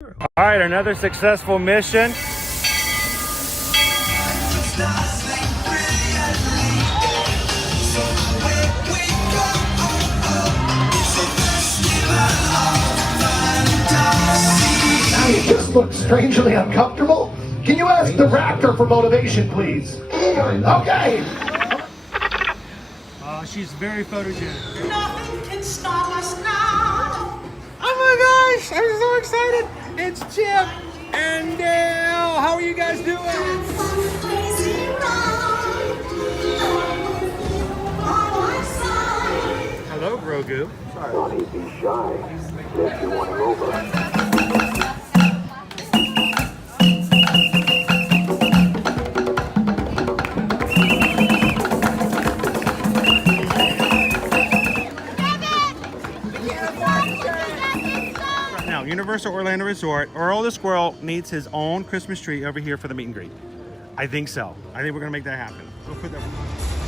All right, another successful mission. You just look strangely uncomfortable. Can you ask the raptor for motivation, please? Okay. She's very photogenic. Nothing can stop us now. Oh my gosh, I'm so excited. It's Chip and Dale. How are you guys doing? Hello, Grogu. Don't be shy. If you want him over. Now, Universal Orlando Resort, Earl the Squirrel needs his own Christmas tree over here for the meet and greet. I think so. I think we're gonna make that happen. We'll put that.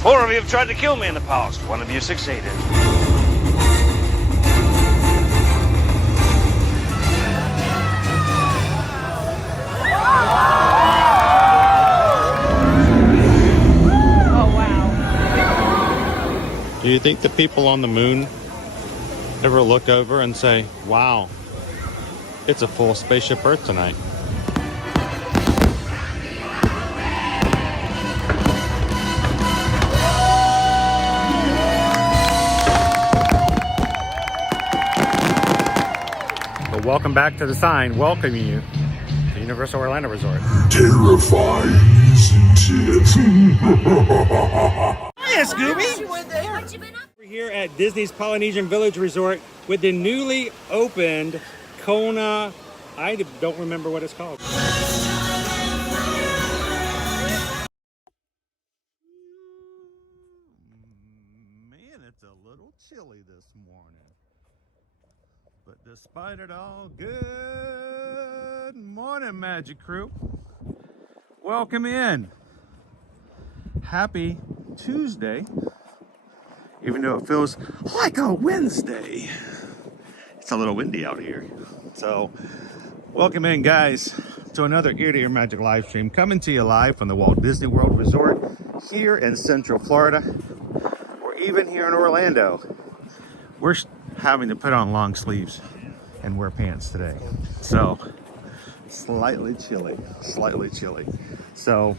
4 of you have tried to kill me in the past. 1 of you succeeded. Do you think the people on the moon ever look over and say, wow, it's a full Spaceship Earth tonight? Well, welcome back to the sign welcoming you to Universal Orlando Resort. Terrifying, isn't it? Hiya, Scooby! We're here at Disney's Polynesian Village Resort with the newly opened Kona. I don't remember what it's called. Man, it's a little chilly this morning. But despite it all, good morning, Magic Crew. Welcome in. Happy Tuesday, even though it feels like a Wednesday. It's a little windy out here. So, welcome in, guys, to another Ear to Ear Magic live stream, coming to you live from the Walt Disney World Resort here in Central Florida, or even here in Orlando. We're having to put on long sleeves and wear pants today. So, slightly chilly. So,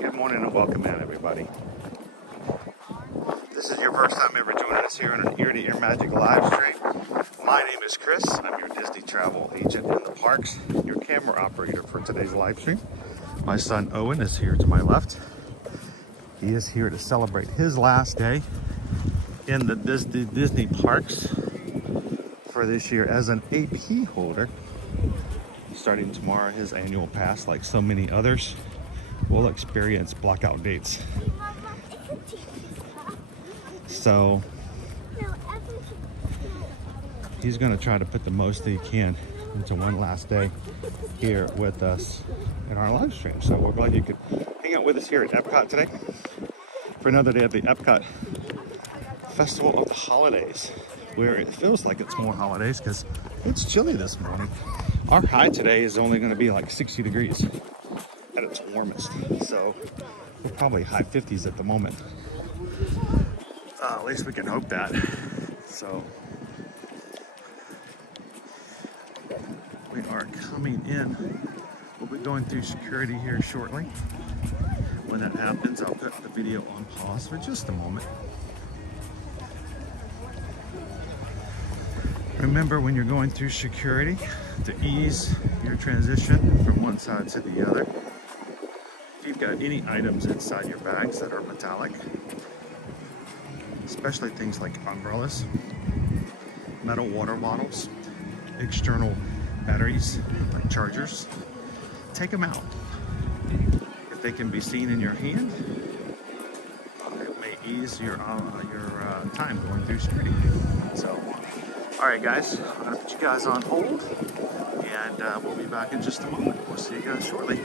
good morning and welcome in, everybody. This is your first time ever joining us here on an Ear to Ear Magic live stream. My name is Chris. I'm your Disney travel agent in the parks, your camera operator for today's live stream. My son Owen is here to my left. He is here to celebrate his last day in the Disney parks for this year as an AP holder. Starting tomorrow, his annual pass, like so many others, will experience blackout dates. So he's going to try to put the most that he can into one last day here with us in our live stream. So we're glad you could hang out with us here at Epcot today for another day of the Epcot Festival of the Holidays, where it feels like it's more holidays because it's chilly this morning. Our high today is only going to be like 60 degrees at its warmest. So we're probably high 50s at the moment. At least we can hope that. So we are coming in. We'll be going through security here shortly. When that happens, I'll put the video on pause for just a moment. Remember, when you're going through security, to ease your transition from one side to the other, if you've got any items inside your bags that are metallic, especially things like umbrellas, metal water bottles, external batteries like chargers, take them out. If they can be seen in your hand, it may ease your time going through security. So, all right, guys, I'm gonna put you guys on hold, and we'll be back in just a moment. We'll see you guys shortly.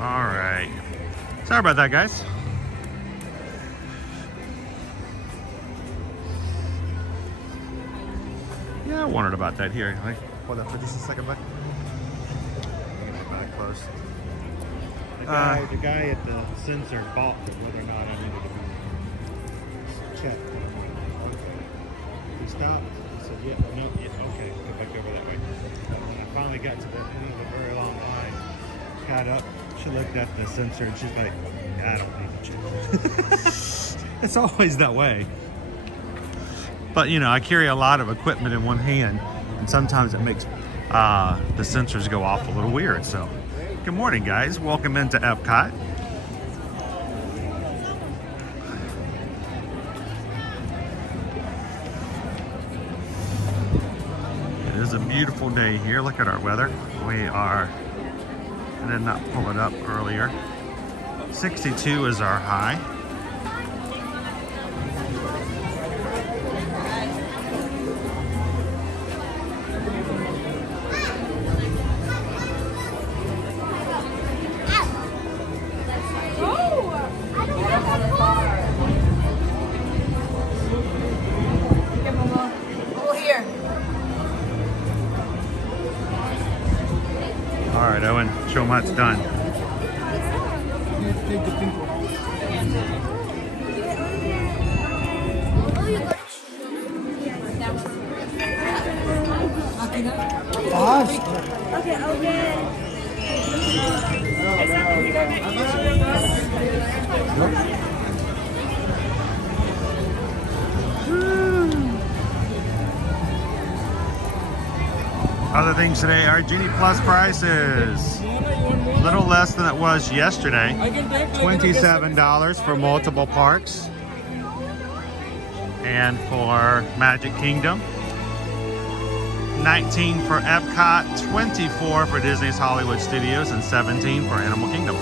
All right. Sorry about that, guys. Yeah, I wondered about that here. Like, hold up for just a second, bud. Really close. The guy at the sensor balked at whether or not I needed to check. He stopped. He said, "Yeah, no, yeah, okay, go back over that way." And I finally got to the end of a very long line. Got up. She looked at the sensor and she's like, "I don't need to check." It's always that way. But you know, I carry a lot of equipment in one hand, and sometimes it makes the sensors go off a little weird. So, good morning, guys. Welcome into Epcot. It is a beautiful day here. Look at our weather. We are, I did not pull it up earlier. 62 is our high. All right, Owen, show them how it's done. Other things today are Genie Plus prices. A little less than it was yesterday. $27 for multiple parks. And for Magic Kingdom. $19 for Epcot, $24 for Disney's Hollywood Studios, and $17 for Animal Kingdom.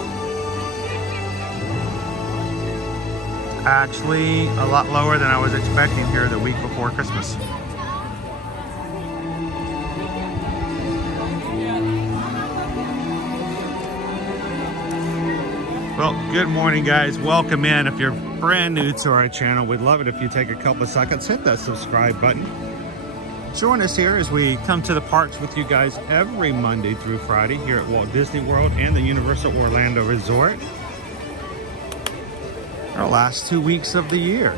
Actually, a lot lower than I was expecting here the week before Christmas. Well, good morning, guys. Welcome in. If you're brand new to our channel, we'd love it if you take a couple of seconds, hit that subscribe button. Join us here as we come to the parks with you guys every Monday through Friday here at Walt Disney World and the Universal Orlando Resort. Our last 2 weeks of the year.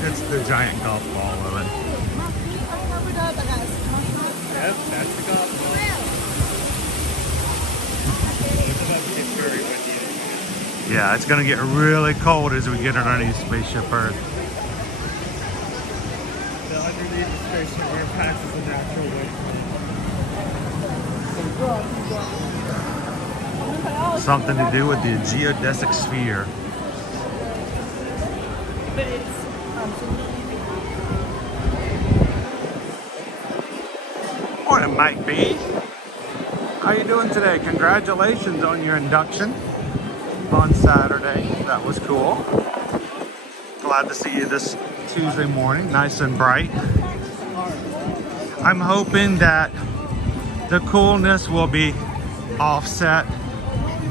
It's the giant golf ball of it. Yep, that's the golf ball. Yeah, it's going to get really cold as we get underneath Spaceship Earth. The underneath the Spaceship Earth passes a natural way. Something to do with the geodesic sphere. Morning, Mike B. How you doing today? Congratulations on your induction on Saturday. That was cool. Glad to see you this Tuesday morning, nice and bright. I'm hoping that the coolness will be offset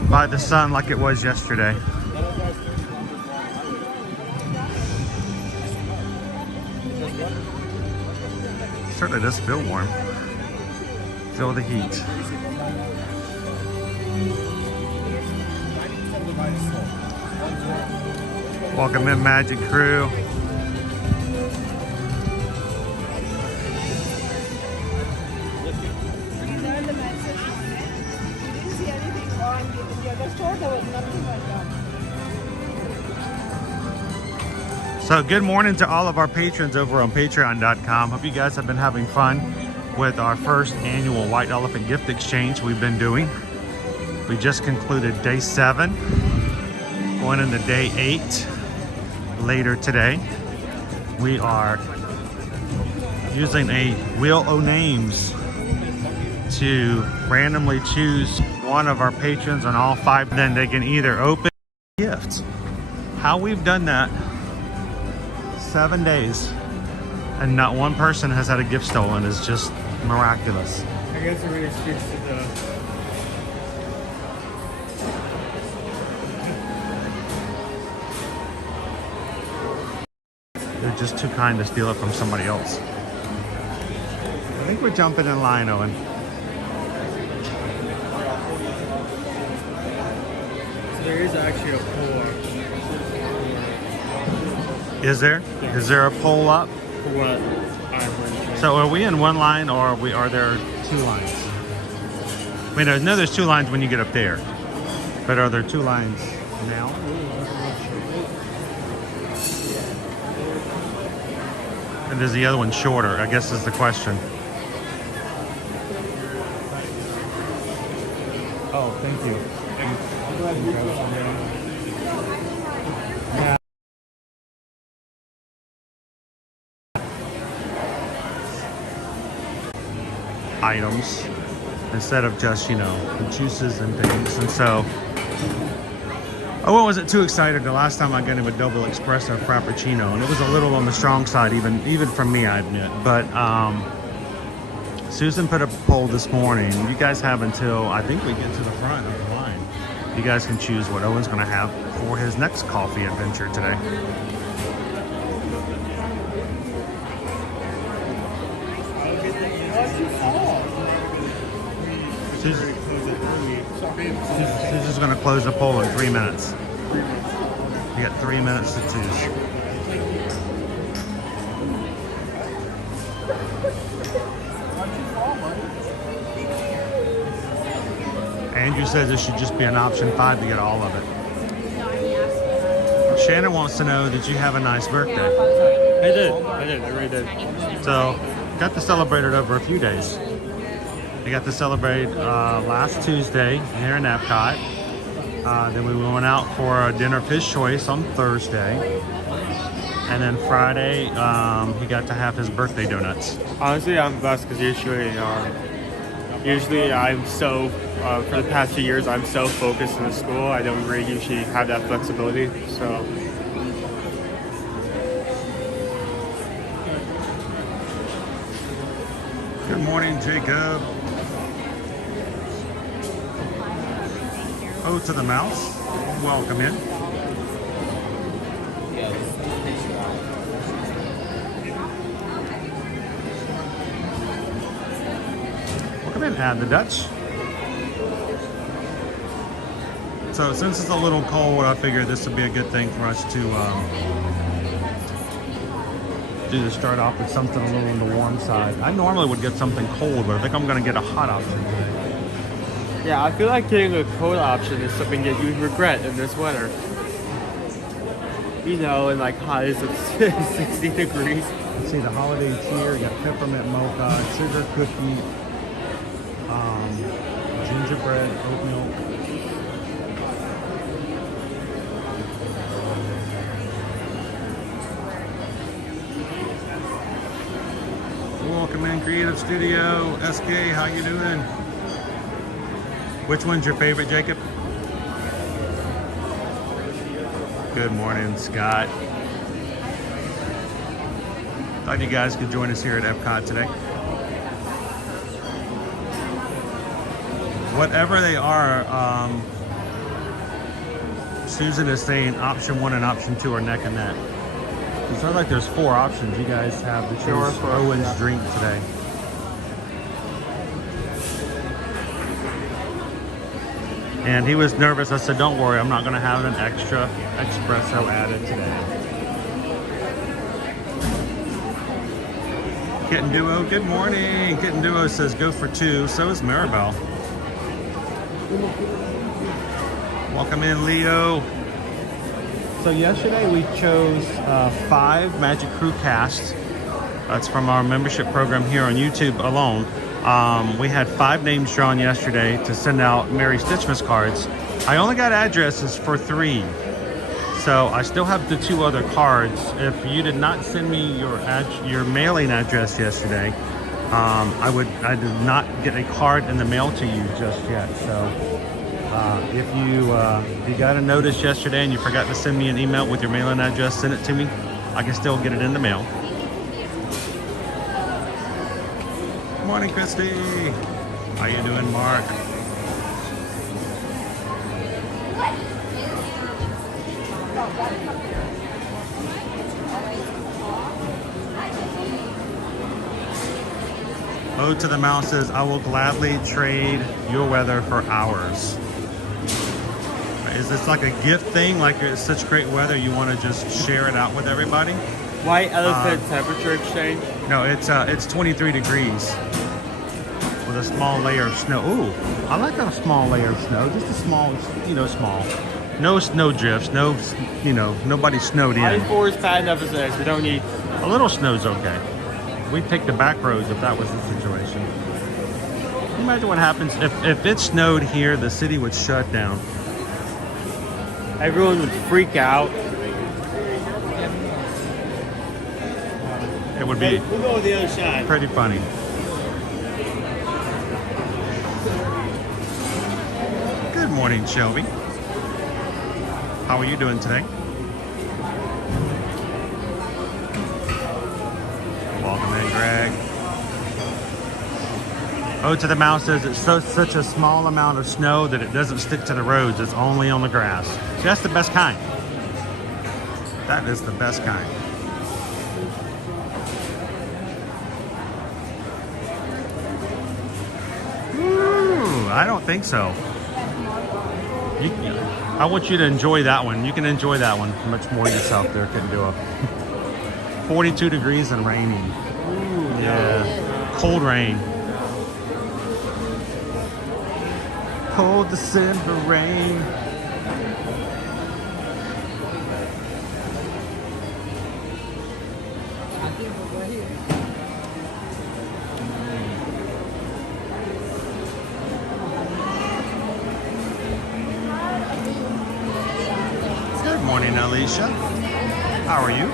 by the sun like it was yesterday. Certainly does feel warm. Feel the heat. Welcome in, Magic Crew. So good morning to all of our patrons over on patreon.com. Hope you guys have been having fun with our first annual White Elephant gift exchange we've been doing. We just concluded day 7, going into day 8 later today. We are using a Wheel o' Names to randomly choose one of our patrons on all 5. Then they can either open gifts. How we've done that 7 days and not one person has had a gift stolen is just miraculous. I guess it really speaks to They're just too kind to steal it from somebody else. I think we're jumping in line, Owen. So there is actually a poll. Is there? Yeah. Is there a poll up? For what I'm wearing. So are we in one line or are there 2 lines? I mean, I know there's 2 lines when you get up there, but are there 2 lines now? And is the other one shorter? I guess is the question. Oh, thank you. Yeah. Items instead of just, you know, the juices and things. And so Owen wasn't too excited the last time I got him a double espresso frappuccino, and it was a little on the strong side, even from me, I admit. But Susan put up a poll this morning. You guys have until I think we get to the front of the line. You guys can choose what Owen's going to have for his next coffee adventure today. Susan's going to close the poll in 3 minutes. You got 3 minutes to choose. Andrew says it should just be an option 5 to get all of it. Shannon wants to know, did you have a nice birthday? I really did. So, got to celebrate it over a few days. We got to celebrate last Tuesday here in Epcot. Then we went out for a dinner of his choice on Thursday. And then Friday, he got to have his birthday donuts. Honestly, I'm blessed because usually I'm so, for the past few years, I'm so focused in the school. I don't really usually have that flexibility, so. Good morning, Jacob. Oh, to the mouse. Welcome in. Welcome in, add the Dutch. So since it's a little cold, I figured this would be a good thing for us to start off with something a little on the warm side. I normally would get something cold, but I think I'm going to get a hot option today. Yeah, I feel like getting a cold option is something that you regret in this weather. You know, in like highs of 60 degrees. Let's see, the holiday cheer, you got peppermint mocha, sugar cookie, gingerbread, oat milk. Welcome in, Creative Studio. SK, how you doing? Which one's your favorite, Jacob? Good morning, Scott. Thought you guys could join us here at Epcot today. Whatever they are, Susan is saying option 1 and option 2 are neck and neck. It sounds like there's 4 options. You guys have to choose Owen's drink today. And he was nervous. I said, don't worry, I'm not going to have an extra espresso added today. Kitten Duo, good morning. Kitten Duo says go for 2. So is Maribel. Welcome in, Leo. So yesterday we chose 5 Magic Crew casts. That's from our membership program here on YouTube alone. We had 5 names drawn yesterday to send out Merry Stitchmas cards. I only got addresses for 3. So I still have the 2 other cards. If you did not send me your mailing address yesterday, I did not get a card in the mail to you just yet. So if you got a notice yesterday and you forgot to send me an email with your mailing address, send it to me. I can still get it in the mail. Good morning, Christy. How you doing, Mark? Ode to the Mouse says, I will gladly trade your weather for ours. Is this like a gift thing? Like it's such great weather, you want to just share it out with everybody? White elephant temperature exchange? No, it's 23 degrees with a small layer of snow. Ooh, I like a small layer of snow. Just a small, small. No snow drifts. No, nobody snowed in. 94 is bad enough as it is. We don't need... A little snow's okay. We'd take the back roads if that was the situation. Can you imagine what happens if it snowed here, the city would shut down. Everyone would freak out. It would be We'll go on the other side. pretty funny. Good morning, Shelby. How are you doing today? Welcome in, Greg. Ode to the Mouse says it's such a small amount of snow that it doesn't stick to the roads. It's only on the grass. See, that's the best kind. That is the best kind. Ooh, I don't think so. I want you to enjoy that one. You can enjoy that one much more yourself there, couldn't do it. 42 degrees and raining. Ooh, Yeah. Cold rain. Cold December rain. Good morning, Alicia. How are you?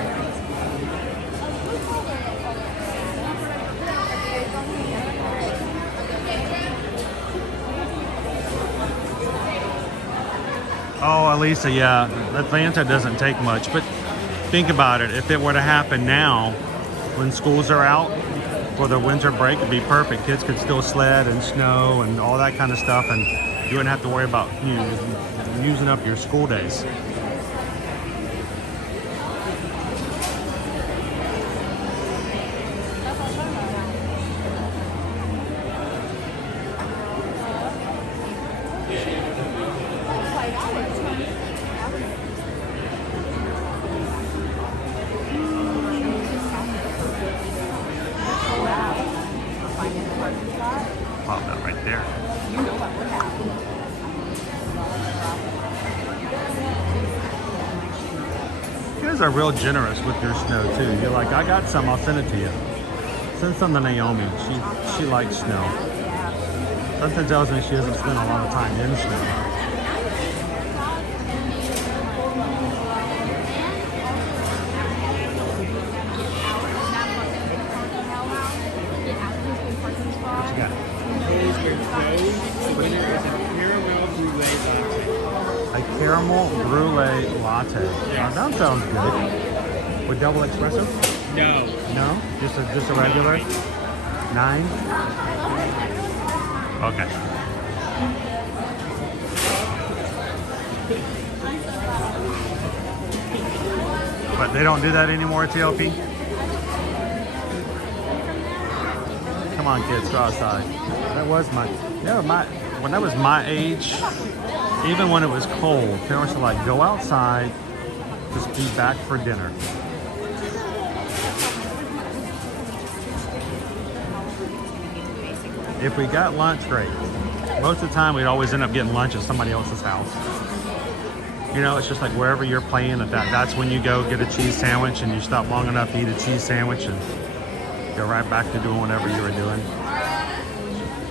Oh, Elisa, yeah, Atlanta doesn't take much, but think about it. If it were to happen now, when schools are out for the winter break, it'd be perfect. Kids could still sled and snow and all that kind of stuff, and you wouldn't have to worry about using up your school days. Pop that right there. You guys are real generous with your snow too. You're like, I got some, I'll send it to you. Send some to Naomi. She likes snow. Something tells me she doesn't spend a lot of time in snow. What you got? The winner is a caramel brulee latte. A caramel brulee latte. Yes. Now, that sounds good. With double espresso? No. No? Just a regular? 9? Okay. But they don't do that anymore at TLP? Come on, kids, go outside. That was when that was my age, even when it was cold, parents were like, go outside, just be back for dinner. If we got lunch, great. Most of the time, we'd always end up getting lunch at somebody else's house. You know, it's just like wherever you're playing, that's when you go get a cheese sandwich and you stop long enough to eat a cheese sandwich and go right back to doing whatever you were doing.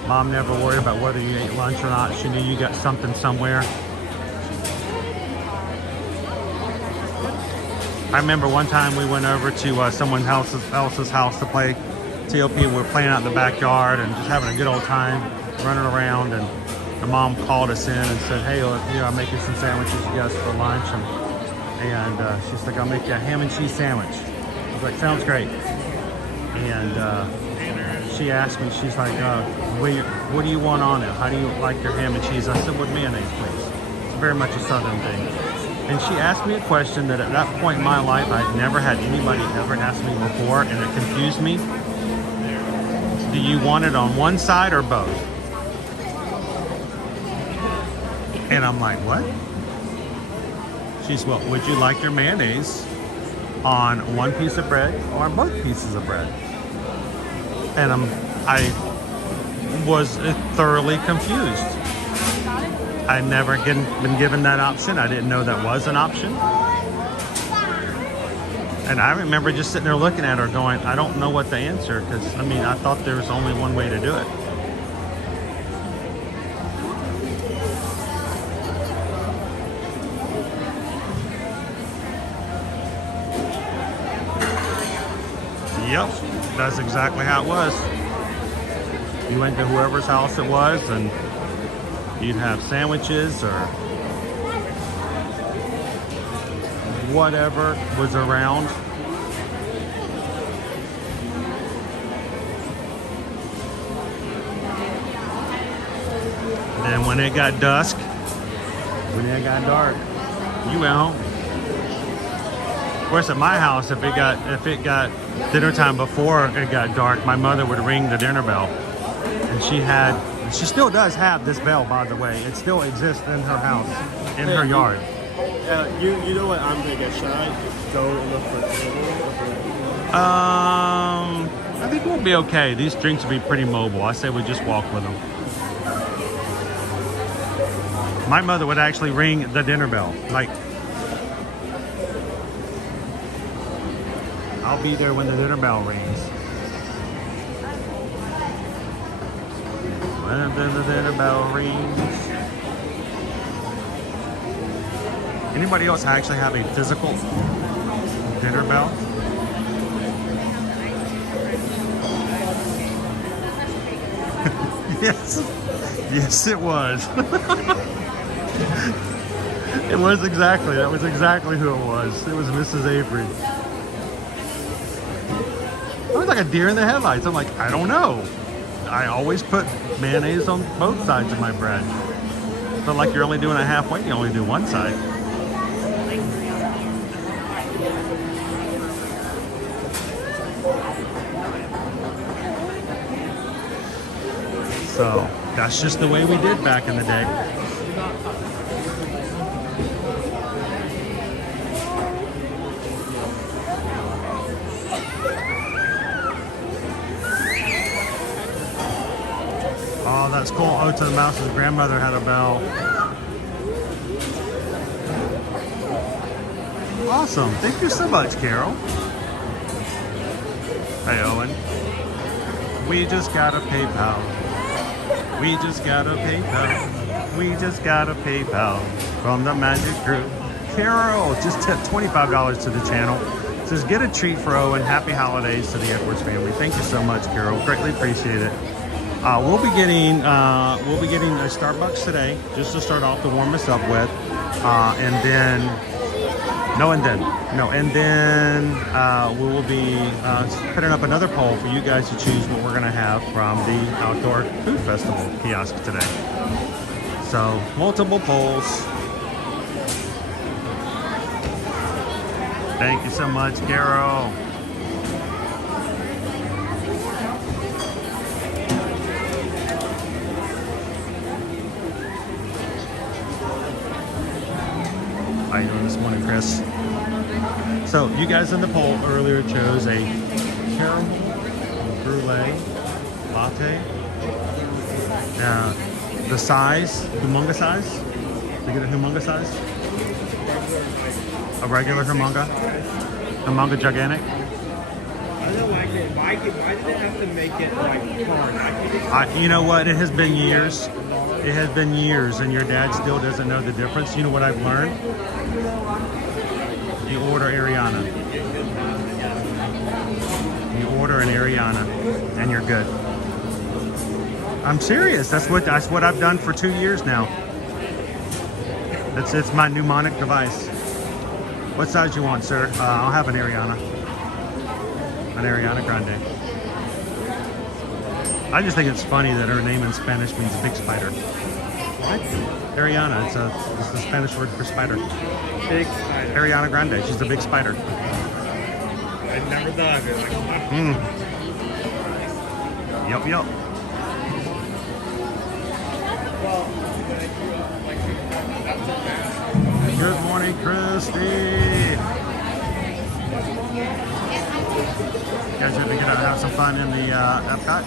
Mom never worried about whether you ate lunch or not. She knew you got something somewhere. I remember one time we went over to someone else's house to play TOP, we were playing out in the backyard and just having a good old time, running around. And the mom called us in and said, hey, I'm making some sandwiches, you guys, for lunch. And she's like, I'll make you a ham and cheese sandwich. I was like, sounds great. And she asked me, she's like, what do you want on it? How do you like your ham and cheese? I said, with mayonnaise, please. It's very much a southern thing. And she asked me a question that at that point in my life, I'd never had anybody ever ask me before, and it confused me. Do you want it on one side or both? And I'm like, what? She's, well, would you like your mayonnaise on one piece of bread or on both pieces of bread? And I was thoroughly confused. I'd never been given that option. I didn't know that was an option. And I remember just sitting there looking at her going, I don't know what to answer, because, I mean, I thought there was only one way to do it. Yep, that's exactly how it was. You went to whoever's house it was, and you'd have sandwiches or whatever was around. And when it got dusk, when it got dark, you went home. Of course, at my house, if it got dinner time before it got dark, my mother would ring the dinner bell, and she still does have this bell, by the way. It still exists in her house, in her yard. You know what I'm gonna get? Should I go look for a table? I think we'll be okay. These drinks will be pretty mobile. I say we just walk with them. My mother would actually ring the dinner bell. Like, I'll be there when the dinner bell rings. When the dinner bell rings. Anybody else actually have a physical dinner bell? Yes. Yes, it was. It was exactly. That was exactly who it was. It was Mrs. Avery. I was like a deer in the headlights. I'm like, I don't know. I always put mayonnaise on both sides of my bread. But like you're only doing it halfway, you only do one side. So that's just the way we did back in the day. Oh, that's cool. Oats and the Mouse's grandmother had a bell. Awesome. Thank you so much, Carol. Hey, Owen. We just got a PayPal. We just got a PayPal. We just got a PayPal from the Magic Crew. Carol just tipped $25 to the channel. Says, get a treat for Owen. Happy holidays to the Edwards family. Thank you so much, Carol. Greatly appreciate it. We'll be getting a Starbucks today, just to start off to warm us up with, and then we will be putting up another poll for you guys to choose what we're going to have from the Outdoor Food Festival kiosk today. So multiple polls. Thank you so much, Carol. How you doing this morning, Chris? So you guys in the poll earlier chose a caramel brulee latte. The size, humunga size? Did you get a humunga size? A regular humunga? Humunga gigantic? I don't like it. Why did they have to make it like hard? You know what? It has been years. It has been years, and your dad still doesn't know the difference. You know what I've learned? You order Ariana. You order an Ariana, and you're good. I'm serious. That's what I've done for 2 years now. It's my mnemonic device. What size you want, sir? I'll have an Ariana. An Ariana Grande. I just think it's funny that her name in Spanish means big spider. What? Ariana. It's the Spanish word for spider. Big spider. Ariana Grande. She's a big spider. I never thought of it like that. Yup, yup. Good morning, Christy. You guys ready to get out and have some fun in the Epcot?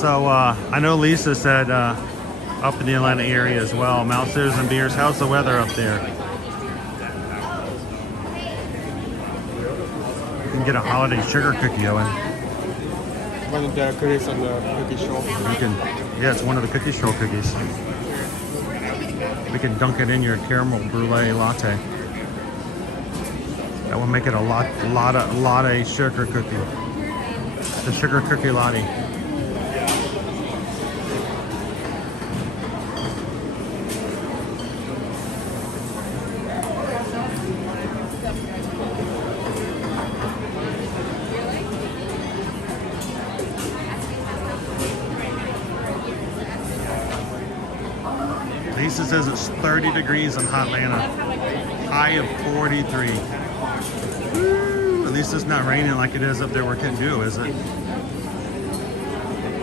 So I know Lisa said up in the Atlanta area as well. Mount Susan Beers, how's the weather up there? You can get a holiday sugar cookie, Owen. One of the cookies on the cookie stroll. Yeah, it's one of the cookie stroll cookies. We can dunk it in your caramel brulee latte. That will make it a latte sugar cookie. The sugar cookie latte. Lisa says it's 30 degrees in Hotlanta. High of 43. Woo! At least it's not raining like it is up there where Kitten Duo, is it?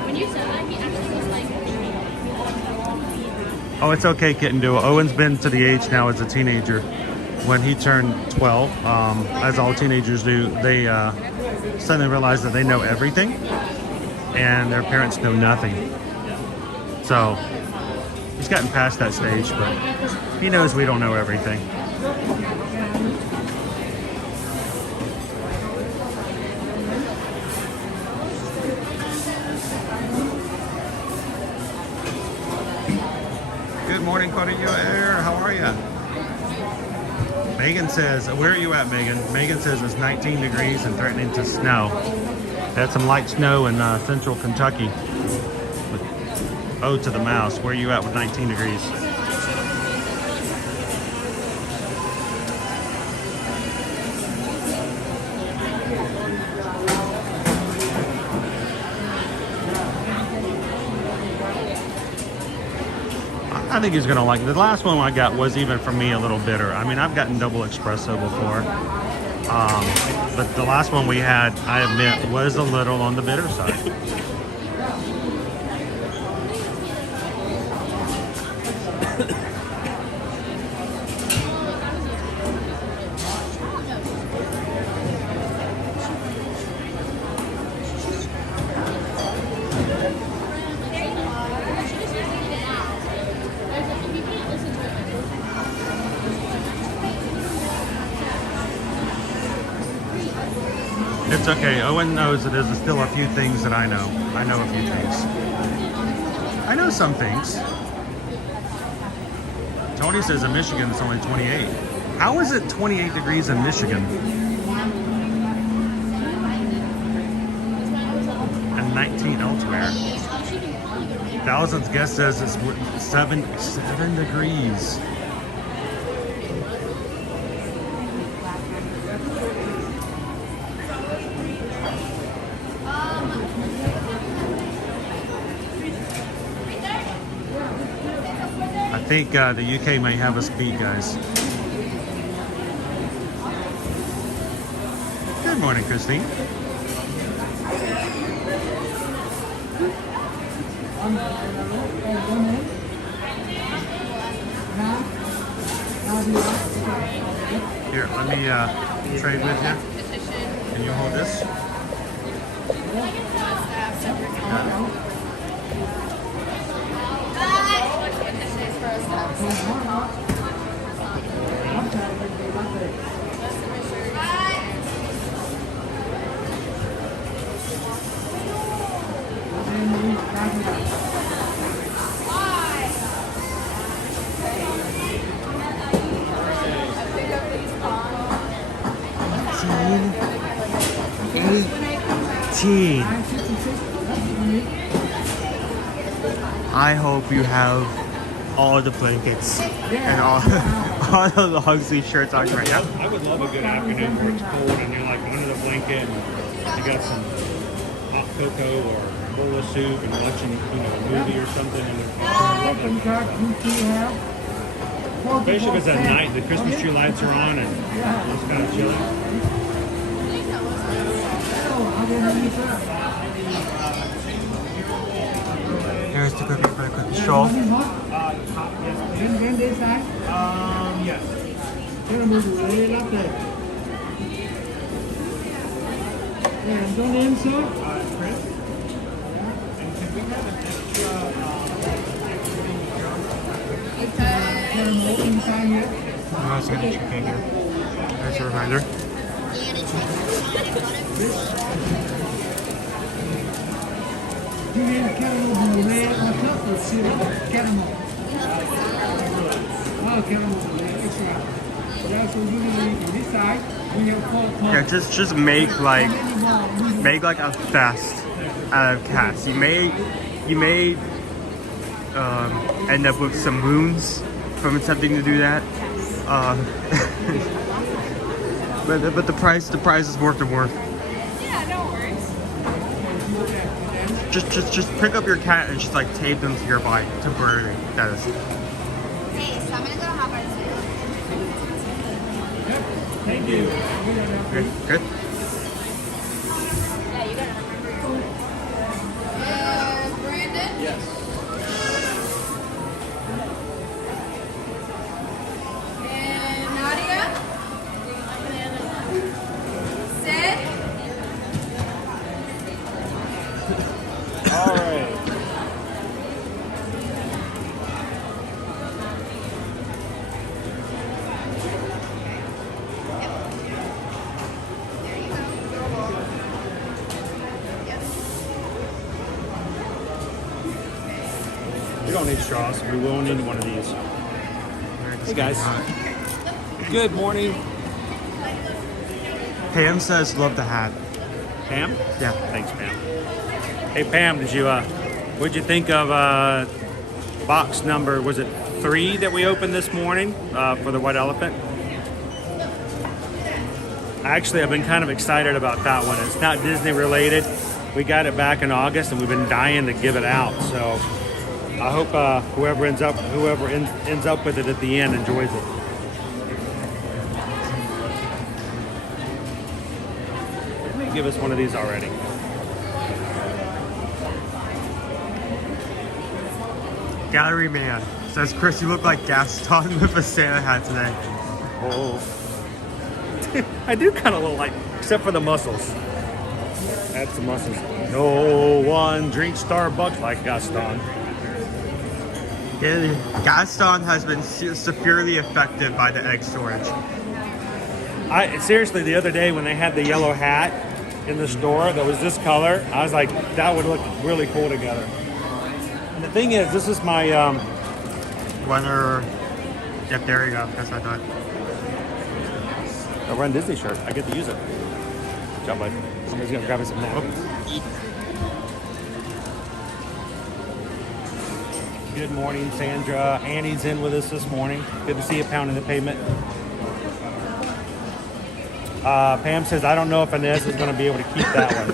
When you said that, he actually was like... Oh, it's okay, Kitten Duo. Owen's been to the age now as a teenager. When he turned 12, as all teenagers do, they suddenly realize that they know everything and their parents know nothing. So he's gotten past that stage, but he knows we don't know everything. Good morning, Cody. How are you? Megan says, where are you at, Megan? Megan says it's 19 degrees and threatening to snow. Had some light snow in central Kentucky. Ode to the mouse. Where are you at with 19 degrees? I think he's gonna like it. The last one I got was even for me a little bitter. I mean, I've gotten double espresso before, but the last one we had, I admit, was a little on the bitter side. It's okay. Owen knows that there's still a few things that I know. I know a few things. I know some things. Tony says in Michigan it's only 28. How is it 28 degrees in Michigan? And 19 elsewhere. Thousands guess says it's 7 degrees. I think the UK may have us beat, guys. Good morning, Christine. Here, let me trade with you. Can you hold this? Got it. $18. I hope you have all the blankets and all the long sleeve shirts on you right now. I would love a good afternoon where it's cold and you're like under the blanket and you got some hot cocoa or a bowl of soup and watching, a movie or something. And especially if it's at night, the Christmas tree lights are on and it's kind of chilly. Here's the cookie for the cookie stroll. Yes. Chris? And can we have an extra... I'm also gonna check in here. There's a reminder. You need caramel red on top or caramel? Oh, caramel red, that's right. That's what you need on this side. We have 4 Yeah, just make like a fest out of cats. You may end up with some wounds from attempting to do that. But the price is worth the worth. Yeah, no worries. Just pick up your cat and just like tape them to your body temporarily. That is. Hey, so I'm gonna go to Hot Bars. Thank you. Good. Good. Yeah, you gotta remember. Brandon? Yes. And Nadia? Sid? All right. We don't need straws. We will need one of these. Hey guys. Good morning. Pam says love the hat. Pam? Yeah. Thanks, Pam. Hey Pam, what'd you think of box number, was it 3 that we opened this morning for the white elephant? Actually, I've been kind of excited about that one. It's not Disney related. We got it back in August and we've been dying to give it out. So I hope whoever ends up with it at the end enjoys it. Let me give us one of these already. Gallery Man says, Chris, you look like Gaston with a Santa hat today. Oh. I do kind of look like, except for the muscles. That's the muscles. No one drinks Starbucks like Gaston. Yeah, Gaston has been severely affected by the egg storage. Seriously, the other day when they had the yellow hat in the store that was this color, I was like, that would look really cool together. And the thing is, this is my Whether, yep, there you go. That's what I thought. I run Disney shirt. I get to use it. Good job, bud. Somebody's gonna grab me some napkins. Good morning, Sandra. Annie's in with us this morning. Good to see you pounding the pavement. Pam says, I don't know if Inez is going to be able to keep that one.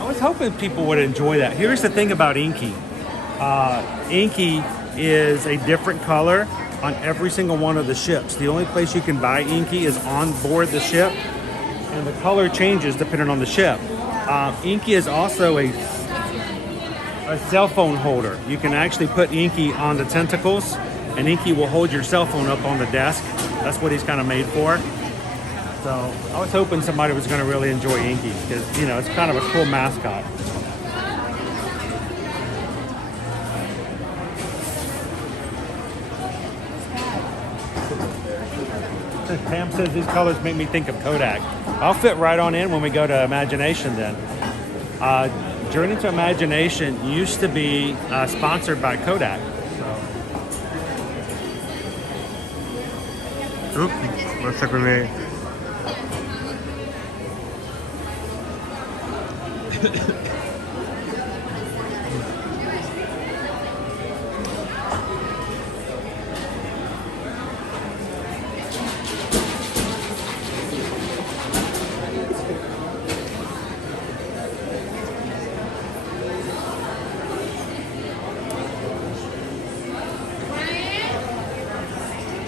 I was hoping people would enjoy that. Here's the thing about Inky. Inky is a different color on every single one of the ships. The only place you can buy Inky is on board the ship, and the color changes depending on the ship. Inky is also a cell phone holder. You can actually put Inky on the tentacles, and Inky will hold your cell phone up on the desk. That's what he's kind of made for. So I was hoping somebody was going to really enjoy Inky because, you know, it's kind of a cool mascot. Pam says these colors make me think of Kodak. I'll fit right on in when we go to Imagination then. Journey to Imagination used to be sponsored by Kodak. Oop, looks like we made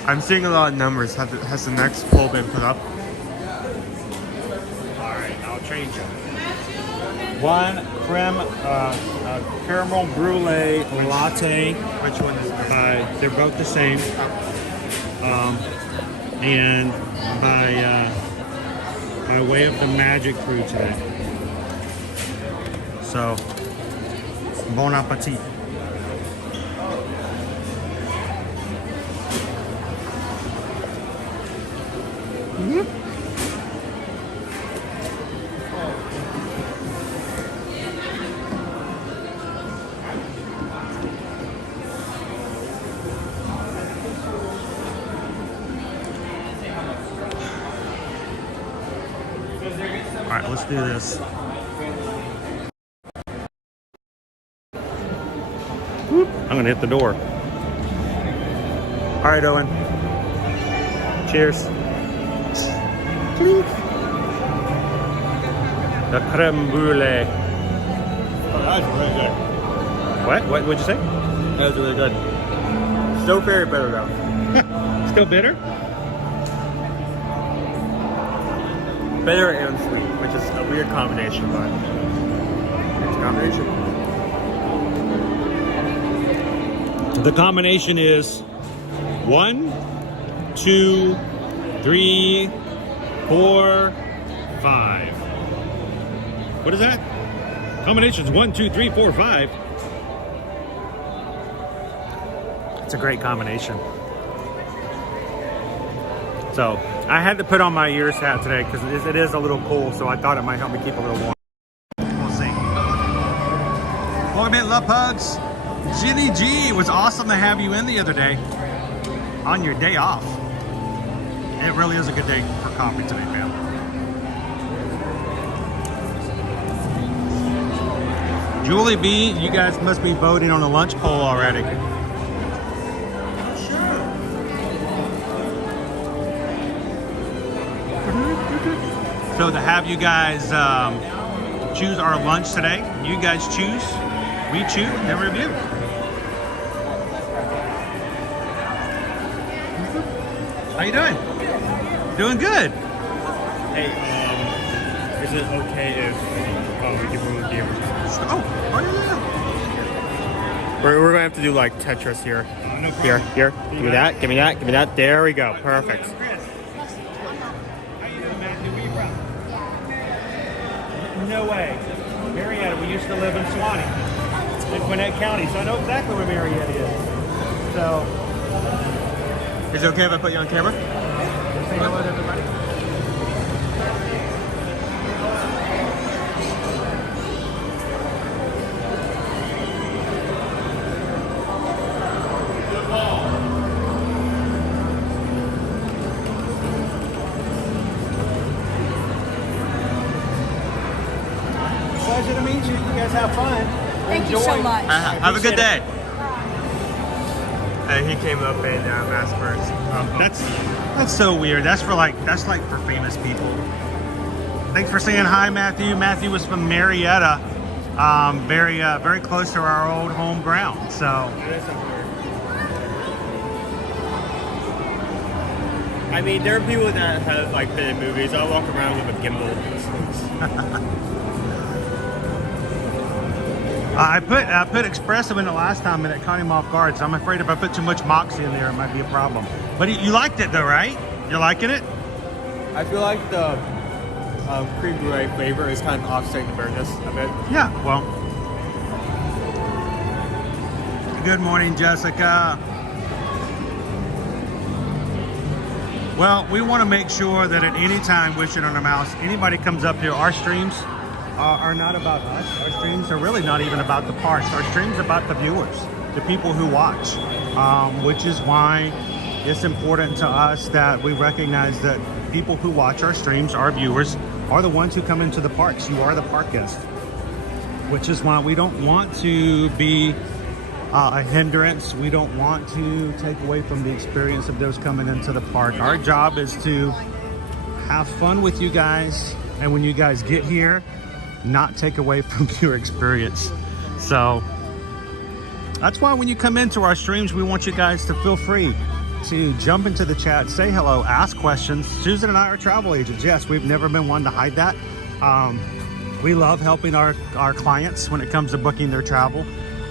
I'm seeing a lot of numbers. Has the next poll been put up? All right, I'll change it. One creme, caramel brulee latte. Which one is this? They're both the same. And by way of the magic crew today. So, bon appetit. All right, let's do this. I'm gonna hit the door. All right, Owen. Cheers. The creme brulee. Oh, that was really good. What? What'd you say? That was really good. Still very bitter though. Still bitter? Bitter and sweet, which is a weird combination, but it's a combination. The combination is 1, 2, 3, 4, 5. What is that? Combination's 1, 2, 3, 4, 5. It's a great combination. So I had to put on my ears hat today because it is a little cool, so I thought it might help me keep a little warm. We'll see. Welcome in, Love Pugs. Ginny G, it was awesome to have you in the other day on your day off. It really is a good day for coffee today, man. Julie B, you guys must be voting on the lunch poll already. So to have you guys choose our lunch today, you guys choose, we choose, and review. How you doing? Doing good. Hey, is it okay if we can remove the Ambersweet? Oh yeah. We're gonna have to do like Tetris here. Here. Give me that. Give me that. Give me that. There we go. Perfect. No way. Marietta, we used to live in Suwannee, in Gwinnett County, so I know exactly where Marietta is. So, Is it okay if I put you on camera? say hello to everybody. Pleasure to meet you. You guys have fun. Thank you so Enjoy. much. Have a good day. He came up and asked for That's so weird. That's like for famous people. Thanks for saying hi, Matthew. Matthew was from Marietta, very close to our old home ground. So I mean, there are people that have like been in movies. I'll walk around with a gimbal. I put espresso in it last time and it caught him off guard. So I'm afraid if I put too much moxie in there, it might be a problem. But you liked it though, right? You're liking it? I feel like the cream brulee flavor is kind of offsetting the bitterness a bit. Yeah. Well. Good morning, Jessica. Well, we want to make sure that at any time, Wishing on a Mouse, anybody comes up here, our streams are not about us. Our streams are really not even about the parks. Our streams are about the viewers, the people who watch, which is why it's important to us that we recognize that people who watch our streams, our viewers, are the ones who come into the parks. You are the park guest. which is why we don't want to be a hindrance. We don't want to take away from the experience of those coming into the park. Our job is to have fun with you guys, and when you guys get here, not take away from your experience. So that's why when you come into our streams, we want you guys to feel free to jump into the chat, say hello, ask questions. Susan and I are travel agents. Yes, we've never been one to hide that. We love helping our clients when it comes to booking their travel.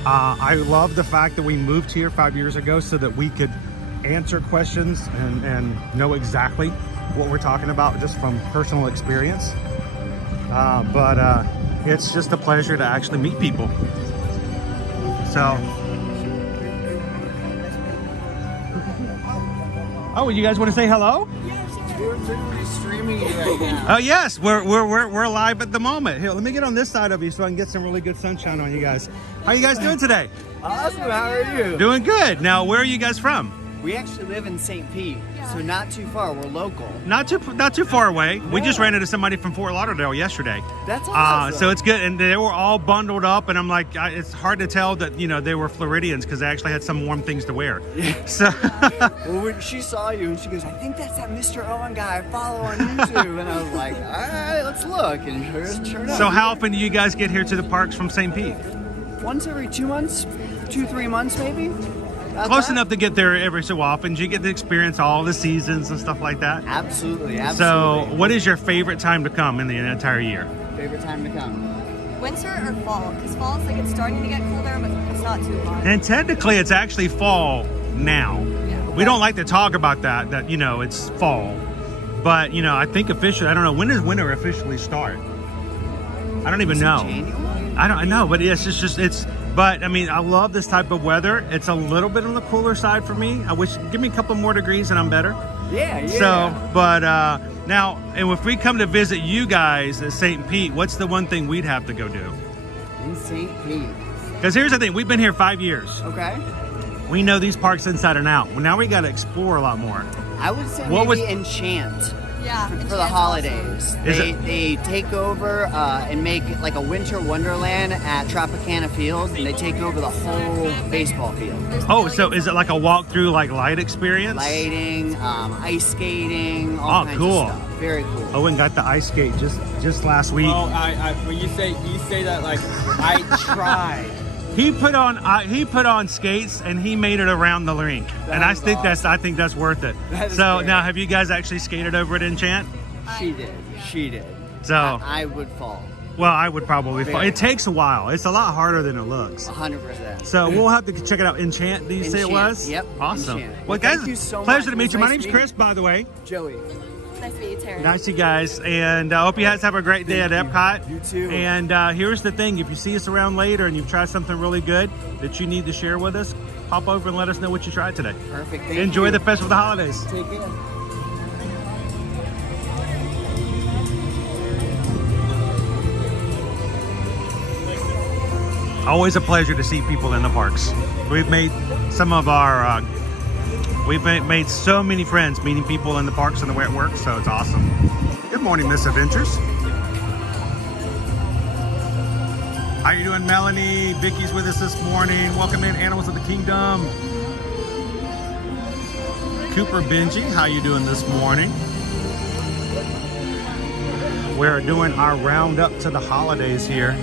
I love the fact that we moved here 5 years ago so that we could answer questions and know exactly what we're talking about just from personal experience. But it's just a pleasure to actually meet people. So, oh, you guys want to say hello? We're literally streaming you right now. Oh yes, we're live at the moment. Here, let me get on this side of you so I can get some really good sunshine on you guys. How you guys doing today? Awesome, how are you? Doing good. Now, where are you guys from? We actually live in St. Pete, so not too far. We're local. Not too far away. We just ran into somebody from Fort Lauderdale yesterday. That's awesome. So it's good, and they were all bundled up, and I'm like, it's hard to tell that they were Floridians because they actually had some warm things to wear. So well, when she saw you and she goes, I think that's that Mr. Owen guy I follow on YouTube, and I was like, all right, let's look, and sure enough. So how often do you guys get here to the parks from St. Pete? Once every 2 months, 2-3 months maybe. Close enough to get there every so often. Do you get to experience all the seasons and stuff like that? Absolutely. So what is your favorite time to come in the entire year? Favorite time to come? Winter or fall? Because fall is like it's starting to get colder, but it's not too hot. And technically it's actually fall now. Yeah. We don't like to talk about that it's fall. But I think officially, I don't know, when does winter officially start? I don't even know. January? I don't know, but but I mean, I love this type of weather. It's a little bit on the cooler side for me. I wish, give me a couple more degrees and I'm better. Yeah. So, but now, and if we come to visit you guys at St. Pete, what's the one thing we'd have to go do? In St. Pete. Because here's the thing, we've been here 5 years. Okay. We know these parks inside and out. Well, now we got to explore a lot more. I would say maybe Enchant. Yeah, for the holidays. Awesome. They take over and make like a winter wonderland at Tropicana Field, and they take over the whole baseball field. Oh, so is it like a walk-through, like light experience? Lighting, ice skating, all kinds cool. of stuff. Very cool. Owen got the ice skate just last week. Oh, when you say that, like, I tried. He put on skates and he made it around the rink, and I think that's worth it. So great. now, have you guys actually skated over at Enchant? She did. So I would fall. Well, I would probably fall. It takes a while. It's a lot harder than it looks. 100%. So we'll have to check it out. Enchant, did you say it was? Yep. Awesome. Enchant. Well, guys, thank you so pleasure much. to meet you. My Nice name's to Chris, meet by the way. Joey. Nice to meet you, Terry. Nice to you guys, and I hope you guys have a great day at Epcot. You too. And here's the thing, if you see us around later and you've tried something really good that you need to share with us, pop over and let us know what you tried today. Perfect. Thank Enjoy you. the festival of the holidays. Take care. Always a pleasure to see people in the parks. We've made made so many friends meeting people in the parks and the way it works, so it's awesome. Good morning, Miss Adventures. How you doing, Melanie? Vicky's with us this morning. Welcome in, Animals of the Kingdom. Cooper Benji, how you doing this morning? We're doing our roundup to the holidays here.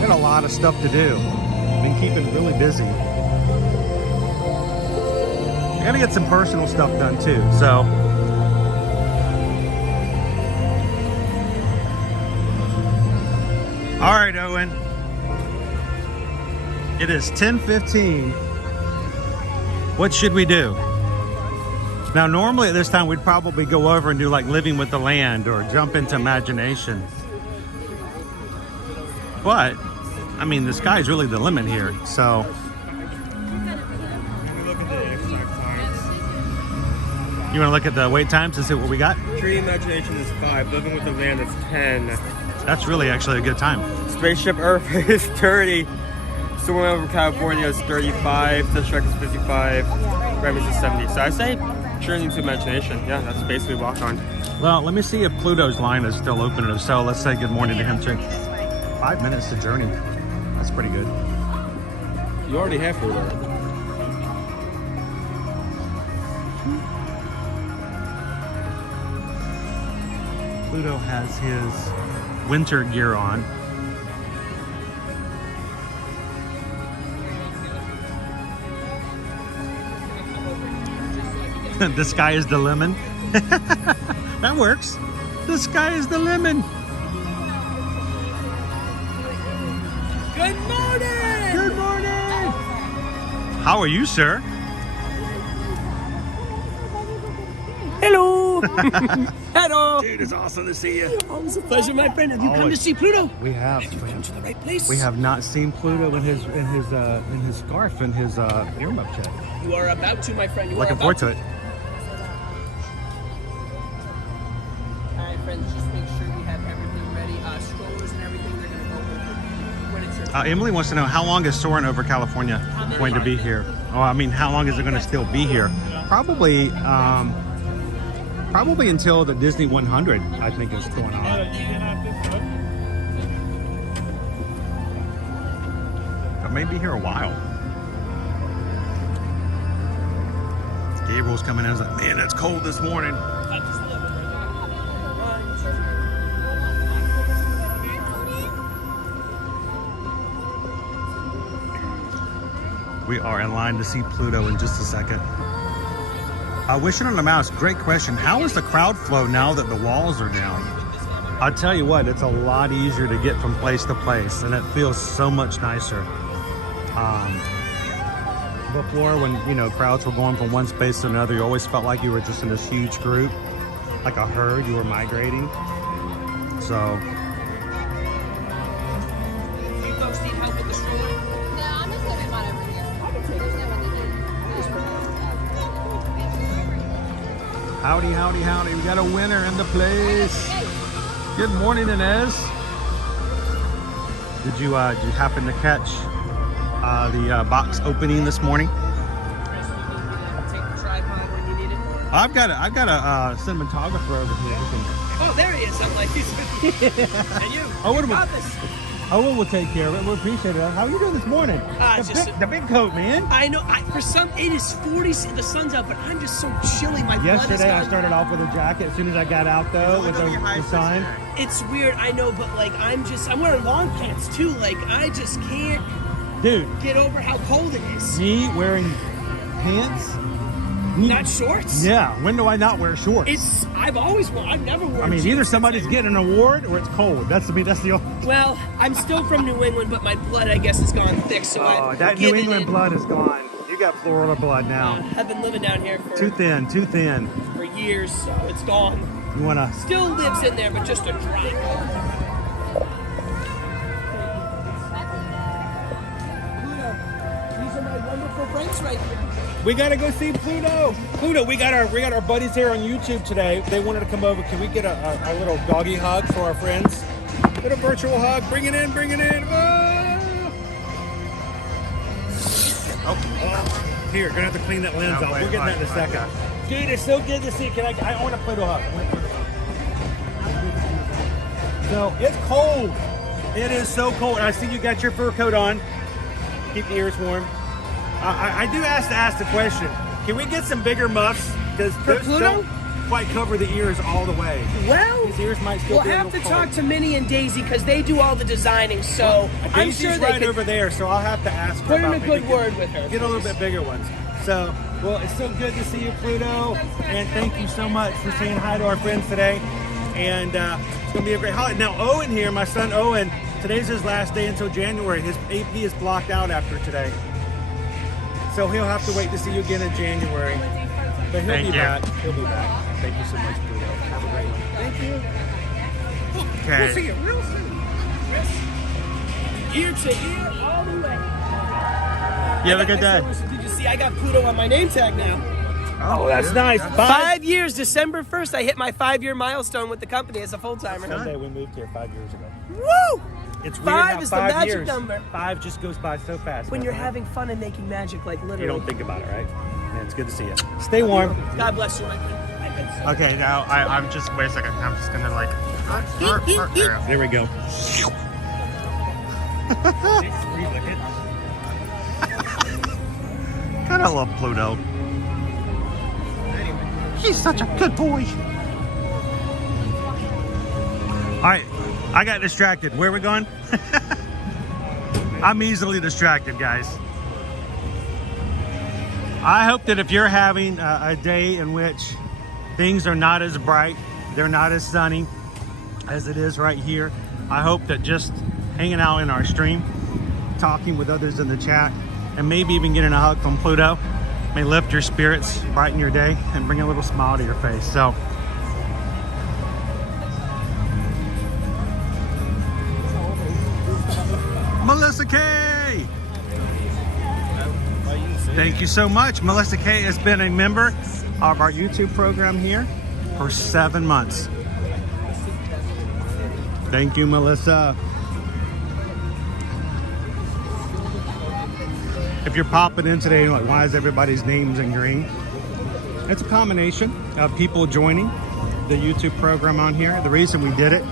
Got a lot of stuff to do. Been keeping really busy. I gotta get some personal stuff done too, so. All right, Owen. It is 10:15. What should we do? Now, normally at this time, we'd probably go over and do like Living with the Land or jump into Imagination. But, I mean, the sky's really the limit here, so. You want to look at the wait times and see what we got? Tree Imagination is 5. Living with the Land is 10. That's really actually a good time. Spaceship Earth is 30. Someone over California is 35. Touch Trek is 55. Grammys is 70. So I say Journey into Imagination. Yeah, that's basically walk on. Well, let me see if Pluto's line is still open. If so, let's say good morning to him too. 5 minutes to journey. That's pretty good. You already halfway there. Pluto has his winter gear on. The sky is the lemon. That works. The sky is the lemon. Good morning! Good morning! How are you, sir? Hello! Hello! Dude, it's awesome to see you. Always a pleasure, my friend. Have you come to see Pluto? We have. Have you come to the right place? We have not seen Pluto in his scarf and his earmuff check. You are about to, my friend. You Looking are forward about to it. All right, friends. Just make sure we have everything ready. Strollers and everything. They're gonna go over when it's your turn. Emily wants to know, how long is Soarin' Over California going to be here? Oh, I mean, how long is it going to still be here? Probably until the Disney 100, I think, is going on. It may be here a while. Gabriel's coming in. I was like, man, it's cold this morning. We are in line to see Pluto in just a second. Wishing on a Mouse, great question. How is the crowd flow now that the walls are down? I'll tell you what, it's a lot easier to get from place to place, and it feels so much nicer. Before, when crowds were going from one space to another, you always felt like you were just in this huge group, like a herd. You were migrating. So. You folks need help with the stroller? No, I'm just gonna run over here. There's no one to Howdy, howdy, howdy. We got a winner in the place. Good morning, Inez. Did you happen to catch the box opening this morning? Take the tripod when you need it. I've got a cinematographer over here. Oh, there he is. I'm like, he's and you. Owen you got this. Owen will take care of it. We appreciate it. How are you doing this morning? The big coat, man. I know. It is 40. The sun's out, but I'm just so chilly. My blood is Yesterday, I gone. started off with a jacket. As soon as I got out, though, with the sign. It's weird, I know, but like I'm wearing long pants too. Like I just can't, dude, get over how cold it is. Me wearing pants. Not shorts? Yeah. When do I not wear shorts? I've never worn. I mean, jeans either since somebody's getting an award or it's cold. That's the only. Well, I'm still from New England, but my blood, I guess, has gone thick. So that New England blood is gone. You got Florida blood now. I've been living down here for too thin for years, so it's gone. You wanna? Still lives in there, but just a drop. These are my wonderful friends right here. We gotta go see Pluto. Pluto, we got our buddies here on YouTube today. They wanted to come over. Can we get a little doggy hug for our friends? Little virtual hug. Bring it in. Bring it in. Oh, here, gonna have to clean that lens off. We're getting that in a second. Dude, it's so good to see. I want a Pluto hug. So it's cold. It is so cold. I see you got your fur coat on. Keep the ears warm. I do have to ask the question. Can we get some bigger muffs? Because those don't quite cover the ears all the way. Well, his ears might still we'll be a have little to cold. talk to Minnie and Daisy because they do all the designing. So I'm Daisy's sure they right could over there, so I'll have to ask her. put in about a maybe good word with her. Get a little bit bigger ones. So, well, it's so good to see you, Pluto, and thank you so much for saying hi to our friends today. And it's gonna be a great holiday. Now, Owen here, my son Owen, today's his last day until January. His AP is blocked out after today. So he'll have to wait to see you again in January. But he'll be back. He'll be back. Thank you so much, Pluto. Have a great one. Thank you. Okay. We'll see you real soon. Ear to ear, all the way. You have a good day. Did you see I got Pluto on my name tag now? Oh, that's nice. 5 years, December 1st, I hit my 5-year milestone with the company as a full-timer. Sunday we moved here 5 years ago. Woo! It's weird 5 how is the 5 magic years, number. 5 just goes by so fast. When you're doesn't it? having fun and making magic, like literally. You don't think about it, right? Yeah, it's good to see you. Stay warm. God bless you, my friend. Okay, now I'm just, wait a second. I'm just gonna like. There we go. Kind of love Pluto. He's such a good boy. All right, I got distracted. Where are we going? I'm easily distracted, guys. I hope that if you're having a day in which things are not as bright, they're not as sunny as it is right here, I hope that just hanging out in our stream, talking with others in the chat, and maybe even getting a hug from Pluto may lift your spirits, brighten your day, and bring a little smile to your face. So, Melissa K! Thank you so much. Melissa K has been a member of our YouTube program here for 7 months. Thank you, Melissa. If you're popping in today, like, why is everybody's names in green? It's a combination of people joining the YouTube program on here. The reason we did it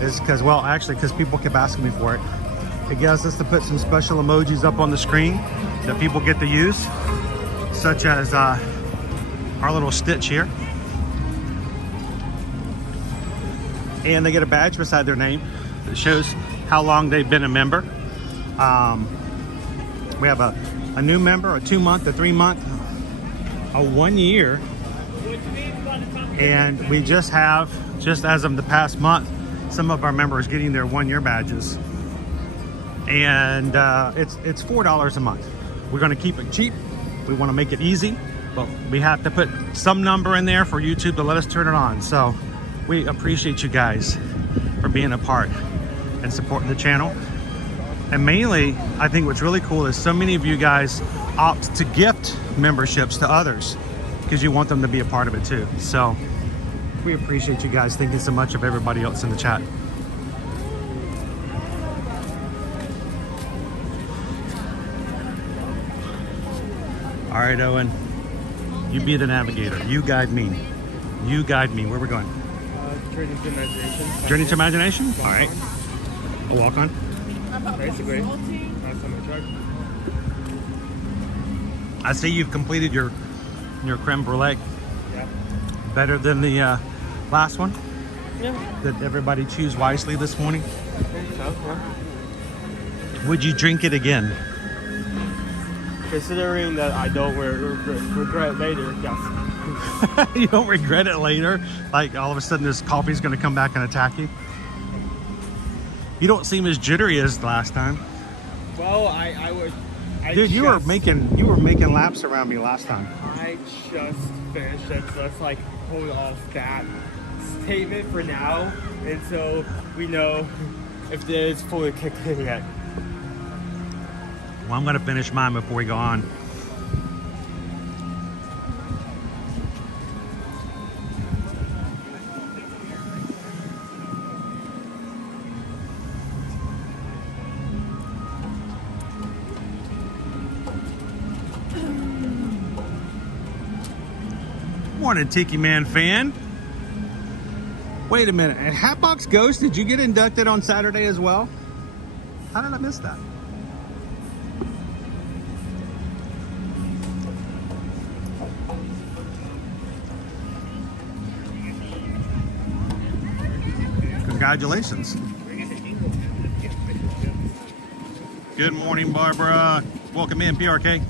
is because, well, actually, because people kept asking me for it. It gets us to put some special emojis up on the screen that people get to use, such as our little stitch here. And they get a badge beside their name that shows how long they've been a member. We have a new member, a 2-month, a 3-month, a 1 year. And we just have, just as of the past month, some of our members getting their 1-year badges. And it's $4 a month. We're going to keep it cheap. We want to make it easy, but we have to put some number in there for YouTube to let us turn it on. So we appreciate you guys for being a part and supporting the channel. And mainly, I think what's really cool is so many of you guys opt to gift memberships to others because you want them to be a part of it too. So we appreciate you guys thinking so much of everybody else in the chat. All right, Owen, you be the navigator. You guide me. You guide me. Where we're going? Journey to Imagination. Journey to Imagination? All right. A walk on? Basically. Last time I tried. I see you've completed your creme brulee. Yeah. Better than the last one? Yeah. Did everybody choose wisely this morning? I think so, yeah. Would you drink it again? Considering that I don't regret later, yes. You don't regret it later? Like all of a sudden this coffee's gonna come back and attack you? You don't seem as jittery as last time. Well, Dude, you were making laps around me last time. I just finished it, so let's like hold off that statement for now until we know if it is fully kicked in yet. Well, I'm gonna finish mine before we go on. Morning, Tiki Man fan. Wait a minute, at Hatbox Ghost, did you get inducted on Saturday as well? How did I miss that? Congratulations. Good morning, Barbara. Welcome in, PRK.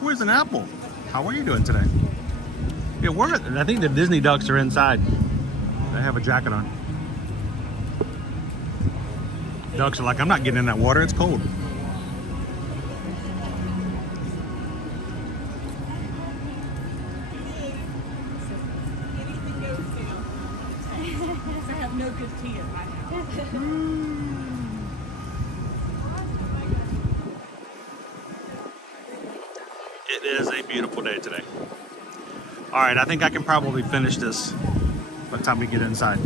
Where's an apple? How are you doing today? Yeah, I think the Disney ducks are inside. They have a jacket on. Ducks are like, I'm not getting in that water, it's cold. I have no good tea in my house. It is a beautiful day today. All right, I think I can probably finish this by the time we get inside.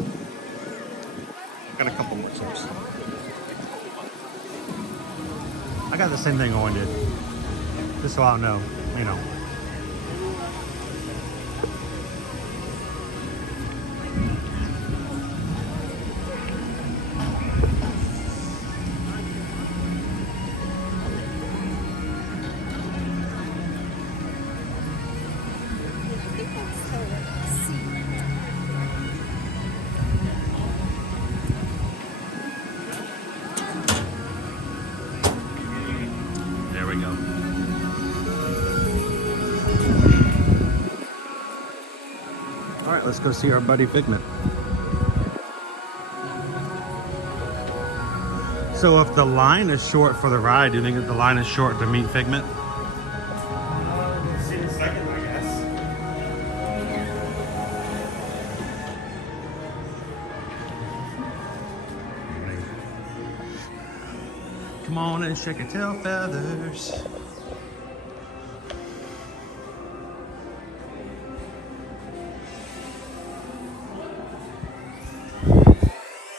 Got a couple more sips. I got the same thing Owen did. Just so I'll know, you know. right, let's go see our buddy Figment. So if the line is short for the ride, do you think that the line is short to meet Figment? See in a second, I guess. Come on and shake your tail feathers.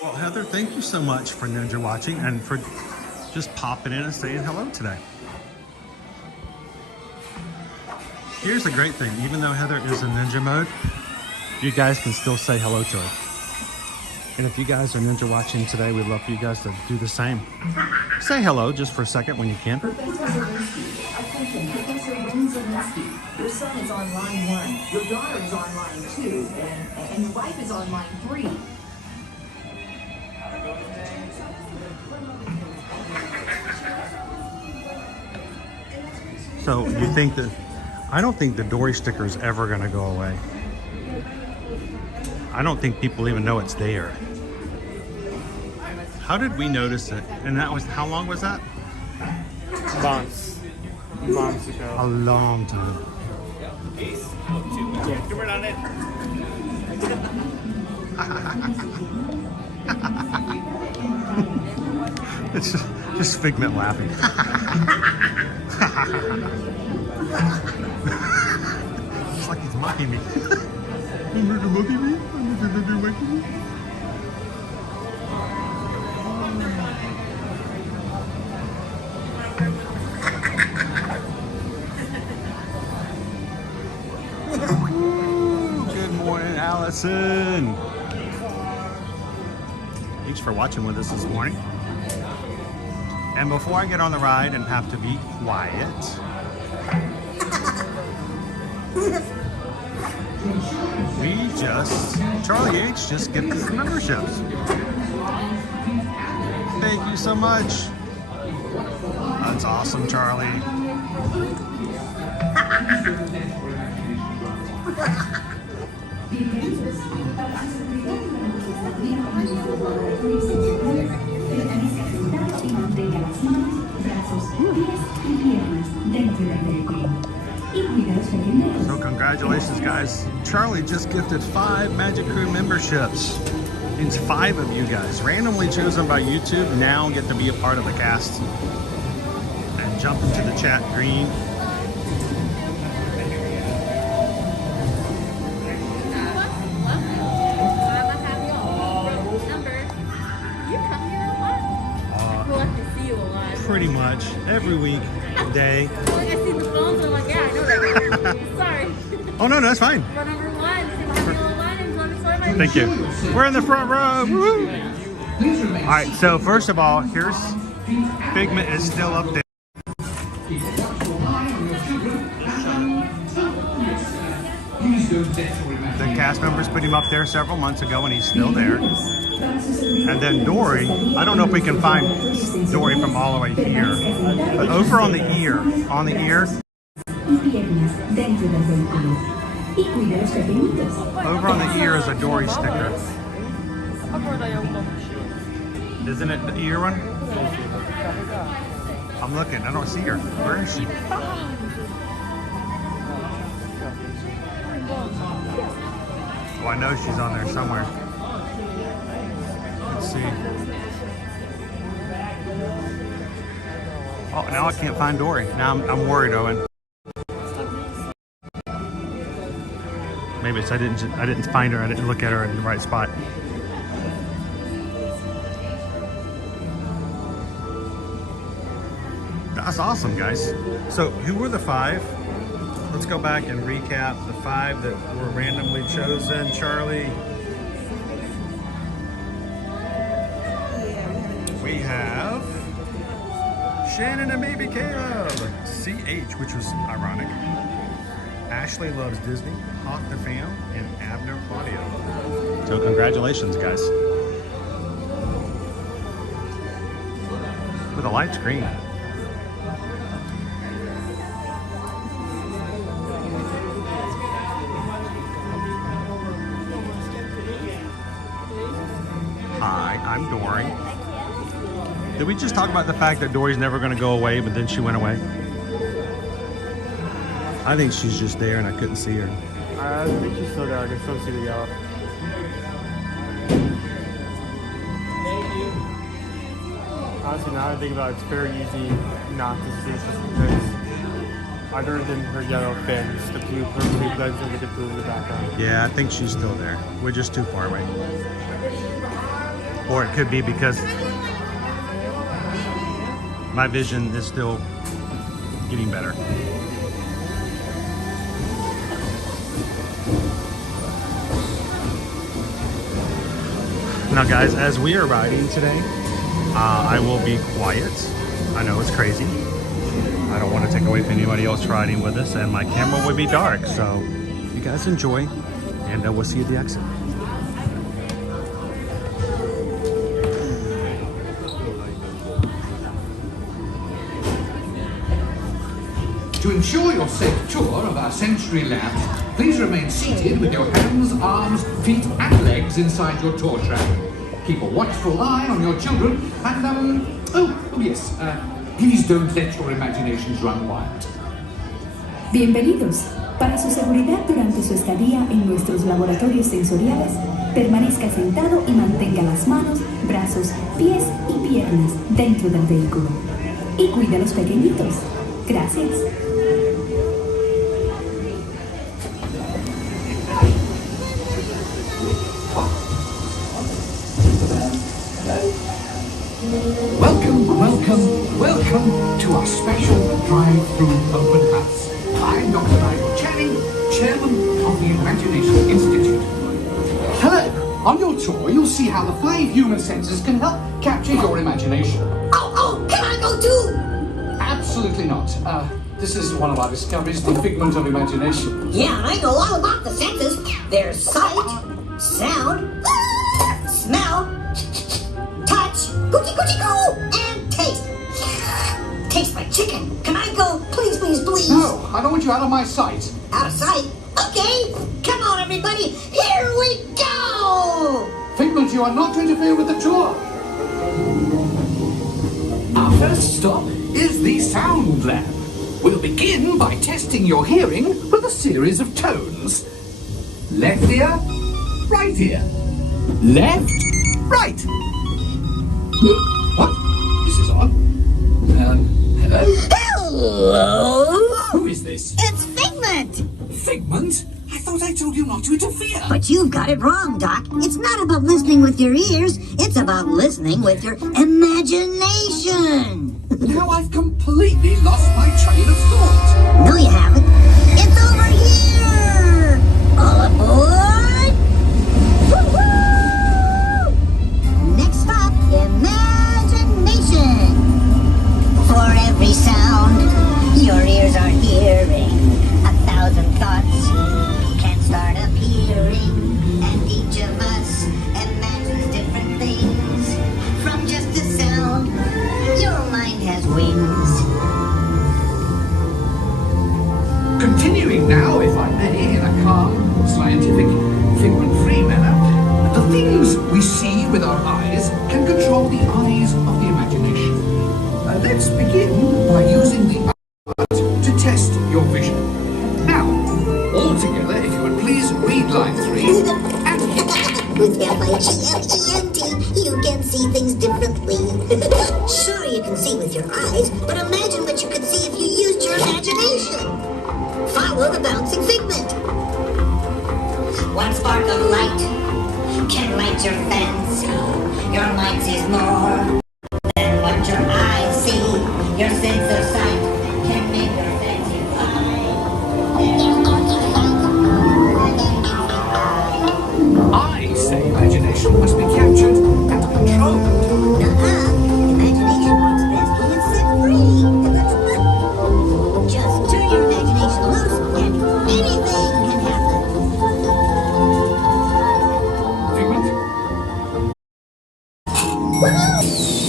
Well, Heather, thank you so much for ninja watching and for just popping in and saying hello today. Here's the great thing, even though Heather is in ninja mode, you guys can still say hello to her. And if you guys are ninja watching today, we'd love for you guys to do the same. Say hello just for a second when you can. Professor Zelensky, attention, Professor Zelensky. Your son is on line 1, your daughter is on line 2, and your wife is on line 3. So you think that, I don't think the Dory sticker is ever gonna go away. I don't think people even know it's there. How did we notice it? And that was, how long was that? Months ago. A long time. It's just Figment laughing. It's like he's mocking me. You're mocking me? You're mocking me? Good morning, Allison. Thanks for watching with us this morning. And before I get on the ride and have to be quiet, Charlie H just gifted some memberships. Thank you so much. That's awesome, Charlie. So congratulations, guys. Charlie just gifted 5 Magic Crew memberships. Means 5 of you guys, randomly chosen by YouTube, now get to be a part of the cast. And jump into the chat green. Pretty much every week, day. I see the phones and I'm like, yeah, I know that guy. Sorry. Oh no, that's fine. We're number 1. Happy little line. Thank you. We're in the front row. Woo-hoo. All right, so first of all, here's Figment is still up there. The cast members put him up there several months ago and he's still there. And then Dory, I don't know if we can find Dory from all the way here, but over on the ear, over on the ear is a Dory sticker. Isn't it the ear one? I'm looking, I don't see her. Where is she? Oh, I know she's on there somewhere. Let's see. Oh, now I can't find Dory. Now I'm worried, Owen. Maybe it's I didn't find her. I didn't look at her in the right spot. That's awesome, guys. So who were the 5? Let's go back and recap the 5 that were randomly chosen. Charlie. We have Shannon and baby Caleb. CH, which was ironic. Ashley loves Disney, Hawk the Fam, and Abner Claudio. So congratulations, guys. With a light screen. Dory. Did we just talk about the fact that Dory's never going to go away, but then she went away? I think she's just there and I couldn't see her. I think she's still there. I can still see the yellow. Honestly, now that I think about it, it's very easy not to see just because other than her yellow fins, the blue perfectly blends in with the blue in the background. Yeah, I think she's still there. We're just too far away. Or it could be because my vision is still getting better. Now guys, as we are riding today, I will be quiet. I know it's crazy. I don't want to take away from anybody else riding with us, and my camera will be dark, so you guys enjoy, and we'll see you at the exit. To ensure your safe tour of our sensory labs, please remain seated with your hands, arms, feet and legs inside your tour track. Keep a watchful eye on your children and, yes, please don't let your imaginations run wild. Bienvenidos. Para su seguridad durante su estadía en nuestros laboratorios sensoriales, permanezca sentado y mantenga las manos, brazos, pies y piernas dentro del vehículo. Y cuide a los pequeñitos. Gracias. Welcome to our special drive-through open house. I'm Dr. Nigel Channing, Chairman of the Imagination Institute. Hello. On your tour, you'll see how the 5 human senses can help capture your imagination. Oh, can I go too? Absolutely not. This is one of our discoveries, the figment of imagination. Yeah, I know all about the senses. There's sight, sound, smell, touch, coochie coochie coo, and taste. Tastes like chicken. Can I go? Please, please, please. No, I don't want you out of my sight. Out of sight? Okay. Come on, everybody. Here we go. Figment, you are not to interfere with the tour. Our first stop is the sound lab. We'll begin by testing your hearing with a series of tones. Left ear, right ear. Left, right. What? This is odd. Hello? Hello? Who is this? It's Figment. Figment? I thought I told you not to interfere. But you've got it wrong, Doc. It's not about listening with your ears. It's about listening with your imagination. Now I've completely lost my train of thought. No, you haven't. It's over here. All aboard. Woo-hoo! Next stop, imagination. For every sound your ears are hearing, 1,000 thoughts can start appearing, and each of us imagines different things. From just a sound, your mind has wings. Continuing now, if I may, in a calm, scientific, figment-free manner, the things we see with our eyes can control the eyes of the imagination. Let's begin by using the art to test your vision. Now, all together, if you would please read line 3 and hit. With F-I-G-M-E-N-T, you can see things differently. Sure, you can see with your eyes, but imagine what you could see if you used your imagination. Follow the bouncing figment. One spark of light can light your fancy. Your mind sees more than what your eyes see. Your sense of sight can make your fancy fly. I say imagination must be captured and controlled. Imagination works best when it's set free. Just turn your imagination loose and anything can happen. Figment? Woohoo!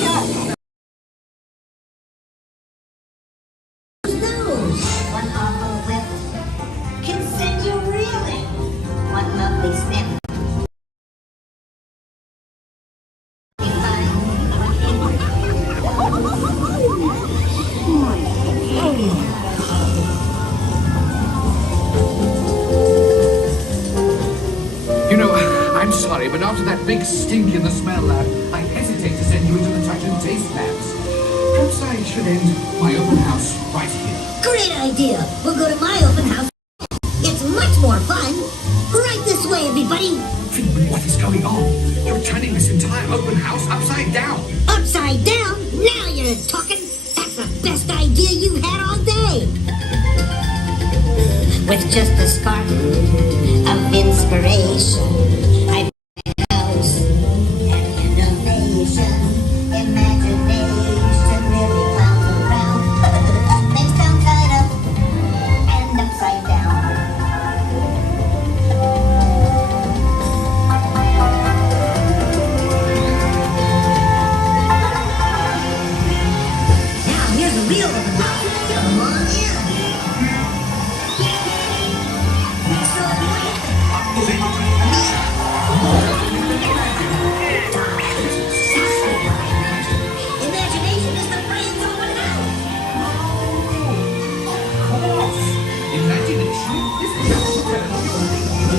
You know, I'm sorry, but after that big stink in the smell lab, I hesitate to send you into the touch and taste labs. Perhaps I should end my open house right here. Great idea. We'll go to my open house. It's much more fun. Right this way, everybody. Figment, what is going on? You're turning this entire open house upside down. Upside down? Now you're talking. That's the best idea you've had all day. With just a spark of inspiration, I built a house and innovation. Imagination really clowns around. Things down tied up and upside down. Now here's the real open house. Come on in. Imagination is the brain's open house. Imagination is just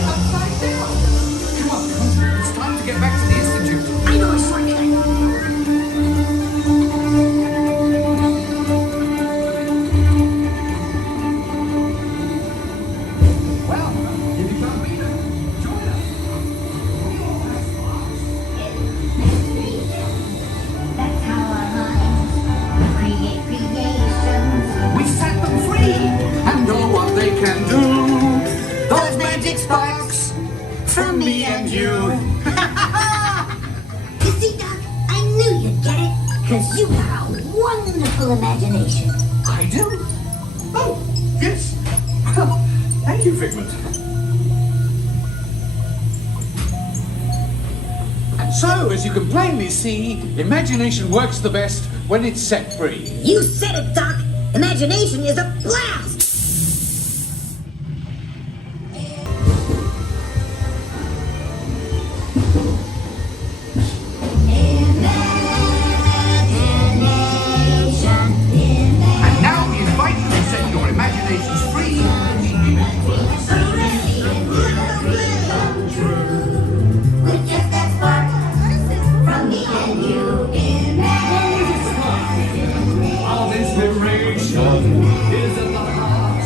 upside down. Come on, it's time to get back to the Institute. I know a shortcut. Well, if you can't beat it, join us. That's how our minds create creations. We set them free and know what they can do. Those magic sparks from me and you. You see, Doc, I knew you'd get it, because you got a wonderful imagination. I do? Oh, yes. Thank you, Figment. And so, as you can plainly see, imagination works the best when it's set free. You said it, Doc. Imagination is a blast. And now we invite you to set your imaginations free. With just that spark from me and you. All inspiration is at the heart.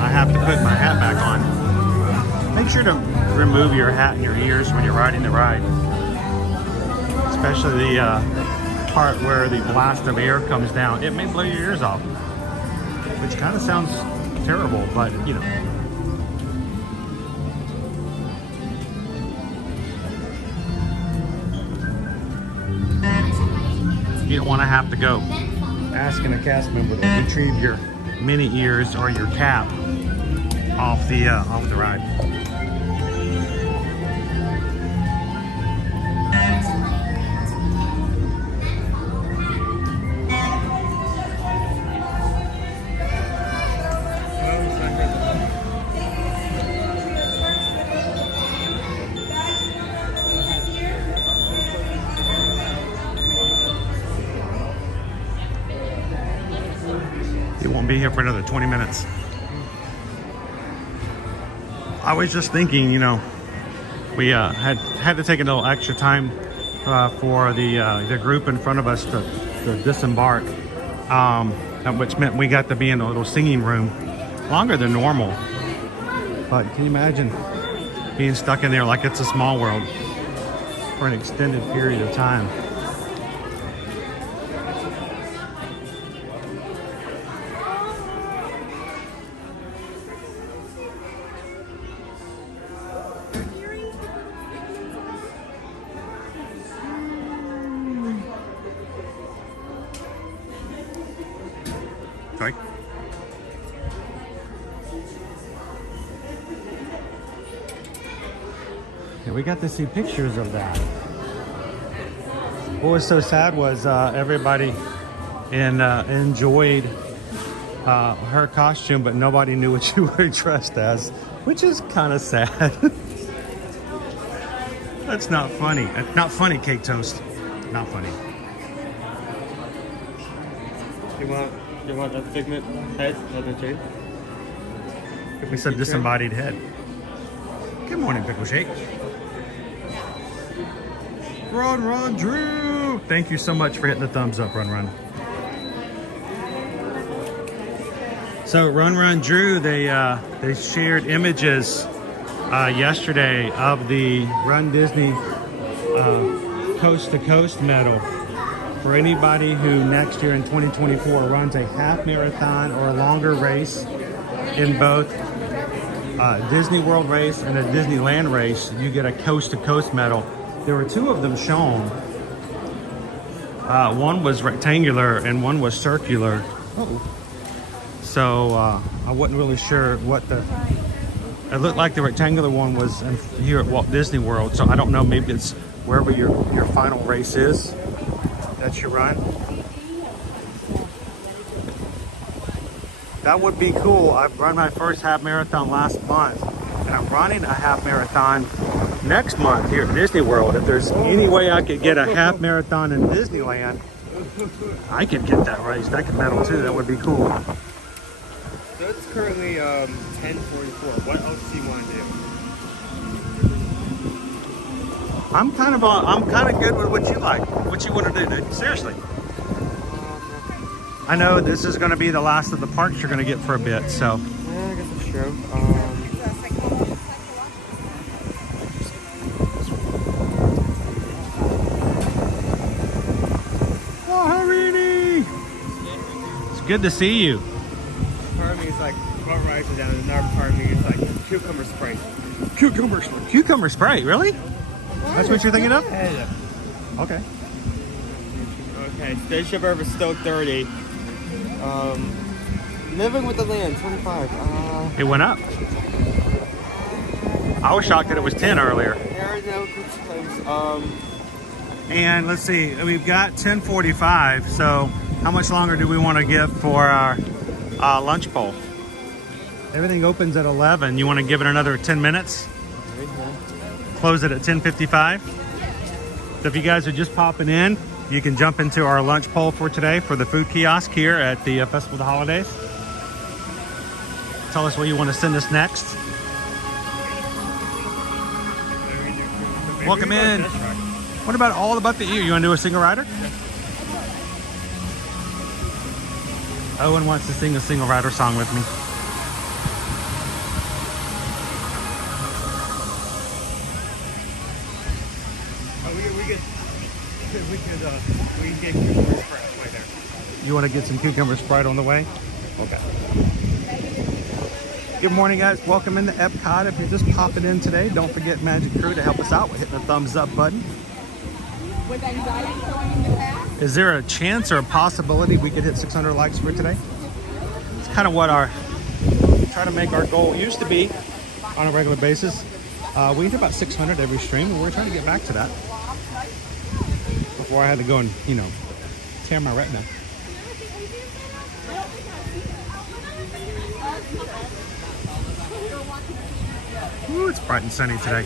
I have to put my hat back on. Make sure to remove your hat and your ears when you're riding the ride. Especially the part where the blast of air comes down. It may blow your ears off. Which kind of sounds terrible, but you know. You don't want to have to go asking a cast member to retrieve your mini ears or your cap off the ride. It won't be here for another 20 minutes. I was just thinking, you know, we had to take a little extra time for the group in front of us to disembark, which meant we got to be in a little singing room longer than normal. But can you imagine being stuck in there like it's a small world for an extended period of time? Sorry. Yeah, we got to see pictures of that. What was so sad was everybody enjoyed her costume, but nobody knew what you were dressed as, which is kind of sad. That's not funny. Not funny, Cake Toast. Not funny. You want that Figment head on the chain? We said disembodied head. Good morning, Pickle Shake. Run, Drew! Thank you so much for hitting the thumbs up, Run. So Run, Drew, they shared images yesterday of the Run Disney Coast to Coast medal for anybody who next year in 2024 runs a half marathon or a longer race in both Disney World race and a Disneyland race. You get a Coast to Coast medal. There were two of them shown. One was rectangular and one was circular. So I wasn't really sure what it looked like. The rectangular one was here at Walt Disney World. So I don't know, maybe it's wherever your final race is that you run. That would be cool. I've run my first half marathon last month, and I'm running a half marathon next month here at Disney World. If there's any way I could get a half marathon in Disneyland, I could get that race. I could medal too. That would be cool. So it's currently 10:44. What else do you want to do? I'm kind of good with what you like. What you want to do, dude? Seriously. I know this is going to be the last of the parks you're going to get for a bit, so. Yeah, I guess that's true. Oh, Harini! It's good to see you. Part of me is like, what rides are down, and another part of me is like cucumber Sprite. Cucumber Sprite, really? That's what you're thinking of? Yeah. Okay. Okay, Spaceship Earth is still 30. Living with the Land, 25. It went up. I was shocked that it was 10 earlier. And let's see, we've got 10:45. So how much longer do we want to give for our lunch bowl? Everything opens at 11. You want to give it another 10 minutes? Close it at 10:55. So if you guys are just popping in, you can jump into our lunch poll for today for the food kiosk here at the Festival of the Holidays. Tell us what you want to send us next. Welcome in. What about All About the You? You want to do a single rider? Owen wants to sing a single rider song with me. We can get cucumber Sprite right there. You want to get some cucumber Sprite on the way? Okay. Good morning, guys. Welcome into Epcot. If you're just popping in today, don't forget Magic Crew to help us out with hitting the thumbs up button. With anxiety going in the past? Is there a chance or a possibility we could hit 600 likes for today? It's kind of what try to make our goal used to be on a regular basis. We hit about 600 every stream, and we're trying to get back to that. Before I had to go and, tear my retina. Ooh, it's bright and sunny today.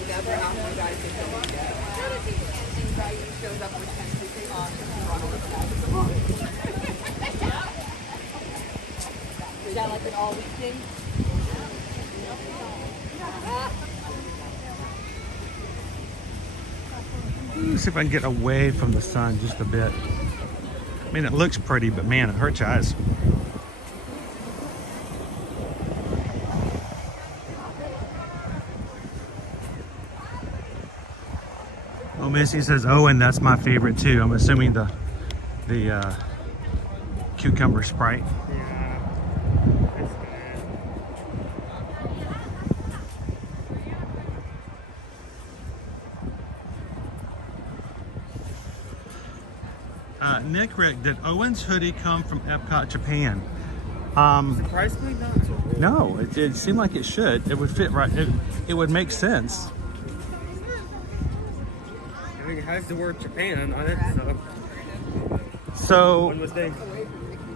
Is that like an all-week thing? Let's see if I can get away from the sun just a bit. I mean, it looks pretty, but man, it hurts your eyes. Oh, Missy says, Owen, that's my favorite too. I'm assuming the cucumber Sprite. Nick Rick, did Owen's hoodie come from Epcot, Japan? Surprisingly not. No, it seemed like it should. It would fit right. It would make sense. I mean, it has the word Japan on it, so. One mistake.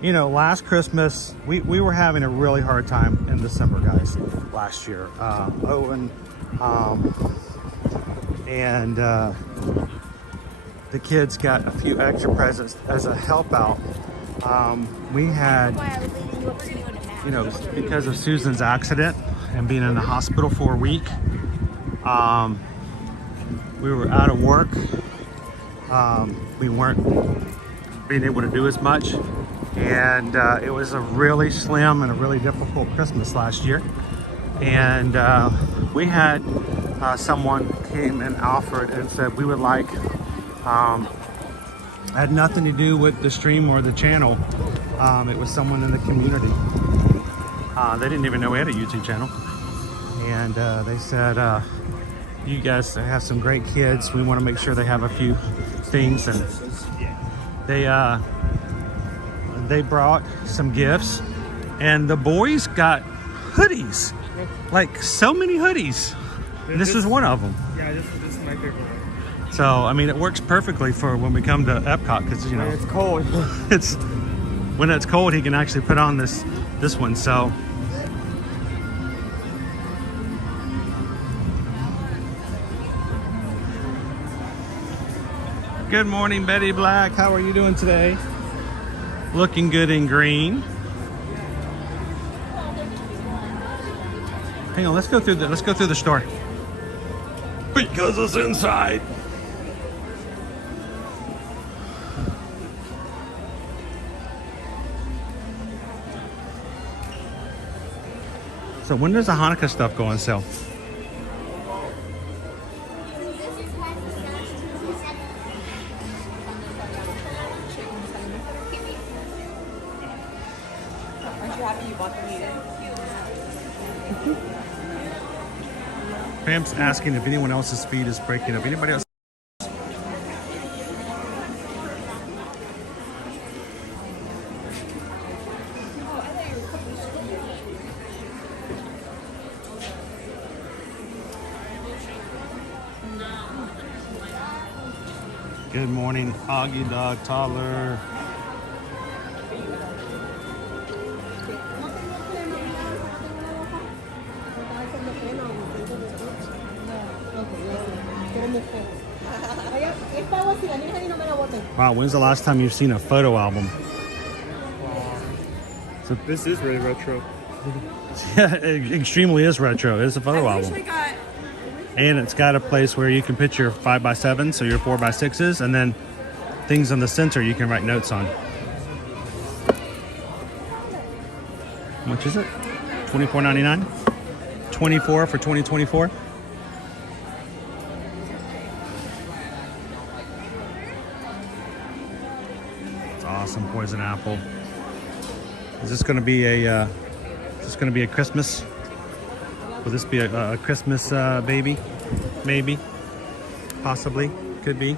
Last Christmas, we were having a really hard time in December, guys, last year. Owen and the kids got a few extra presents as a help out. We had, because of Susan's accident and being in the hospital for a week, We were out of work. We weren't being able to do as much, and it was a really slim and a really difficult Christmas last year. And we had someone came and offered and said we would like, had nothing to do with the stream or the channel. It was someone in the community. They didn't even know we had a YouTube channel. And they said, you guys have some great kids. We want to make sure they have a few things. And they brought some gifts. And the boys got hoodies. Like so many hoodies. This was one of them. Yeah, this is my favorite one. So, I mean, it works perfectly for when we come to Epcot because, you know, it's cold. When it's cold, he can actually put on this one. So, good morning, Betty Black. How are you doing today? Looking good in green. Hang on, let's go through the store. Because it's inside. So when does the Hanukkah stuff go on sale? Aren't you happy you bought the meter? Pam's asking if anyone else's feed is breaking up. Anybody else? Good morning, Augie Dog Toddler. Wow, when's the last time you've seen a photo album? So this is really retro. Yeah, it extremely is retro. It's a photo album. And it's got a place where you can put your 5x7s, so your 4x6s, and then things in the center you can write notes on. How much is it? $24.99? $24 for 2024? It's awesome. Poison apple. Is this going to be a? Is this going to be a Christmas? Will this be a Christmas baby? Maybe. Possibly. Could be.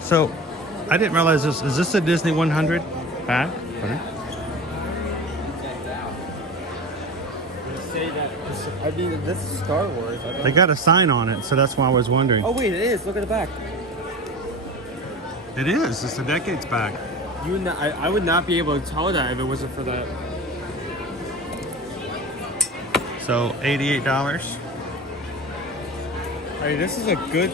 So, I didn't realize this. Is this a Disney 100 bag? I mean, this is Star Wars. They got a sign on it, so that's why I was wondering. Oh wait, it is. Look at the back. It is. It's a Decades bag. I would not be able to tell that if it wasn't for that. So $88. Hey, this is a good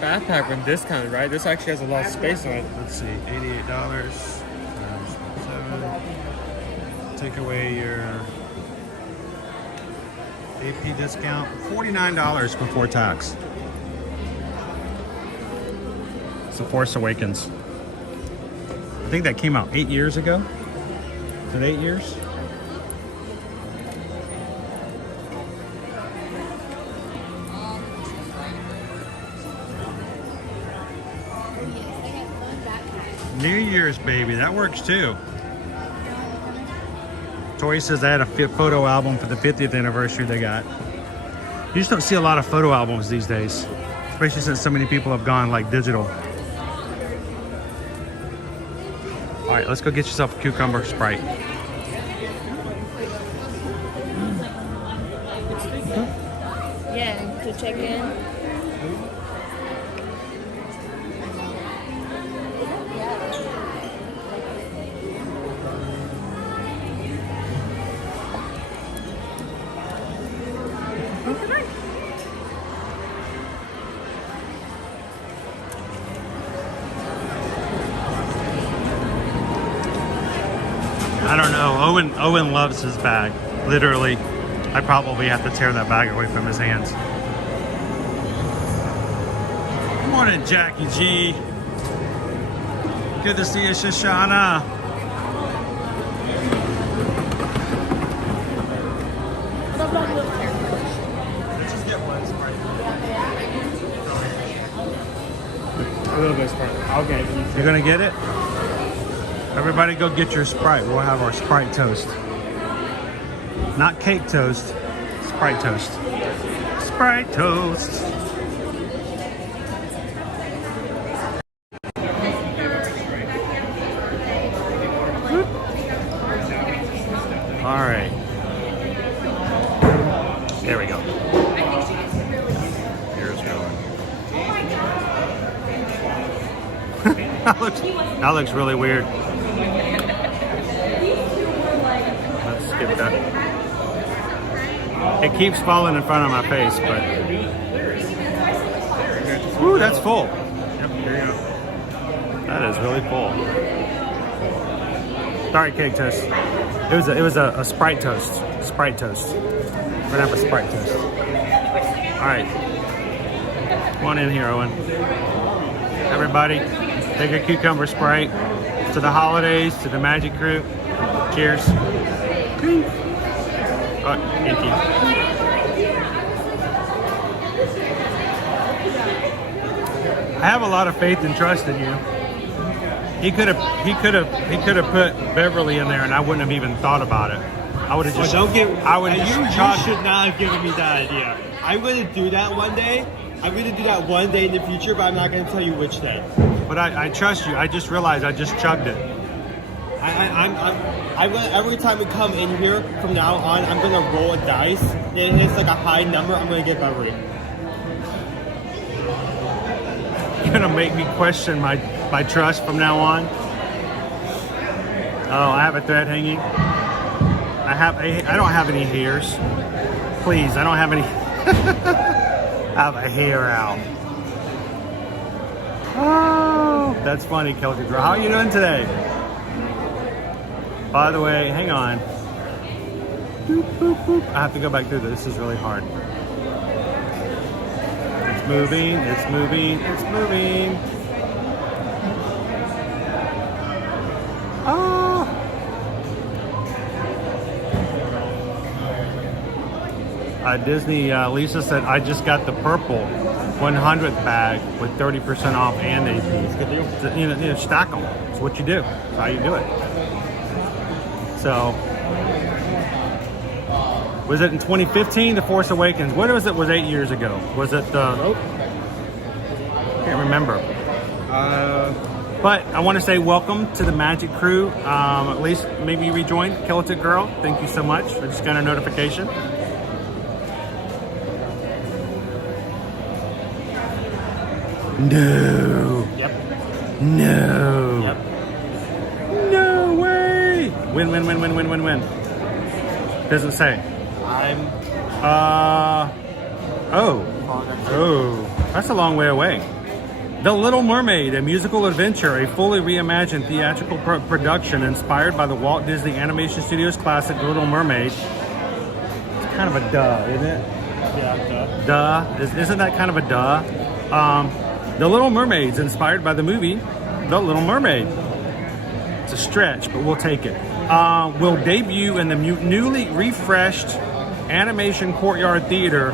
backpack from discount, right? This actually has a lot of space on it. Let's see, $88 times 7. Take away your AP discount, $49 before tax. It's The Force Awakens. I think that came out 8 years ago. Is it 8 years? New Year's, baby. That works too. Tori says they had a photo album for the 50th anniversary they got. You just don't see a lot of photo albums these days, especially since so many people have gone like digital. All right, let's go get yourself a cucumber Sprite. Yeah, to check in. I don't know. Owen loves his bag. Literally, I probably have to tear that bag away from his hands. Good morning, Jackie G. Good to see you, Shoshana. Let's just get one Sprite. A little bit of Sprite. Okay. You're gonna get it? Everybody go get your Sprite. We'll have our Sprite toast. Not cake toast, Sprite toast. Sprite toast. All right. There we go. Here's going. that looks really weird. Let's skip that. It keeps falling in front of my face, but... Ooh, that's full. Yep, here you go. That is really full. Sorry, cake toast. It was a Sprite toast. Sprite toast. We're gonna have a Sprite toast. All right. Come on in here, Owen. Everybody, take a cucumber Sprite to the holidays, to the Magic Crew. Cheers. Oh, Inky. I have a lot of faith and trust in you. He could have put Beverly in there, and I wouldn't have even thought about it. I would have just. Well, don't give. I would. You just should not have given me that idea. I'm going to do that one day. I'm going to do that one day in the future, but I'm not going to tell you which day. But I trust you. I just realized I just chugged it. I'm gonna, every time we come in here from now on, I'm going to roll a dice. And if it's like a high number, I'm going to get Beverly. You're gonna make me question my trust from now on. Oh, I have a thread hanging. I don't have any hairs. Please, I don't have any. I have a hair out. Oh, that's funny, Celtic Girl. How are you doing today? By the way, hang on. Boop, boop, boop. I have to go back through this. This is really hard. It's moving, it's moving, it's moving. Oh! Disney, Lisa said, I just got the purple 100th bag with 30% off and AP. You know, stack them. It's what you do. It's how you do it. So, was it in 2015, The Force Awakens? What was it? Was 8 years ago? Was it the... Oh, can't remember. But I want to say welcome to the Magic Crew. At least maybe you rejoined. Celtic Girl, thank you so much. I just got a notification. No. Yep. No. Yep. No way. Win, win, win, win, win, win, win. Doesn't say. Oh, that's a long way away. The Little Mermaid, a musical adventure, a fully reimagined theatrical production inspired by the Walt Disney Animation Studios classic The Little Mermaid. It's kind of a duh, isn't it? Yeah, duh. Isn't that kind of a duh? The Little Mermaid's inspired by the movie The Little Mermaid. It's a stretch, but we'll take it. Will debut in the newly refreshed Animation Courtyard Theater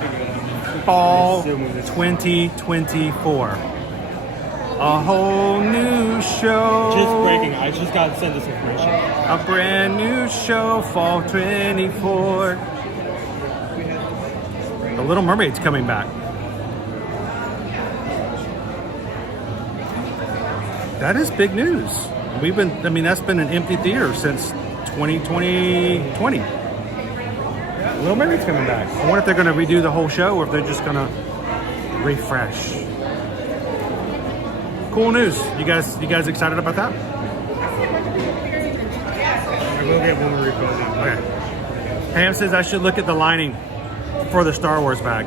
fall 2024. A whole new show. Just breaking. I just got to send this information. A brand new show, fall 24. The Little Mermaid's coming back. That is big news. That's been an empty theater since 2020. Little Mermaid's coming back. I wonder if they're going to redo the whole show or if they're just going to refresh. Cool news. You guys excited about that? I will get one refill. Okay. Pam says I should look at the lining for the Star Wars bag.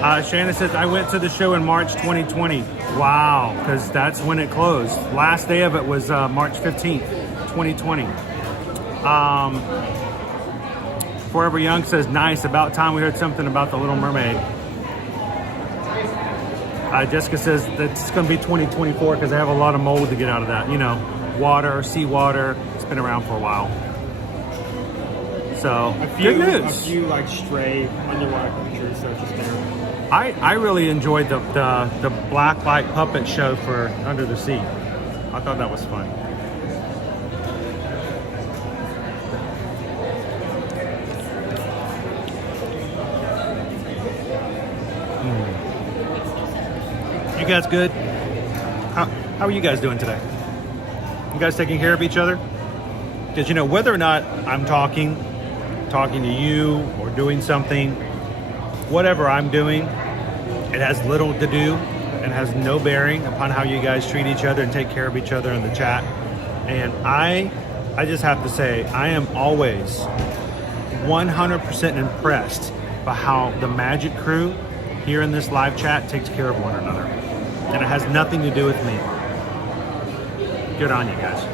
Shannon says, I went to the show in March 2020. Wow, because that's when it closed. Last day of it was March 15th, 2020. Forever Young says, nice, about time we heard something about the Little Mermaid. Jessica says that's going to be 2024 because they have a lot of mold to get out of that. You know, water, seawater. It's been around for a while. So, good news. A few like stray underwater creatures that are just there. I really enjoyed the black light puppet show for Under the Sea. I thought that was fun. You guys good? How are you guys doing today? You guys taking care of each other? Because you know, whether or not I'm talking to you or doing something, whatever I'm doing, it has little to do and has no bearing upon how you guys treat each other and take care of each other in the chat. And I just have to say, I am always 100% impressed by how the Magic crew here in this live chat takes care of one another. And it has nothing to do with me. Good on you guys.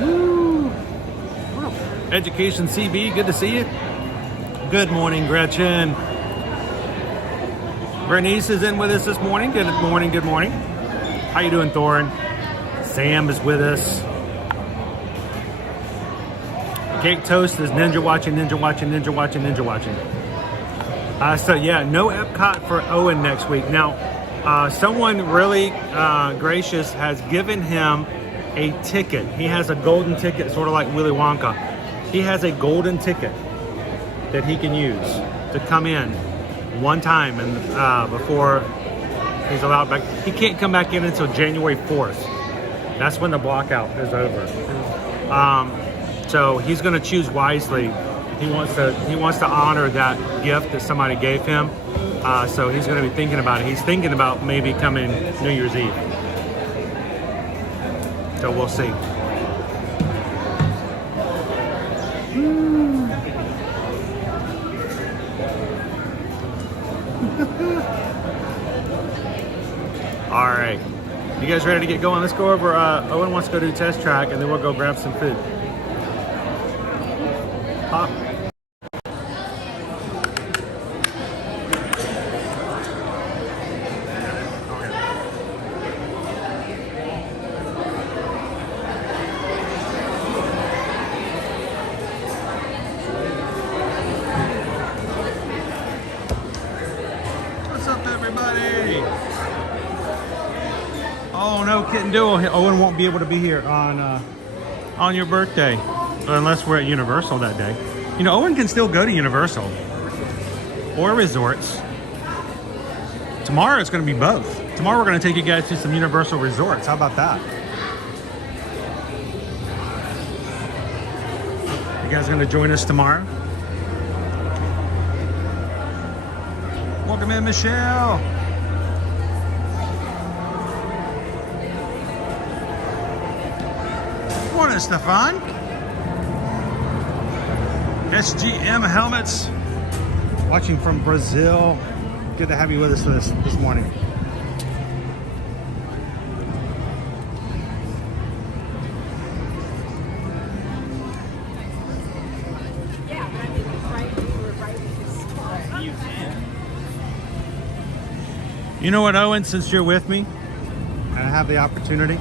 Woo. Education CB, good to see you. Good morning, Gretchen. Bernice is in with us this morning. Good morning, good morning. How you doing, Thorin? Sam is with us. Cake Toast is ninja watching. So yeah, no Epcot for Owen next week. Now, someone really gracious has given him a ticket. He has a golden ticket, sort of like Willy Wonka. He has a golden ticket that he can use to come in one time and before he's allowed back. He can't come back in until January 4th. That's when the blockout is over. So he's going to choose wisely. He wants to honor that gift that somebody gave him. So he's going to be thinking about it. He's thinking about maybe coming New Year's Eve. So we'll see. All right. You guys ready to get going? Let's go over. Owen wants to go do test track, and then we'll go grab some food. Pop. What's up, everybody? Oh, no kidding, Owen won't be able to be here on your birthday. Unless we're at Universal that day. You know, Owen can still go to Universal or resorts. Tomorrow it's going to be both. Tomorrow we're going to take you guys to some Universal resorts. How about that? You guys going to join us tomorrow? Welcome in, Michelle. Morning, Stefan. SGM Helmets, watching from Brazil. Good to have you with us this morning. You know what, Owen, since you're with me and I have the opportunity,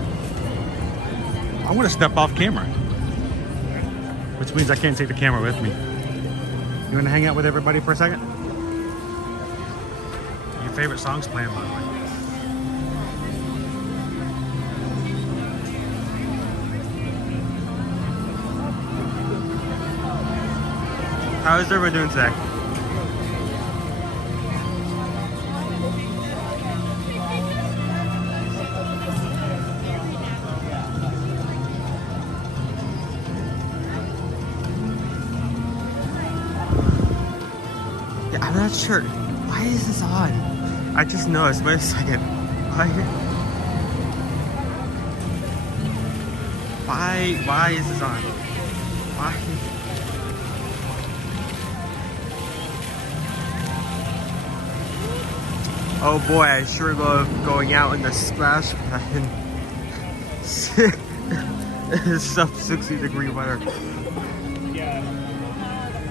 I want to step off camera. Which means I can't take the camera with me. You want to hang out with everybody for a second? Your favorite song's playing, by the way. How is everybody doing today? I'm not sure. Why is this on? I just noticed. Wait a second. Why is this on? Oh boy, I sure love going out in the splash pad. It's sub 60-degree weather. Yeah.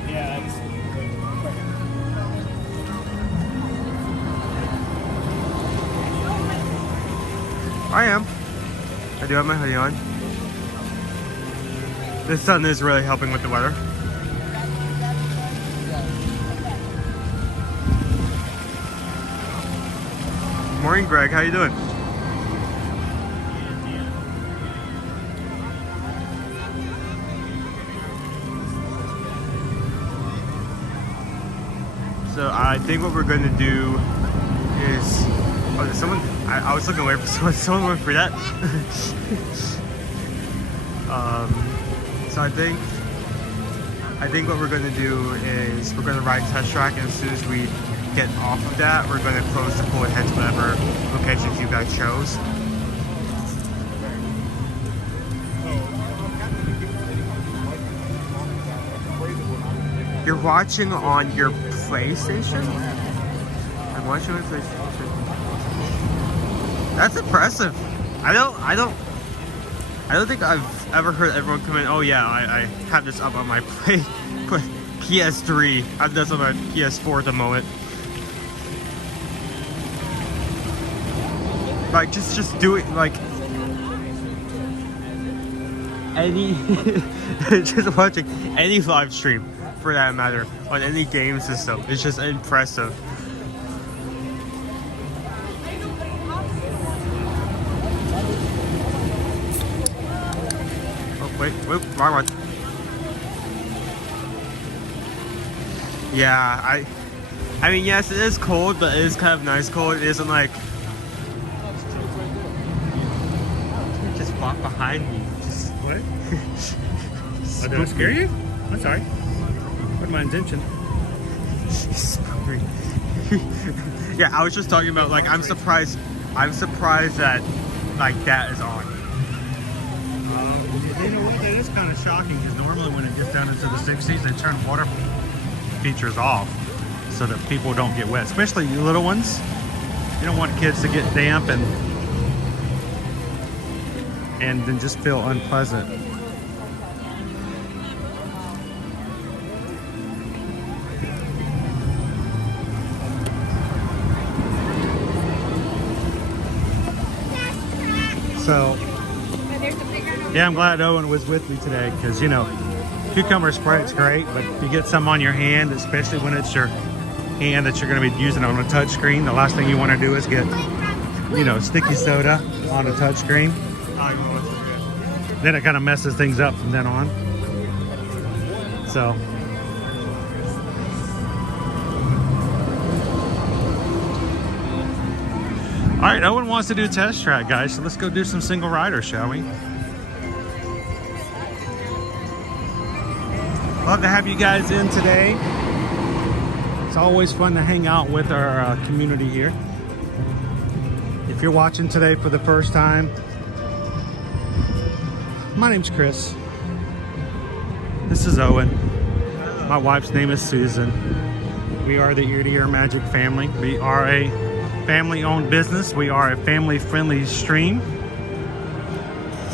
Yeah, it's... I am. I do have my hoodie on. The sun is really helping with the weather. Morning, Greg. How you doing? So I think what we're going to do is... Oh, there's someone... I was looking away for someone. Someone went for that. So I think what we're going to do is we're going to ride test track, and as soon as we get off of that, we're going to close the pool and head to whatever locations you guys chose. You're watching on your PlayStation? I'm watching on PlayStation. That's impressive. I don't think I've ever heard everyone come in, oh yeah, I have this up on my PS3. I have this on my PS4 at the moment. Like, just do it, like, any, just watching any live stream, for that matter, on any game system. It's just impressive. Wait, wrong one. Yeah, I mean, yes, it is cold, but it is kind of nice cold. It isn't like... Just walk behind me. Just... What? Oh, did I scare you? I'm sorry. What's my intention? Yeah, I was just talking about, like, I'm surprised that, like, that is on. You know what? That is kind of shocking, because normally when it gets down into the 60s, they turn water features off so that people don't get wet, especially you little ones. You don't want kids to get damp and then just feel unpleasant. So, yeah, I'm glad Owen was with me today, because, you know, cucumber Sprite's great, but if you get some on your hand, especially when it's your hand that you're going to be using on a touch screen, the last thing you want to do is get, you know, sticky soda on a touch screen. Then it kind of messes things up from then on. So, all right, Owen wants to do test track, guys, so let's go do some single rider, shall we? Love to have you guys in today. It's always fun to hang out with our community here. If you're watching today for the first time, my name's Chris. This is Owen. My wife's name is Susan. We are the Ear to Ear Magic family. We are a family-owned business. We are a family-friendly stream.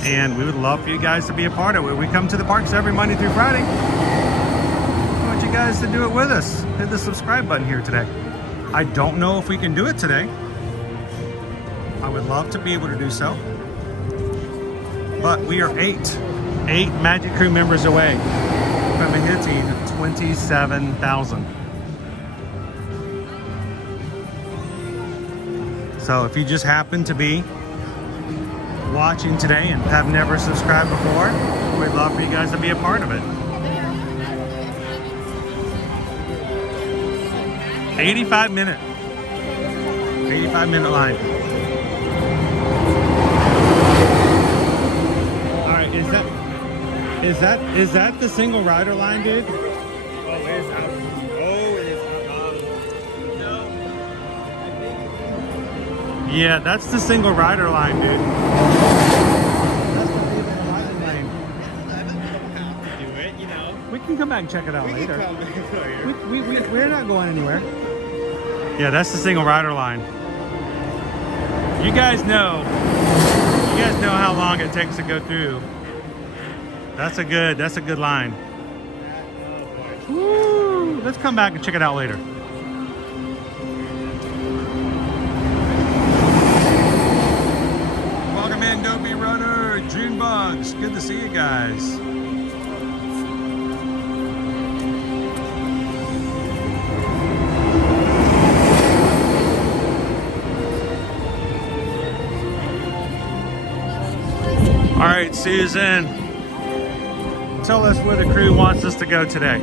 And we would love for you guys to be a part of it. We come to the parks every Monday through Friday. I want you guys to do it with us. Hit the subscribe button here today. I don't know if we can do it today. I would love to be able to do so. But we are eight Magic Crew members away from hitting 27,000. So if you just happen to be watching today and have never subscribed before, we'd love for you guys to be a part of it. 85-minute line. All right, is that the single rider line, dude? Oh, it is out. Oh, it is out. No. Yeah, that's the single rider line, dude. That's the rider line. can come back and check it out later. Come back later. We're not going anywhere. Yeah, that's the single rider line. You guys know how long it takes to go through. That's a good line. Woo! Let's come back and check it out later. Welcome in, Dopey Runner, June Bugs. Good to see you guys. All right, Susan, tell us where the crew wants us to go today.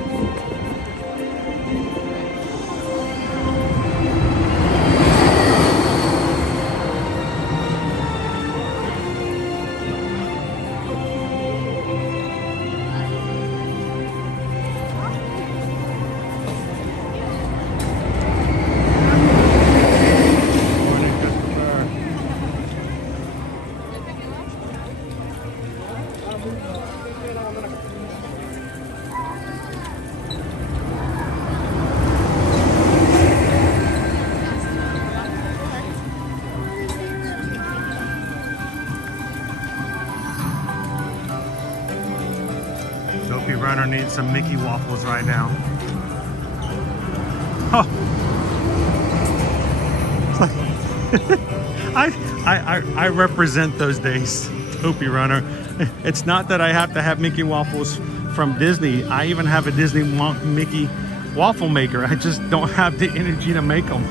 Dopey Runner needs some Mickey waffles right now. Oh. I represent those days, Dopey Runner. It's not that I have to have Mickey waffles from Disney. I even have a Disney Mickey waffle maker. I just don't have the energy to make them.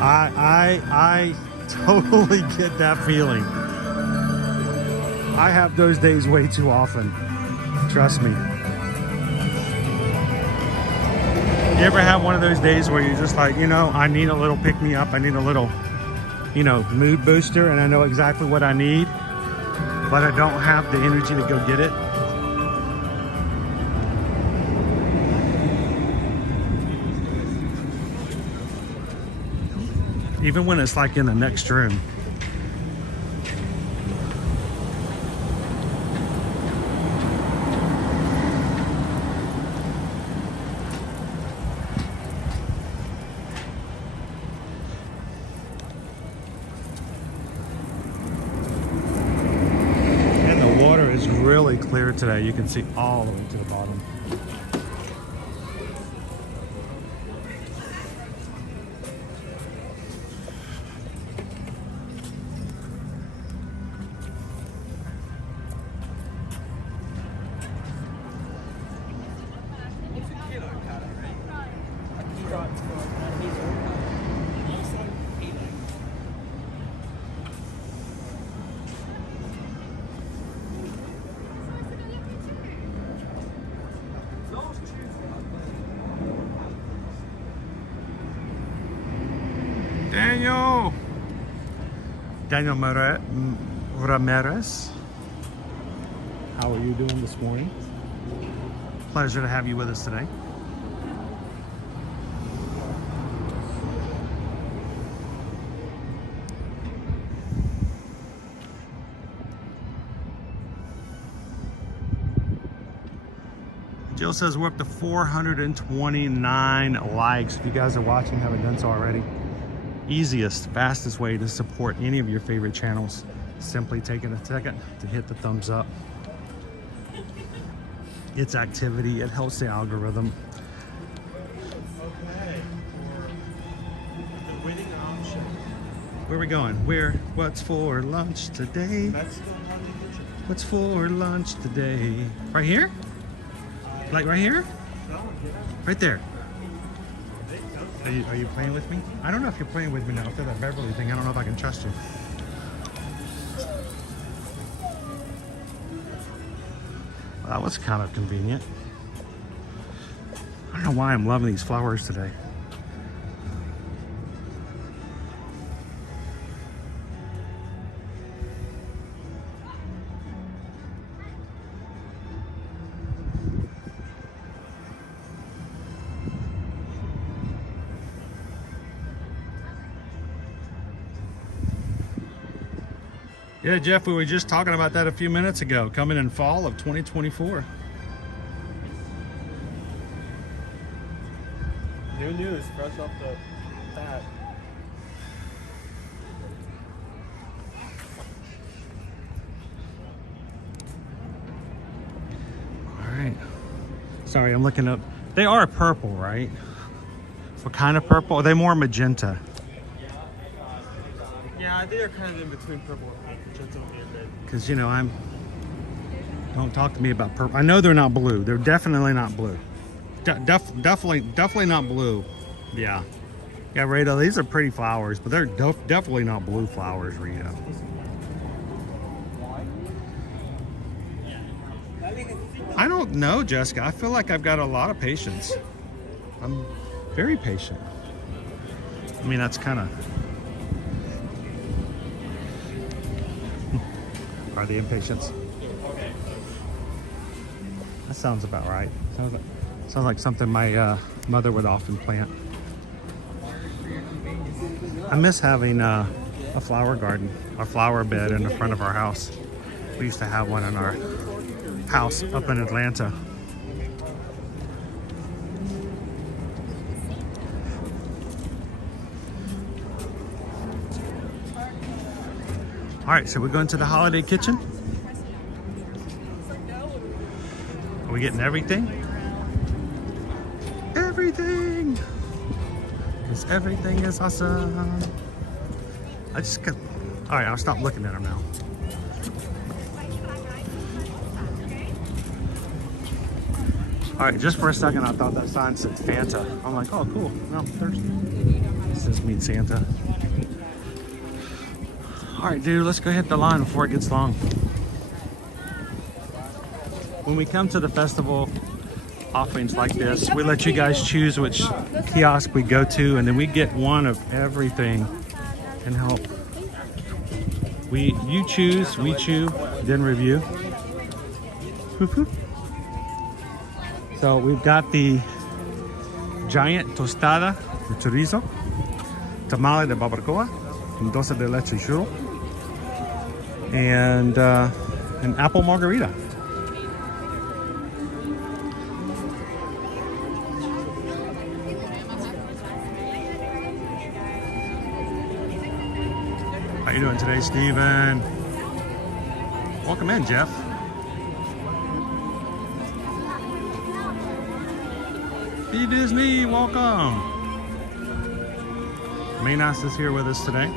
I totally get that feeling. I have those days way too often. Trust me. You ever have one of those days where you're just like, you know, I need a little pick me up. I need a little, you know, mood booster, and I know exactly what I need, but I don't have the energy to go get it. Even when it's like in the next room. Really clear today. You can see all the way to the bottom. Daniel Ramirez, how are you doing this morning? Pleasure to have you with us today. Jill says we're up to 429 likes. If you guys are watching, haven't done so already. Easiest, fastest way to support any of your favorite channels, simply taking a second to hit the thumbs up. It's activity, it helps the algorithm. Okay, for the winning option. Where are we going? What's for lunch today? What's for lunch today? Right here? Like right here? Right there. Are you playing with me? I don't know if you're playing with me now. After that Beverly thing, I don't know if I can trust you. Well, that was kind of convenient. I don't know why I'm loving these flowers today. Yeah, Jeff, we were just talking about that a few minutes ago, coming in fall of 2024. New news, fresh off the bat. All right. Sorry, I'm looking up. They are purple, right? What kind of purple? Are they more magenta? Yeah, I think they're kind of in between purple and pink. Because, you know, don't talk to me about purple. I know they're not blue. They're definitely not blue. Definitely not blue. Yeah. Yeah, Rita, these are pretty flowers, but they're definitely not blue flowers, Rita. I don't know, Jessica. I feel like I've got a lot of patience. I'm very patient. I mean, that's kind of... Are the impatience? That sounds about right. Sounds like something my mother would often plant. I miss having a flower garden, a flower bed in the front of our house. We used to have one in our house up in Atlanta. All right, so we're going to the holiday kitchen. Are we getting everything? Everything! Because everything is awesome. I just got... All right, I'll stop looking at them now. All right, just for a second, I thought that sign said Fanta. I'm like, oh, cool. No, I'm thirsty. It says meet Santa. All right, dude, let's go hit the line before it gets long. When we come to the festival offerings like this, we let you guys choose which kiosk we go to, and then we get one of everything and help. You choose, we chew, then review. So we've got the giant tostada de chorizo, tamale de barbacoa, dulce de leche churro, and an apple margarita. How you doing today, Steven? Welcome in, Jeff. Hey, Disney, welcome. Maynas is here with us today.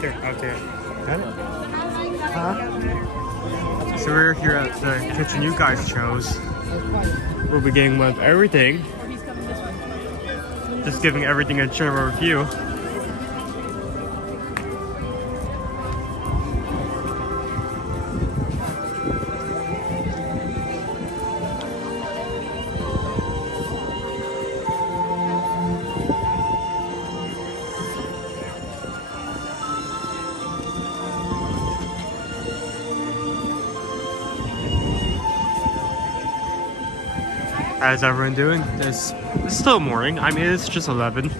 Here, out there. Got it? Huh? So we're here at the kitchen you guys chose. We'll be getting with everything. Just giving everything a general review. How's everyone doing? It's still morning. I mean, it's just 11.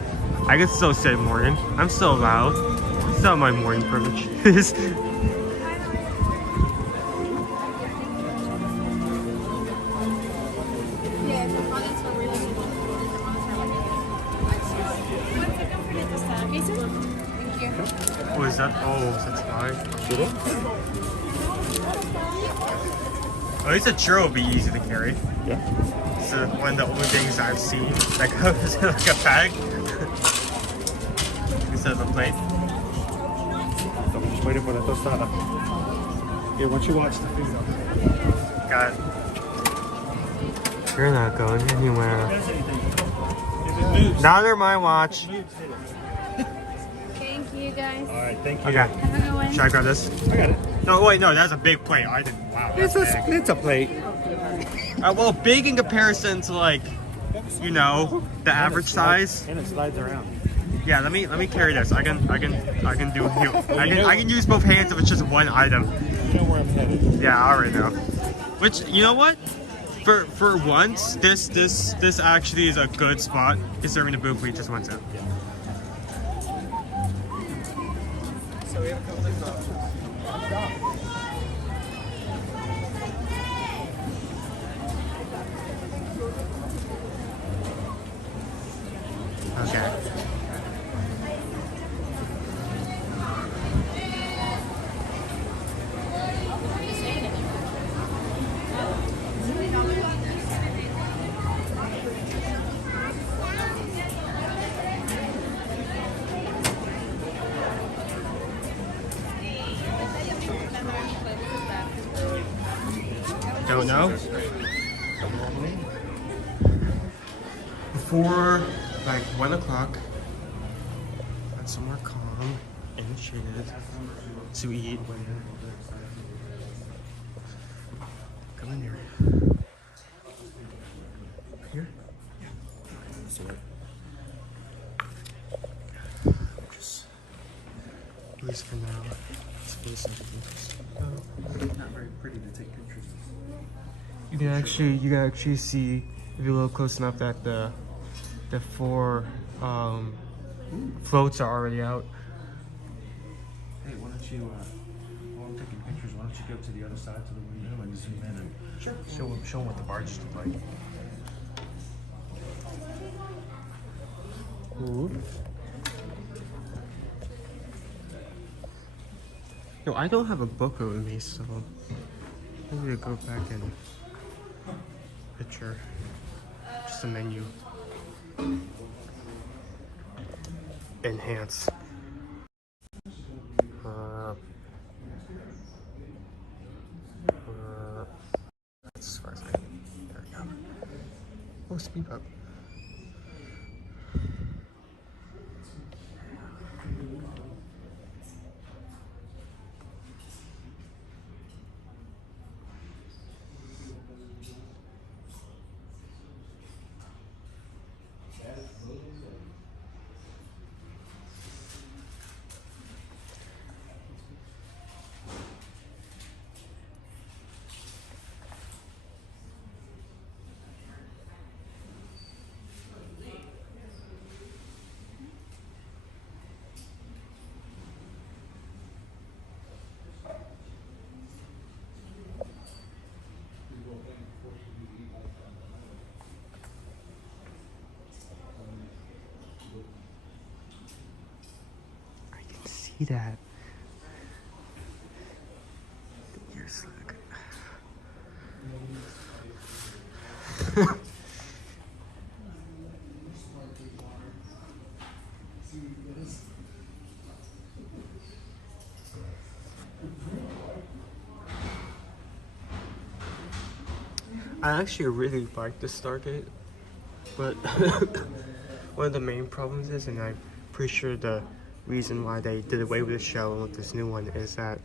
I can still say morning. I'm still loud. It's not my morning privilege. What is that? Oh, that's high. At least a churro would be easy to carry. Yeah. It's one of the only things I've seen that goes in like a bag instead of a plate. So I'm just waiting for the tostada. Yeah, once you watch the food. Got it. You're not going anywhere. Neither my watch. Thank you, guys. All right, thank you. Okay. Have a good one. Should I grab this? I got it. No, wait, no, that's a big plate. I didn't. Wow. It's a plate. Well, big in comparison to like, you know, the average size. And it slides around. Yeah, let me carry this. I can do. I can use both hands if it's just one item. You know where I'm headed. Yeah, I already know. Which, you know what? For once, this actually is a good spot considering the booth we just went to. So we have a couple different options. Okay. Don't know. Before like 1 o'clock, got somewhere calm and shaded to eat. Come in here. Here? Yeah. Just, at least for now, it's really something interesting. Not very pretty to take pictures. You can actually see, if you look close enough, that the 4 floats are already out. Hey, why don't you, while I'm taking pictures, why don't you go to the other side to the window and zoom in and show them what the barges look like. Ooh. No, I don't have a book with me, so maybe I'll go back and picture just a menu. Enhance. That's as far as I can. There we go. Oh, speed up. See that? You're slick. I actually really like the Stargate, but one of the main problems is, and I'm pretty sure the reason why they did away with the show and with this new one is that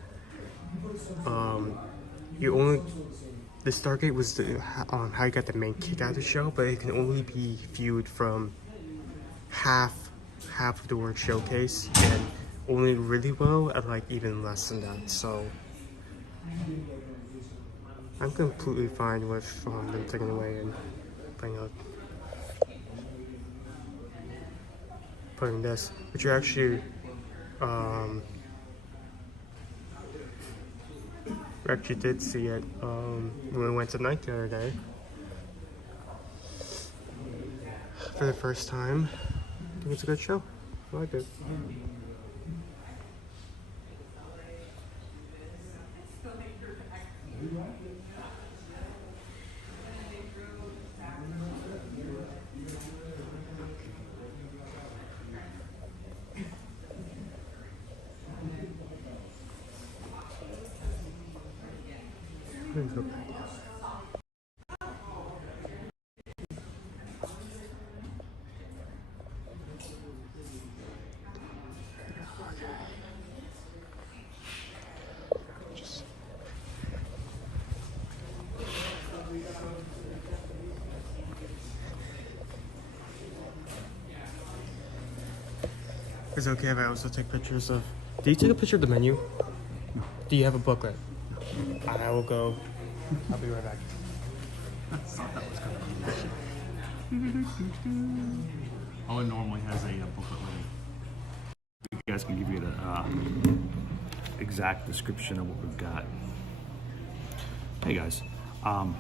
the Stargate was how you got the main kick out of the show, but it can only be viewed from half of the word showcase, and only really well at like even less than that. So I'm completely fine with them taking away and putting this, which you actually we actually did see it when we went to night the other day for the first time. I think it's a good show. I like it. It's okay if I also take pictures of... Do you take a picture of the menu? Do you have a booklet? I will go I'll be right back. I thought that was kind of cool. Owen normally has a booklet with him. You guys can give you the exact description of what we've got. Hey guys, I'm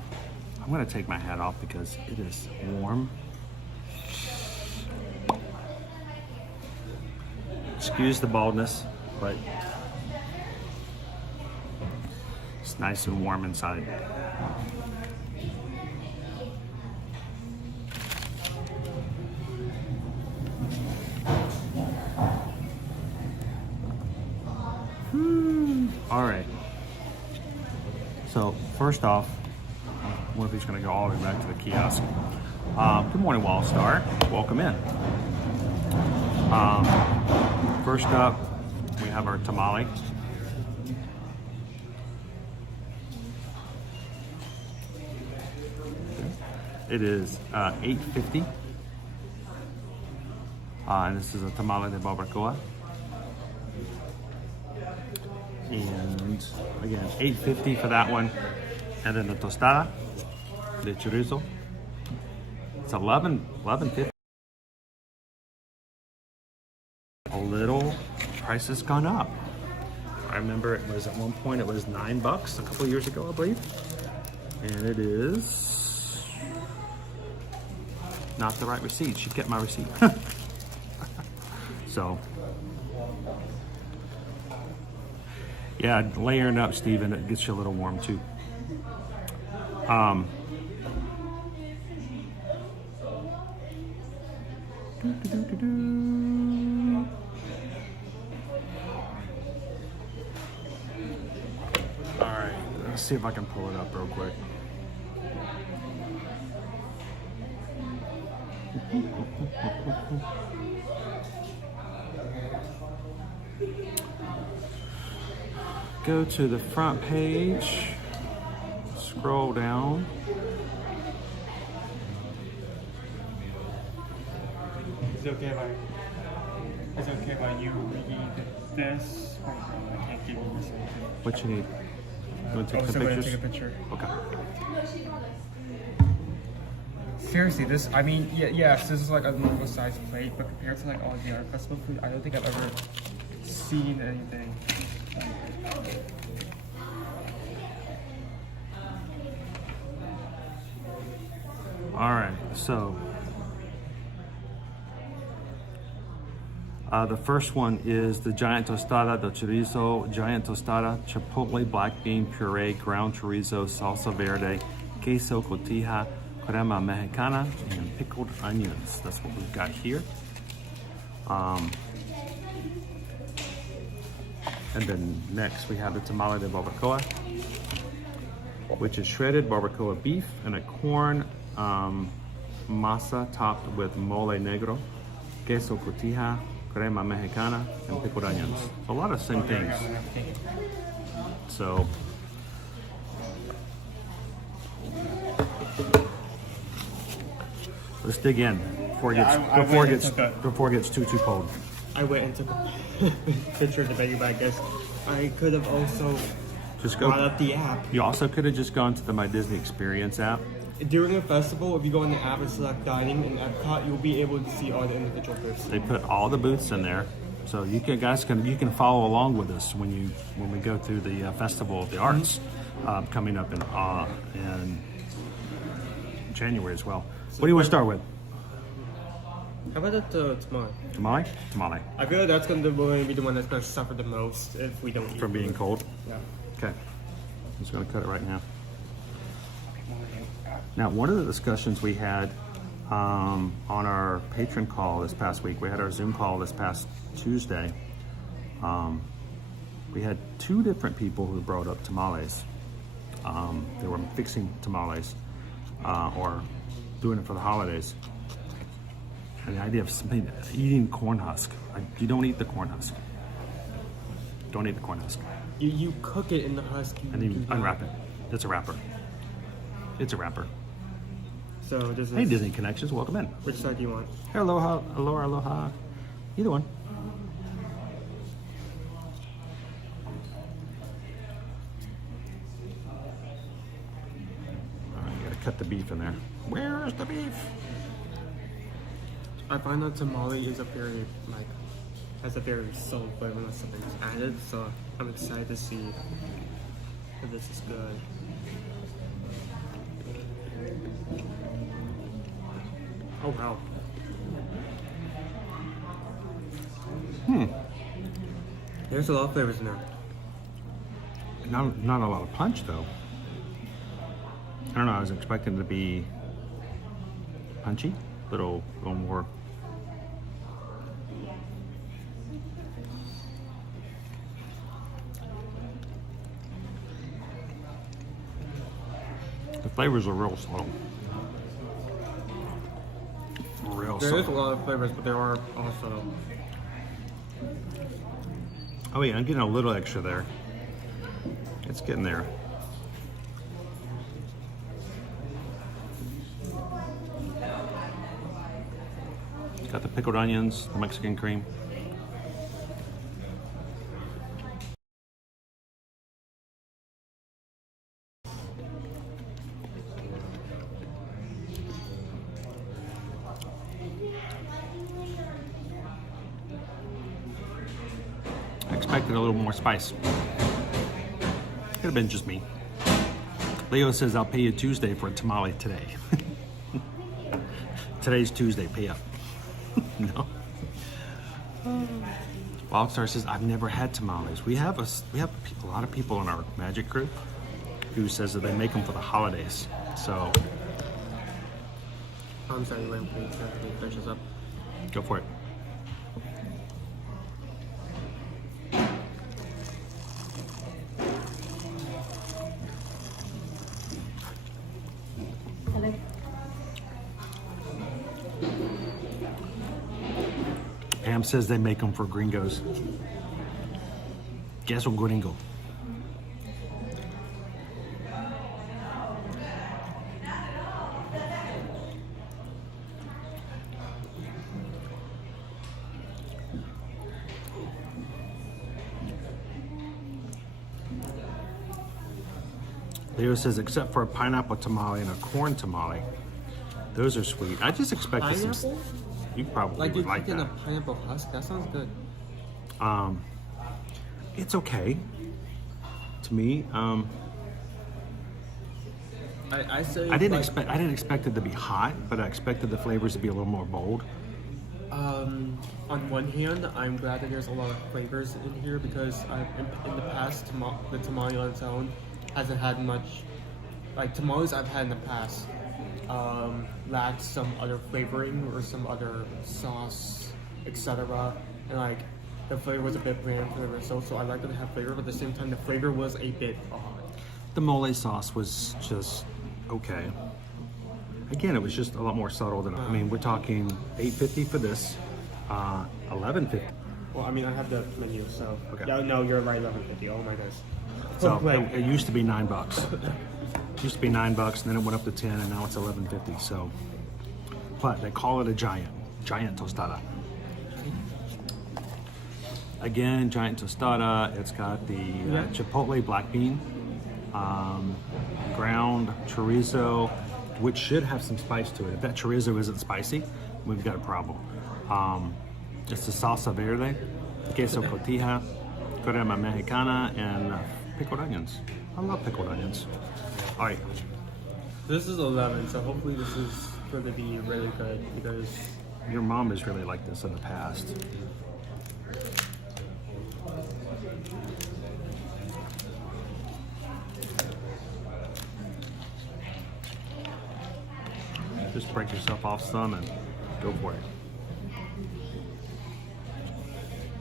gonna take my hat off because it is warm. Excuse the baldness, but it's nice and warm inside. All right. So first off, what if he's going to go all the way back to the kiosk? Good morning, Wall Star. Welcome in. First up, we have our tamale. It is $8.50, and this is a tamale de barbacoa. And again, $8.50 for that one, and then the tostada de chorizo. It's $11.50. A little price has gone up. I remember it was at one point it was $9 a couple of years ago, I believe, and it is not the right receipt. Should get my receipt. So. Yeah, layering up, Steven, it gets you a little warm too. All right, let's see if I can pull it up real quick. Go to the front page, scroll down. Is it okay if you read this? Or I can't give you this. What you need? You want to take some pictures? Take a picture. Okay. Seriously, this, I mean, yes, this is like a normal size plate, but compared to like all the other festival food, I don't think I've ever seen anything. All right, so the first one is the giant tostada de chorizo, giant tostada, chipotle black bean puree, ground chorizo, salsa verde, queso cotija, crema mexicana, and pickled onions. That's what we've got here. And then next we have the tamale de barbacoa, which is shredded barbacoa beef and a corn masa topped with mole negro, queso cotija, crema mexicana, and pickled onions. So a lot of the same things. So let's dig in before it gets too cold. I went and took a picture of the menu, but I guess I could have also brought up the app. You also could have just gone to the My Disney Experience app. During a festival, if you go in the app and select dining in Epcot, you'll be able to see all the individual booths. They put all the booths in there, so you can follow along with us when we go through the Festival of the Arts coming up in January as well. What do you want to start with? How about the tamale? Tamale? Tamale. I feel like that's going to be the one that's going to suffer the most if we don't eat from being cold? Yeah. Okay. I'm just going to cut it right now. Now, one of the discussions we had on our patron call this past week, we had our Zoom call this past Tuesday. We had two different people who brought up tamales. They were fixing tamales or doing it for the holidays. And the idea of eating corn husk. You don't eat the corn husk. Don't eat the corn husk. You cook it in the husk. And then you unwrap it. It's a wrapper. It's a wrapper. So this is... Hey, Disney Connections, welcome in. Which side do you want? Hey, aloha, aloha, aloha. Either one. cut the beef in there. Where's the beef? I find that tamale is a very, like, has a very subtle flavor unless something's added, so I'm excited to see if this is good. Oh wow. There's a lot of flavors in there. Not a lot of punch though. I don't know, I was expecting it to be punchy, little more. The flavors are real subtle. There is a lot of flavors, but there are also. Oh yeah, I'm getting a little extra there. It's getting there. Got the pickled onions, the Mexican cream. I expected a little more spice. Could have been just me. Leo says, I'll pay you Tuesday for a tamale today. Today's Tuesday, pay up. No. Wildstar says, I've never had tamales. We have a lot of people in our magic group who says that they make them for the holidays. So. I'm sorry, wait, please finish this up. Go for it. Pam says they make them for gringos. Guess un gringo. Leo says, except for a pineapple tamale and a corn tamale. Those are sweet. I just expected some. You probably would like that. Like a pineapple husk? That sounds good. It's okay. To me, I say I didn't expect it to be hot, but I expected the flavors to be a little more bold. On one hand, I'm glad that there's a lot of flavors in here because in the past, the tamale on its own hasn't had much. Like tamales I've had in the past lacked some other flavoring or some other sauce, etc. And like the flavor was a bit bland for the result, so I like that they have flavor, but at the same time the flavor was a bit odd. The mole sauce was just okay. Again, it was just a lot more subtle than I mean. We're talking $8.50 for this, $11.50. Well, I mean, I have the menu, so okay. Yeah, no, you're right, $11.50. Oh my gosh. So it used to be $9. It used to be $9, and then it went up to 10, and now it's $11.50. So, but they call it a giant tostada. Again, giant tostada. It's got the chipotle black bean, ground chorizo, which should have some spice to it. If that chorizo isn't spicy, we've got a problem. It's the salsa verde, queso cotija, crema mexicana, and pickled onions. I love pickled onions. All right. This is 11, so hopefully this is going to be really good because your mom has really liked this in the past. Just break yourself off some and go for it.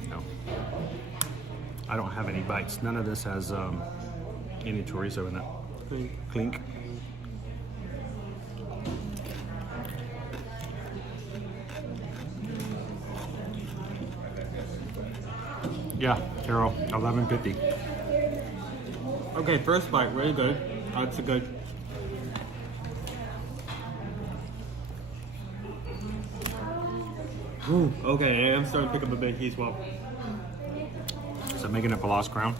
No. I don't have any bites. None of this has any chorizo in it. Clink. Yeah, Carol, $11.50. Okay, first bite, really good. That's a good. Ooh, okay, I'm starting to pick up a bit heat as well. Is that making it a lost crown?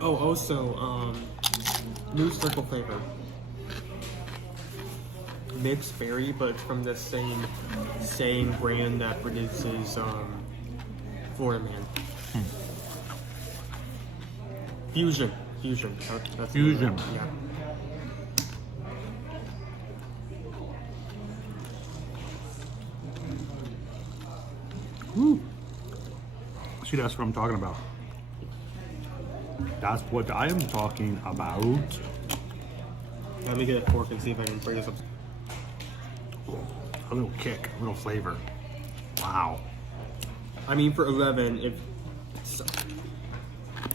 Oh, also, new circle flavor. mixed berry, but it's from the same brand that produces Florida Man. Fusion. That's Fusion. Yeah. Woo. See, that's what I'm talking about. That's what I am talking about. Let me get a fork and see if I can bring this up. A little kick, a little flavor. Wow. I mean, for 11, if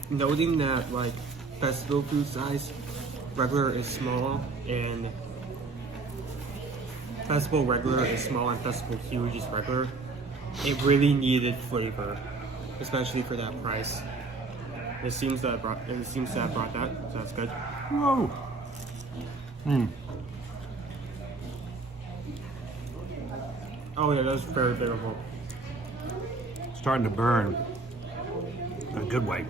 noting that like festival food size, regular is small and festival regular is small and festival huge is regular, it really needed flavor, especially for that price. It seems to have brought that, so that's good. Whoa. Oh yeah, that's very beautiful. Starting to burn in a good way.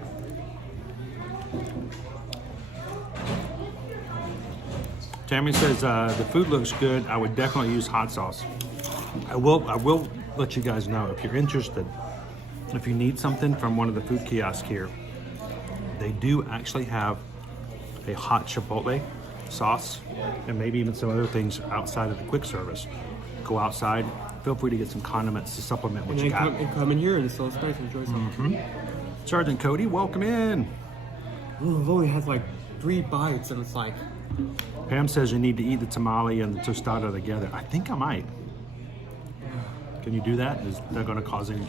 Tammy says the food looks good. I would definitely use hot sauce. I will let you guys know if you're interested. If you need something from one of the food kiosks here, they do actually have a hot chipotle sauce and maybe even some other things outside of the quick service. Go outside. Feel free to get some condiments to supplement what you got. Come in here and it's so spicy. Enjoy some. Sergeant Cody, welcome in. Ooh, I've only had like 3 bites and it's like. Pam says you need to eat the tamale and the tostada together. I think I might. Can you do that? Is that going to cause any?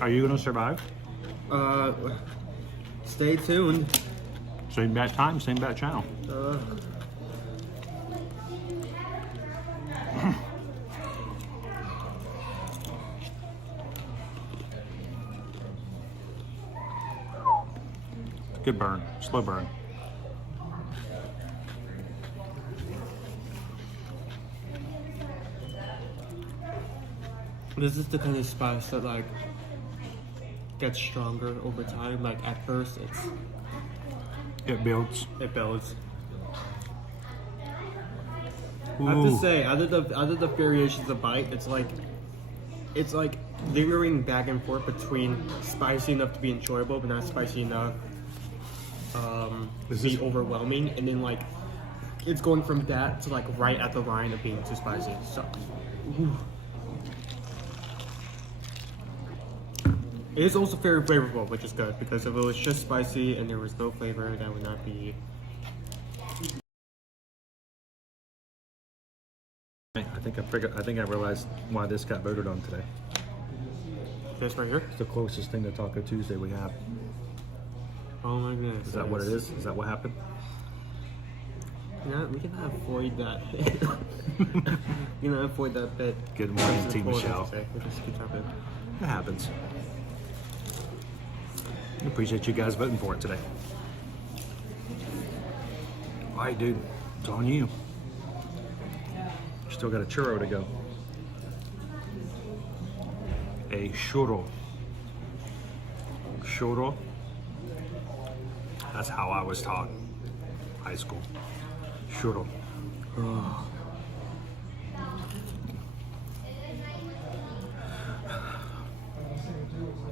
Are you going to survive? Stay tuned. Same bat time, same bat channel. Good burn, slow burn. This is the kind of spice that like gets stronger over time. Like at first it builds. It builds. Ooh. I have to say, out of the variations of bite, it's like lingering back and forth between spicy enough to be enjoyable, but not spicy enough to be overwhelming, and then like it's going from that to like right at the line of being too spicy. So. Ooh. It is also very flavorful, which is good, because if it was just spicy and there was no flavor, that would not be. I think I realized why this got voted on today. This right here? It's the closest thing to Taco Tuesday we have. Oh my goodness. Is that what it is? Is that what happened? Yeah, we can avoid that. You know, avoid that bit. Good morning, Team Michelle. It happens. I appreciate you guys voting for it today. All right, dude. It's on you. Still got a churro to go. A churro. Churro. That's how I was taught. High school. Churro. Oh.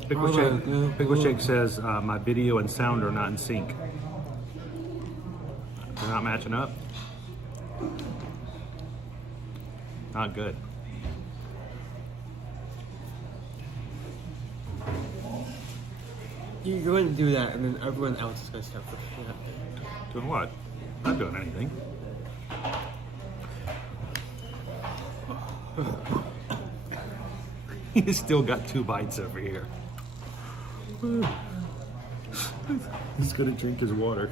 Pickle Shake says my video and sound are not in sync. They're not matching up. Not good. You're going to do that, and then everyone else is going to start pushing that. Doing what? Not doing anything. He's still got 2 bites over here. He's gonna drink his water.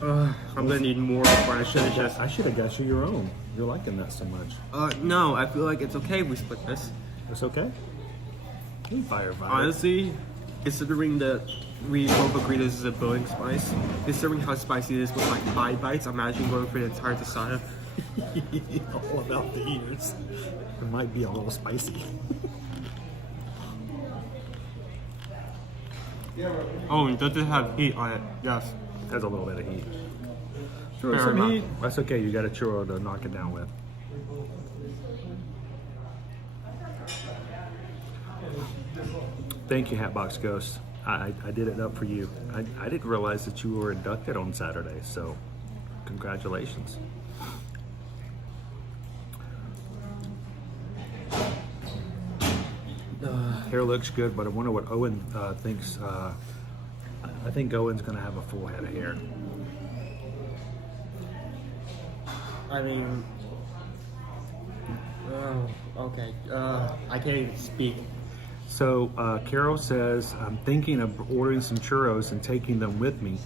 I'm gonna need more before I should have just. I should have got you your own. You're liking that so much. No, I feel like it's okay if we split this. It's okay? Fire. Honestly, considering that we both agree this is a building spice, considering how spicy it is with like 5 bites, imagine going for the entire tostada. All about the ears. It might be a little spicy. Oh, and does it have heat on it? Yes. Has a little bit of heat. Throw Fair some enough. heat. That's okay. You got a churro to knock it down with. Thank you, Hatbox Ghost. I did it up for you. I didn't realize that you were inducted on Saturday, so congratulations. Hair looks good, but I wonder what Owen thinks. I think Owen's going to have a full head of hair. I mean, okay. I can't even speak. So Carol says, I'm thinking of ordering some churros and taking them with me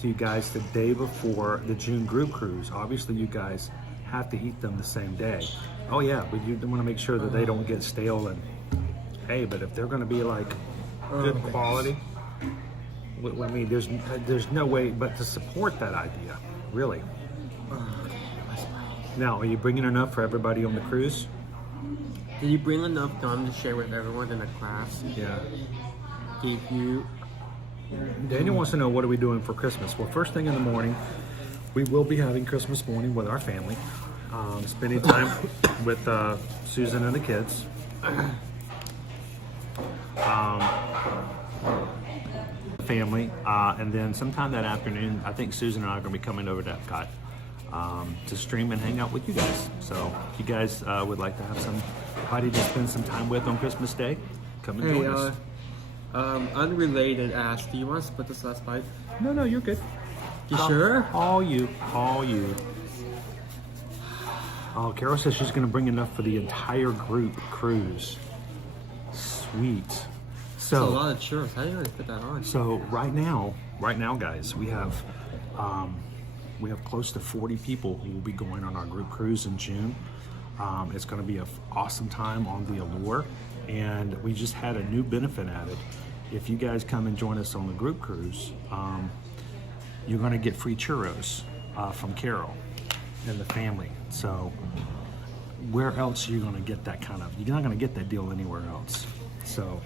to you guys the day before the June group cruise. Obviously, you guys have to eat them the same day. Oh yeah, but you want to make sure that they don't get stale. And hey, but if they're going to be like good quality, I mean, there's no way but to support that idea, really. Now, are you bringing enough for everybody on the cruise? Did you bring enough gum to share with everyone in the class? Yeah. Did you? Daniel wants to know, what are we doing for Christmas? Well, first thing in the morning, we will be having Christmas morning with our family, spending time with Susan and the kids. Family, and then sometime that afternoon, I think Susan and I are going to be coming over to Epcot to stream and hang out with you guys. So if you guys would like to have somebody to spend some time with on Christmas Day, come and join us. Unrelated, Ash, do you want to split this last bite? No, you're good. You sure? All you. Oh, Carol says she's going to bring enough for the entire group cruise. Sweet. So that's a lot of churros. How do you put that on? So right now, guys, we have close to 40 people who will be going on our group cruise in June. It's going to be an awesome time on the Allure, and we just had a new benefit added. If you guys come and join us on the group cruise, you're going to get free churros from Carol and the family. So where else are you going to get that kind of? You're not going to get that deal anywhere else. So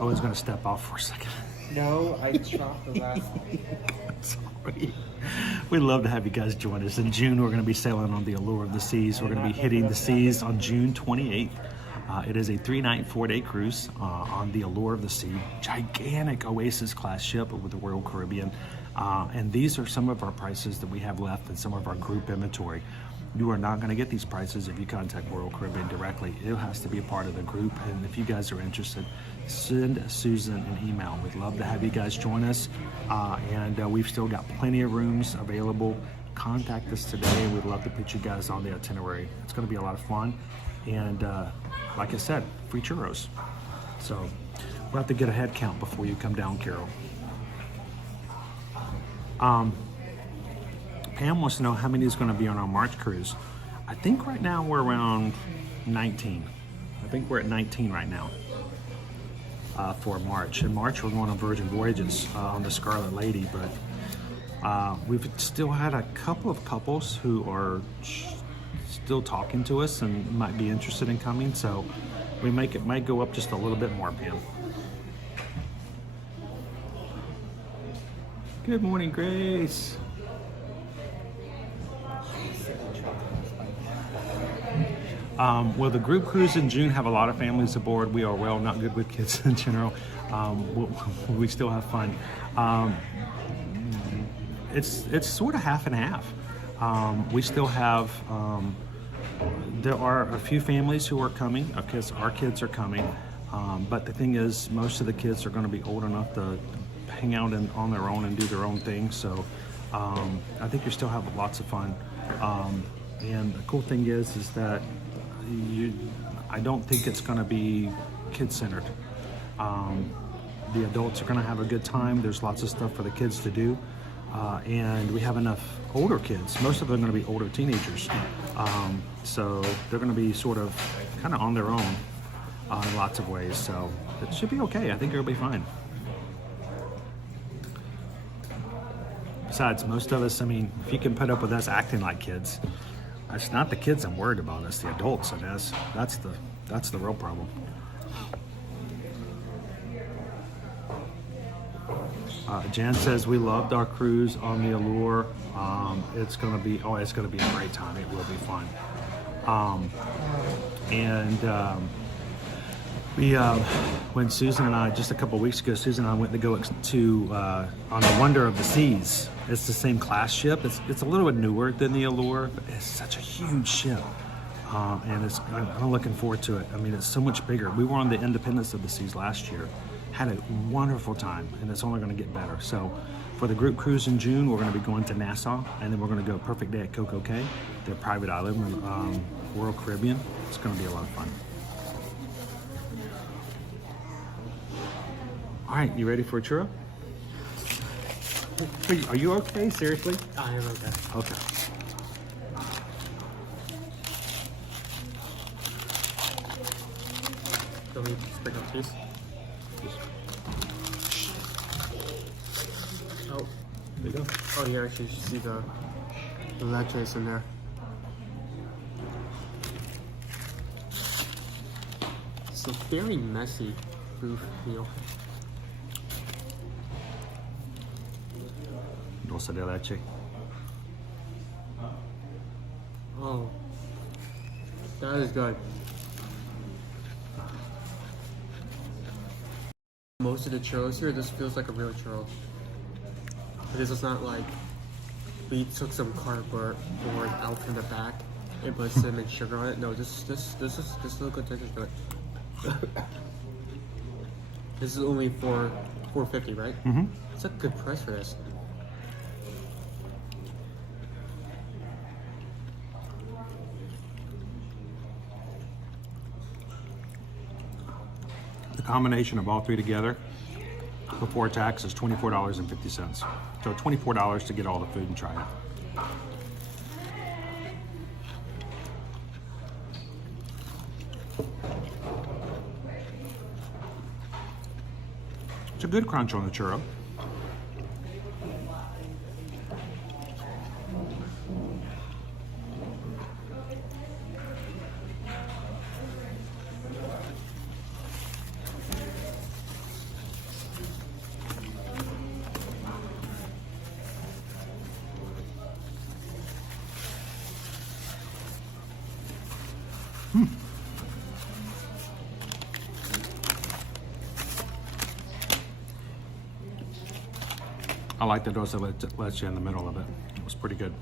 Owen's going to step off for a second. No, I chopped the last one. Sorry. We'd love to have you guys join us. In June, we're going to be sailing on the Allure of the Seas. We're going to be hitting the seas on June 28th. It is a 3-night, 4-day cruise on the Allure of the Sea. Gigantic Oasis class ship with the Royal Caribbean. And these are some of our prices that we have left in some of our group inventory. You are not going to get these prices if you contact Royal Caribbean directly. It has to be a part of the group. And if you guys are interested, send Susan an email. We'd love to have you guys join us. And we've still got plenty of rooms available. Contact us today. We'd love to put you guys on the itinerary. It's going to be a lot of fun. And like I said, free churros. So we'll have to get a head count before you come down, Carol. Pam wants to know how many is going to be on our March cruise. I think right now we're around 19. I think we're at 19 right now for March. In March, we're going on Virgin Voyages on the Scarlet Lady, but we've still had a couple of couples who are still talking to us and might be interested in coming, so we might go up just a little bit more, Pam. Good morning, Grace. Will the group cruise in June have a lot of families aboard? We are not good with kids in general. We still have fun. It's sort of half and half. We still have, there are a few families who are coming because our kids are coming. But the thing is, most of the kids are going to be old enough to hang out on their own and do their own thing. So I think you still have lots of fun. And the cool thing is that I don't think it's going to be kid-centered. The adults are going to have a good time. There's lots of stuff for the kids to do. And we have enough older kids. Most of them are going to be older teenagers. So they're going to be sort of kind of on their own in lots of ways. So it should be okay. I think it'll be fine. Besides, most of us, I mean, if you can put up with us acting like kids, it's not the kids I'm worried about, it's the adults, I guess. That's the real problem. Jan says we loved our cruise on the Allure. It's gonna be a great time. It will be fun. When Susan and I, just a couple weeks ago, Susan and I went to go on the Wonder of the Seas. It's the same class ship. It's a little bit newer than the Allure, but it's such a huge ship. And I'm looking forward to it. I mean, it's so much bigger. We were on the Independence of the Seas last year. Had a wonderful time, and it's only going to get better. So for the group cruise in June, we're going to be going to Nassau, and then we're going to go Perfect Day at Coco Cay, their private island in Royal Caribbean. It's going to be a lot of fun. All right, you ready for a churro? Are you okay? Seriously? I am okay. Okay. Let me sprinkle cheese. Oh, there you go. Oh, you actually see the leches in there. It's a very messy food meal. Dulce de leche. Oh, that is good. Most of the churros here, this feels like a real churro. This is not like we took some cardboard board out from the back and put cinnamon sugar on it. No, this is a good texture to it. This is only $4.50, right? Mm-hmm. It's a good price for this. The combination of all three together before tax is $24.50. So $24 to get all the food and try it. It's a good crunch on the churro. I like the dulce de leche in the middle of it. It was pretty good.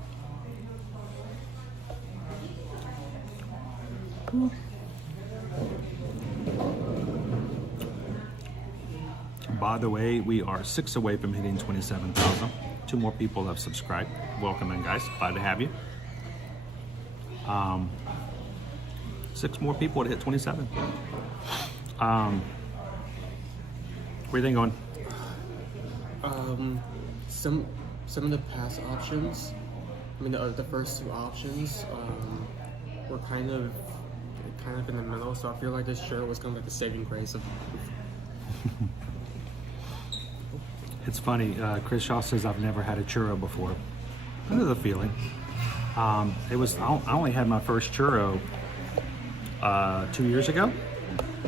By the way, we are 6 away from hitting 27,000. 2 more people have subscribed. Welcome in, guys. Glad to have you. 6 more people to hit 27. Where you think going? Some of the past options, I mean the first 2 options, were kind of in the middle. So I feel like this shirt was kind of like the saving grace of. It's funny. Chris Shaw says I've never had a churro before. I know the feeling. I only had my first churro 2 years ago.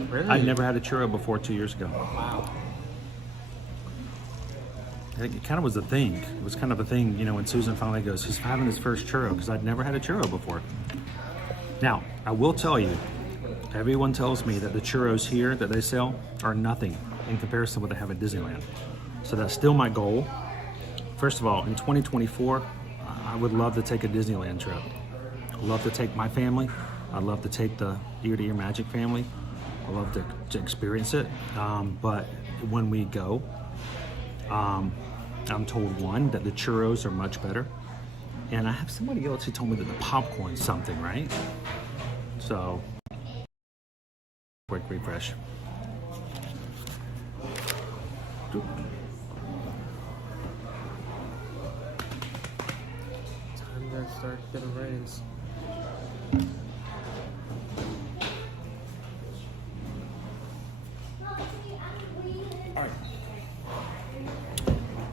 Really? I'd never had a churro before 2 years ago. Wow. It kind of was a thing. It was kind of a thing, you know, when Susan finally goes, he's having his first churro, because I'd never had a churro before. Now, I will tell you, everyone tells me that the churros here that they sell are nothing in comparison to what they have at Disneyland. So that's still my goal. First of all, in 2024, I would love to take a Disneyland trip. I'd love to take my family. I'd love to take the Ear to Ear Magic family. I'd love to experience it. But when we go, I'm told, one, that the churros are much better. And I have somebody else who told me that the popcorn's something, right? So, quick refresh. Time to start getting rains. All right.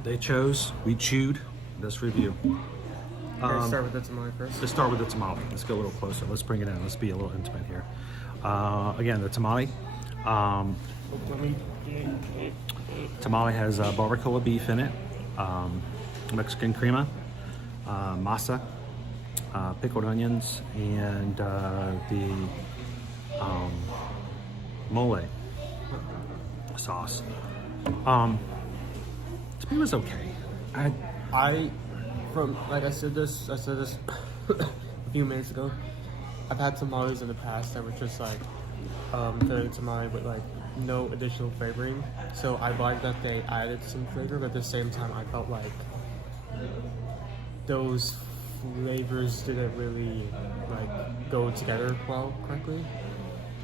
They chose, we chewed. Let's review. Start with the tamale first. Let's start with the tamale. Let's go a little closer. Let's bring it in. Let's be a little intimate here. Again, the tamale. Let me Tamale has barbacoa beef in it, Mexican crema, masa, pickled onions, and the mole sauce. To me, it was okay. I said this a few minutes ago. I've had tamales in the past that were just like filling tamale with like no additional flavoring. So I like that they added some flavor, but at the same time I felt like those flavors didn't really like go together correctly.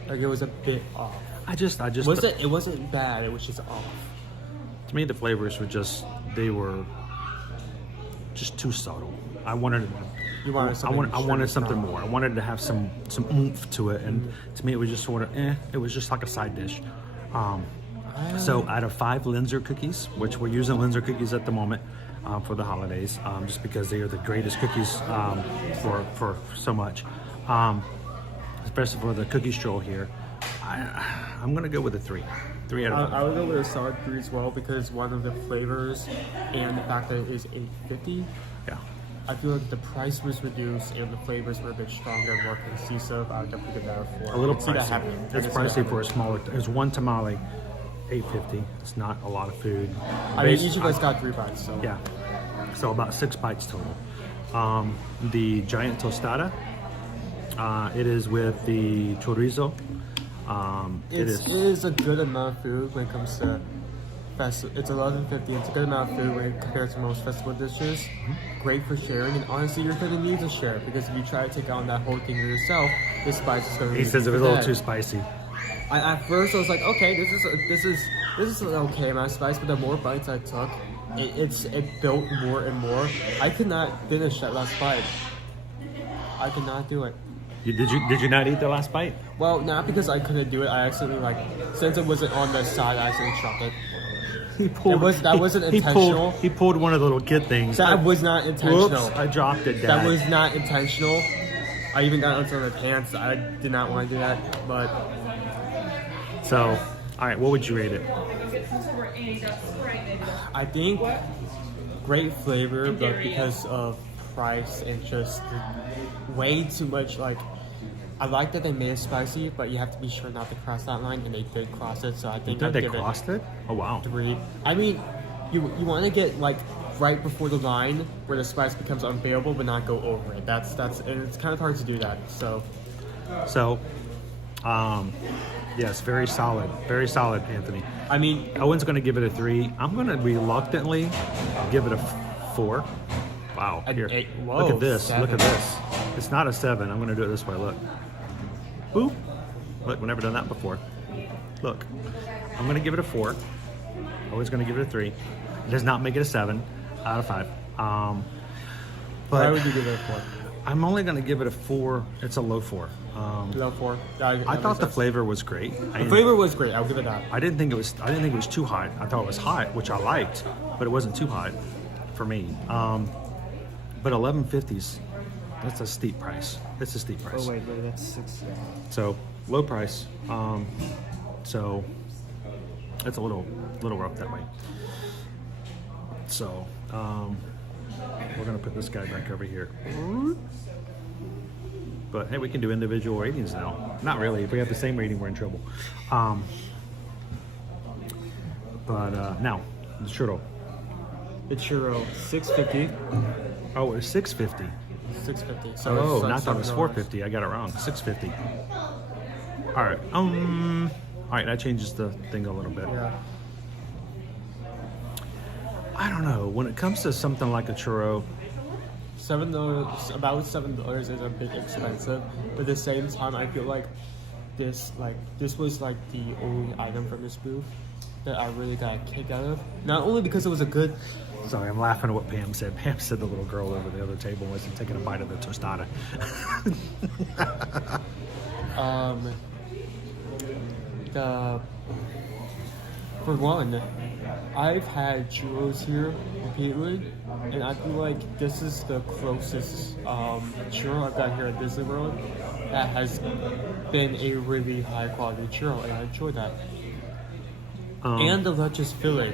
Like it was a bit off. It wasn't bad, it was just off. To me, the flavors were they were just too subtle. I wanted something more. I wanted to have some oomph to it, and to me, it was just sort of it was just like a side dish. So out of 5 Linzer cookies, which we're using Linzer cookies at the moment for the holidays, just because they are the greatest cookies for so much, especially for the cookie stroll here. I'm gonna go with a 3. 3 out of 5. I would go with a solid 3 as well, because one of the flavors and the fact that it is $8.50. Yeah. I feel like the price was reduced and the flavors were a bit stronger and more cohesive. I would definitely give that a 4. A little pricey. It's pricey for a smaller. There's one tamale, $8.50. It's not a lot of food. I mean, each of us got 3 bites. So yeah, so about 6 bites total. The giant tostada. It is with the chorizo. It is a good amount of food when it comes to festival. It's $11.50. It's a good amount of food when compared to most festival dishes. Great for sharing, and honestly, you're going to need to share, because if you try to take on that whole thing yourself, the spice is going to. He says it was a little too spicy. At first, I was like, okay, this is an okay amount of spice, but the more bites I took, it built more and more. I could not finish that last bite. I could not do it. Did you not eat the last bite? Well, not because I couldn't do it. I accidentally since it wasn't on the side, I accidentally chopped it. That wasn't intentional. He pulled one of the little kid things. That was not intentional. Whoops, I dropped it, Dad. That was not intentional. I even got onto my pants. I did not want to do that, but. So, all right, what would you rate it? I think great flavor, but because of price and just way too much, I like that they made it spicy, but you have to be sure not to cross that line, and they did cross it, so I think they crossed it? Oh, wow. 3. I mean, you want to get, right before the line where the spice becomes unbearable, but not go over it. That's and it's kind of hard to do that, so. Yes, very solid, Anthony. I mean, Owen's going to give it a 3. I'm going to reluctantly give it a 4. Wow, here, look at this, 7. Look at this. It's not a 7, I'm going to do it this way, look. Boop. Look, we've never done that before. Look, I'm going to give it a 4. Owen's going to give it a 3. It does not make it a 7 out of 5. But why would you give it a 4? I'm only going to give it a 4. It's a low 4. Low 4. I thought the flavor was great. The flavor was great. I'll give it that. I didn't think it was too hot. I thought it was hot, which I liked, but it wasn't too hot for me. But $11.50s, that's a steep price. It's a steep price. Oh wait, that's 6. So low price. So it's a little rough that way. So we're gonna put this guy back over here. But hey, we can do individual ratings now. Not really. If we have the same rating, we're in trouble. But now the churro. The churro, $6.50. Oh, it's $6.50. $6.50. So oh, I thought it was $4.50. I got it wrong. $6.50. All right. All right. That changes the thing a little bit. Yeah. I don't know. When it comes to something like a churro, about $7 is a bit expensive. But at the same time, I feel like this was the only item from this booth that I really got a kick out of. Not only because it was a good. Sorry, I'm laughing at what Pam said. Pam said the little girl over the other table wasn't taking a bite of the tostada. For one, I've had churros here repeatedly, and I feel like this is the closest churro I've got here at Disney World that has been a really high quality churro, and I enjoy that. And the leche's filling.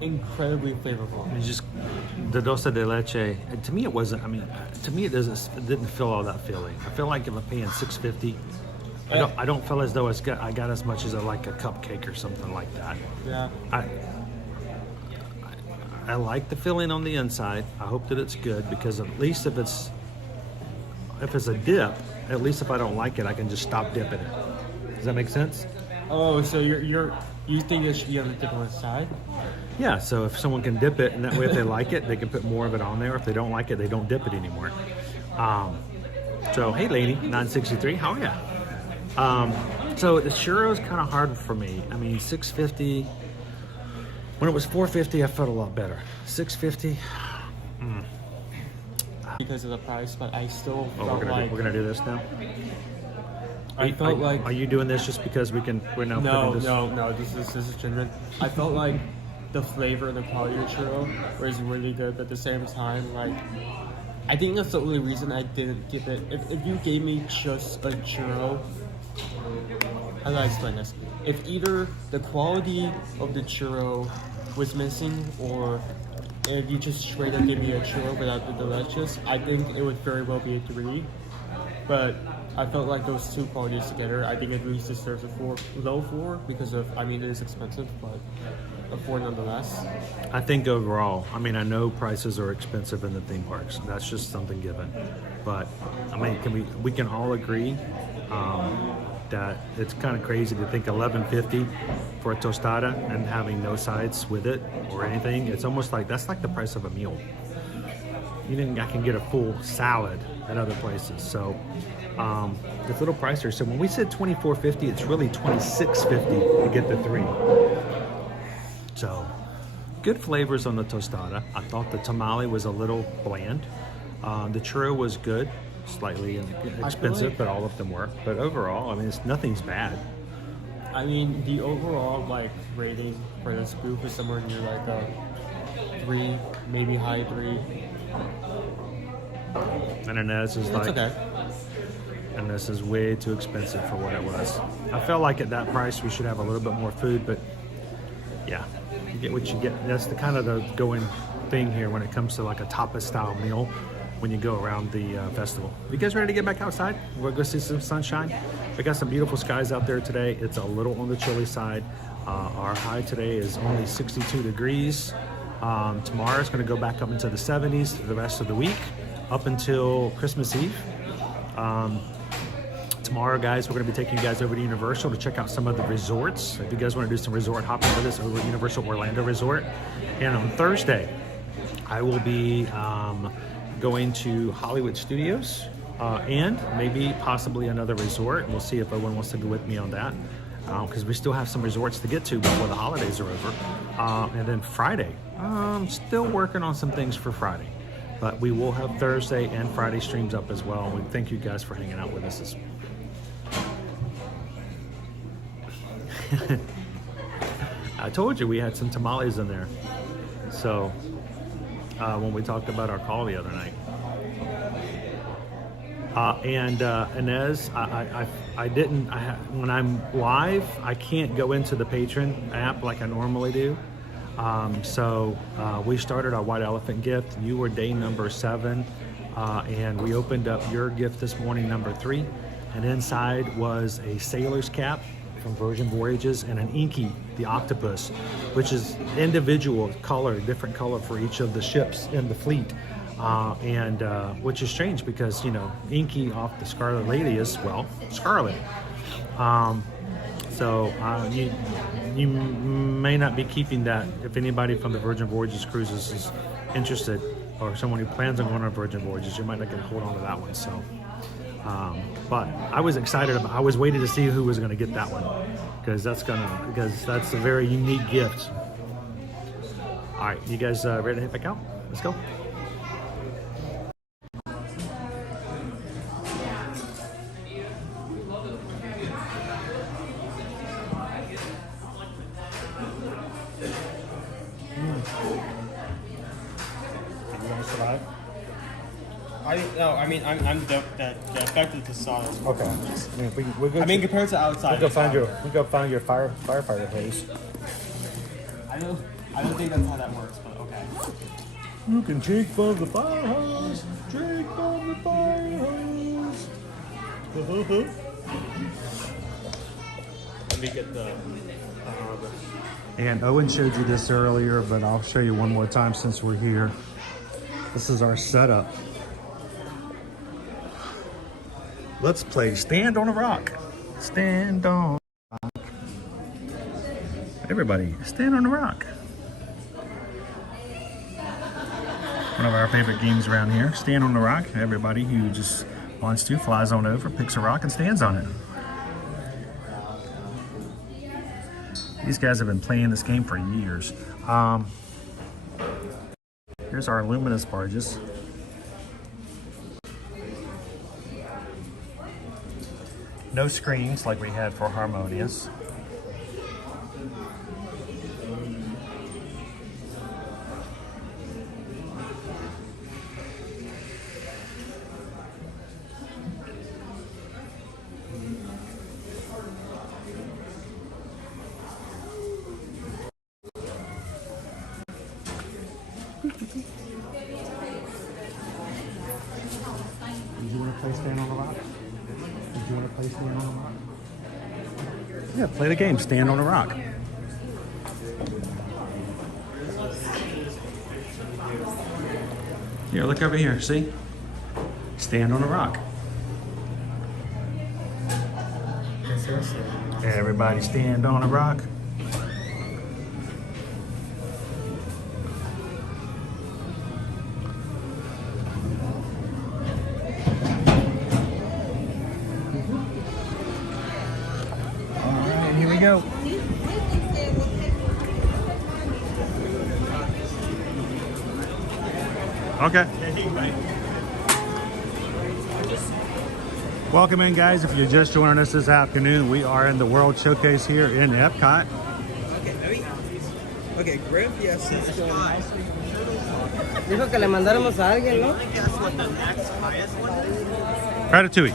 Incredibly flavorful. It's just the dulce de leche. To me, it wasn't. I mean, to me, it didn't feel all that filling. I feel like if I'm paying $6.50, I don't feel as though I got as much as like a cupcake or something like that. Yeah. I like the filling on the inside. I hope that it's good because at least if it's a dip, at least if I don't like it, I can just stop dipping it. Does that make sense? Oh, so you think it should be on the different side? Yeah, so if someone can dip it, and that way if they like it, they can put more of it on there. If they don't like it, they don't dip it anymore. So, hey, lady, 963, how are ya? So the churro's kind of hard for me. I mean, $6.50. When it was $4.50, I felt a lot better. $6.50. Because of the price, but I still felt we're gonna do this now. I felt like. Are you doing this just because we're now? No. This is genuine. I felt like the flavor and the quality of churro was really good, but at the same time, like, I think that's the only reason I didn't give it. If you gave me just a churro, how do I explain this? If either the quality of the churro was missing, or if you just straight up give me a churro without the delicious, I think it would very well be a 3. But I felt like those two qualities together, I think it really deserves a low 4 because of, I mean, it is expensive, but a 4 nonetheless. I think overall, I mean, I know prices are expensive in the theme parks. That's just something given. But I mean, we can all agree that it's kind of crazy to think $11.50 for a tostada and having no sides with it or anything. It's almost like that's like the price of a meal. I can get a full salad at other places. So it's a little pricier. So when we said $24.50, it's really $26.50 to get the 3. So good flavors on the tostada. I thought the tamale was a little bland. The churro was good, slightly expensive, but all of them were. But overall, I mean, nothing's bad. I mean, the overall rating for this group is somewhere near like a 3, maybe high 3. And Inez is like, okay. And this is way too expensive for what it was. I felt like at that price we should have a little bit more food, but yeah, you get what you get. That's the kind of the going thing here when it comes to like a tapas style meal when you go around the festival. You guys ready to get back outside? We're going to see some sunshine. We got some beautiful skies out there today. It's a little on the chilly side. Our high today is only 62 degrees. Tomorrow it's going to go back up into the 70s for the rest of the week, up until Christmas Eve. Tomorrow, guys, we're going to be taking you guys over to Universal to check out some of the resorts. If you guys want to do some resort hopping with us, over at Universal Orlando Resort. And on Thursday, I will be going to Hollywood Studios and maybe possibly another resort. We'll see if Owen wants to go with me on that, because we still have some resorts to get to before the holidays are over. And then Friday, I'm still working on some things for Friday. But we will have Thursday and Friday streams up as well. We thank you guys for hanging out with us. I told you we had some tamales in there. So when we talked about our call the other night. And Inez, when I'm live, I can't go into the Patron app like I normally do. So we started our white elephant gift. You were day number 7, and we opened up your gift this morning, number 3. And inside was a sailor's cap from Virgin Voyages and an Inky, the octopus, which is individual color, different color for each of the ships in the fleet. And which is strange because, Inky off the Scarlet Lady is, well, scarlet. So you may not be keeping that. If anybody from the Virgin Voyages cruises is interested, or someone who plans on going on Virgin Voyages, you might not get a hold on to that one. So, but I was excited I was waiting to see who was going to get that one, because that's a very unique gift. All right, you guys ready to hit back out? Let's go. I mean, I'm the effect of Tostada. Okay. I mean, compared to outside. We go find your firefighter hose. I don't think that's how that works, but okay. You can drink from the fire hose. Drink from the fire hose. Let me get the. And Owen showed you this earlier, but I'll show you one more time since we're here. This is our setup. Let's play Stand on a Rock. Stand on a rock. Everybody, stand on a rock. One of our favorite games around here. Stand on a rock. Everybody who just wants to flies on over, picks a rock, and stands on it. These guys have been playing this game for years. Here's our luminous barges. No screens like we had for Harmonious. Stand on a rock? Did you want to play Stand on a Rock? Yeah, play the game, Stand on a Rock. Here, look over here, see? Stand on a rock. Everybody stand on a rock. Go. Okay. Welcome in, guys. If you're just joining us this afternoon, we are in the World Showcase here in Epcot. Okay, gracias. Dijo que le mandáramos a alguien, ¿no? Ratatouille.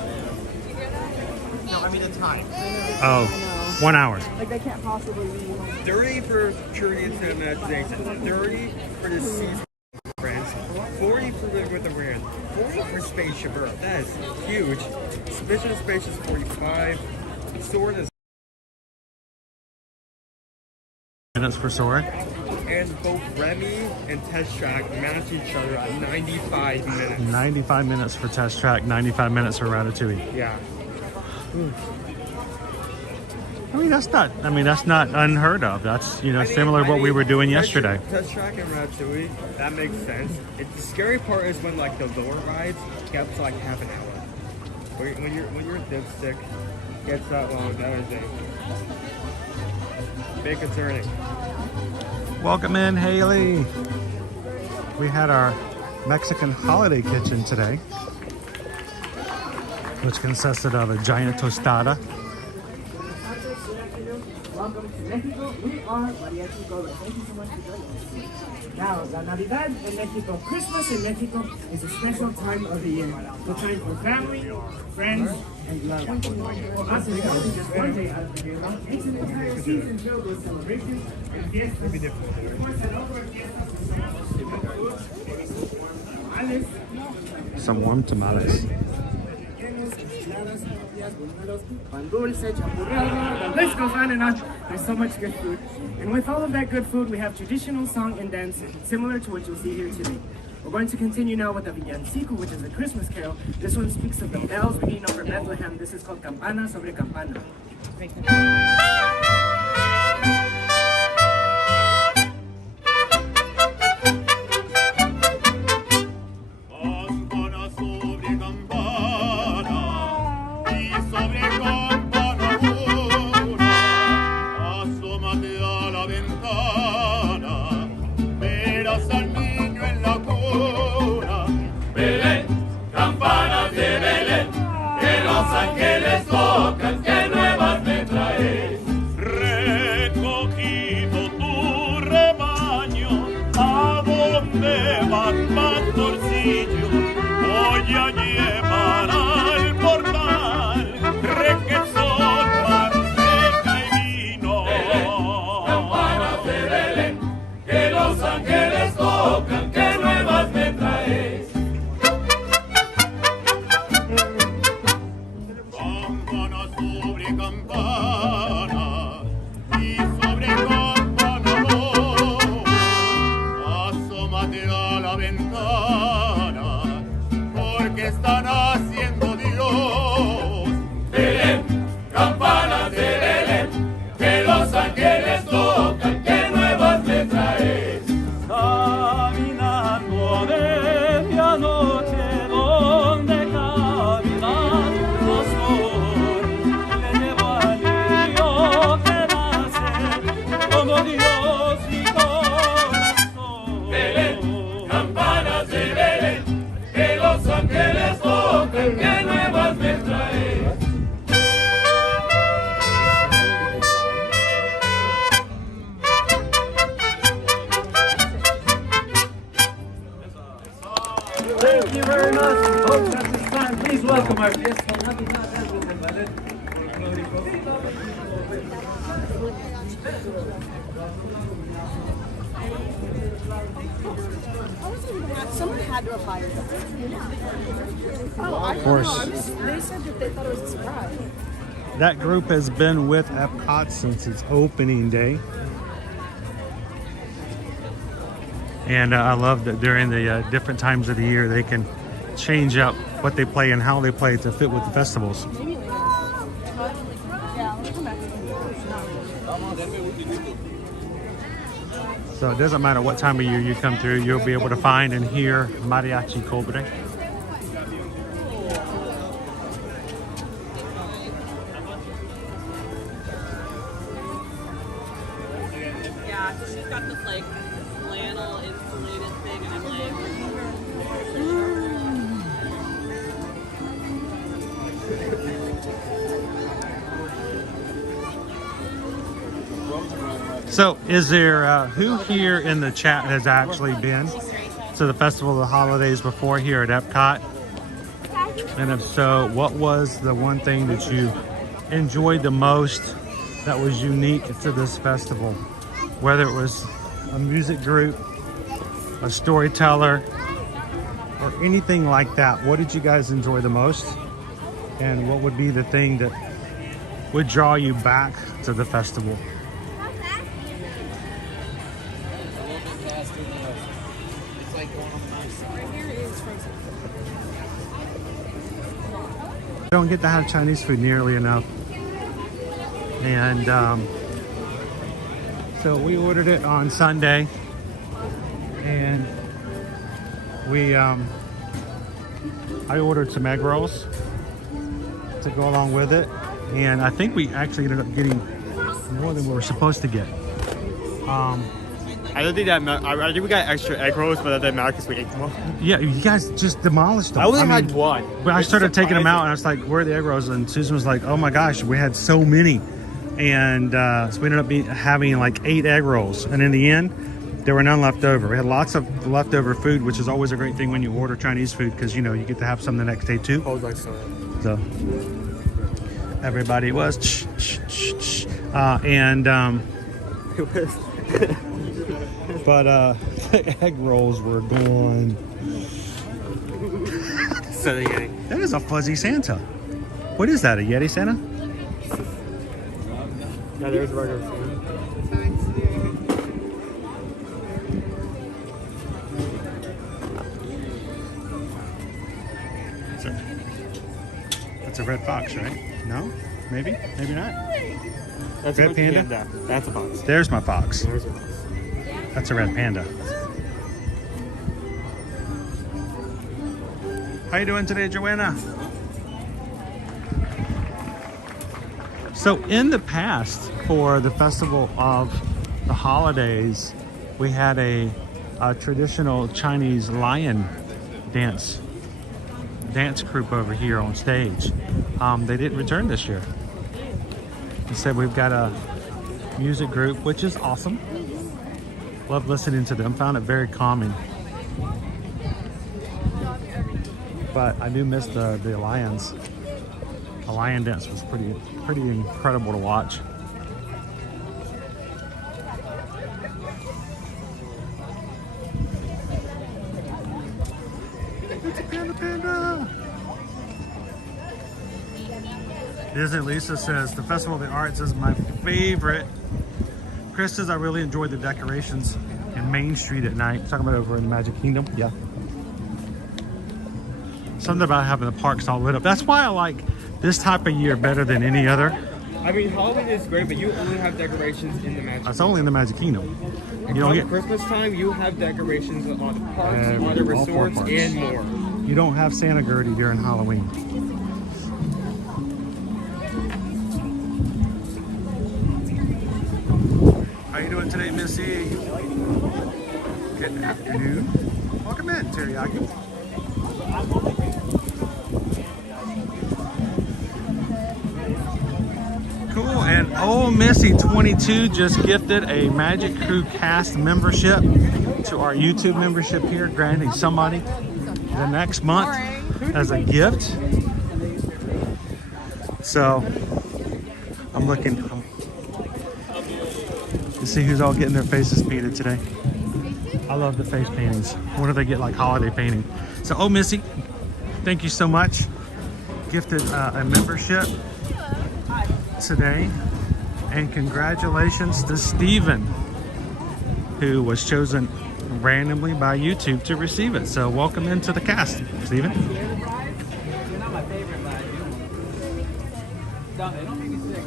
No, I mean the time. Oh, 1 hour. Like they can't possibly be. 30 for Curious and Imagination, 30 for the Seas Friends, 40 for the With the Wind, 40 for Spaceship Earth. That is huge. Mission Space is 45. Sword is minutes for Sora. And both Remy and Test Track match each other at 95 minutes. 95 minutes for Test Track, 95 minutes for Ratatouille. Yeah. I mean, that's not unheard of. That's, similar to what we were doing yesterday. Test Track and Ratatouille, that makes sense. The scary part is when like the lower rides get up to like half an hour. When your dipstick gets that long, that is a bit concerning. Welcome in, Haley. We had our Mexican holiday kitchen today, which consisted of a giant tostada. Welcome to Mexico. We are Mariachi Gold. Thank you so much for joining us. Now, La Navidad in Mexico, Christmas in Mexico is a special time of the year. The time for family, friends, and love. Not to celebrate just one day out of the year. It's an entire season filled with celebrations and fiestas. Of course, and over fiestas, Some warm tamales. pan dulce, champurrado, the list goes on and on. There's so much good food. And with all of that good food, we have traditional song and dance similar to what you'll see here today. We're going to continue now with the villancico, which is a Christmas carol. This one speaks of the bells ringing over Bethlehem. This is called Campana sobre Campana. llevan al portal, requesón, manteca y vino. Campanas de Belén, que los ángeles tocan, que nuevas me traes. Campanas sobre campanas y sobre campanas dos, asómate a la ventana, porque están haciendo Dios. Belén, campanas de Belén, que los ángeles tocan, que nuevas me traes. Caminando de medianoche, donde caminan los le llevo al niño que nace como Dios mi corazón. Belén, campanas de Belén, que los ángeles tocan, que nuevas me traes. Thank you very much, folks. At this time, please welcome our guests from Happy Dance with the ballet. Someone had to have hired them. Of course. They said that they thought it was a surprise. That group has been with Epcot since its opening day. And I love that during the different times of the year they can change up what they play and how they play to fit with the festivals. So it doesn't matter what time of year you come through, you'll be able to find and hear Mariachi Cobre. Yeah, so she's got this like flannel insulated thing, and I'm So is there, who here in the chat has actually been to the Festival of the Holidays before here at Epcot? And if so, what was the one thing that you enjoyed the most that was unique to this festival? Whether it was a music group, a storyteller, or anything like that. What did you guys enjoy the most? And what would be the thing that would draw you back to the festival? I don't get to have Chinese food nearly enough. And so we ordered it on Sunday, and we I ordered some egg rolls to go along with it, and I think we actually ended up getting more than we were supposed to get. I don't think that I think we got extra egg rolls, but that didn't matter because we ate them all. Yeah, you guys just demolished them. I only had one. But I started taking them out, and I was like, where are the egg rolls? And Susan was like, oh my gosh, we had so many. And so we ended up having like 8 egg rolls. And in the end, there were none left over. We had lots of leftover food, which is always a great thing when you order Chinese food, because, you know, you get to have some the next day too. Oh, that's so everybody was but the egg rolls were gone. So the Yeti. That is a fuzzy Santa. What is that, a Yeti Santa? Yeah, there's a regular Santa. That's a red fox, right? No? Maybe? Maybe not? That's red a panda? That's a fox. There's my fox. There's a fox. That's a red panda. How you doing today, Joanna? So in the past, for the Festival of the Holidays, we had a traditional Chinese lion dance group over here on stage. They didn't return this year. Instead, we've got a music group, which is awesome. Love listening to them. Found it very calming. but I do miss the lions. The lion dance was pretty incredible to watch. It's a panda. Disney Lisa says the Festival of the Arts is my favorite. Chris says I really enjoyed the decorations in Main Street at night. Talking about over in the Magic Kingdom. Yeah. Something about having the parks all lit up. That's why I like this type of year better than any other. I mean, Halloween is great, but you only have decorations in the Magic It's only in the Magic Kingdom. You don't get Christmas time, you have decorations on the parks, on the resorts, and more. You don't have Santa Gertie during Halloween. How you doing today, Missy? Good afternoon. Welcome in, Teriyaki. Cool, and old Missy 22 just gifted a Magic Crew cast membership to our YouTube membership here, granting somebody the next month as a gift. So I'm looking to see who's all getting their faces painted today. I love the face paintings. What do they get, like holiday painting? So, oh Missy, thank you so much. Gifted a membership today, and congratulations to Steven, who was chosen randomly by YouTube to receive it. So welcome into the cast, Steven. You're not my favorite, but I do. Don't make me sick.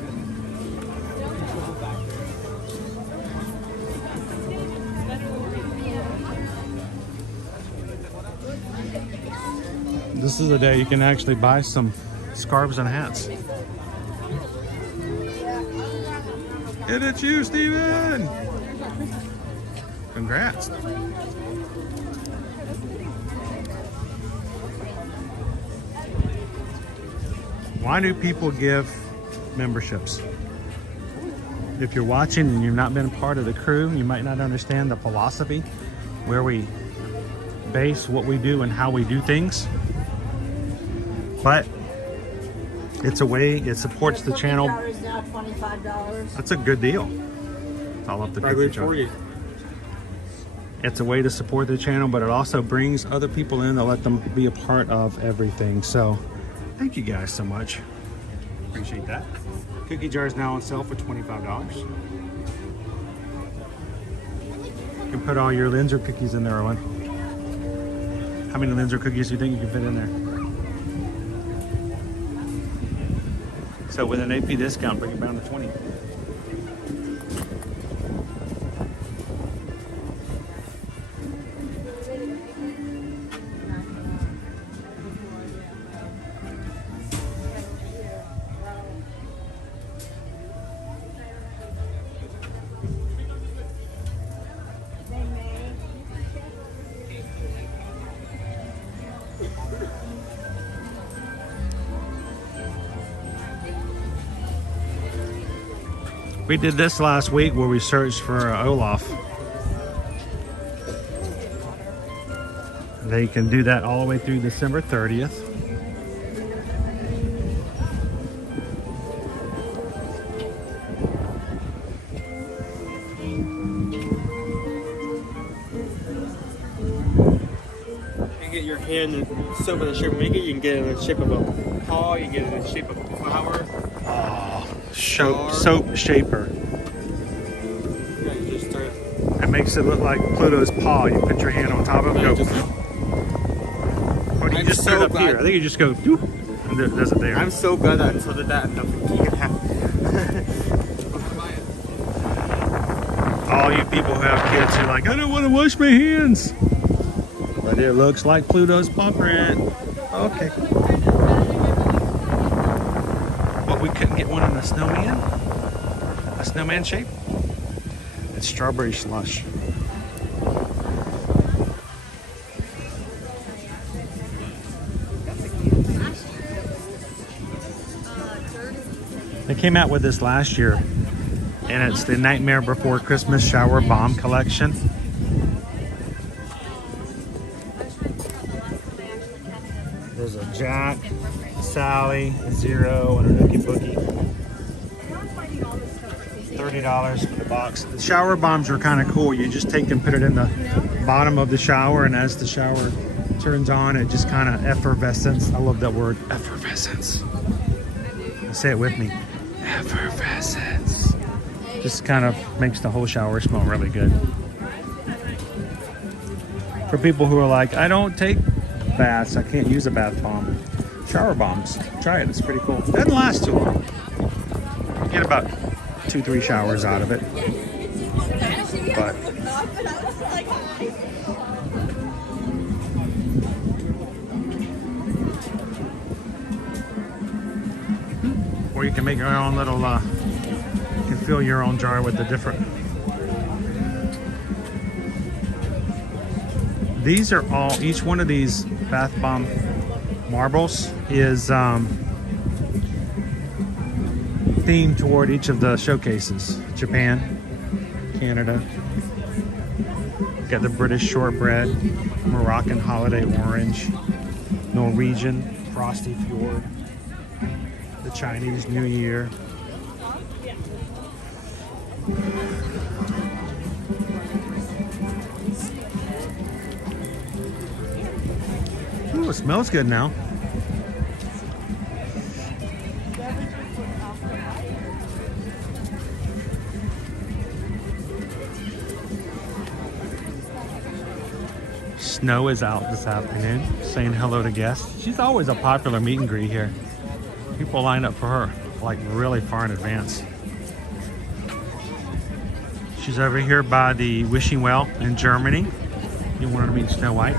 This is the day you can actually buy some scarves and hats. And it's you, Steven! Congrats. Why do people give memberships? If you're watching and you've not been a part of the crew, you might not understand the philosophy where we base what we do and how we do things. But it's a way, it supports the channel. Now $25. That's a good deal. I'll up the picture for you. It's a way to support the channel, but it also brings other people in to let them be a part of everything. So thank you guys so much. Appreciate that. Cookie jar is now on sale for $25. You can put all your Linzer cookies in there, Owen. How many Linzer cookies do you think you can fit in there? So with an AP discount, bring it down to 20. We did this last week where we searched for Olaf. They can do that all the way through December 30th. You get your hand in some of the shape of Mickey, you can get it in the shape of a paw, you can get it in the shape of a flower. Soap shaper. Yeah, you just start. It makes it look like Pluto's paw. You put your hand on top of it, go. Or do you just start up here? I think you just go, doop, and it does it there. I'm so glad that I tilted that enough to keep it happy. All you people who have kids who are like, I don't want to wash my hands. But it looks like Pluto's paw print. Okay. We couldn't get one in a snowman shape. It's strawberry slush. They came out with this last year, and it's the Nightmare Before Christmas Shower Bomb Collection. Mac, Sally, Zero, and a Nookie Boogie. $30 for the box. The shower bombs are kind of cool. You just take and put it in the bottom of the shower, and as the shower turns on, it just kind of effervescence. I love that word, effervescence. Say it with me. Effervescence. Just kind of makes the whole shower smell really good. For people who are like, I don't take baths, I can't use a bath bomb. Shower bombs, try it, it's pretty cool. It doesn't last too long. You get about 2-3 showers out of it. But or you can make your own little, you can fill your own jar with the different. These are all, each one of these bath bomb marbles is themed toward each of the showcases. Japan, Canada, got the British shortbread, Moroccan holiday orange, Norwegian frosty fjord, the Chinese New Year. Ooh, it smells good now. Snow is out this afternoon, saying hello to guests. She's always a popular meet and greet here. People line up for her like really far in advance. She's over here by the wishing well in Germany. You want her to meet Snow White.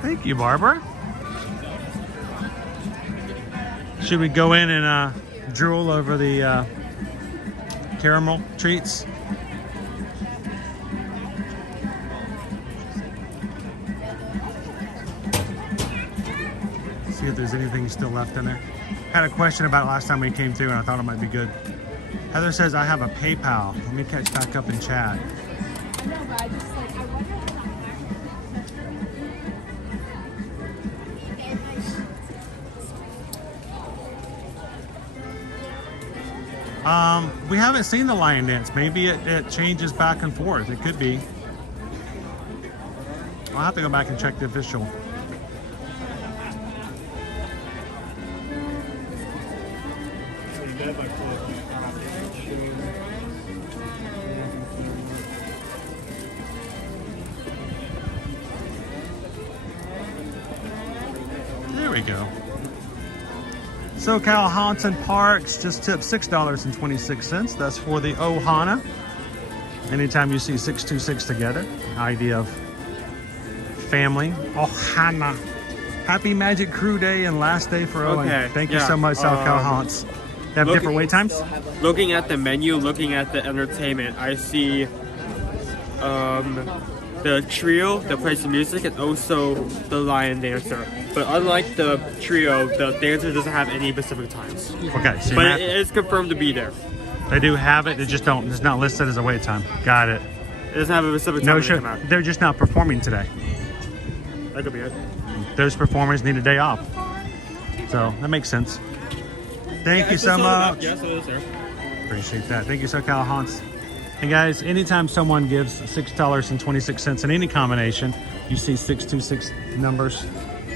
Thank you, Barbara. Should we go in and drool over the caramel treats? See if there's anything still left in there. Had a question about it last time we came through, and I thought it might be good. Heather says, I have a PayPal. Let me catch back up in chat. I know, but I just like, I wonder if we haven't seen the lion dance. Maybe it changes back and forth. It could be. I'll have to go back and check the official. There we go. SoCal Haunted Parks just tipped $6.26. That's for the Ohana. Anytime you see 626 together, idea of family. Ohana. Happy Magic Crew Day and last day for Owen. Okay, Thank you so much, SoCal Haunts. They have different wait times? Looking at the menu, looking at the entertainment, I see the trio that plays the music and also the lion dancer. But unlike the trio, the dancer doesn't have any specific times. Okay, so but it is confirmed to be there. They do have it, they just don't, it's not listed as a wait time. Got it. It doesn't have a specific time. No show, they're just not performing today. That could be it. Those performers need a day off. So that makes sense. Thank you so much. Yes, it is there. Appreciate that. Thank you, SoCal Haunts. And guys, anytime someone gives $6.26 in any combination, you see 626 numbers.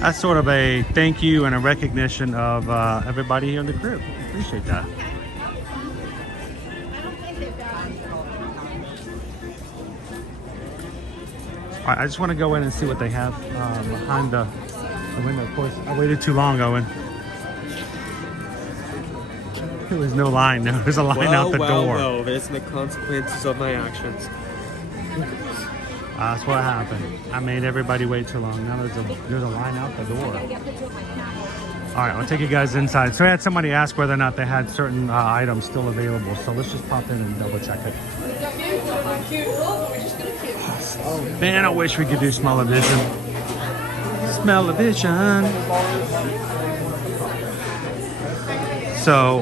That's sort of a thank you and a recognition of everybody here in the crew. Appreciate that. All right, I just want to go in and see what they have behind the window. Of course, I waited too long, Owen. There was no line. There was a line out the door. Well, there's the consequences of my actions. That's what happened. I made everybody wait too long. Now there's a line out the door. All right, I'll take you guys inside. So I had somebody ask whether or not they had certain items still available. So let's just pop in and double check it. Man, I wish we could do smell-o-vision. Smell-o-vision. So,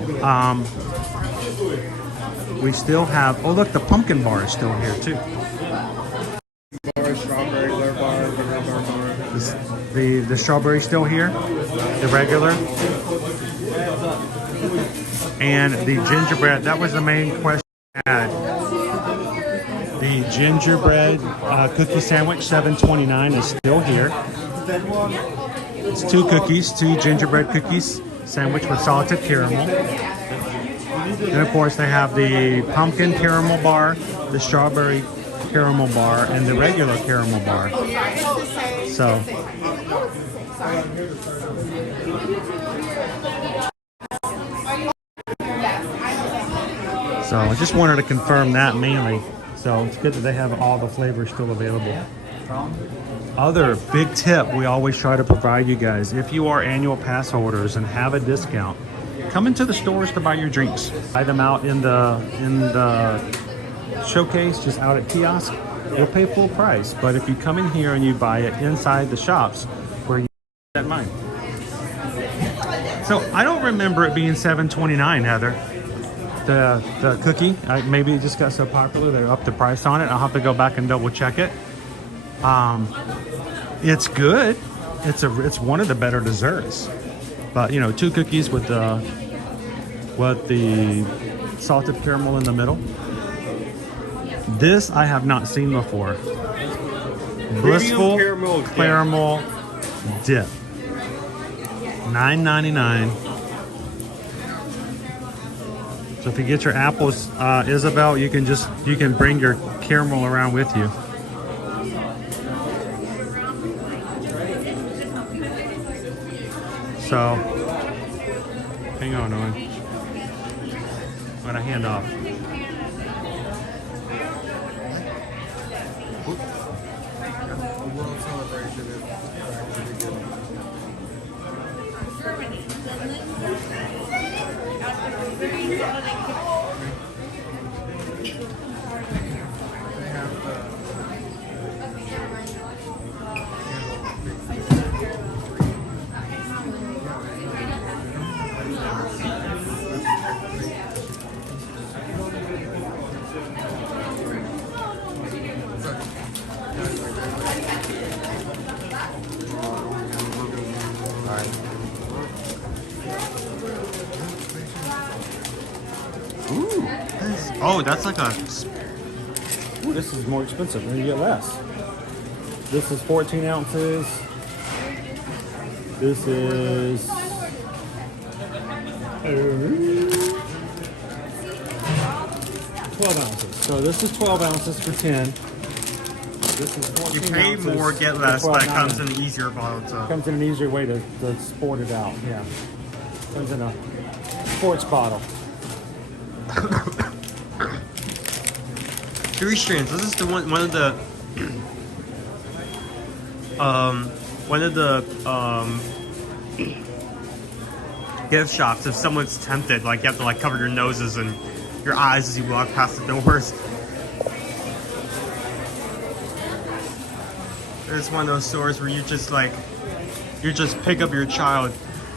we still have, oh look, the pumpkin bar is still here too. Strawberry bar, The strawberry still here, the regular. And the gingerbread, that was the main question I had. The gingerbread cookie sandwich, $7.29, is still here. It's 2 cookies, 2 gingerbread cookies, sandwich with salted caramel. And of course they have the pumpkin caramel bar, the strawberry caramel bar, and the regular caramel bar. So I just wanted to confirm that mainly. So it's good that they have all the flavors still available. Other big tip we always try to provide you guys, if you are annual pass holders and have a discount, come into the stores to buy your drinks. Buy them out in the showcase, just out at kiosk. You'll pay full price. But if you come in here and you buy it inside the shops, where you that mine. So I don't remember it being $7.29, Heather. The cookie, maybe it just got so popular they upped the price on it. I'll have to go back and double check it. It's good. It's one of the better desserts. But you know, 2 cookies with the salted caramel in the middle. This I have not seen before. Blissful caramel dip. $9.99. So if you get your apples, Isabel, you can bring your caramel around with you. So, hang on, Owen. I'm gonna hand off. World celebration is Oh, that's like a... Ooh, this is more expensive. Then you get less. This is 14 ounces. This is... 12 ounces. So this is 12 ounces for 10. This is 14 You pay ounces more, get for less, but it comes $12.99. in an easier bottle. It comes in an easier way to sport it out. Yeah. Comes in a sports bottle. 3 strands. This is the one of the gift shops. If someone's tempted, like you have to like cover your noses and your eyes as you walk past the doors. It's one of those stores where you just pick up your child,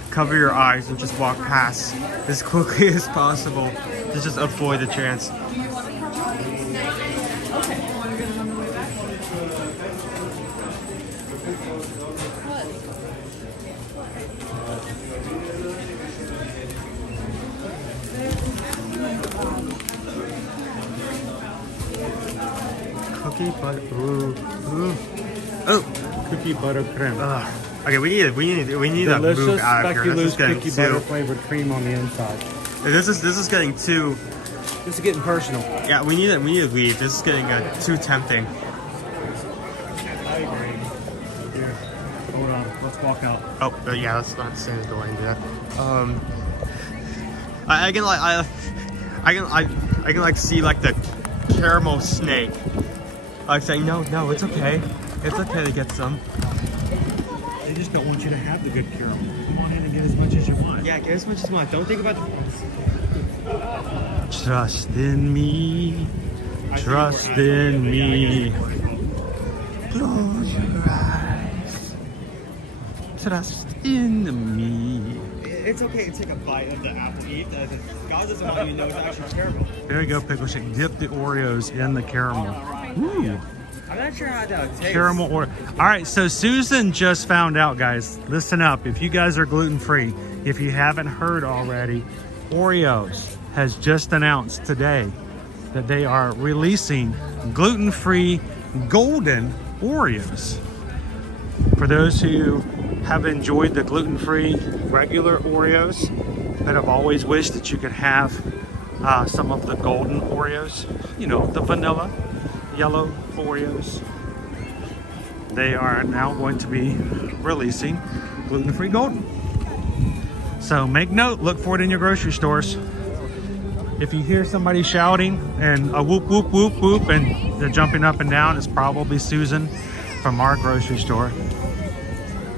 cover your eyes, and just walk past as quickly as possible to just avoid the chance. Cookie butter. Ooh. Oh, cookie butter creme. Okay, we need to move out of here. This is getting cookie butter flavored cream on the inside. This is getting too. This is getting personal. Yeah, we need to leave. This is getting too tempting. I agree. Here, hold on. Let's walk out. Oh, yeah, that's not the same as the way to do that. I can like see like the caramel snake. Like saying, no, it's okay. It's okay to get some. They just don't want you to have the good caramel. Come on in and get as much as you want. Yeah, get as much as you want. Don't think about the price. Trust in me. Trust in me. Close your eyes. Trust in me. It's okay to take a bite of the apple Eve. God doesn't want you to know it's actually terrible. There you go, Pickle Shake. Dip the Oreos in the caramel. Ooh. I'm not sure how that tastes. Caramel Oreo. All right, so Susan just found out, guys. Listen up. If you guys are gluten-free, if you haven't heard already, Oreos has just announced today that they are releasing gluten-free golden Oreos. For those who have enjoyed the gluten-free regular Oreos but have always wished that you could have some of the golden Oreos, you know, the vanilla yellow Oreos, they are now going to be releasing gluten-free golden. So make note, look for it in your grocery stores. If you hear somebody shouting and a whoop, whoop, whoop, whoop, and they're jumping up and down, it's probably Susan from our grocery store,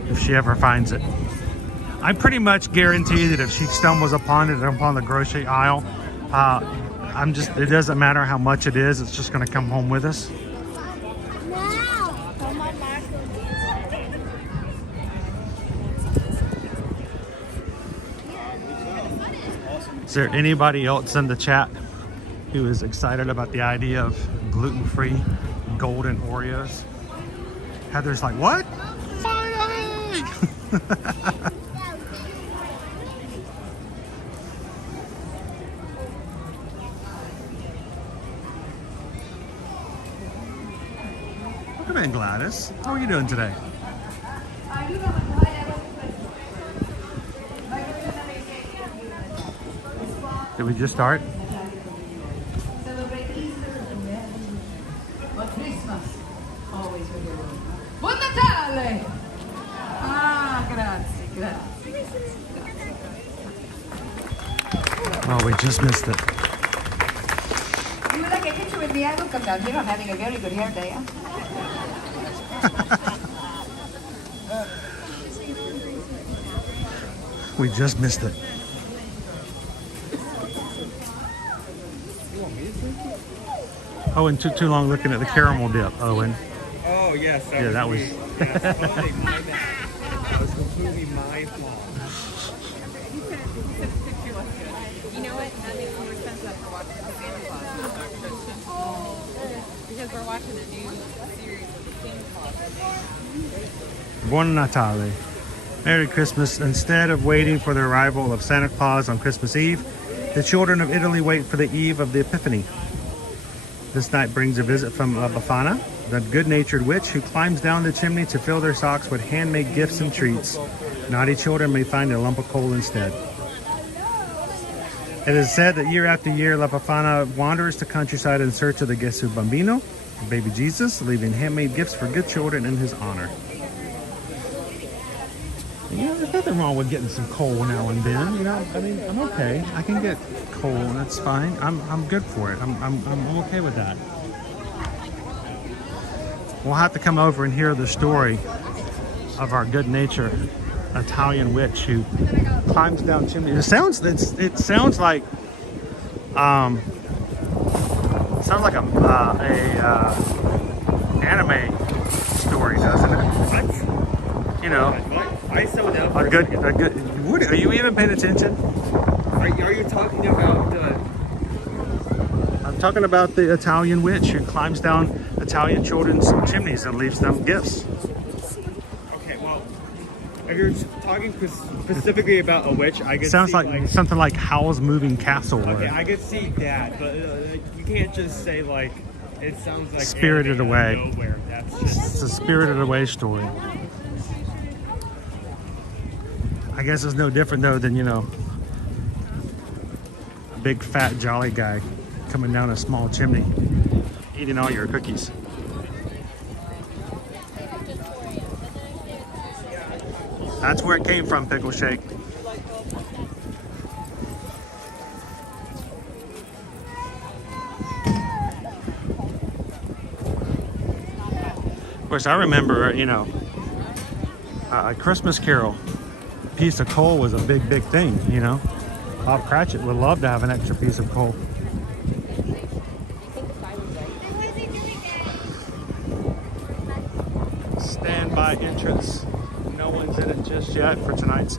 if she ever finds it. I pretty much guarantee that if she stumbles upon it upon the grocery aisle, it doesn't matter how much it is, it's just gonna come home with us. Is there anybody else in the chat who is excited about the idea of gluten-free golden Oreos? Heather's like, what? Finally! Welcome in, Gladys. How are you doing today? Did we just start? Celebrate Easter or Christmas. Always with your own. Buon Natale! Ah, grazie, grazie. Oh, we just missed it. You would like a picture with me? I will come down here. I'm having a very good hair day. We just missed it. Owen took too long looking at the caramel dip, Owen. Oh, yes. That was... Yes, totally my bad. That was completely my fault. You know what? That makes more sense after watching the Santa Claus with Dr. Christian. Because we're watching a new series of the Santa Claus. Buon Natale. Merry Christmas. Instead of waiting for the arrival of Santa Claus on Christmas Eve, the children of Italy wait for the eve of the Epiphany. This night brings a visit from La Befana, the good-natured witch who climbs down the chimney to fill their socks with handmade gifts and treats. Naughty children may find a lump of coal instead. It is said that year after year, La Befana wanders the countryside in search of the Gesù Bambino, baby Jesus, leaving handmade gifts for good children in his honor. You know, there's nothing wrong with getting some coal now and then. You know, I mean, I'm okay. I can get coal, and that's fine. I'm good for it. I'm okay with that. We'll have to come over and hear the story of our good-natured Italian witch who climbs down chimneys. It sounds like a anime story, doesn't it? You know, I so know. a good. What, are you even paying attention? Are you talking about the? I'm talking about the Italian witch who climbs down Italian children's chimneys and leaves them gifts. Okay, well, if you're talking specifically about a witch, I could Sounds see, like something like Howl's Moving Castle. Okay, I could see that, but you can't just say like it sounds like Spirited Away. Nowhere. That's just It's a Spirited Away story. I guess it's no different though than, you know, a big fat jolly guy coming down a small chimney eating all your cookies. That's where it came from, Pickle Shake. Of course, I remember, you know, a Christmas Carol. Piece of coal was a big thing, you know. Bob Cratchit would love to have an extra piece of coal. Standby entrance. No one's in it just yet for tonight's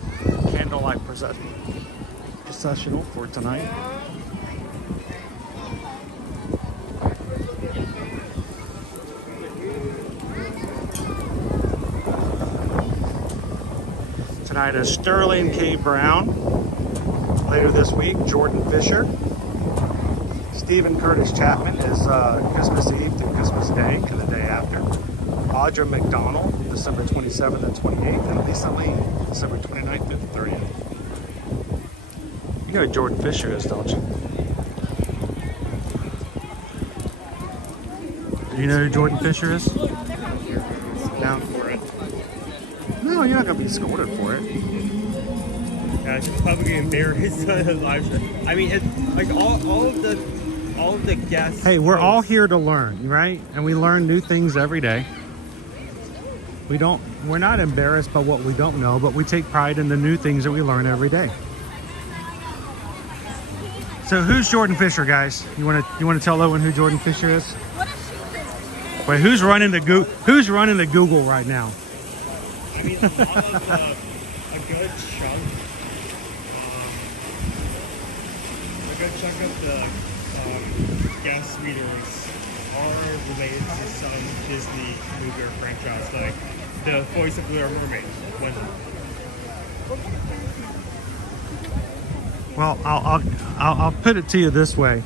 candlelight processional for tonight. Tonight is Sterling K. Brown. Later this week, Jordan Fisher. Stephen Curtis Chapman is Christmas Eve through Christmas Day and the day after. Audra McDonald, December 27th and 28th. And Lisa Lee, December 29th through the 30th. You know who Jordan Fisher is, don't you? Do you know who Jordan Fisher is? Down for it. No, you're not going to be scolded for it. Yeah, she's probably embarrassed on the live show. I mean, it's like all of the guests. Hey, we're all here to learn, right? And we learn new things every day. We're not embarrassed by what we don't know, but we take pride in the new things that we learn every day. So who's Jordan Fisher, guys? You want to tell Owen who Jordan Fisher is? Wait, who's running the Google right now? I mean, a lot of a good chunk of the guest readers are related to some Disney movie or franchise, like the voice of Little Mermaid. Well, I'll put it to you this way.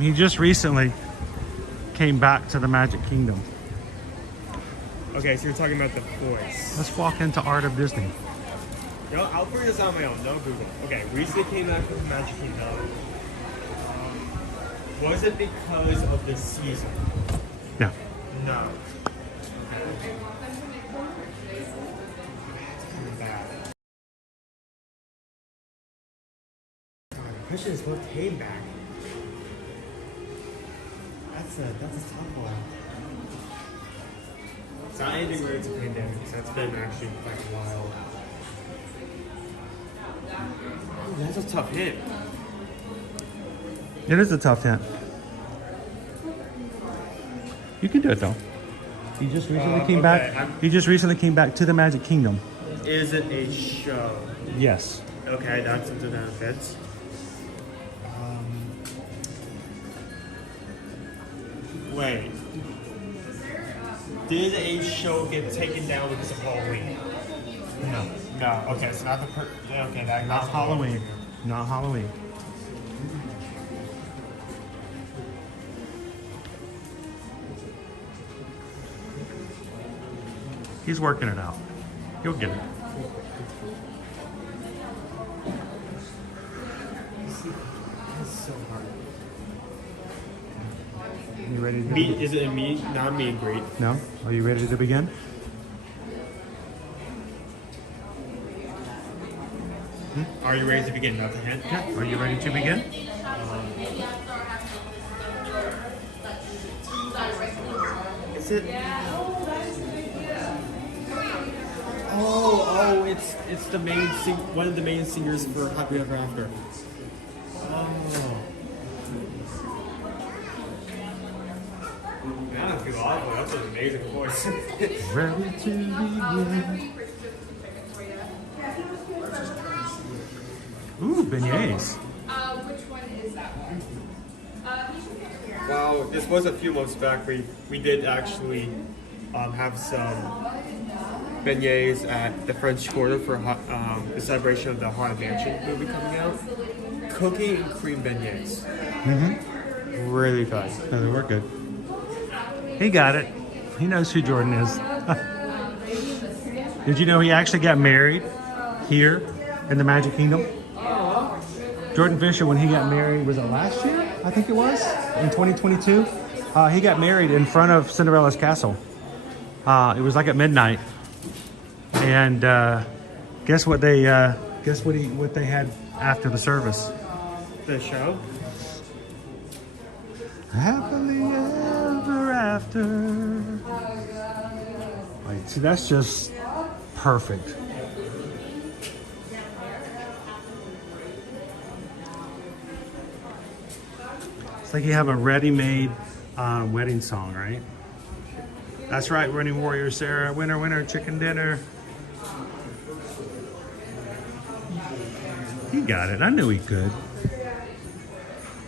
He just recently came back to the Magic Kingdom. Okay, so you're talking about the voice. Let's walk into Art of Disney. No, I'll figure this out on my own. No Google. Okay, recently came back from the Magic Kingdom. Was it because of the season? No. No. The question is, what came back? That's a tough one. It's not anything related to pandemic, because that's been actually quite a while. Oh, that's a tough hint. It is a tough hint. You can do it though. He just recently came back. He just recently came back to the Magic Kingdom. Is it a show? Yes. Okay, that's something that fits. Wait. Did a show get taken down because of Halloween? No. No. Okay, so not the okay, that's Not Halloween. Not Halloween. He's working it out. He'll get it. That's so hard. You ready to meet? Is it a meet? Not meet and greet. No? Are you ready to begin? Are you ready to begin? Not the hint? Yeah. Are you ready to begin? Is it? Oh, it's the main one of the main singers for Happy Ever After. Oh. Man, I feel awful. That's an amazing voice. Ready to begin. Ooh, beignets. Which one is that one? Wow, this was a few months back. We did actually have some beignets at the French Quarter for the celebration of the Haunted Mansion movie coming out. Cookie and cream beignets. Mm-hmm. Really good. No, they were good. He got it. He knows who Jordan is. Did you know he actually got married here in the Magic Kingdom? Jordan Fisher, when he got married, was it last year? I think it was, in 2022. He got married in front of Cinderella's castle. It was like at midnight. And guess what they what they had after the service? The show? Happily ever after. Wait, see, that's just perfect. It's like you have a ready-made wedding song, right? That's right, Running Warrior Sarah. Winner, winner, chicken dinner. He got it. I knew he could.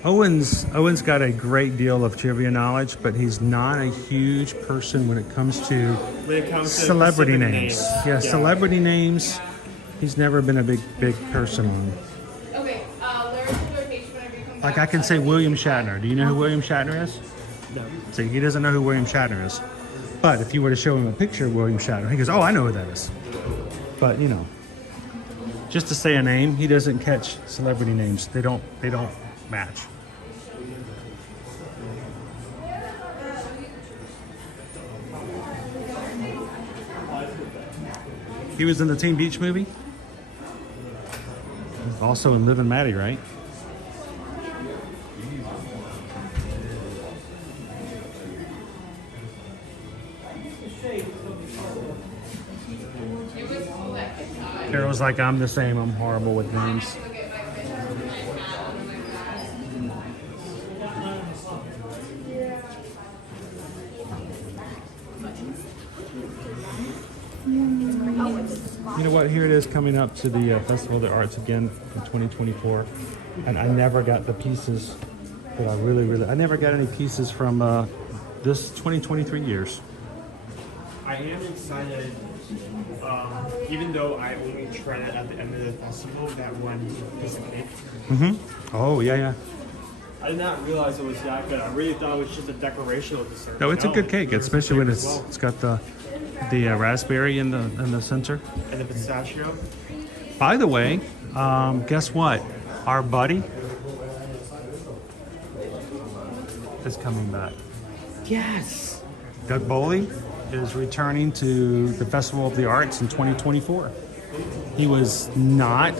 Owen's got a great deal of trivia knowledge, but he's not a huge person when it comes to celebrity names. Yeah, celebrity names. He's never been a big person on. Okay, Larry's the location whenever you come back. Like I can say William Shatner. Do you know who William Shatner is? No. See, he doesn't know who William Shatner is. But if you were to show him a picture of William Shatner, he goes, "Oh, I know who that is." But you know, just to say a name, he doesn't catch celebrity names. They don't match. He was in the Teen Beach movie. He's also in Liv and Maddie, right? Carol's like, I'm the same. I'm horrible with names. You know what? Here it is coming up to the Festival of the Arts again in 2024. And I never got the pieces that I I never got any pieces from this 2023 years. I am excited, even though I only tried it at the end of the festival, that one piece of cake. Mm-hmm. Oh, yeah. I did not realize it was that good. I really thought it was just a decorational dessert. No, it's a good cake, especially when it's got the raspberry in the center. And the pistachio. By the way, guess what? Our buddy is coming back. Yes. Doug Boley is returning to the Festival of the Arts in 2024. He was not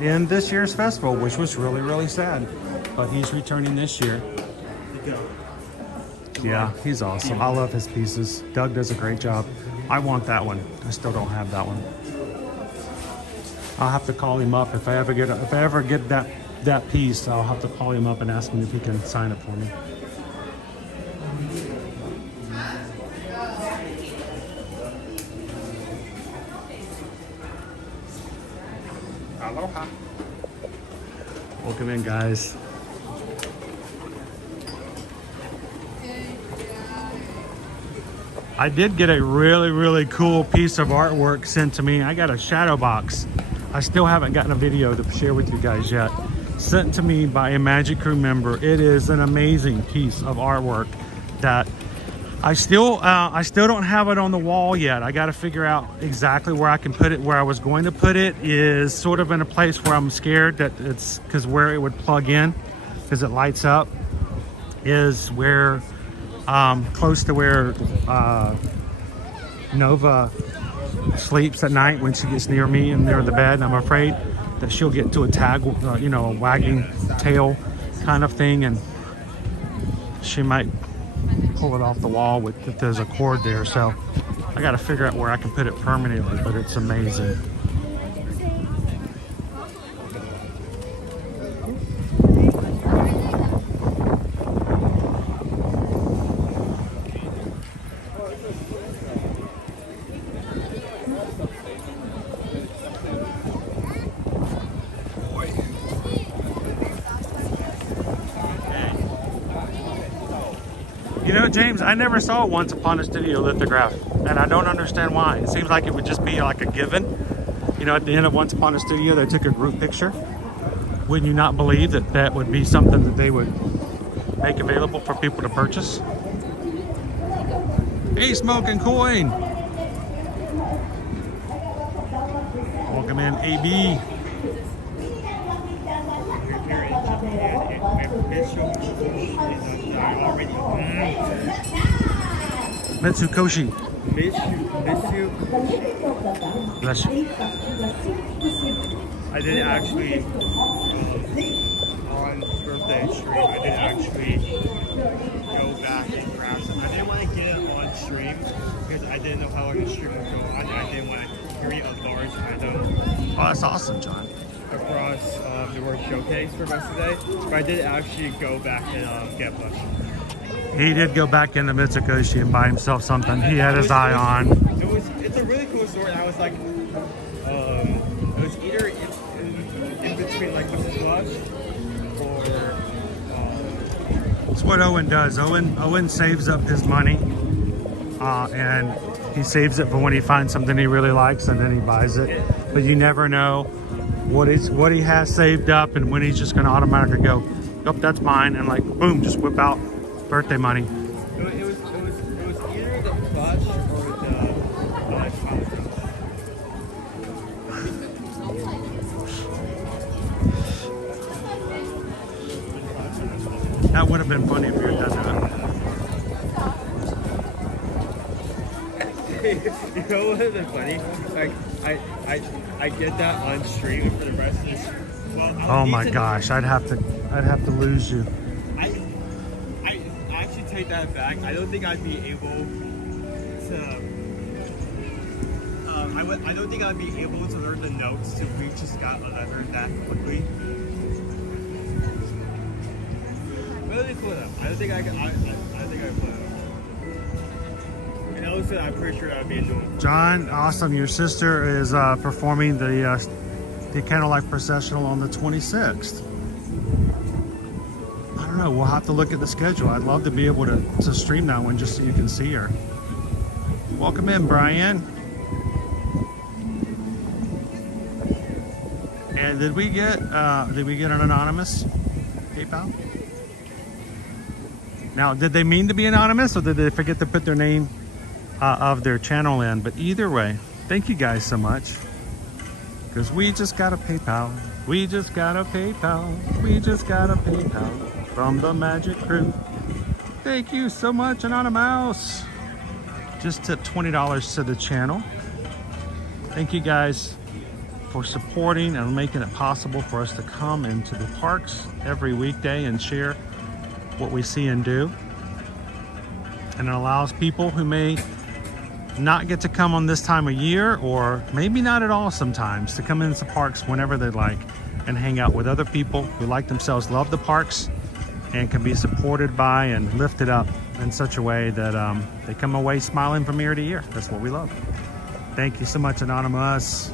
in this year's festival, which was really, really sad. But he's returning this year. Yeah, he's awesome. I love his pieces. Doug does a great job. I want that one. I still don't have that one. I'll have to call him up if I ever get that piece. I'll have to call him up and ask him if he can sign it for me. Aloha. Welcome in, guys. I did get a really, really cool piece of artwork sent to me. I got a shadow box. I still haven't gotten a video to share with you guys yet. Sent to me by a Magic Crew member. It is an amazing piece of artwork that I still don't have it on the wall yet. I got to figure out exactly where I can put it. Where I was going to put it is sort of in a place where I'm scared that it's because where it would plug in, because it lights up, is where close to where Nova sleeps at night when she gets near me and near the bed. And I'm afraid that she'll get to a tag, a wagging tail kind of thing, and she might pull it off the wall if there's a cord there. So I got to figure out where I can put it permanently, but it's amazing. You know, James, I never saw Once Upon a Studio lithograph, and I don't understand why. It seems like it would just be like a given. You know, at the end of Once Upon a Studio, they took a group picture. Wouldn't you not believe that that would be something that they would make available for people to purchase? Hey, Smoking Coin! Welcome in, AB. Mitsukoshi. Bless you. I did actually, on birthday stream, I did actually go back and grab some. I didn't want to get it on stream because I didn't know how long the stream would go on. I didn't want to carry a large item. Oh, that's awesome, John. Across the word showcase for most of the day. But I did actually go back and get Bush. He did go back into Mitsukoshi and buy himself something he had his eye on. It's a really cool store, and I was like, it was either in between between like what's his lunch or. It's what Owen does. Owen saves up his money, and he saves it for when he finds something he really likes, and then he buys it. But you never know what he has saved up, and when he's just going to automatically go, "Oh, that's mine," and like boom, just whip out birthday money. It was either the fudge or the chocolate. That would have been funny if you had done that. You know what would have been funny? Like I get that on stream for the rest of this. Well, Oh my gosh, I'd have to lose you. I actually take that back. I don't think I'd be able to. I don't think I'd be able to learn the notes to reach a Scott 11 that quickly. Really cool though. I don't think I could. I think I could. And also, I'm pretty sure I'd be enjoying. John, awesome. Your sister is performing the Candlelight Processional on the 26th. I don't know. We'll have to look at the schedule. I'd love to be able to stream that one just so you can see her. Welcome in, Brian. And did we get an anonymous PayPal? Now, did they mean to be anonymous, or did they forget to put their name of their channel in? But either way, thank you guys so much. Because we just got a PayPal. We just got a PayPal. We just got a PayPal from the Magic Crew. Thank you so much, Anonymous. Just tipped $20 to the channel. Thank you guys for supporting and making it possible for us to come into the parks every weekday and share what we see and do. And it allows people who may not get to come on this time of year, or maybe not at all sometimes, to come into parks whenever they like and hang out with other people who like themselves, love the parks, and can be supported by and lifted up in such a way that they come away smiling from ear to ear. That's what we love. Thank you so much, Anonymous.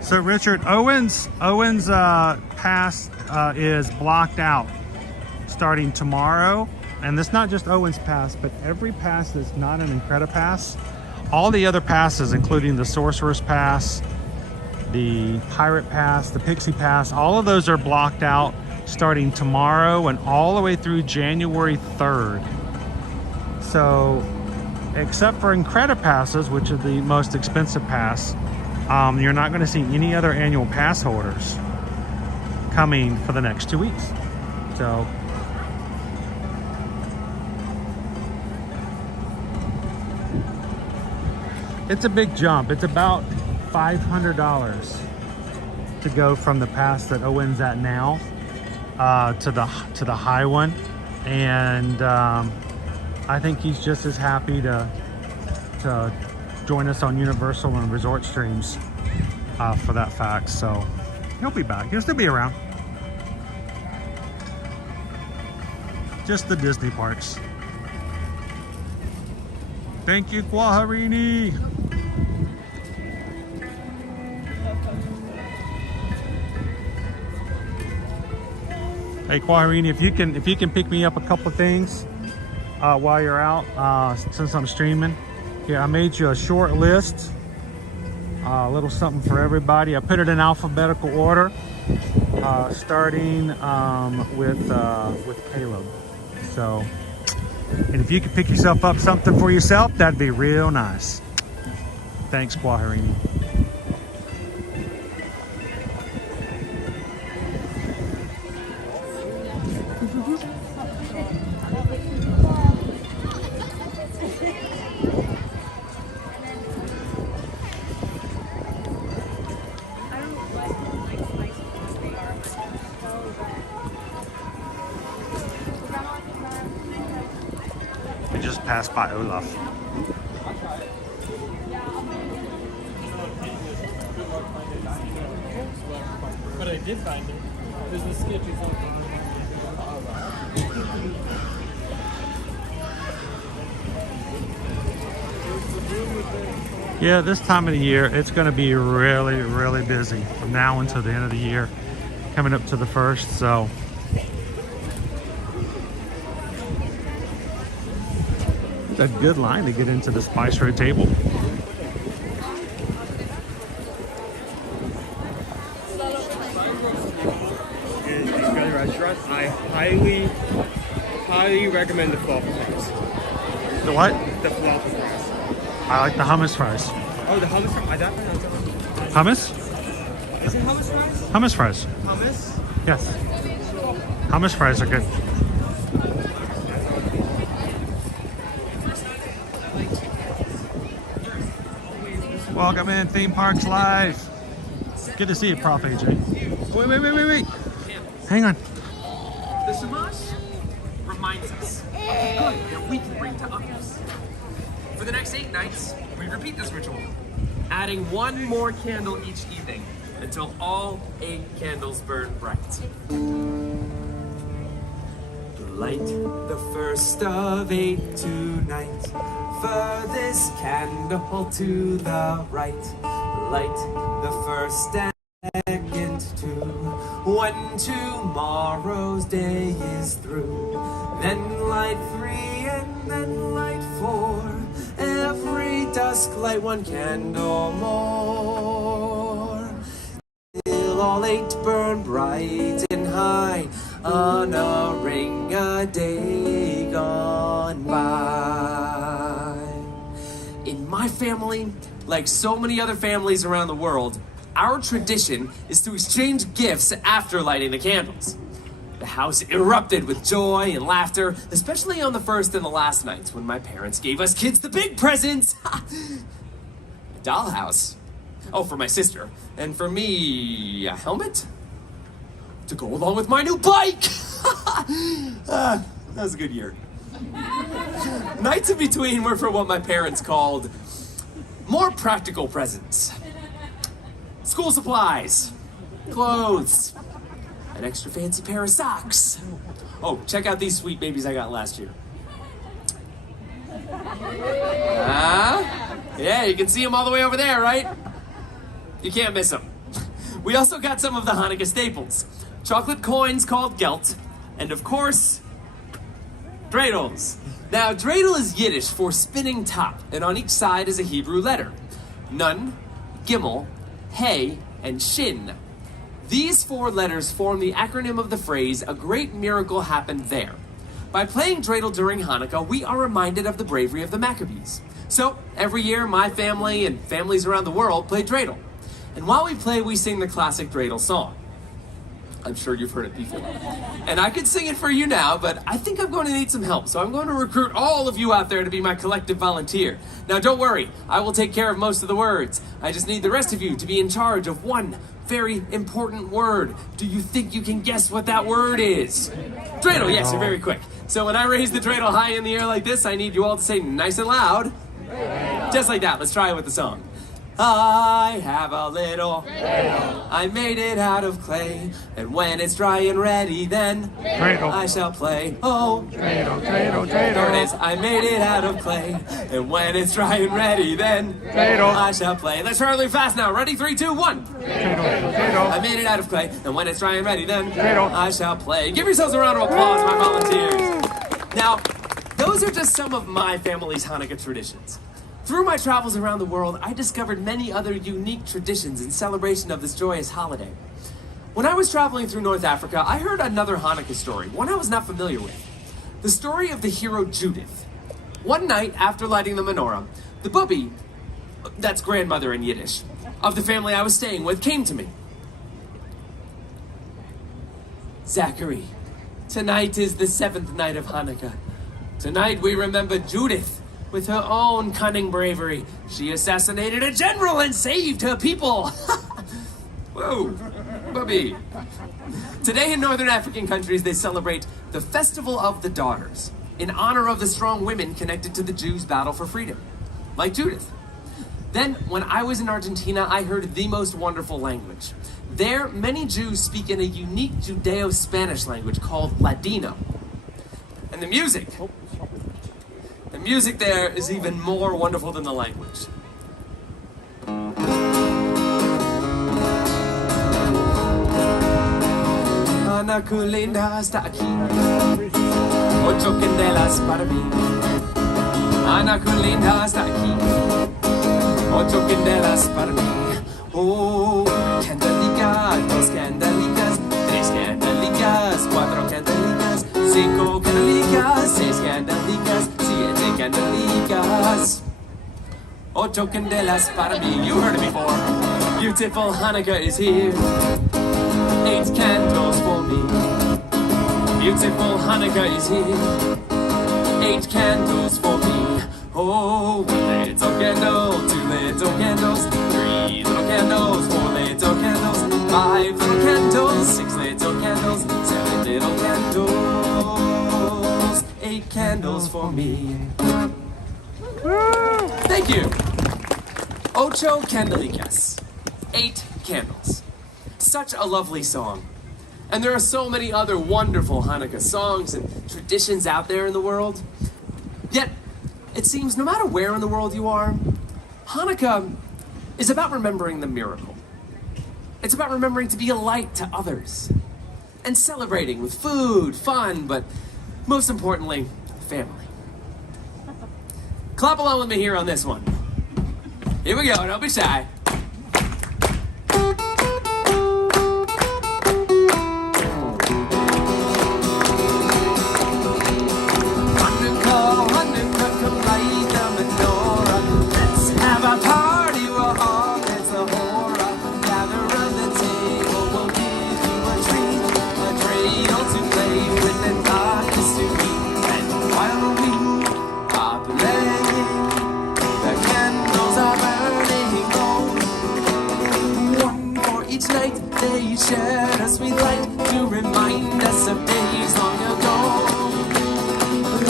So Richard, Owen's pass is blocked out starting tomorrow, and it's not just Owen's pass, but every pass that's not an Incredipass, all the other passes, including the Sorcerer's Pass, the Pirate Pass, the Pixie Pass, all of those are blocked out starting tomorrow and all the way through January 3rd. So, except for Incredipasses, which are the most expensive pass, you're not going to see any other annual pass holders coming for the next 2 weeks. So it's a big jump. It's about $500 to go from the pass that Owen's at now to the high one, and I think he's just as happy to join us on Universal and Resort streams for that fact. So he'll be back. He'll still be around. Just the Disney parks. Thank you, Kwaharini. Hey Kwaharini, if you can pick me up a couple of things while you're out, since I'm streaming. Here, I made you a short list, a little something for everybody. I put it in alphabetical order, starting with Caleb. So, and if you could pick yourself up something for yourself, that'd be real nice. Thanks, Kwaharini. Passed by Olaf. But I did find it. There's a sketch or something. There's a room with the Yeah, this time of the year, it's going to be really, really busy from now until the end of the year, coming up to the 1st, so. It's a good line to get into the Spice Road table. Restaurant, I highly recommend the falafel fries. The what? The falafel fries. I like the hummus fries. Oh, the hummus fries? I definitely know. Hummus? Is it hummus fries? Hummus fries. Hummus? Yes. Hummus fries are good. Welcome in Theme Parks Live. Good to see you, Prof. AJ. Wait. Hang on. The Shamash reminds us of the good that we can bring to others. For the next 8 nights, we repeat this ritual, adding 1 more candle each evening until all 8 candles burn bright. Light the first of 8 tonight, furthest candle to the right. Light the first and second too, when tomorrow's day is through. Then light 3 and then light 4. Every dusk light 1 candle more, till all 8 burn bright and high, honoring a day gone by. In my family, like so many other families around the world, our tradition is to exchange gifts after lighting the candles. The house erupted with joy and laughter, especially on the first and the last nights when my parents gave us kids the big presents. A dollhouse. Oh, for my sister. And for me, a helmet? To go along with my new bike! That was a good year. Nights in between were for what my parents called more practical presents. School supplies, clothes, an extra fancy pair of socks. Oh, check out these sweet babies I got last year. Yeah, you can see them all the way over there, right? You can't miss them. We also got some of the Hanukkah staples. Chocolate coins called gelt, and of course, dreidels. Now, dreidel is Yiddish for spinning top, and on each side is a Hebrew letter. Nun, Gimel, Hey, and Shin. These 4 letters form the acronym of the phrase, a great miracle happened there. By playing dreidel during Hanukkah, we are reminded of the bravery of the Maccabees. So, every year, my family and families around the world play dreidel. And while we play, we sing the classic dreidel song. I'm sure you've heard it before. And I could sing it for you now, but I think I'm going to need some help, so I'm going to recruit all of you out there to be my collective volunteer. Now, don't worry, I will take care of most of the words. I just need the rest of you to be in charge of one very important word. Do you think you can guess what that word is? Dreidel, yes, you're very quick. So when I raise the dreidel high in the air like this, I need you all to say nice and loud. Just like that. Let's try it with the song. I have a little dreidel. I made it out of clay, and when it's dry and ready, then dreidel. I shall play. Oh, dreidel, dreidel, dreidel. There it is. I made it out of clay, and when it's dry and ready, then dreidel. I shall play. Let's try really fast now. Ready? 3, 2, 1. Dreidel, dreidel. I made it out of clay, and when it's dry and ready, then dreidel. I shall play. Give yourselves a round of applause, my volunteers. Now, those are just some of my family's Hanukkah traditions. Through my travels around the world, I discovered many other unique traditions in celebration of this joyous holiday. When I was traveling through North Africa, I heard another Hanukkah story, one I was not familiar with. The story of the hero Judith. One night, after lighting the menorah, the bubby, that's grandmother in Yiddish, of the family I was staying with came to me. Zachary, tonight is the 7th night of Hanukkah. Tonight we remember Judith. With her own cunning bravery, she assassinated a general and saved her people. Whoa, Bubby. Today in Northern African countries, they celebrate the Festival of the Daughters in honor of the strong women connected to the Jews' battle for freedom, like Judith. Then, when I was in Argentina, I heard the most wonderful language. There, many Jews speak in a unique Judeo-Spanish language called Ladino. And the music there is even more wonderful than the language. Ana Kulinda está aquí. Ocho candelas para mí. Ana Kulinda está aquí. Ocho candelas para mí. Oh, candelicas, dos candelicas, tres candelicas, cuatro candelicas, cinco candelicas, seis candelicas, siete candelicas. Ocho candelas para mí. You heard it before. Beautiful Hanukkah is here. 8 candles for me. Beautiful Hanukkah is here. 8 candles for me. Oh, 1 little candle, 2 little candles, 3 little candles, 4 little candles, 5 little candles, 6 little candles, 7 little candles, 8 candles for me. Thank you. Ocho candelicas. 8 candles. Such a lovely song. And there are so many other wonderful Hanukkah songs and traditions out there in the world. Yet, it seems no matter where in the world you are, Hanukkah is about remembering the miracle. It's about remembering to be a light to others. And celebrating with food, fun, but most importantly, family. Clap along with me here on this one. Here we go, don't be shy. Shared a sweet light to remind us of days long ago.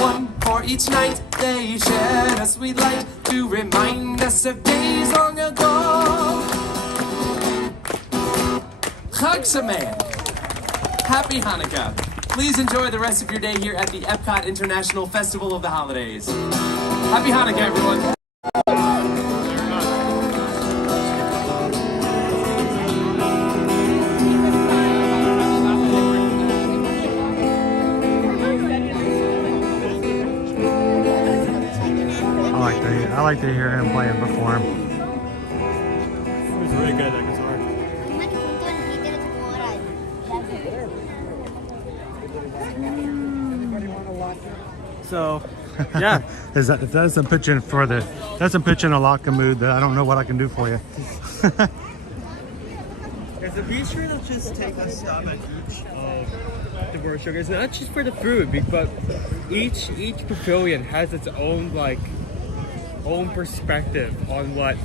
1 for each night they shared a sweet light to remind us of days long ago. Chag Sameach. Happy Hanukkah. Please enjoy the rest of your day here at the Epcot International Festival of the Holidays. Happy Hanukkah, everyone. I like to hear him play and perform. He was really good at that guitar. So, yeah. That doesn't put you in for the, doesn't put you in a lock of mood that I don't know what I can do for you. So be sure to just take a stop at each of the World Showcase, not just for the food, but each pavilion has its own own perspective on what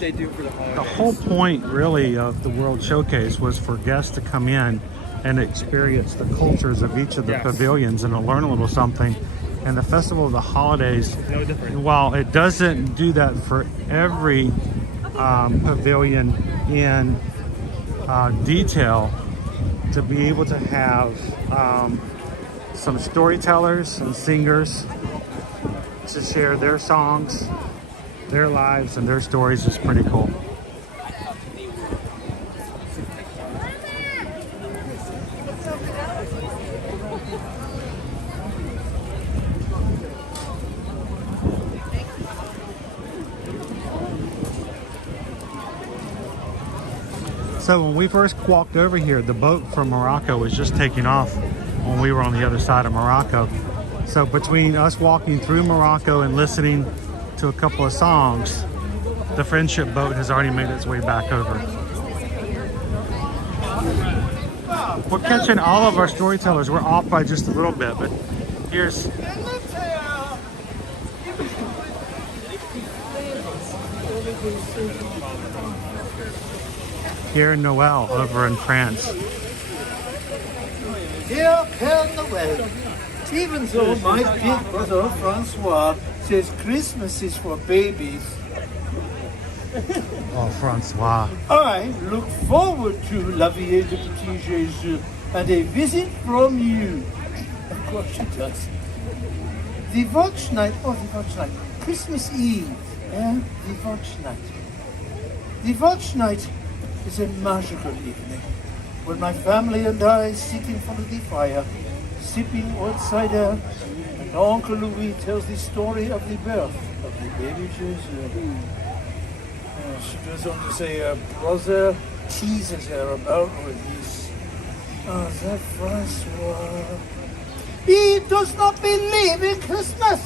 they do for the holidays. The whole point really of the World Showcase was for guests to come in and experience the cultures of each of the pavilions and to learn a little something. And the Festival of the Holidays, no different. While it doesn't do that for every pavilion in detail, to be able to have some storytellers and singers to share their songs, their lives, and their stories is pretty cool. So when we first walked over here, the boat from Morocco was just taking off when we were on the other side of Morocco. So between us walking through Morocco and listening to a couple of songs, the friendship boat has already made its way back over. We're catching all of our storytellers. We're off by just a little bit, but here's... Here in Noel over in France. Dear Père Noël, even though my big brother Francois says Christmas is for babies, oh, Francois. I look forward to La Vie de Petit Jésus and a visit from you. Of course she does. The watch night, Christmas Eve, the watch night. The watch night is a magical evening. when my family and I sit in front of the fire, sipping old cider, and Uncle Louis tells the story of the birth of the baby Jesus. She goes on to say her brother teases her about all this. Oh, that Francois. He does not believe in Christmas.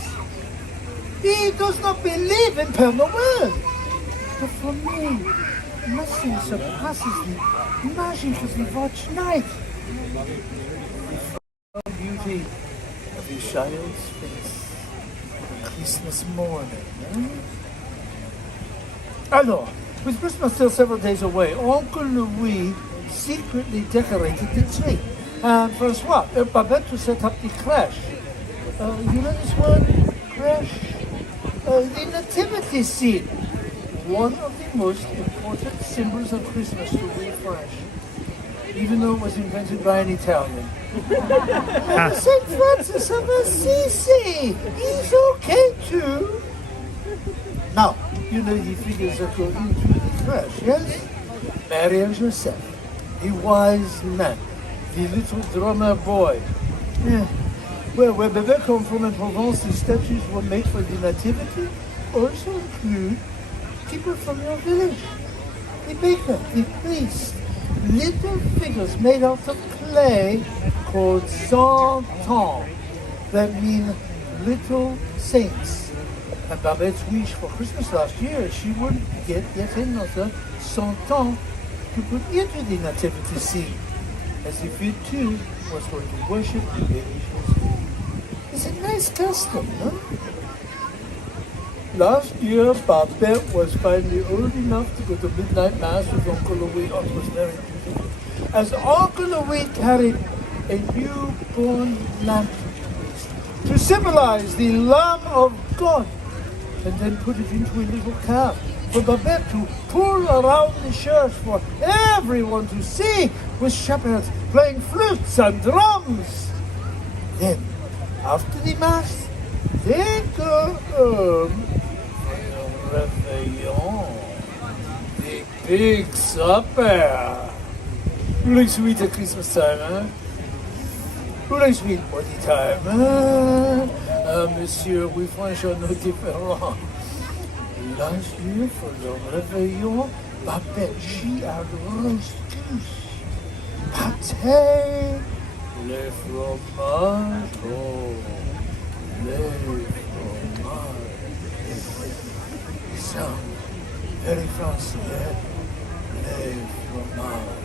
He does not believe in Père Noël. But for me, nothing surpasses the magic of the watch night. The beauty of the child's face on Christmas morning. Alors, with Christmas still several days away, Uncle Louis secretly decorated the tree. And Francois and Babette to set up the crèche. You know this word? Crèche? The nativity scene. One of the most important symbols of Christmas to refresh. Even though it was invented by an Italian. St. Francis of Assisi! He's okay too! Now, you know the figures that go into the crèche, yes? Mary and Joseph, the wise man, the little drummer boy. Yeah. Well, where Bébé come from in Provence, the statues were made for the nativity also include people from your village. The baker, the priest, little figures made out of clay called santons that mean little saints. And Babette's wish for Christmas last year, she would get yet another santon to put into the nativity scene, as if it too was going to worship the baby Jesus. It's a nice custom, huh? Last year, Babette was finally old enough to go to midnight mass with Uncle Louis. Oh, it was very beautiful. As Uncle Louis carried a newborn lamb to symbolize the Lamb of God, and then put it into a little cab for Babette to pull around the church for everyone to see, with shepherds playing flutes and drums. Then, after the mass, they go home for the réveillon, the big supper. Who likes sweet at Christmas time, huh? Who likes sweet party time, huh? Monsieur, we French are no different. Last year for the réveillon, Babette, she had roast goose, pâté, le fromage, oh, le fromage. Sound very fancy, eh? Le fromage.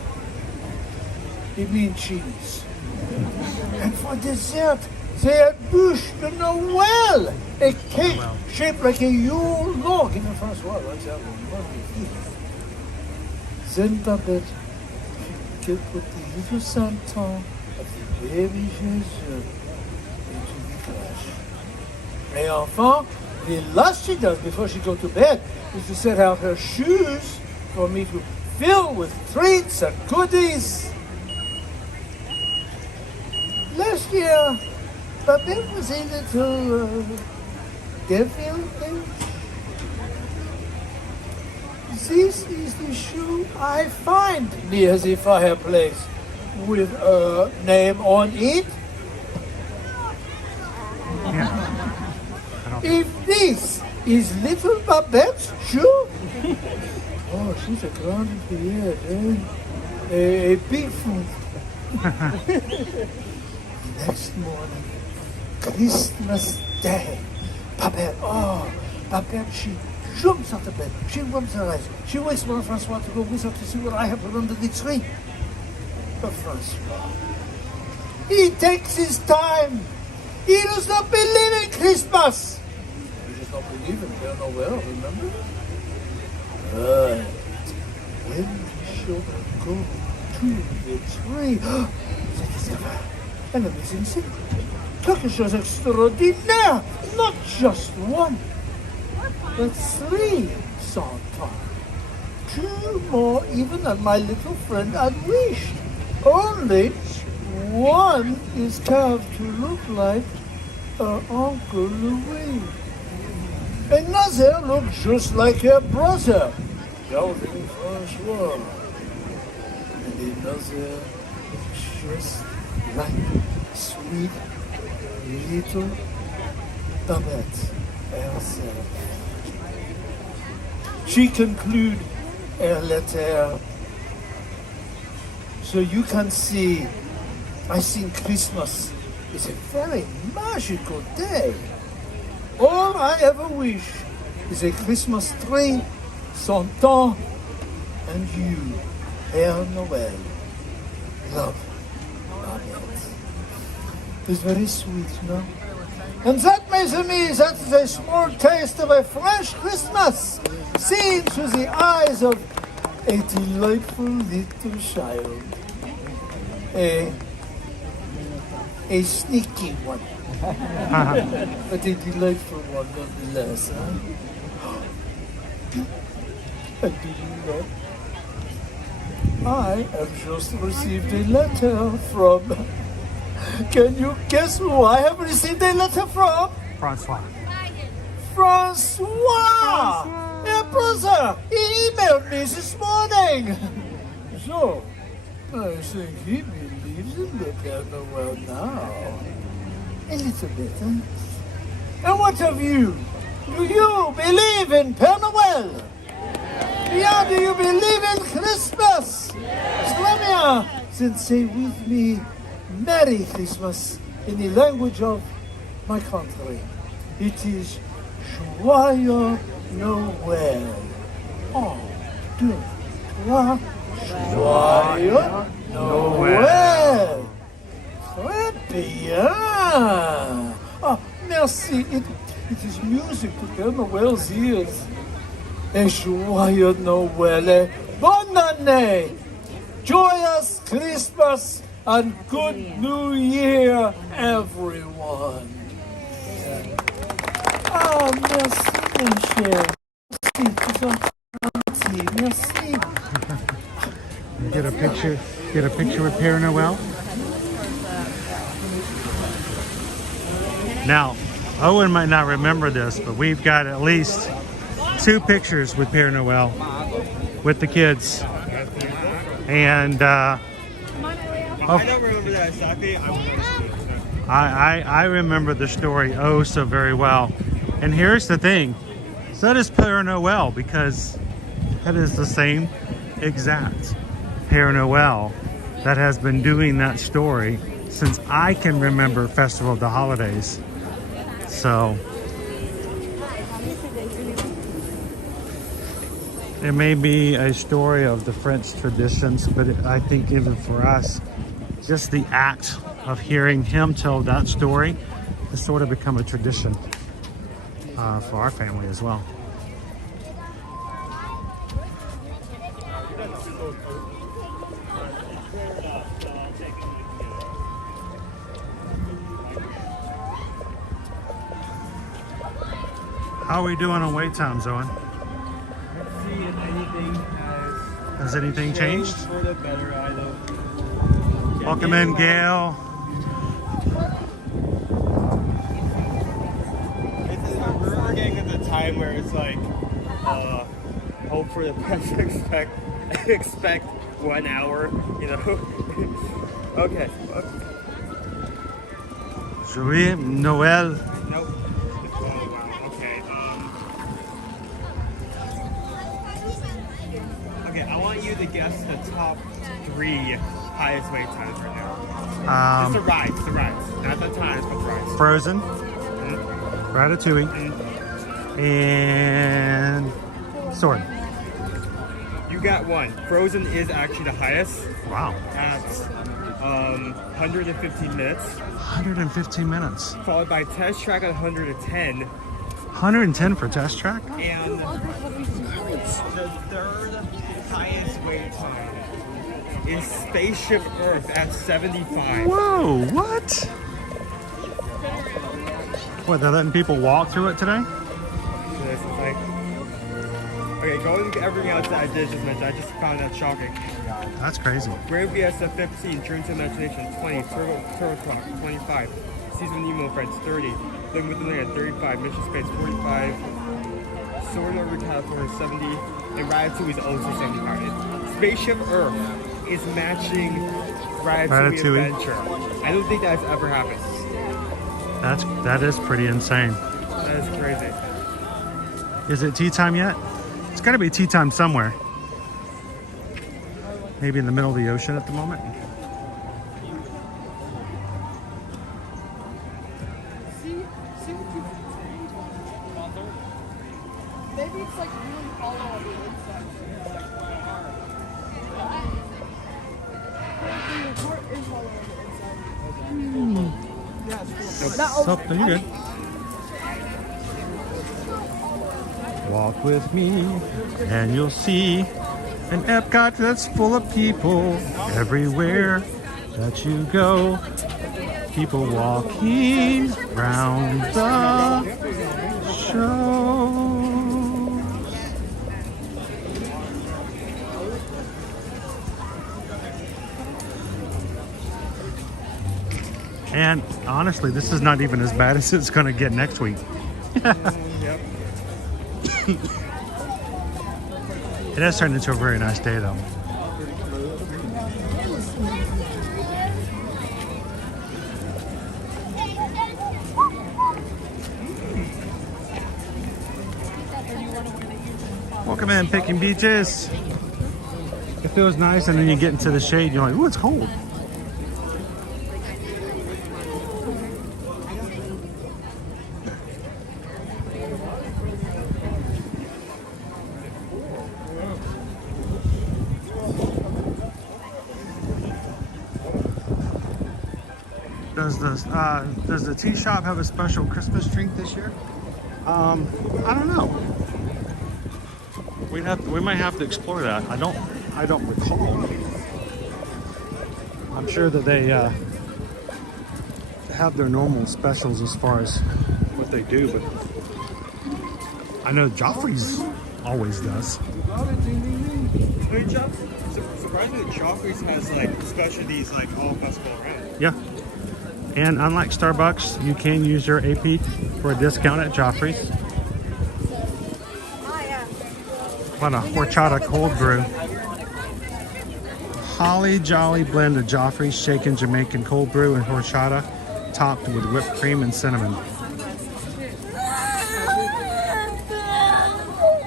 It means cheese. And for dessert, they had bûche de Noël, a cake shaped like a Yule log. In the Francois, right there. Then Babette, she could put the little santon of the baby Jesus into the crèche. Et enfin, the last she does before she goes to bed is to set out her shoes for me to fill with treats and goodies. Last year, Babette was a little devil. This is the shoe I find near the fireplace with a name on it. If this is little Babette's shoe, oh, she's a grande pierre, a big foot. Next morning, Christmas Day, Babette, she jumps out of bed, she rubs her eyes, she wakes Mother Francois to go with her to see what I have put under the tree. But Francois, he takes his time. He does not believe in Christmas. He does not believe in Père Noël, remember? But when the children go to the tree, an amazing secret. Turkish was extraordinaire. Not just one, but 3 santons. 2 more even than my little friend had wished. Only one is carved to look like Uncle Louis. Another looks just like her brother, Francois. and another just like sweet little Babette herself. She conclude her letter. So you can see, I think Christmas is a very magical day. All I ever wish is a Christmas tree, Santa, and you, Père Noël. Love, Babette. It's very sweet, no? And that, mes amis, that is a small taste of a French Christmas, seen through the eyes of a delightful little child. A sneaky one. But a delightful one nonetheless, huh? And do you know, I have just received a letter from... Can you guess who I have received a letter from? Francois. Francois! Your brother! He emailed me this morning! So, I think he believes in the Père Noël now. A little bit, huh? And what of you? Do you believe in Père Noël? Yeah, do you believe in Christmas? Slavia, then say with me, Merry Christmas in the language of my country. It is Joyeux Noël. 1, 2, 3. Joyeux Noël. Très bien. Ah, merci. It is music to Père Noël's ears. Et Joyeux Noël et bonne année. Joyous Christmas and good New Year, everyone. Ah, merci, mon cher. Merci, merci. Get a picture with Père Noël. Now, Owen might not remember this, but we've got at least 2 pictures with Père Noël with the kids. And I don't remember that exactly. I remember the story oh so very well. And here's the thing. That is Père Noël, because that is the same exact Père Noël that has been doing that story since I can remember Festival of the Holidays. So it may be a story of the French traditions, but I think even for us, just the act of hearing him tell that story has sort of become a tradition for our family as well. How are we doing on wait times, Owen? Let's see if anything Has anything changed? For the better, either. Welcome in, Gail. We're getting at the time where it's like, hope for the best, expect 1 hour, you know? Okay. Joyeux Noël. Nope. Oh, wow. Okay. Okay, I want you to guess the top 3 highest wait times right now. Just the rides, not the times, but the rides. Frozen, Ratatouille, and Sword. You got 1. Frozen is actually the highest. Wow. At 115 minutes. 115 minutes. Followed by Test Track at 110. 110 for Test Track? And the third highest wait time is Spaceship Earth at 75. Whoa, what? What, they're letting people walk through it today? So this is like... Okay, going into everything else that I did just mention, I just found that shocking. That's crazy. Brave BSF 15, Journey to Imagination 20, Turtle Talk 25, Season Nemo Friends 30, Living with the Land 35, Mission Space 45, Sword Over California 70, and Ratatouille is also 75. Spaceship Earth is matching Ratatouille Ratatouille. Adventure. I don't think that's ever happened. That is pretty insane. That is crazy. Is it tea time yet? It's got to be tea time somewhere. Maybe in the middle of the ocean at the moment. Maybe it's like really hollow on the inside. The heart is hollow on the inside. Yeah, it's cool. Something you're good. Walk with me and you'll see an Epcot that's full of people everywhere that you go. People walking round the show. And honestly, this is not even as bad as it's going to get next week. Yep. It has turned into a very nice day, though. Welcome in, Picking Beaches. It feels nice, and then you get into the shade, and you're like, ooh, it's cold. Does the tea shop have a special Christmas drink this year? I don't know. We might have to explore that. I don't recall. I'm sure that they have their normal specials as far as what they do, but I know Joffrey's always does. Surprisingly, Joffrey's has like specialties like all festival around. Yeah. And unlike Starbucks, you can use your AP for a discount at Joffrey's. What a horchata cold brew. Holly Jolly blend of Joffrey's shaken Jamaican cold brew and horchata, topped with whipped cream and cinnamon.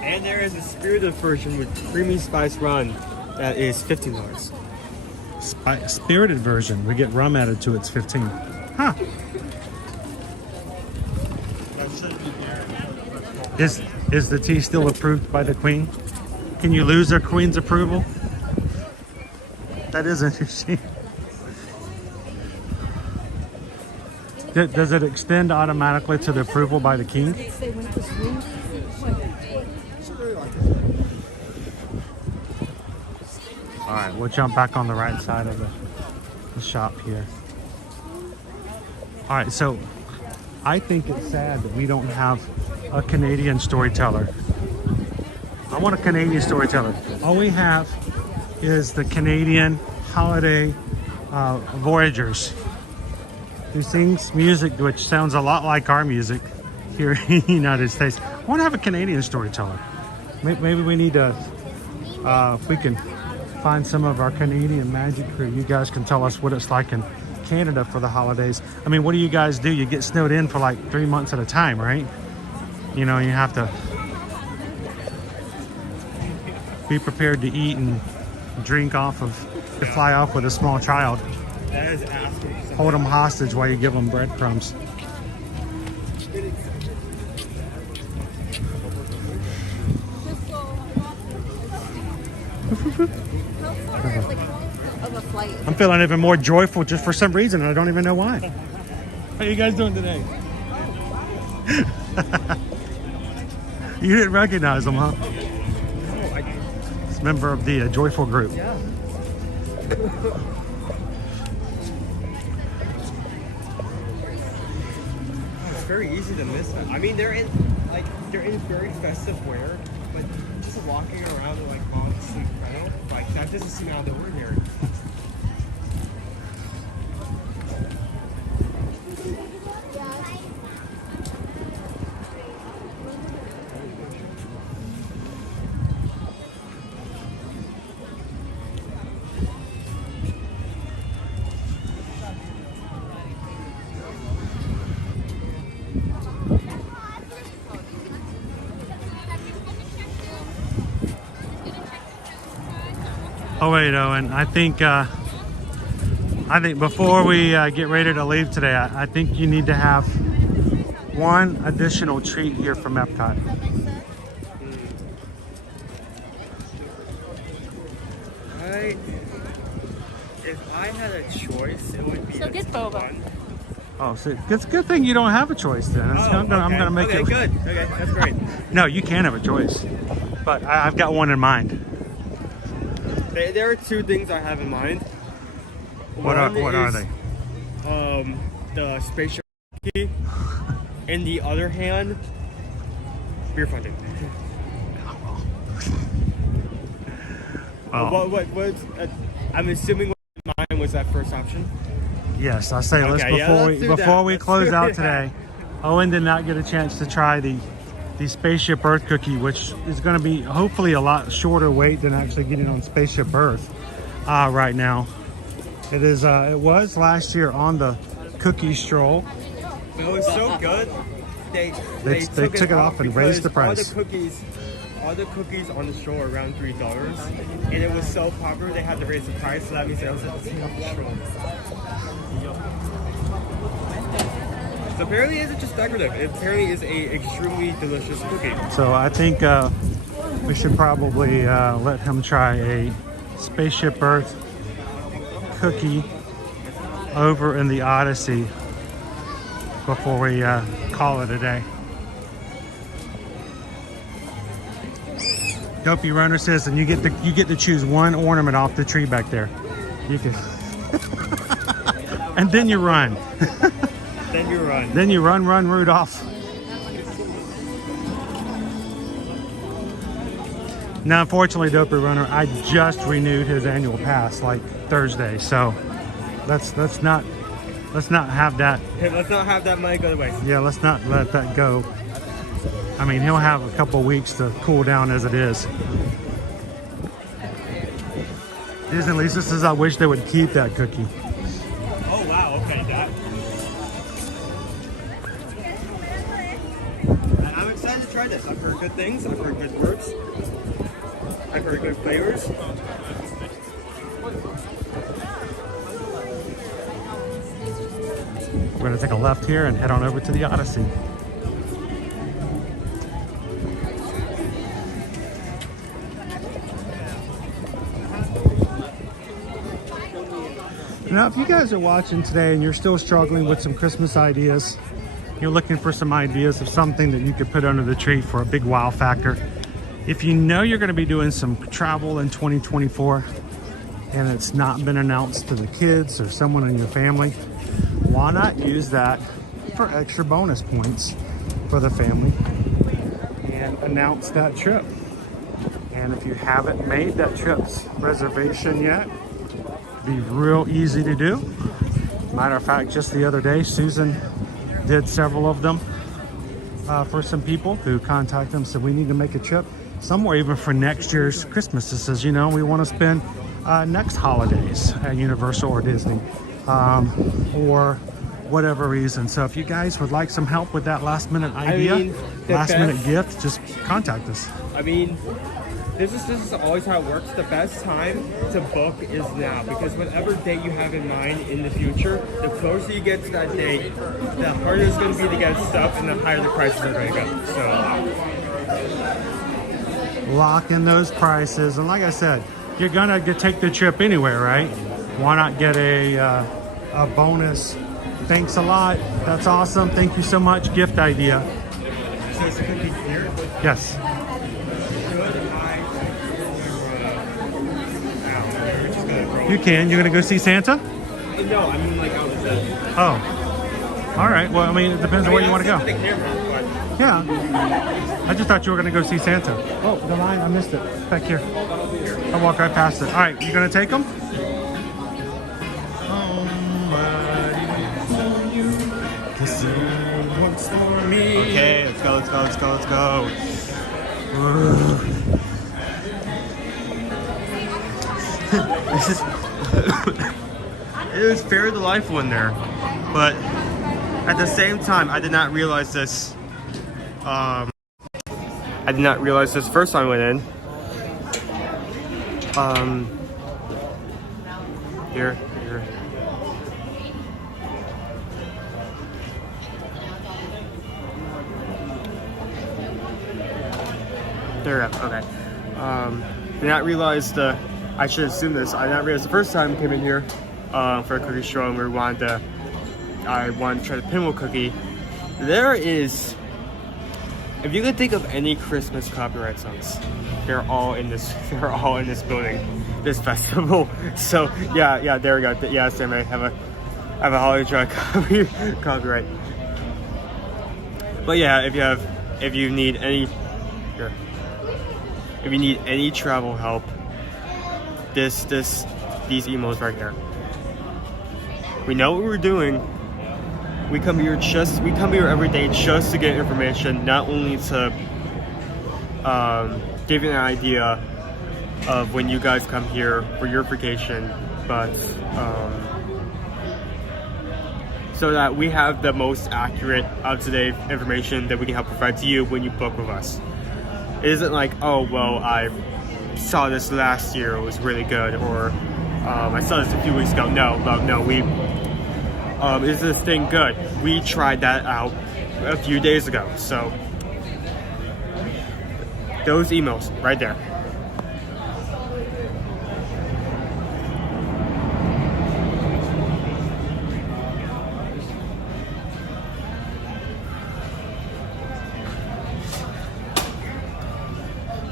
And there is a spirited version with creamy spice rum that is $15. Spirited version, we get rum added to it's 15. Huh. Is the tea still approved by the Queen? Can you lose a Queen's approval? That is interesting. Does it extend automatically to the approval by the King? All right, we'll jump back on the right side of the shop here. All right, so I think it's sad that we don't have a Canadian storyteller. I want a Canadian storyteller. All we have is the Canadian holiday Voyagers, who sings music which sounds a lot like our music here in the United States. I want to have a Canadian storyteller. Maybe we need to, if we can find some of our Canadian magic crew, you guys can tell us what it's like in Canada for the holidays. I mean, what do you guys do? You get snowed in for like 3 months at a time, right? You know, you have to be prepared to eat and drink off of, to fly off with a small child. That is asking. Hold them hostage while you give them breadcrumbs. I'm feeling even more joyful just for some reason, and I don't even know why. How you guys doing today? You didn't recognize them, huh? It's a member of the joyful group. Yeah. It's very easy to miss them. I mean, they're in very festive wear, but just walking around in like long sleeve flannel, like that doesn't seem out of the ordinary. Oh wait, Owen. I think before we get ready to leave today, I think you need to have one additional treat here from Epcot. If I had a choice, it would be. So get boba. Oh, so it's a good thing you don't have a choice then. I'm gonna make it. Good. Okay, that's great. No, you can have a choice, but I've got one in mind. There are two things I have in mind. What are they? The Spaceship Earth, and the other hand, beer fountain. Oh. What? I'm assuming mine was that first option. Yes, I say before we close out today. Owen did not get a chance to try the Spaceship Earth cookie, which is going to be hopefully a lot shorter wait than actually getting on Spaceship Earth right now. It was last year on the cookie stroll. It was so good. They took it off and raised the price. All the cookies on the stroll are around $3, and it was so popular they had to raise the price. So that means it was a stroll. So apparently, it isn't just decorative. It apparently is a extremely delicious cookie. So I think we should probably let him try a Spaceship Earth cookie over in the Odyssey before we call it a day. Dopey Runner says, and you get to choose one ornament off the tree back there. You can, and then you run. Then you run. Then you run, Rudolph. Now, unfortunately, Dopey Runner, I just renewed his annual pass like Thursday, so let's not have that. Okay, let's not have that money go to waste. Yeah, let's not let that go. I mean, he'll have a couple weeks to cool down as it is. Disney Lisa says, I wish they would keep that cookie. Oh, wow. Okay, that. And I'm excited to try this. I've heard good things. I've heard good words. I've heard good flavors. We're going to take a left here and head on over to the Odyssey. Now, if you guys are watching today and you're still struggling with some Christmas ideas, you're looking for some ideas of something that you could put under the tree for a big wow factor. If you know you're going to be doing some travel in 2024 and it's not been announced to the kids or someone in your family, why not use that for extra bonus points for the family and announce that trip? And if you haven't made that trip's reservation yet, be real easy to do. Matter of fact, just the other day, Susan did several of them for some people who contacted them, said we need to make a trip. Some were even for next year's Christmas. It says, you know, we want to spend next holidays at Universal or Disney or whatever reason. So if you guys would like some help with that last minute idea, last minute gift, just contact us. I mean, this is always how it works. The best time to book is now, because whatever date you have in mind in the future, the closer you get to that date, the harder it's going to be to get stuff and the higher the prices are going to go. So lock in those prices. And like I said, you're going to take the trip anyway, right? Why not get a bonus? Thanks a lot. That's awesome. Thank you so much. Gift idea. So it's a cookie here? Yes. You can. You're going to go see Santa? No, I mean like out of the... Oh. All right. Well, I mean, it depends on where you want to go. Yeah. I just thought you were going to go see Santa. Oh, the line. I missed it. Back here. I'll walk right past it. All right. You going to take them? Okay. Let's go. Let's go. Let's go. Let's go. This is it was very delightful in there, but at the same time I did not realize this first time I went in, Here. There we go. Okay. Did not realize I should assume this. I did not realize the first time I came in here for a cookie stroll, and I wanted to try the pinwheel cookie. There is, if you could think of any Christmas copyright songs, they're all in this building, this festival. So yeah, there we go. Yeah, Sam, I have a Holly Track copyright. But yeah, if you need any travel help, these emails right here. We know what we're doing. We come here every day just to get information, not only to give you an idea of when you guys come here for your vacation, but so that we have the most accurate, up-to-date information that we can help provide to you when you book with us. It isn't like, oh, well, I saw this last year, it was really good, or I saw this a few weeks ago. No, is this thing good? We tried that out a few days ago, so those emails right there.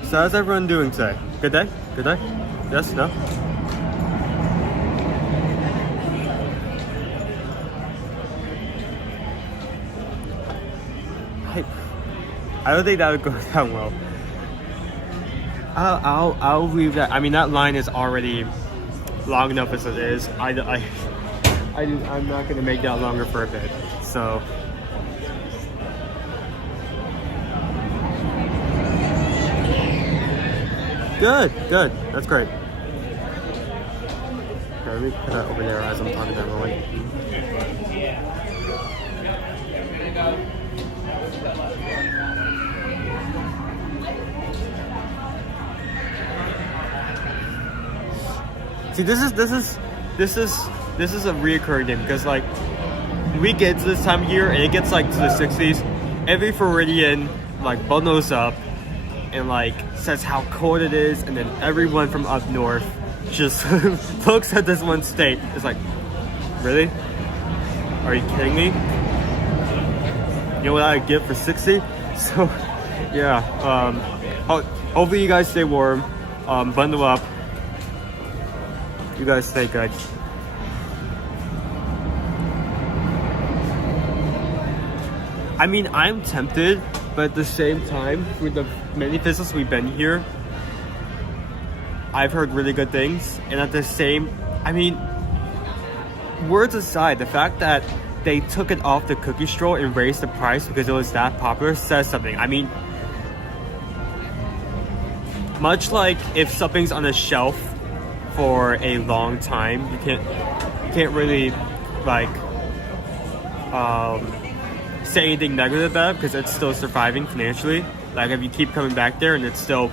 So how's everyone doing today? Good day? Good day? Yes? No? I don't think that would go down well. I'll leave that. I mean, that line is already long enough as it is. I'm not gonna make that longer for a bit. So. Good. That's great. Okay, let me put that over there as I'm talking to everyone. See, this is a reoccurring thing, because like we get to this time of year and it gets like to the 60s. Every Floridian like bundles up and like says how cold it is, and then everyone from up north just looks at this one state. It's like, really? Are you kidding me? You know what I give for 60? So yeah, hopefully you guys stay warm, bundle up, you guys stay good. I mean, I'm tempted, but at the same time, with the many visits we've been here, I've heard really good things. And at the same, I mean, words aside, the fact that they took it off the cookie stroll and raised the price because it was that popular says something. I mean, much like if something's on a shelf for a long time, you can't really like say anything negative about it because it's still surviving financially. Like if you keep coming back there and it's still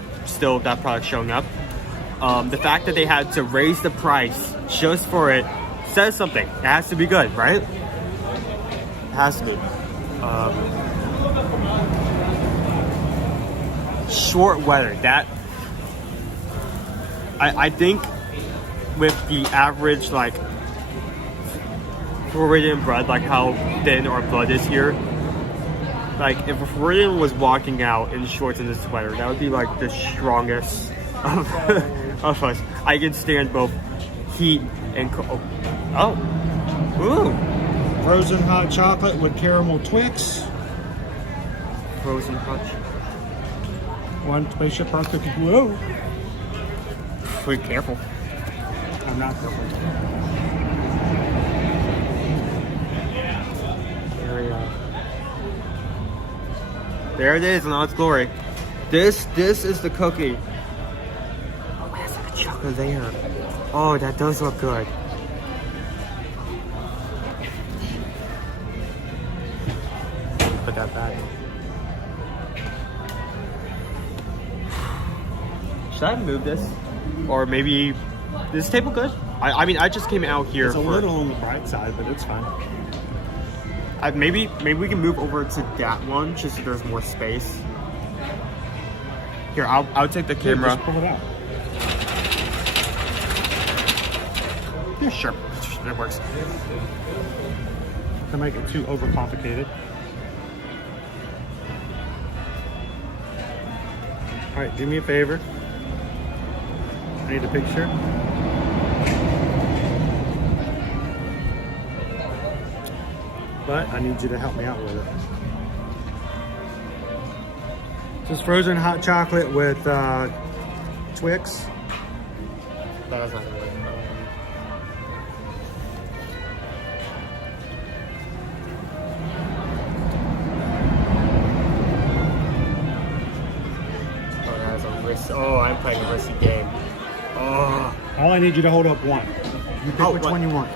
that product showing up. The fact that they had to raise the price just for it says something. It has to be good, right? It has to be. Short weather. That I think with the average like Floridian blood, like how thin our blood is here, like if a Floridian was walking out in shorts and a sweater, that would be like the strongest of us. I can stand both heat and cold. Oh, ooh, frozen hot chocolate with caramel Twix. Frozen hot. One Spaceship Earth cookie. Whoa. Be careful. I'm not careful. There it is in all its glory. This is the cookie. Oh, it has like a chocolate there. Oh, that does look good. Put that back. Should I move this? Or maybe, is this table good? I mean, I just came out here. It's a little on the bright side, but it's fine. Maybe we can move over to that one just so there's more space. Here, I'll take the camera. Just pull it out. Yeah, sure. That works. To make it too overcomplicated. All right, do me a favor. I need a picture. But I need you to help me out with it. This is frozen hot chocolate with Twix. That's not gonna work. Oh, I'm playing a risky game. Oh. All I need you to hold up one. You pick which one you want.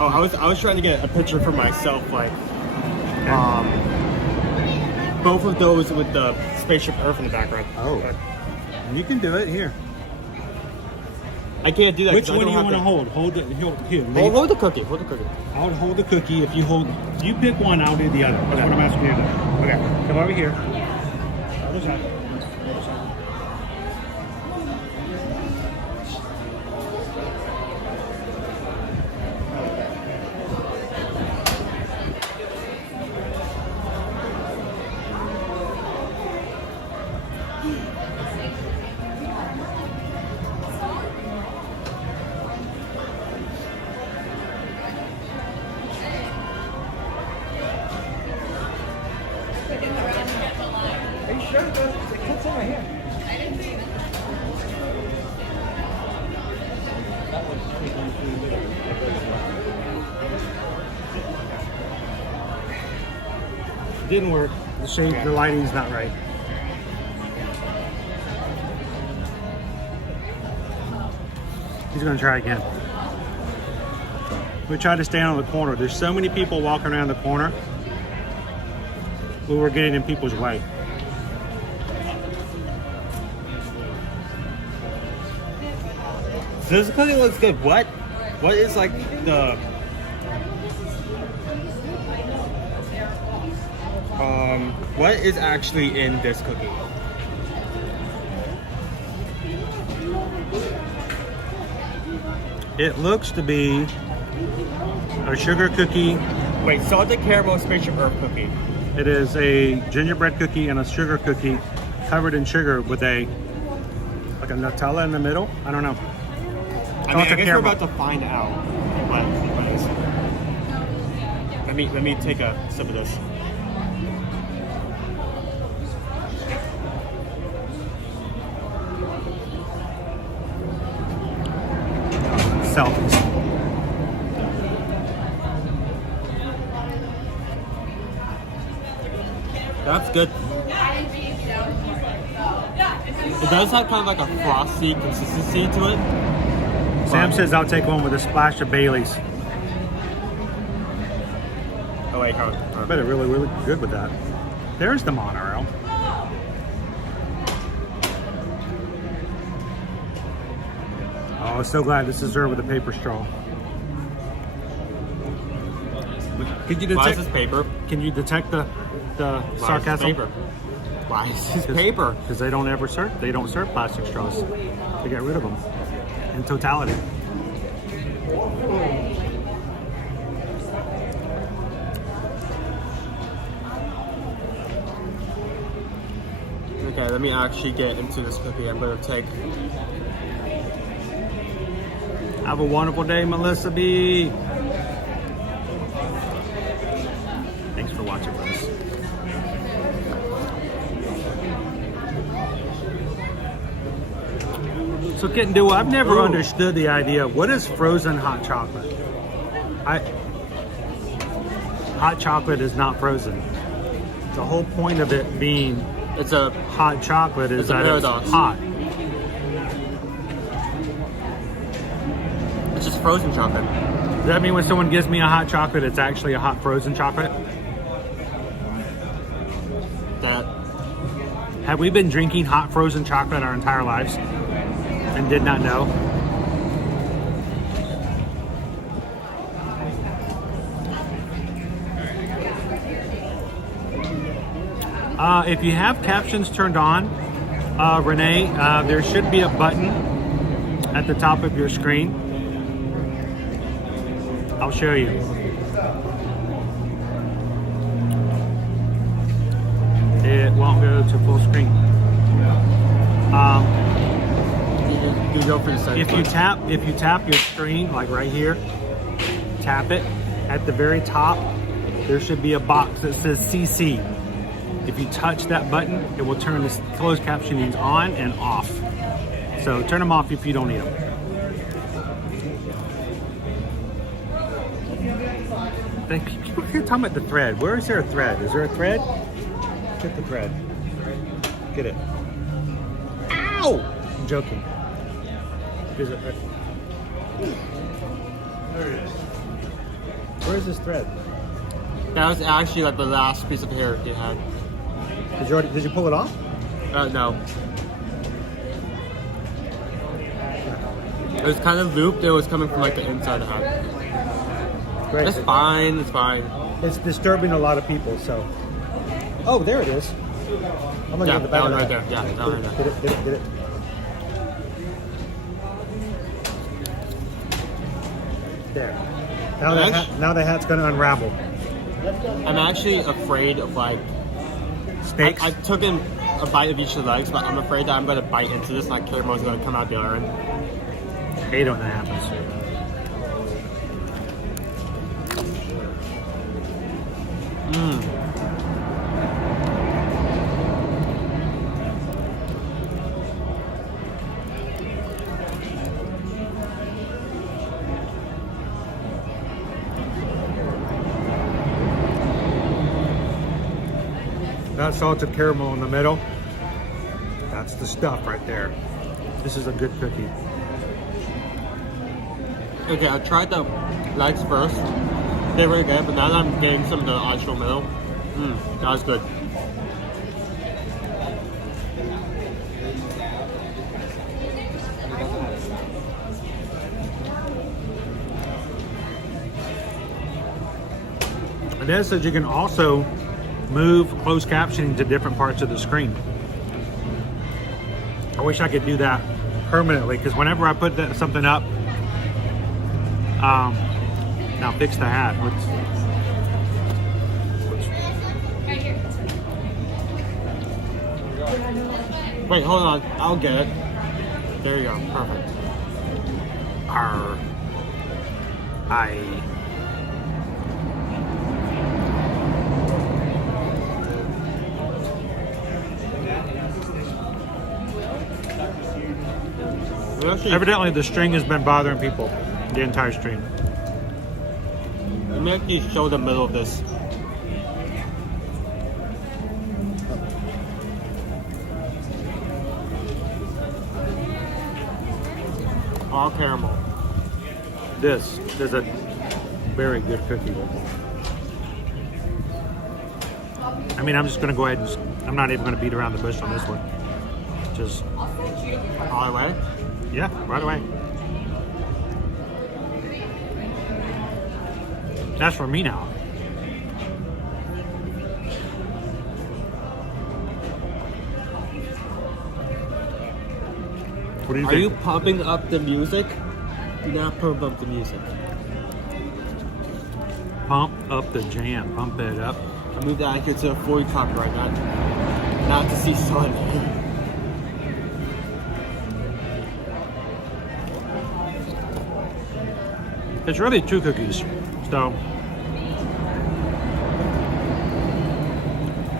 Oh, I was trying to get a picture for myself, like, both of those with the Spaceship Earth in the background. Oh, you can do it here. I can't do that. Which one do you want to hold? Hold it here. Hold the cookie. Hold the cookie. I'll hold the cookie. If you pick one, I'll do the other. That's what I'm asking you to do. Okay, come over here. Other side. Didn't work. The shade, the lighting's not right. He's gonna try again. We tried to stand on the corner. There's so many people walking around the corner. We were getting in people's way. So this cookie looks good. What is like the what is actually in this cookie? It looks to be a sugar cookie. Wait, salted caramel Spaceship Earth cookie. It is a gingerbread cookie and a sugar cookie covered in sugar with like a Nutella in the middle. I don't know. I mean, I guess we're about to find out what it is. Let me take a sip of this. Selfies. That's good. It does have kind of like a frosty consistency to it. Sam says I'll take one with a splash of Bailey's. Oh wait, I bet it really good with that. There's the monorail. Oh, so glad this is served with a paper straw. Could you detect, why is this paper? Can you detect the sarcasm? Why is this paper? Because they don't serve plastic straws. They get rid of them in totality. Okay, let me actually get into this cookie. I'm going to take. Have a wonderful day, Melissa B. Thanks for watching with us. So, Kitten Duo, I've never understood the idea. What is frozen hot chocolate? Hot chocolate is not frozen. The whole point of it being it's a hot chocolate is that it's hot. It's just frozen chocolate. Does that mean when someone gives me a hot chocolate, it's actually a hot frozen chocolate? That. Have we been drinking hot frozen chocolate our entire lives? and did not know. If you have captions turned on, Renee, there should be a button at the top of your screen. I'll show you. It won't go to full screen. You go for the second. If you tap your screen, like right here, tap it. At the very top, there should be a box that says CC. If you touch that button, it will turn the closed captionings on and off. So turn them off if you don't need them. People keep talking about the thread. Where is there a thread? Is there a thread? Get the thread. Get it. Ow! I'm joking. Is it? There it is. Where is this thread? That was actually like the last piece of hair he had. Did you pull it off? No. It was kind of looped. It was coming from like the inside of the hat. Great. It's fine. It's fine. It's disturbing a lot of people. So. Oh, there it is. I'm gonna get the back of right that. there. Yeah, that one right there. Get it. There. Now the hat's gonna unravel. I'm actually afraid of like snakes. I took in a bite of each of the legs, but I'm afraid that I'm gonna bite into this and like caramel's gonna come out the other end. Hate it when that happens. That salted caramel in the middle, that's the stuff right there. This is a good cookie. Okay, I tried the legs first. They were good, but now that I'm getting some of the actual middle, that was good. And then it says you can also move closed captioning to different parts of the screen. I wish I could do that permanently, because whenever I put something up, now fix the hat. Wait, hold on. I'll get it. There you go. Perfect. Arr. Aye. Evidently the string has been bothering people the entire stream. Let me actually show the middle of this. All caramel. This is a very good cookie. I mean, I'm just going to go ahead and I'm not even going to beat around the bush on this one. Just all the way? Yeah, right away. That's for me now. What do you think? Are you pumping up the music? Do not pump up the music. Pump up the jam. Pump it up. I moved that here to a 40 copyright, not to see sun. It's really 2 cookies, so.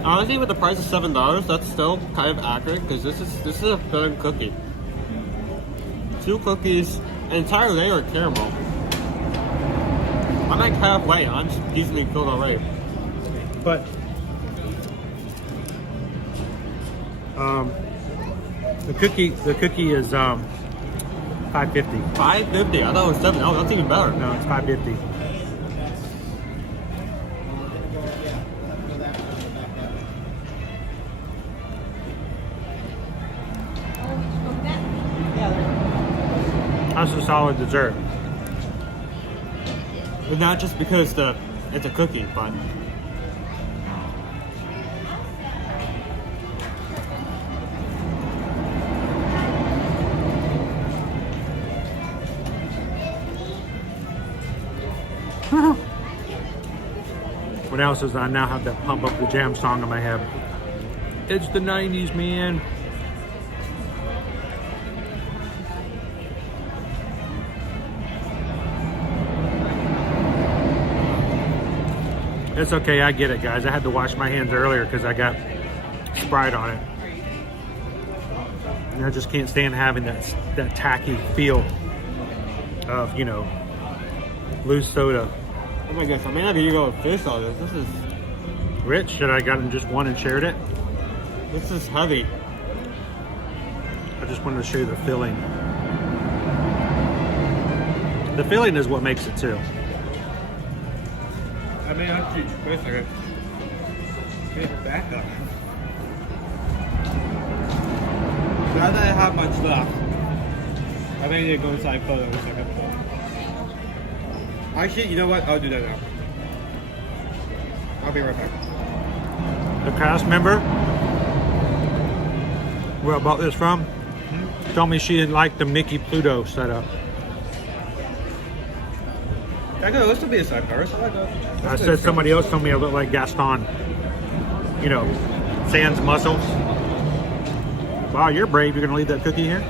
Honestly, with the price of $7, that's still kind of accurate because this is a filling cookie. 2 cookies, an entire layer of caramel. I'm like halfway. I'm just decently filled already. But the cookie is $5.50. $5.50. I thought it was $7. Oh, that's even better. No, it's $5.50. That's a solid dessert. And not just because it's a cookie, but what else is I now have that Pump Up the Jam song in my head. It's the 90s, man. It's okay, I get it, guys. I had to wash my hands earlier because I got Sprite on it. And I just can't stand having that tacky feel of, you know, loose soda. oh my gosh, I may not be able to finish all this. This is Rich, should I have gotten just one and shared it? this is heavy. I just wanted to show you the filling. The filling is what makes it too. I may have to Chris get it back up. Now that I have my stuff, I may need to go inside photos like a book. Actually, you know what? I'll do that now. I'll be right back. The cast member where I bought this from told me she didn't like the Mickey Pluto setup. That could also be a side cover. I said somebody else told me I look like Gaston. You know, Sans muscles. Wow, you're brave. You're gonna leave that cookie here?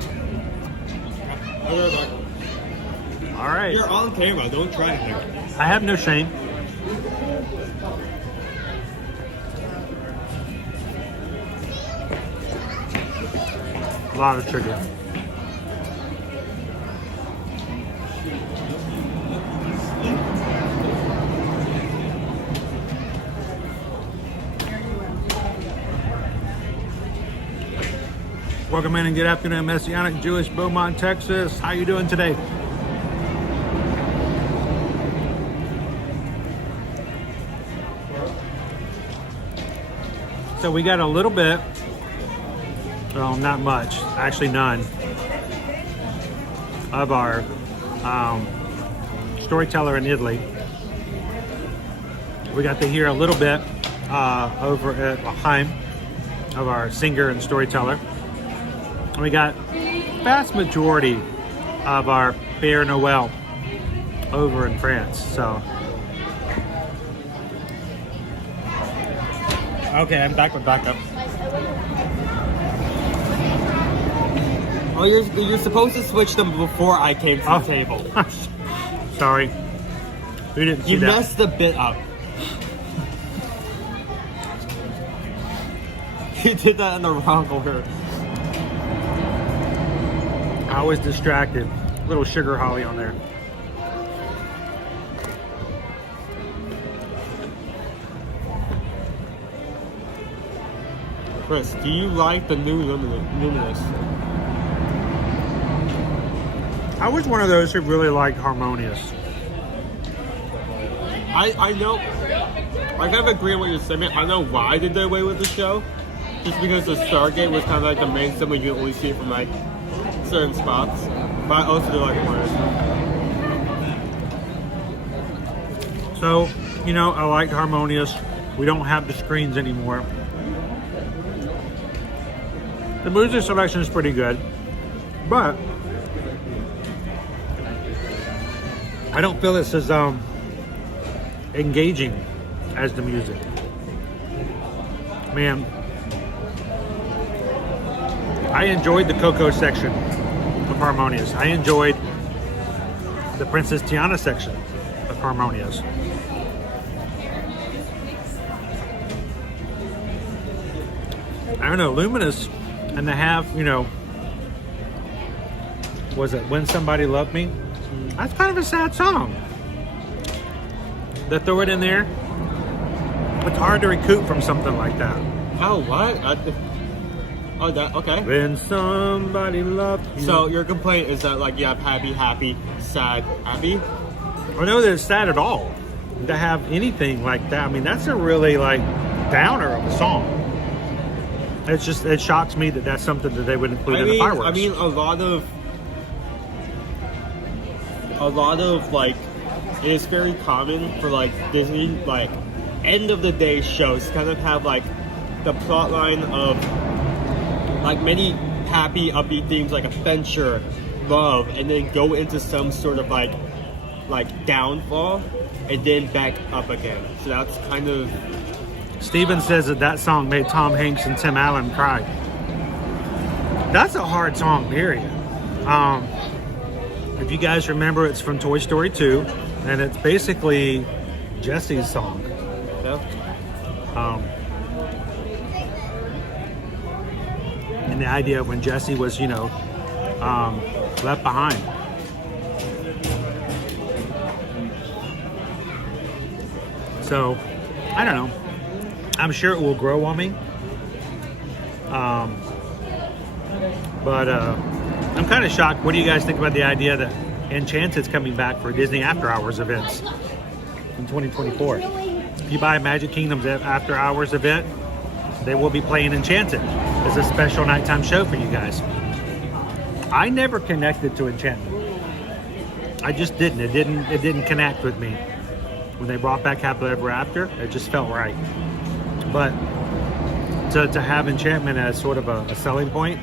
All right. You're on camera. Don't try anything. I have no shame. A lot of sugar. Welcome in and good afternoon, Messianic Jewish Beaumont, Texas. How you doing today? So we got a little bit, well, not much, actually none, of our storyteller in Italy. We got to hear a little bit over at Lahaim of our singer and storyteller. And we got vast majority of our Père Noël over in France. So, Okay, I'm back with backup. Oh, you're supposed to switch them before I came to the table. Sorry. We didn't see You that. messed the bit up. You did that in the wrong order. I was distracted. Little sugar holly on there. Chris, do you like the new Luminous? I was one of those who really liked Harmonious. I know, I kind of agree with what you're saying. I know why they did away with the show. Just because the Stargate was kind of like the main symbol, you only see it from like certain spots. But I also do like Harmonious. So, you know, I liked Harmonious. We don't have the screens anymore. The music selection is pretty good, but I don't feel it's as engaging as the music. Man, I enjoyed the Coco section of Harmonious. I enjoyed the Princess Tiana section of Harmonious. I don't know, Luminous, and to have, you know, was it When Somebody Loved Me? That's kind of a sad song. To throw it in there, it's hard to recoup from something like that. Oh, what? Oh, that, okay. When somebody loved you. So your complaint is that, like, you have happy, happy, sad, happy? I know that it's sad at all to have anything like that. I mean, that's a really, like, downer of a song. It's just, it shocks me that that's something that they would include in the fireworks. I mean, a lot of a lot of like, it is very common for like Disney like end of the day shows kind of have like the plot line of like many happy upbeat themes like adventure, love, and then go into some sort of like downfall and then back up again. So that's kind of. Steven says that song made Tom Hanks and Tim Allen cry. That's a hard song, period. If you guys remember, it's from Toy Story 2, and it's basically Jesse's song. Yeah. And the idea of when Jesse was, left behind. So, I don't know. I'm sure it will grow on me. But I'm kind of shocked. What do you guys think about the idea that Enchanted's coming back for Disney After Hours events in 2024? If you buy a Magic Kingdom's After Hours event, they will be playing Enchanted as a special nighttime show for you guys. I never connected to Enchanted. I just didn't. It didn't connect with me. When they brought back Happily Ever After, it just felt right. But to have Enchantment as sort of a selling point,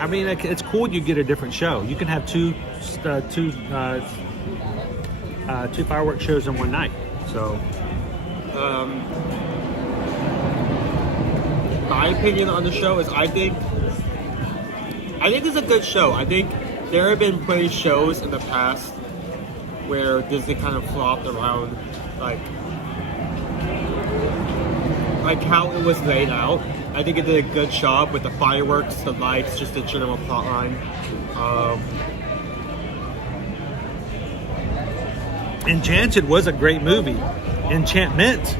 I mean, it's cool you get a different show. You can have two fireworks shows in one night. So, my opinion on the show is I think it's a good show. I think there have been plenty of shows in the past where Disney kind of flopped around, like how it was laid out. I think it did a good job with the fireworks, the lights, just the general plot line. Enchanted was a great movie. Enchantment.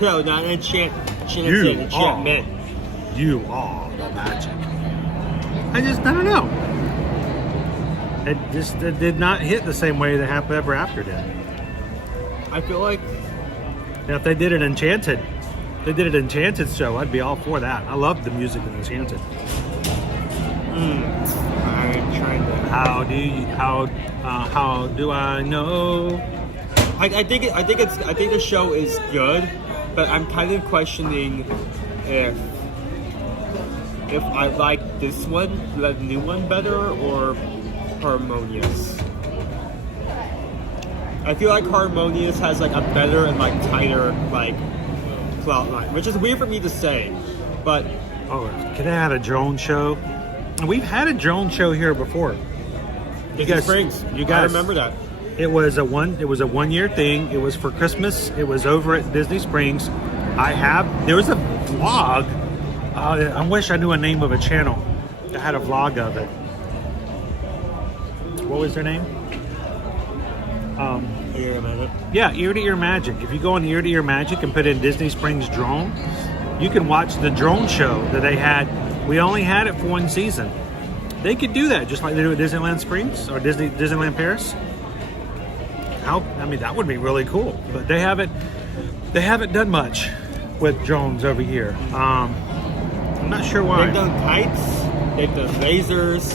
No, not Enchantment. You are the magic. I don't know. It did not hit the same way that Happily Ever After did. I feel like now if they did an Enchanted show, I'd be all for that. I love the music of Enchanted. I'm trying to. How do I know? I think the show is good, but I'm kind of questioning if I like this one, the new one, better or Harmonious. I feel like Harmonious has like a better and like tighter like plot line, which is weird for me to say, but could I have a drone show? We've had a drone show here before. You guys I remember that. It was a 1 year thing. It was for Christmas. It was over at Disney Springs. There was a vlog. I wish I knew a name of a channel that had a vlog of it. What was their name? Ear to Magic. Yeah, Ear to Ear Magic. If you go on Ear to Ear Magic and put in Disney Springs drone, you can watch the drone show that they had. We only had it for one season. They could do that just like they do at Disneyland Springs or Disneyland Paris. That would be really cool. But they haven't done much with drones over here. I'm not sure why. They've done kites. They've done lasers.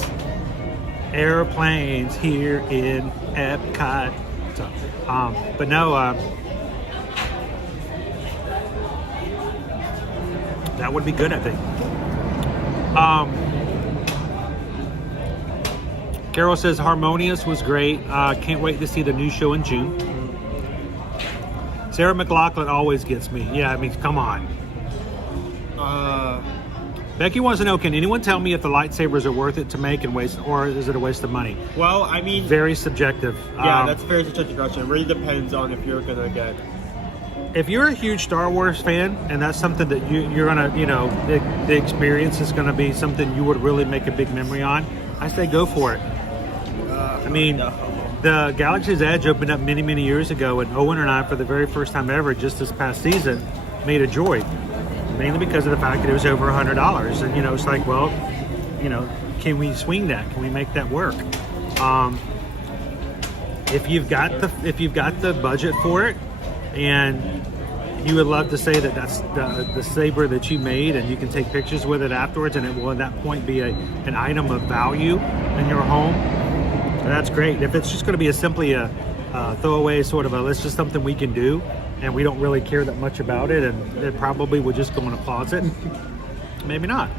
Airplanes here in Epcot. So, but no, that would be good, I think. Carol says Harmonious was great. Can't wait to see the new show in June. Sarah McLaughlin always gets me. Yeah, I mean, come on. Becky wants to know, can anyone tell me if the lightsabers are worth it to make and waste, or is it a waste of money? Well, I mean... Very subjective. Yeah, that's a very subjective question. It really depends on if you're going to get... If you're a huge Star Wars fan, and that's something that you're going to, the experience is going to be something you would really make a big memory on, I say go for it. The Galaxy's Edge opened up many, many years ago, and Owen and I, for the very first time ever, just this past season, made a droid. Mainly because of the fact that it was over $100. And, it's like, well, can we swing that? Can we make that work? If you've got the budget for it, and you would love to say that that's the saber that you made, and you can take pictures with it afterwards, and it will at that point be an item of value in your home, that's great. If it's just going to be simply a throwaway sort of it's just something we can do, and we don't really care that much about it, and it probably would just go in a closet. Maybe not,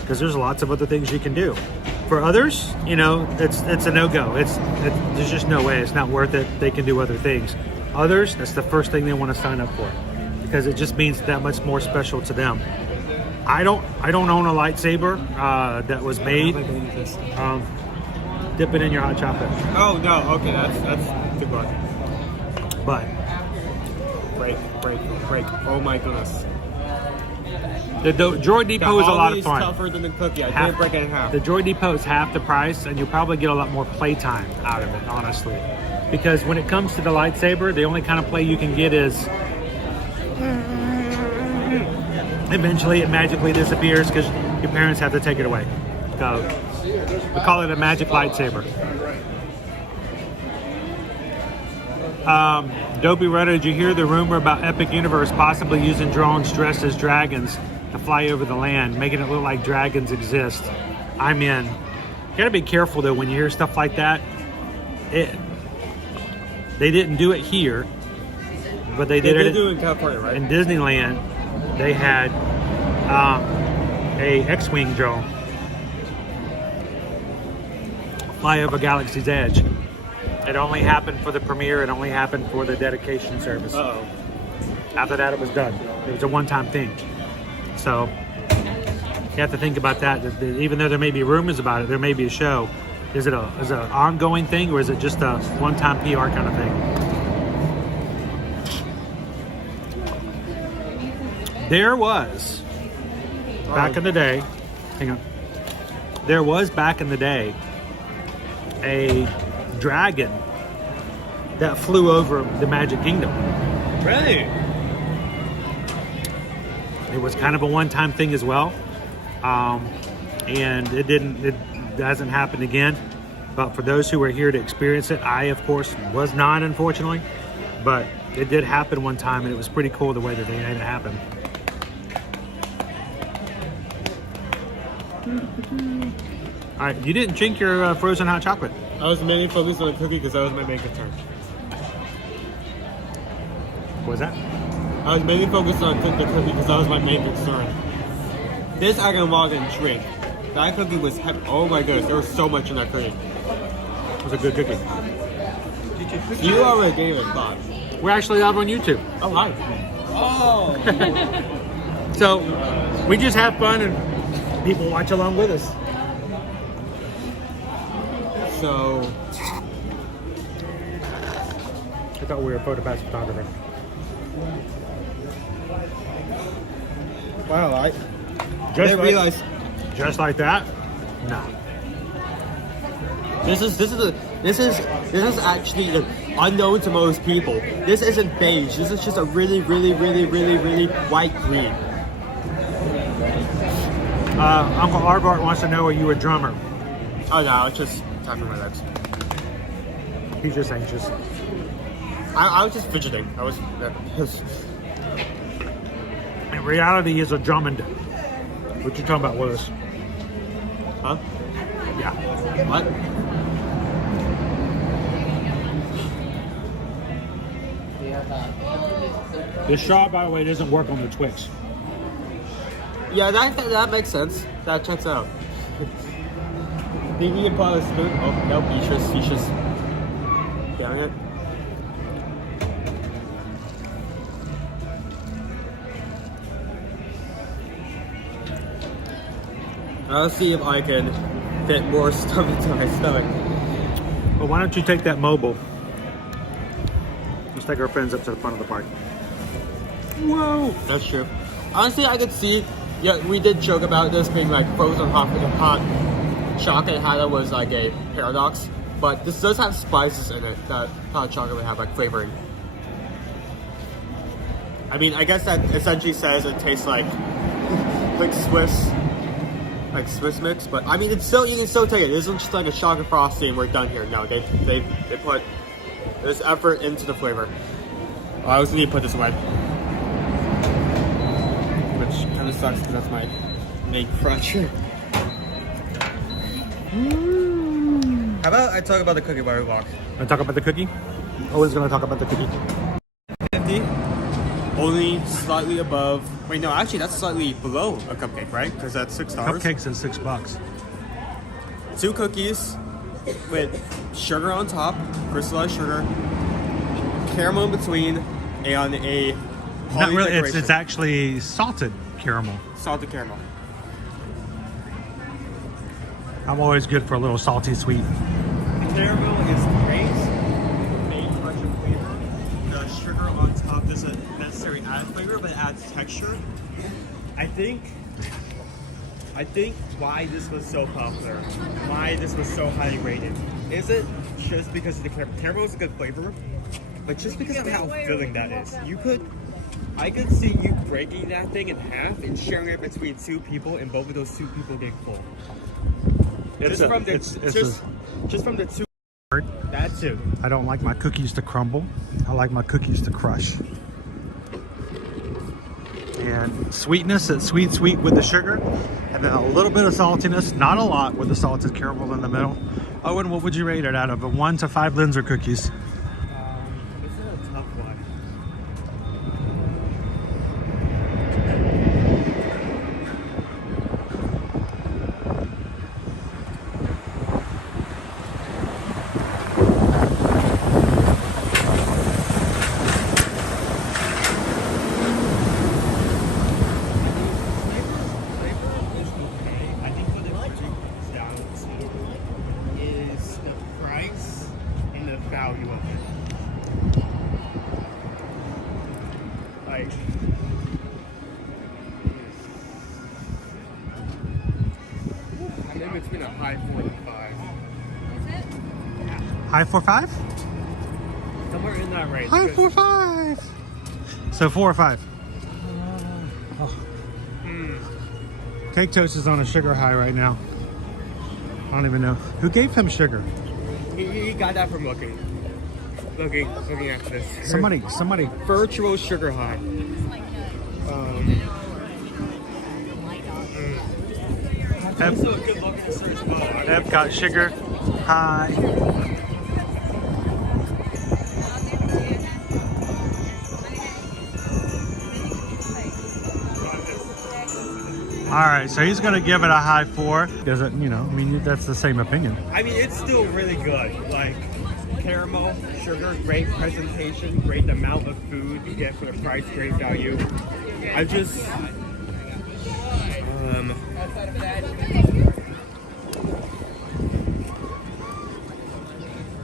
because there's lots of other things you can do. For others, you know, it's a no-go. There's just no way. It's not worth it. They can do other things. Others, that's the first thing they want to sign up for, because it just means that much more special to them. I don't own a lightsaber that was made. Dip it in your hot chocolate. Oh no, okay, that's too much. But break. Oh my goodness. The Droid Depot is a lot of fun. Tougher than the cookie. I didn't break it in half. The Droid Depot is half the price, and you'll probably get a lot more playtime out of it, honestly. Because when it comes to the lightsaber, the only kind of play you can get is eventually it magically disappears because your parents have to take it away. So we call it a magic lightsaber. Dopey Rudder, did you hear the rumor about Epic Universe possibly using drones dressed as dragons to fly over the land, making it look like dragons exist? I'm in. You gotta be careful though when you hear stuff like that. They didn't do it here, but they did it in California, right? In Disneyland. They had a X-Wing drone fly over Galaxy's Edge. It only happened for the premiere. It only happened for the dedication service. Uh-oh. After that, it was done. It was a one-time thing. So you have to think about that. Even though there may be rumors about it, there may be a show. Is it an ongoing thing, or is it just a one-time PR kind of thing? There was back in the day. Hang on. There was back in the day a dragon that flew over the Magic Kingdom. Really? It was kind of a one-time thing as well, and it hasn't happened again. But for those who were here to experience it, I of course was not, unfortunately, but it did happen one time, and it was pretty cool the way that they made it happen. All right, you didn't drink your frozen hot chocolate. I was mainly focused on the cookie because that was my main concern. What was that? I was mainly focused on the cookie because that was my main concern. This I can walk and drink. That cookie was heavy. Oh my goodness, there was so much in that cookie. It was a good cookie. You already gave it 5. We're actually live on YouTube. Oh, hi. Oh. So we just have fun and people watch along with us. So I thought we were a photopass photographer. Wow, I didn't realize. Just like that? No. This is actually unknown to most people. This isn't beige. This is just a really white green. Uncle Arbart wants to know, are you a drummer? Oh no, I was just tapping my legs. He's just anxious. I was just fidgeting. I was pissed. In reality, he's a Drummond. What you talking about, Willis? Huh? Yeah. What? This shot, by the way, doesn't work on the Twix. Yeah, that makes sense. That checks out. Think you can put a spoon? Oh, nope, he's just damn it. I'll see if I can fit more stuff into my stomach. Well, why don't you take that mobile? Let's take our friends up to the front of the park. Whoa! That's true. Honestly, I could see, yeah, we did joke about this being like frozen hot chocolate, how that was like a paradox. But this does have spices in it that hot chocolate would have like flavoring. I mean, I guess that essentially says it tastes like Swiss mix, but I mean, it's still, you can still take it. It isn't just like a chocolate frosty and we're done here. No, they put this effort into the flavor. Oh, I also need to put this away, which kind of sucks because that's my main crunch. How about I talk about the cookie while we walk? Want to talk about the cookie? Owen's going to talk about the cookie. 50. Only slightly above. Wait, no, actually, that's slightly below a cupcake, right? Because that's $6. Cupcakes is $6. 2 cookies with sugar on top, crystallized sugar, caramel in between, and a Not really. decoration. It's actually salted caramel. Salted caramel. I'm always good for a little salty sweet. The caramel is great. Main touch of flavor. The sugar on top doesn't necessarily add flavor, but it adds texture. I think why this was so popular, why this was so highly rated, isn't just because of the caramel. Caramel is a good flavor, but just because of how filling that is. I could see you breaking that thing in half and sharing it between 2 people, and both of those 2 people getting full. Just from the 2. That too. I don't like my cookies to crumble. I like my cookies to crush. And sweetness, it's sweet with the sugar, and then a little bit of saltiness, not a lot, with the salted caramel in the middle. Owen, what would you rate it out of a 1 to 5 Linzer cookies? This is a tough one. Between a high 4 and 5. High 4 5? Somewhere in that range. High 4 5. So 4 or 5. Cake Toast is on a sugar high right now. I don't even know who gave him sugar. He got that from looking after this. Somebody. Virtual sugar high. Epcot sugar high. All right, so he's going to give it a high 4. Does it, I mean, that's the same opinion. I mean, it's still really good. Like, caramel, sugar, great presentation, great amount of food you get for the price, great value. I just,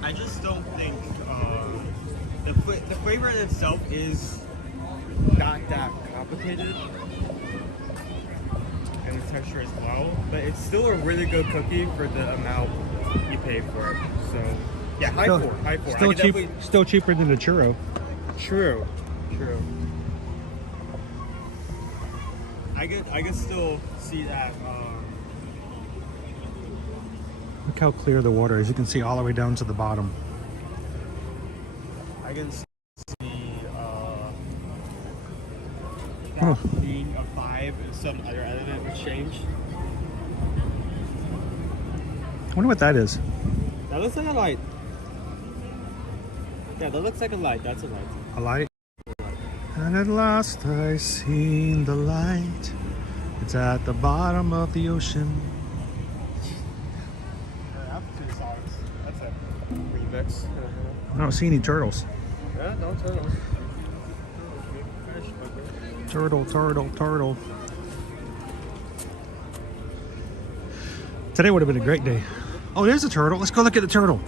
I just don't think the flavor in itself is not that complicated, and the texture as well. But it's still a really good cookie for the amount you pay for it. So yeah, high 4. Still cheaper than the churro. True. I could still see that. Look how clear the water is. You can see all the way down to the bottom. I can see that being a 5 and some other element would change. I wonder what that is. That looks like a light. Yeah, that looks like a light. That's a light. A light? And at last I seen the light. It's at the bottom of the ocean. That's a remix. I don't see any turtles. Yeah, no turtles. Turtle. Today would have been a great day. Oh, there's a turtle. Let's go look at the turtle.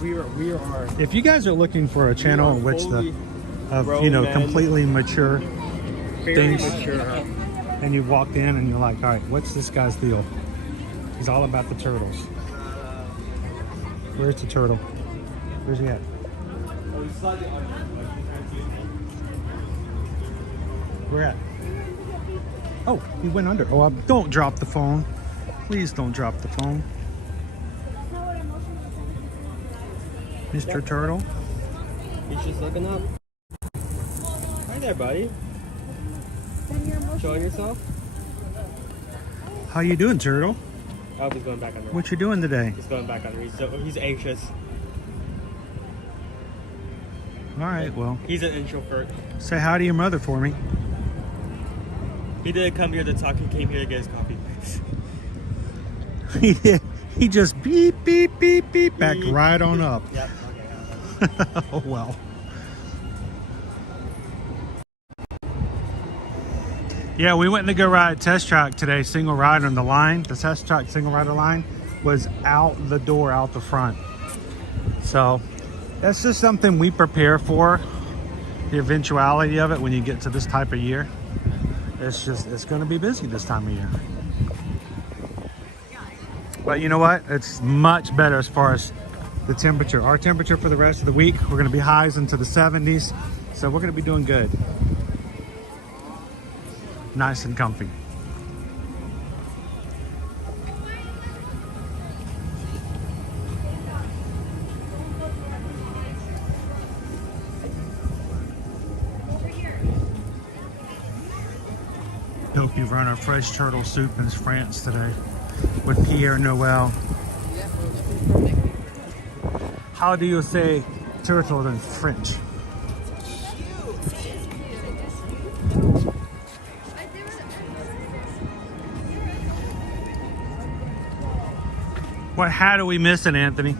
We are. If you guys are looking for a channel in which completely mature things, and you walked in and you're like, all right, what's this guy's deal? He's all about the turtles. Where's the turtle? Where's he at? Where at? Oh, he went under. Oh, don't drop the phone. Please don't drop the phone. Mr. Turtle. He's just looking up. Hi there, buddy. Showing yourself? How you doing, Turtle? Oh, he's going back under. What you doing today? He's going back under. He's anxious. All right, well. He's an introvert. Say hi to your mother for me. He didn't come here to talk. He came here to get his coffee. He just beep, beep, beep, beep, back right on up. Yep. Oh, well. Yeah, we went to go ride test track today, single rider on the line. The test track single rider line was out the door, out the front. So that's just something we prepare for, the eventuality of it when you get to this type of year. It's going to be busy this time of year. But you know what? It's much better as far as the temperature. Our temperature for the rest of the week, we're going to be highs into the 70s. So we're going to be doing good. Nice and comfy. Hope you've run our fresh turtle soup in France today with Pierre Noel. How do you say turtle in French? What hat are we missing, Anthony?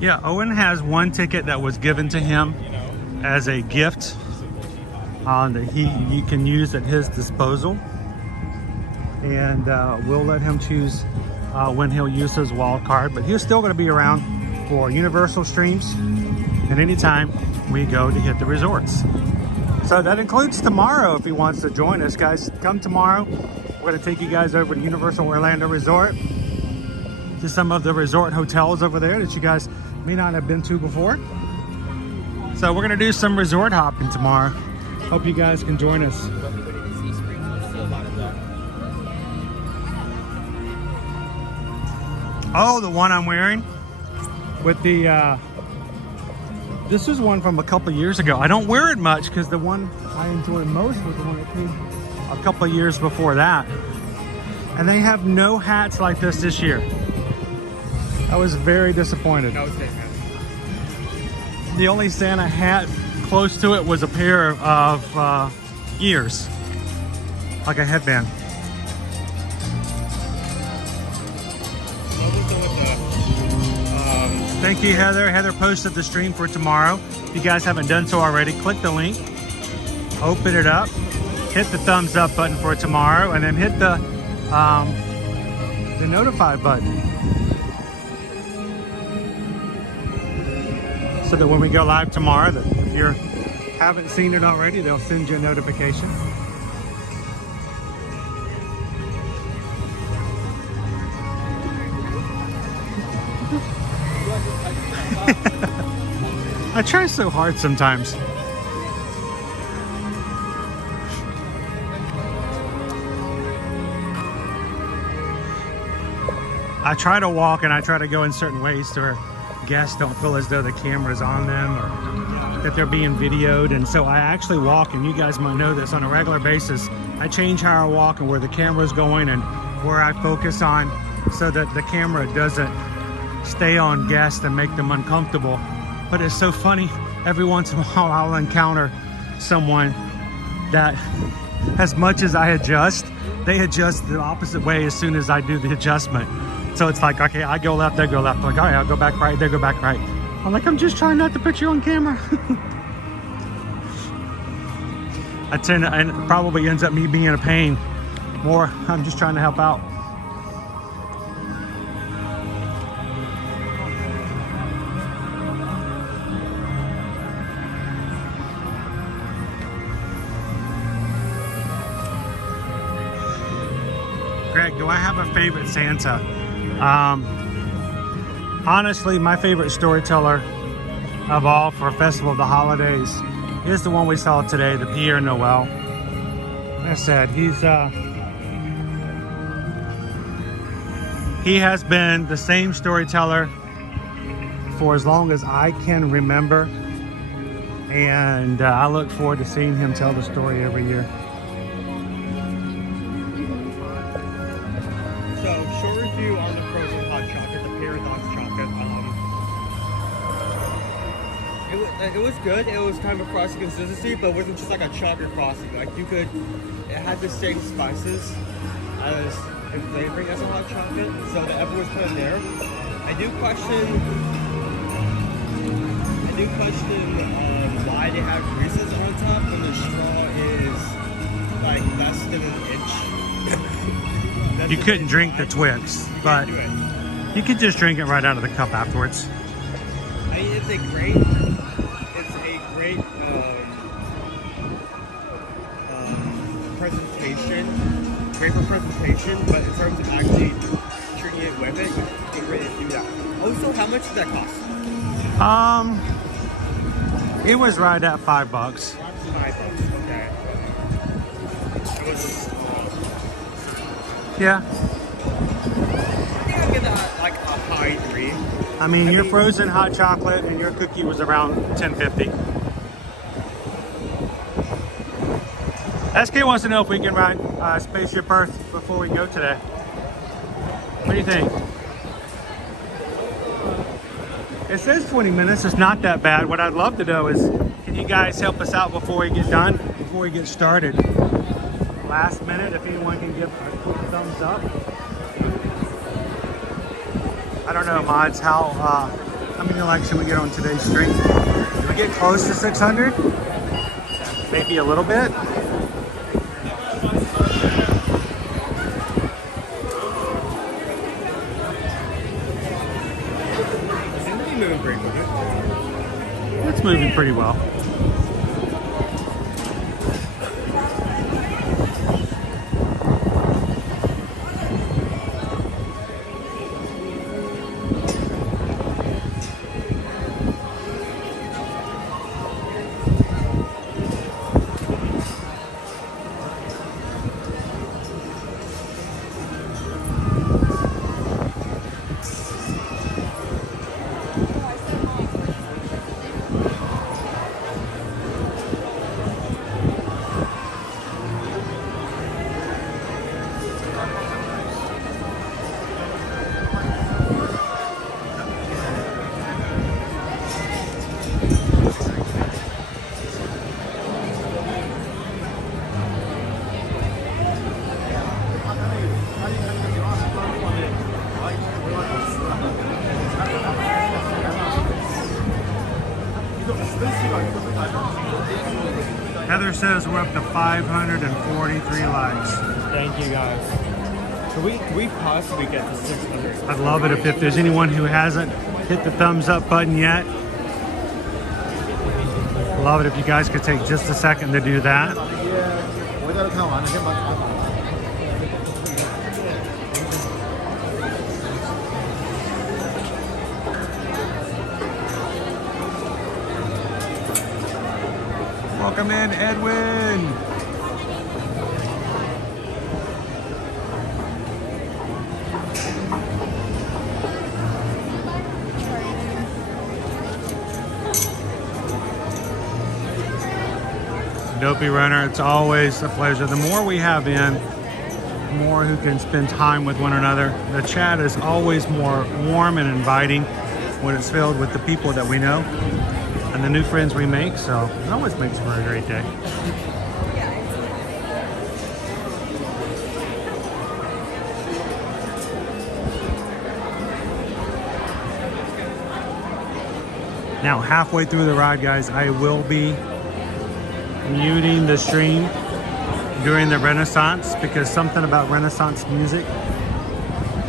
Yeah, Owen has one ticket that was given to him as a gift that he can use at his disposal, and we'll let him choose when he'll use his wild card, but he's still going to be around for Universal streams and anytime we go to hit the resorts. So that includes tomorrow. If he wants to join us, guys, come tomorrow. We're going to take you guys over to Universal Orlando Resort, to some of the resort hotels over there that you guys may not have been to before. So we're gonna do some resort hopping tomorrow. Hope you guys can join us. Oh, the one I'm wearing with the, this is one from a couple years ago. I don't wear it much because the one I enjoyed most was the one that came a couple years before that. And they have no hats like this year. I was very disappointed. The only Santa hat close to it was a pair of ears, like a headband. Thank you, Heather. Heather posted the stream for tomorrow. If you guys haven't done so already, click the link, open it up, hit the thumbs up button for tomorrow, and then hit the notify button, so that when we go live tomorrow, that if you haven't seen it already, they'll send you a notification. I try so hard sometimes. I try to walk and I try to go in certain ways to where guests don't feel as though the camera's on them or that they're being videoed. And so I actually walk, and you guys might know this, on a regular basis. I change how I walk and where the camera's going and where I focus on, so that the camera doesn't stay on guests and make them uncomfortable. But it's so funny, every once in a while I'll encounter someone that, as much as I adjust, they adjust the opposite way as soon as I do the adjustment. So it's like, okay, I go left, they go left. Like, all right, I'll go back right, they go back right. I'm like, I'm just trying not to put you on camera. I tend to, and it probably ends up me being a pain more. I'm just trying to help out. Greg, do I have a favorite Santa? Honestly, my favorite storyteller of all for Festival of the Holidays is the one we saw today, the Pierre Noel. Like I said, he has been the same storyteller for as long as I can remember, and I look forward to seeing him tell the story every year. So, short review on the frozen hot chocolate, the Paradox chocolate. It was good. It was kind of a frosty consistency, but it wasn't just like a chocolate frosting. Like it had the same spices as and flavoring as a hot chocolate, so the effort was put in there. I do question why they have creases on top when the straw is like less than an inch. You couldn't drink the Twix, but you could just drink it right out of the cup afterwards. I mean, it's a great presentation. Great for presentation, but in terms of actually drinking it with it, you can't really do that. Also, how much did that cost? It was right at $5. $5, okay. It was Yeah. I think I'd give that like a high 3. I mean, your frozen hot chocolate and your cookie was around $10.50. SK wants to know if we can ride Spaceship Earth before we go today. What do you think? It says 20 minutes. It's not that bad. What I'd love to know is, can you guys help us out before we get done, before we get started? Last minute, if anyone can give a quick thumbs up. I don't know, mods, how many likes should we get on today's stream? Did we get close to 600? Maybe a little bit. It's moving pretty well. Heather says we're up to 543 likes. Thank you guys. Can we possibly get to 600? I'd love it if there's anyone who hasn't hit the thumbs up button yet. Love it if you guys could take just a second to do that. Welcome in, Edwin. Dopey Runner, it's always a pleasure. The more we have in, the more who can spend time with one another. The chat is always more warm and inviting when it's filled with the people that we know and the new friends we make, so it always makes for a great day. Now, halfway through the ride, guys, I will be muting the stream during the Renaissance because something about Renaissance music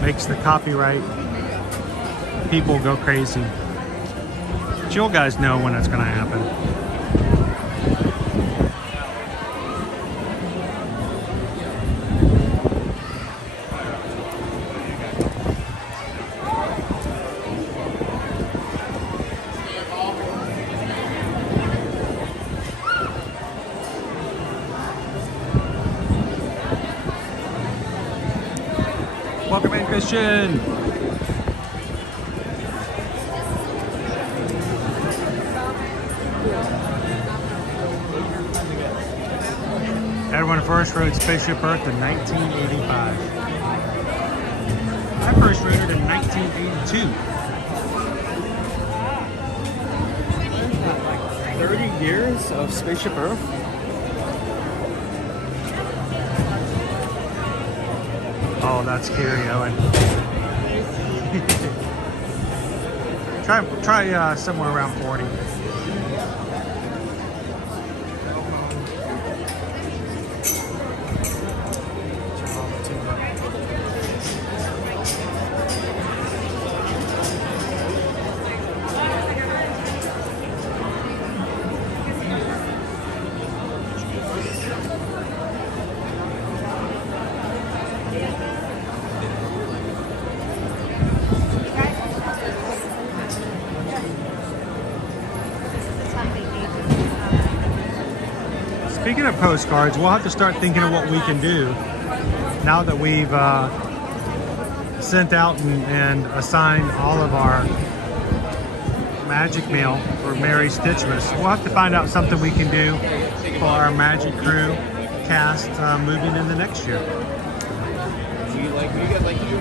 makes the copyright people go crazy. But you guys know when it's going to happen. Christian. Everyone first rode Spaceship Earth in 1985. I first rode it in 1982. 30 years of Spaceship Earth? Oh, that's scary, Owen. try somewhere around 40. Speaking of postcards, we'll have to start thinking of what we can do now that we've sent out and assigned all of our magic mail for Merry Stitchmas. We'll have to find out something we can do for our magic crew cast moving in the next year. Do you guys like to do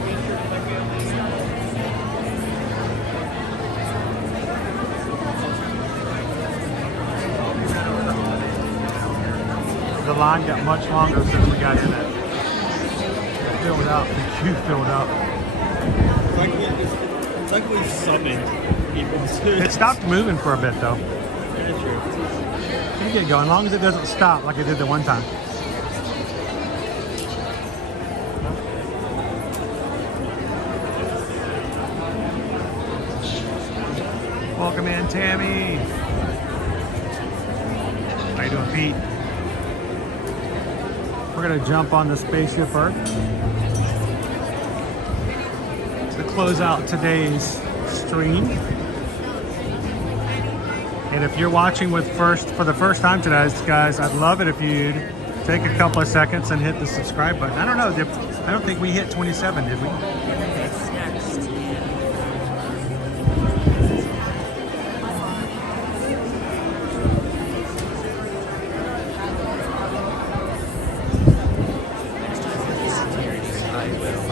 The line got much longer since we got in it. It filled up. The queue filled up. It's like we summoned people. It stopped moving for a bit though. Yeah, sure. It'll get going, as long as it doesn't stop like it did the one time. Welcome in, Tammy. How you doing, Pete? We're gonna jump on the Spaceship Earth to close out today's stream. And if you're watching for the first time today, guys, I'd love it if you'd take a couple of seconds and hit the subscribe button. I don't know, I don't think we hit 27, did we?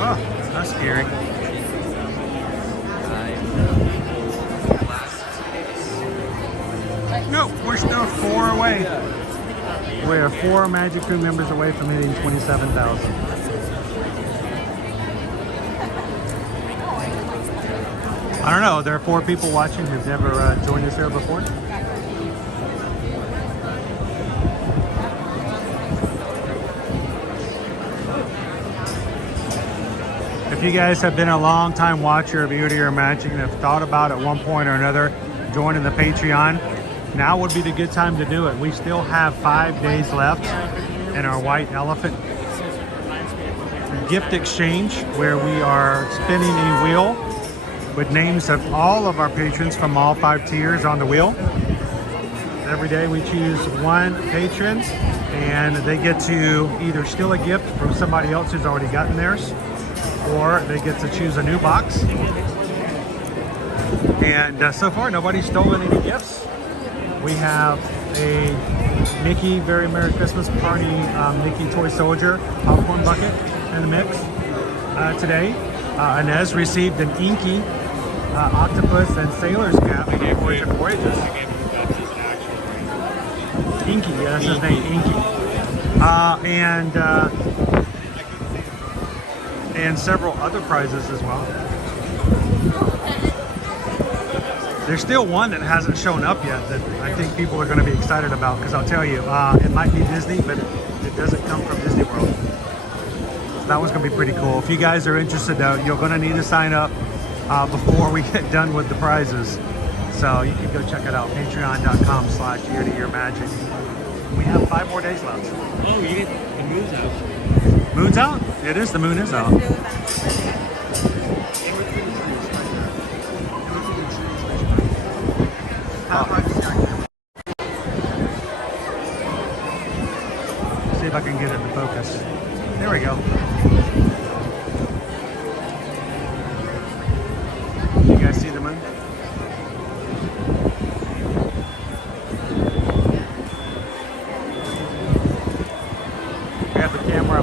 Oh, that's scary. No, we're still 4 away. We are 4 Magic Crew members away from hitting 27,000. I don't know, there are 4 people watching who've never joined us here before. If you guys have been a long time watcher of Ear to Ear Magic and have thought about at one point or another joining the Patreon, now would be the good time to do it. We still have 5 days left in our White Elephant gift exchange, where we are spinning a wheel with names of all of our patrons from all 5 tiers on the wheel. Every day we choose 1 patron and they get to either steal a gift from somebody else who's already gotten theirs, or they get to choose a new box. And so far nobody's stolen any gifts. We have a Mickey Very Merry Christmas Party Mickey Toy Soldier popcorn bucket in the mix today. Inez received an Inky octopus and sailor's cap from Voyage of Voyages. Inky, yeah, that's his name, Inky. And several other prizes as well. There's still one that hasn't shown up yet that I think people are going to be excited about, because I'll tell you, it might be Disney, but it doesn't come from Disney World. So that one's going to be pretty cool. If you guys are interested though, you're going to need to sign up before we get done with the prizes. So you can go check it out, patreon.com/ear-to-ear-magic. We have 5 more days left. Oh, you get the moon's out. Moon's out? It is, the moon is out. See if I can get it to focus. There we go.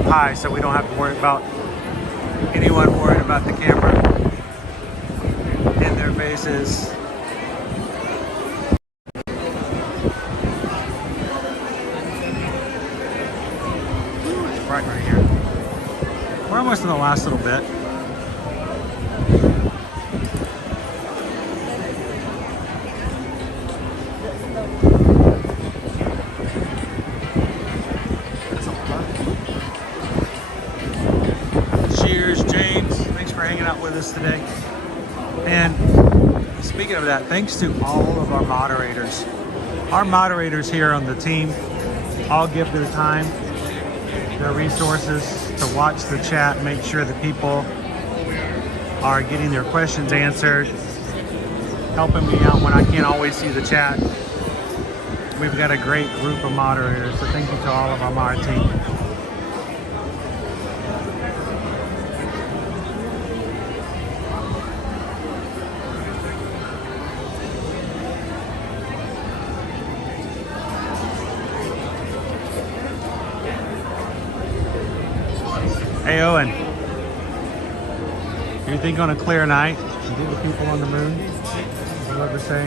high so we don't have to worry about anyone worrying about the camera in their faces. Ooh, it's bright right here. We're almost in the last little bit. Cheers, James. Thanks for hanging out with us today. And speaking of that, thanks to all of our moderators. Our moderators here on the team all give their time, their resources to watch the chat, make sure that people are getting their questions answered, helping me out when I can't always see the chat. We've got a great group of moderators, so thank you to all of our mod team. Hey Owen, you think on a clear night, you think the people on the moon will ever say,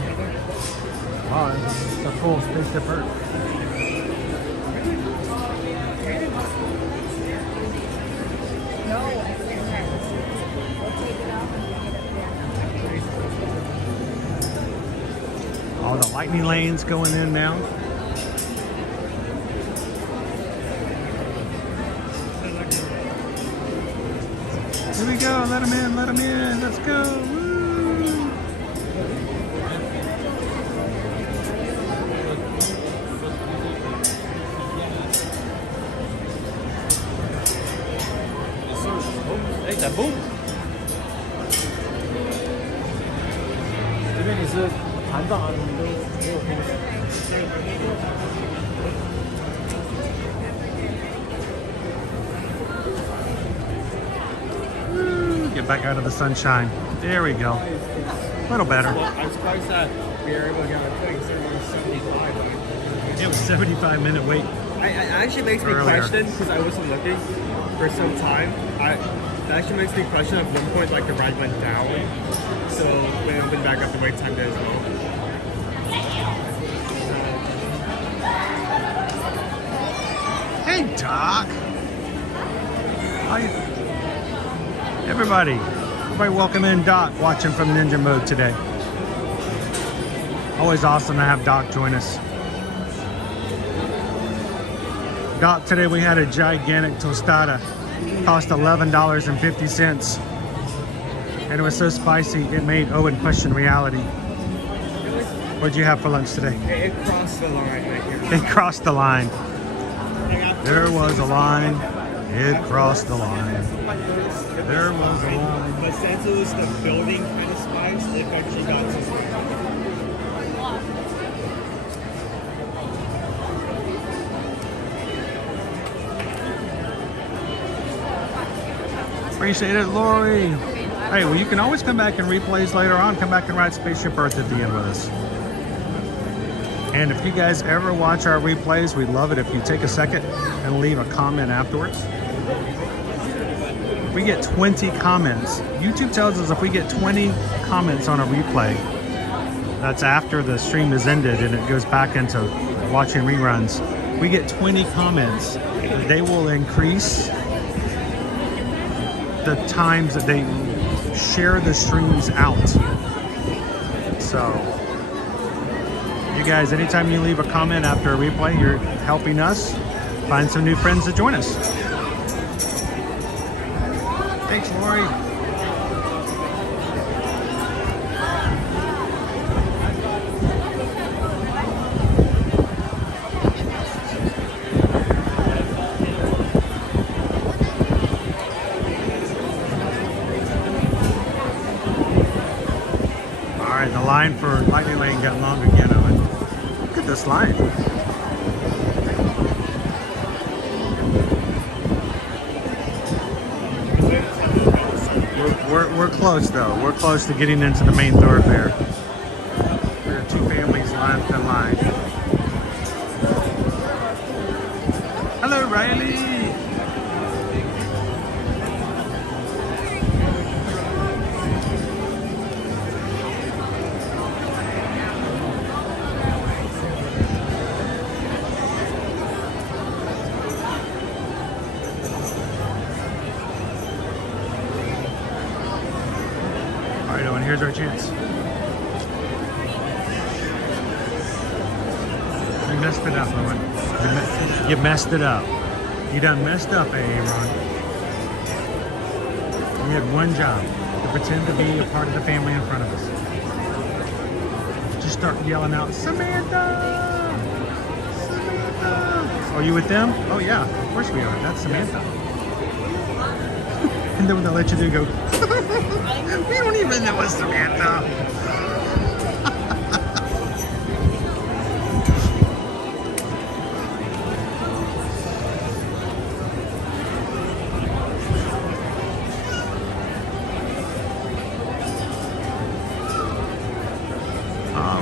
wow, it's a full Spaceship Earth? All the lightning lanes going in now. Here we go, let them in, let's go. Woo. Hey, 展布，这边你是团长啊，你都没有听。 Get back out of the sunshine. There we go. A little better. I'm surprised that we were able to get our things. It was 75. It was a 75-minute wait. It actually makes me question, because I wasn't looking for some time. It actually makes me question at one point, like the ride went down. So when it went back up, the wait time did as well. Hey, Doc. Hi. Everybody welcome in Doc, watching from Ninja Mode today. Always awesome to have Doc join us. Doc, today we had a gigantic tostada. Cost $11.50. And it was so spicy, it made Owen question reality. What'd you have for lunch today? It crossed the line right here. It crossed the line. There was a line. It crossed the line. There was a line. But since it was the building kind of spice, it actually got some. Appreciate it, Lori. Hey, well, you can always come back and replays later on. Come back and ride Spaceship Earth at the end with us. And if you guys ever watch our replays, we'd love it if you take a second and leave a comment afterwards. If we get 20 comments, YouTube tells us if we get 20 comments on a replay, that's after the stream is ended and it goes back into watching reruns. We get 20 comments, they will increase the times that they share the streams out. So you guys, anytime you leave a comment after a replay, you're helping us find some new friends to join us. Thanks, Lori. All right, the line for Lightning Lane got long again, Owen. Look at this line. We're close though. We're close to getting into the main thoroughfare. There are two families left in line. Hello, Riley. Here's our chance. You messed it up, Owen. You messed it up. You done messed up, Aaron. We had one job, to pretend to be a part of the family in front of us. Just start yelling out, Samantha! Samantha! Are you with them? Oh yeah, of course we are. That's Samantha. And then when they let you do, go, we don't even know it's Samantha.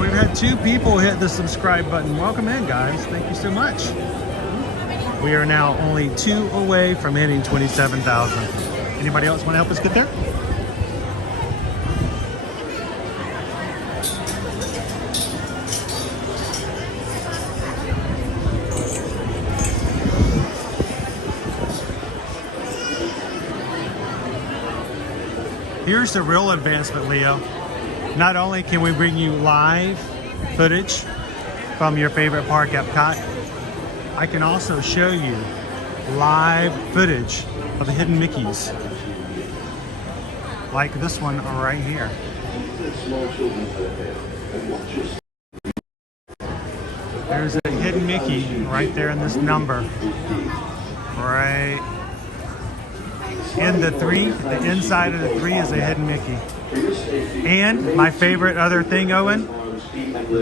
We've had 2 people hit the subscribe button. Welcome in, guys. Thank you so much. We are now only 2 away from hitting 27,000. Anybody else want to help us get there? Here's the real advancement, Leo. Not only can we bring you live footage from your favorite park, Epcot, I can also show you live footage of the hidden Mickeys. Like this one right here. There's a hidden Mickey right there in this number. Right in the 3, the inside of the 3 is a hidden Mickey. And my favorite other thing, Owen,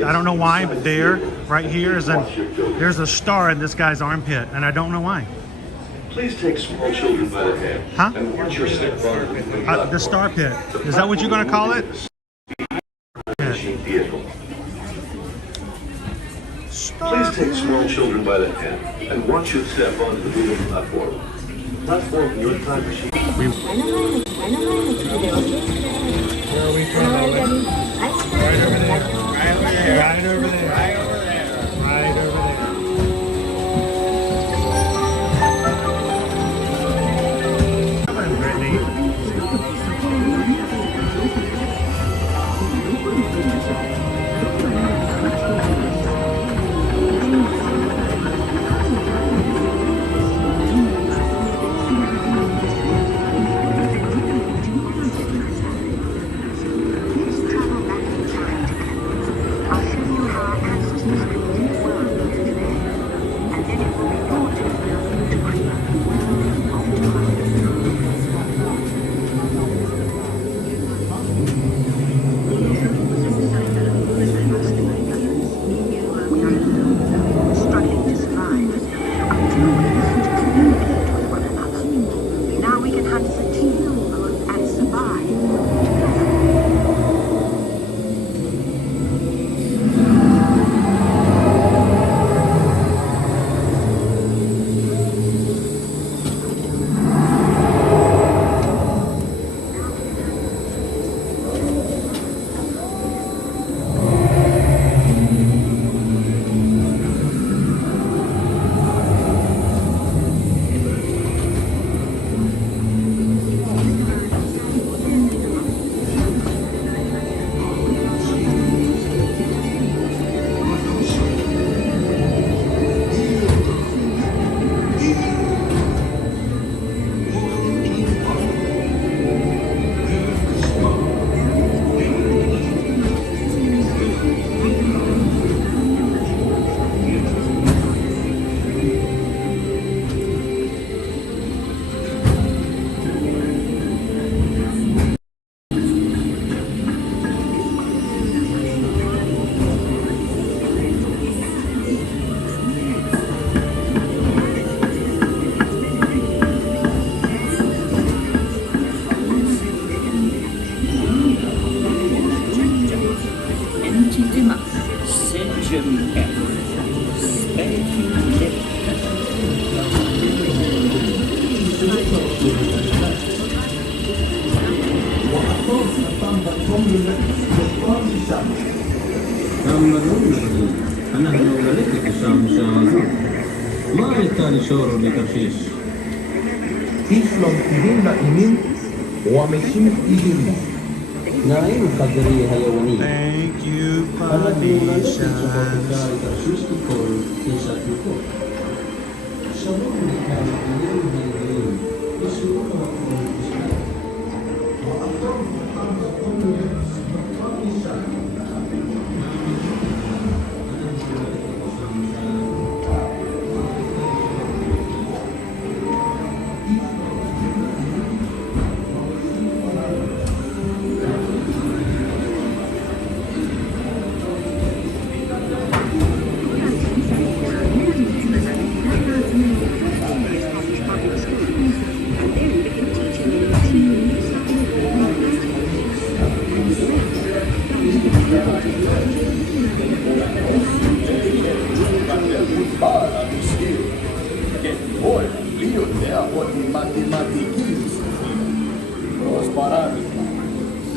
I don't know why, but there, right here, there's a star in this guy's armpit, and I don't know why. Please take small children by the hand and watch your stepfather. The star pit. Is that what you're going to call it? Please take small children by the hand and watch your step onto the wheel platform. Platform your time machine. Where are we from, Owen? Right over there. Right over there. Right over there. Right over there. Right over there. Come on, Brittany. Thank you, Phoenicians.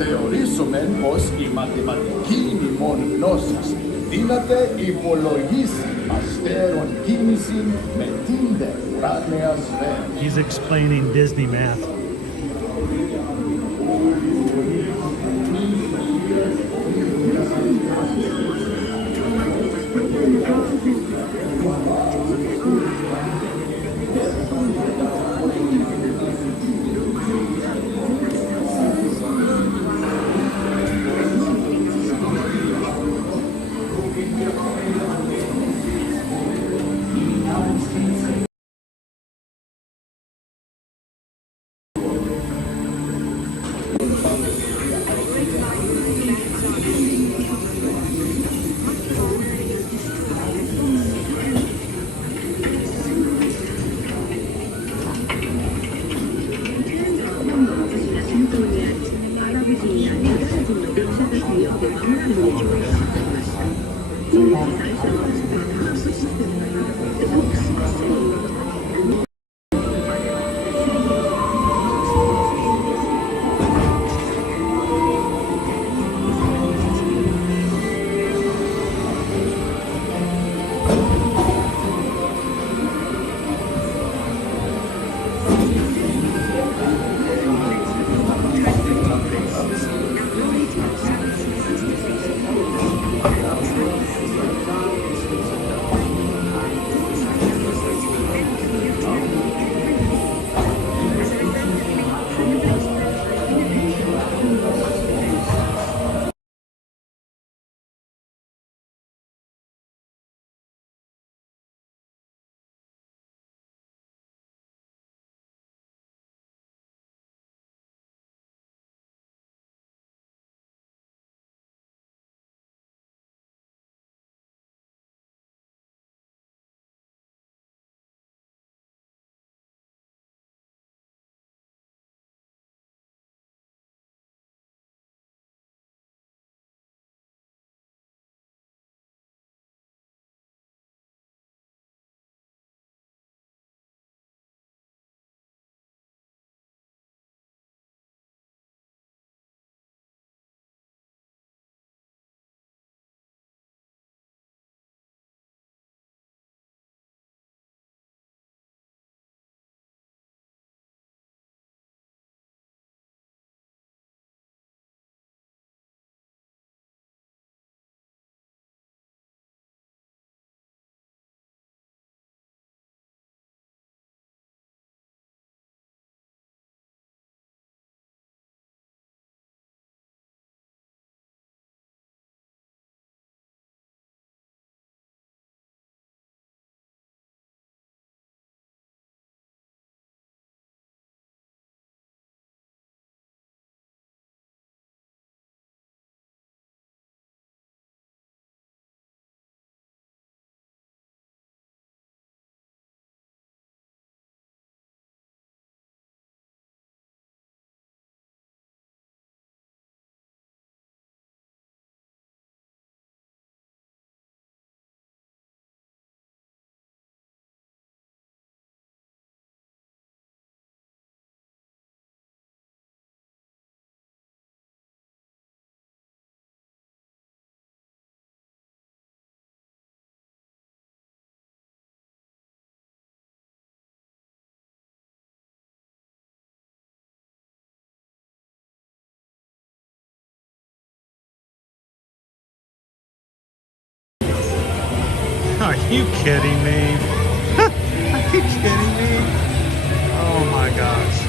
Θεωρήσομεν πως η μαθηματική ημών γνώσης δύναται υπολογίσει αστέρων κίνηση με την δε ουράνια σφαίρα. He's explaining Disney math. you kidding me? Are you kidding me? Oh my gosh.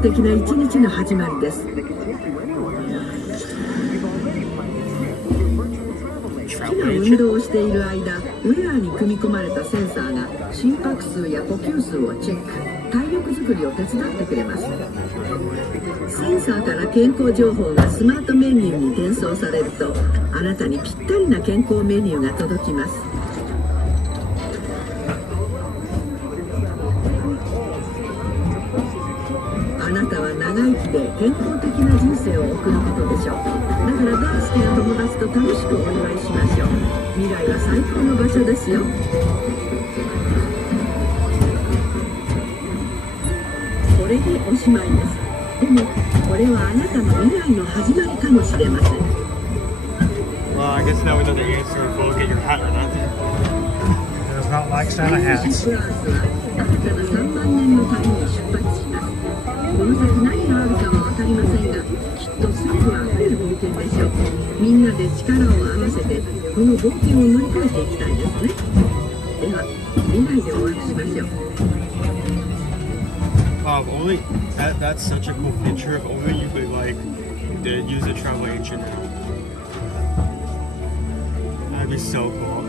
的な一日の始まりです。好きな運動をしている間、ウェアに組み込まれたセンサーが心拍数や呼吸数をチェック、体力づくりを手伝ってくれます。センサーから健康情報がスマートメニューに転送されると、あなたにぴったりな健康メニューが届きます。あなたは長生きで健康的な人生を送ることでしょう。だから大好きな友達と楽しくお祝いしましょう。未来は最高の場所ですよ。これでおしまいです。でもこれはあなたの未来の始まりかもしれません。 Well, I guess now we know the answer if we'll get your hat or not. It's not like Santa hats. あなたの3万年の旅に出発します。この先何があるかは分かりませんが、きっとスリルあふれる冒険でしょう。みんなで力を合わせてこの冒険を乗り越えていきたいですね。では未来でお会いしましょう。Only that's such a cool picture. If only you could like use a travel agent. That'd be so cool.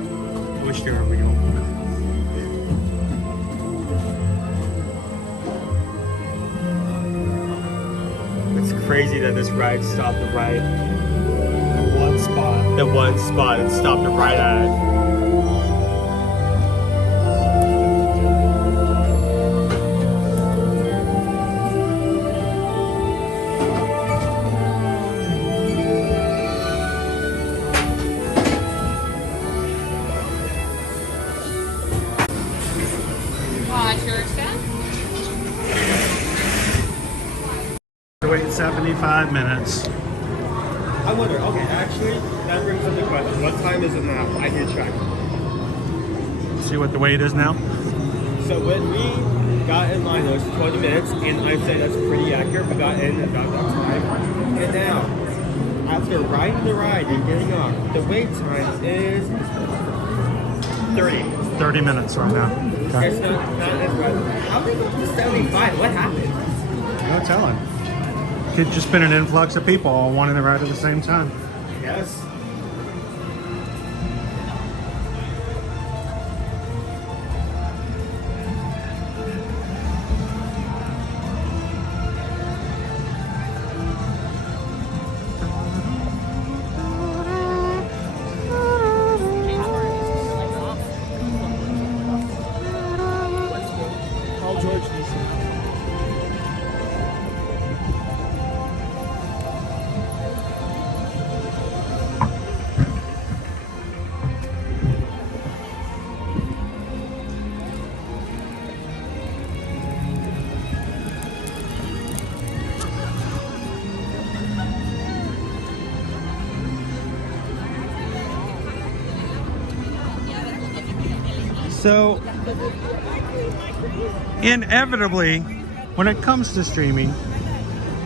I wish they were real. It's crazy that this ride stopped right at one spot. The one spot it stopped right at. Wait 75 minutes. I wonder, okay, actually, that brings up the question. What time is it now? I need to check. See what the wait is now? So when we got in line, it was 20 minutes, and I'd say that's pretty accurate. We got in about that time. And now, after riding the ride and getting off, the wait time is 30. 30 minutes right now. Okay. It's not as well. How did they go to 75? What happened? No telling. Could just been an influx of people all wanting to ride at the same time. Yes. Call George Mason. So, inevitably, when it comes to streaming,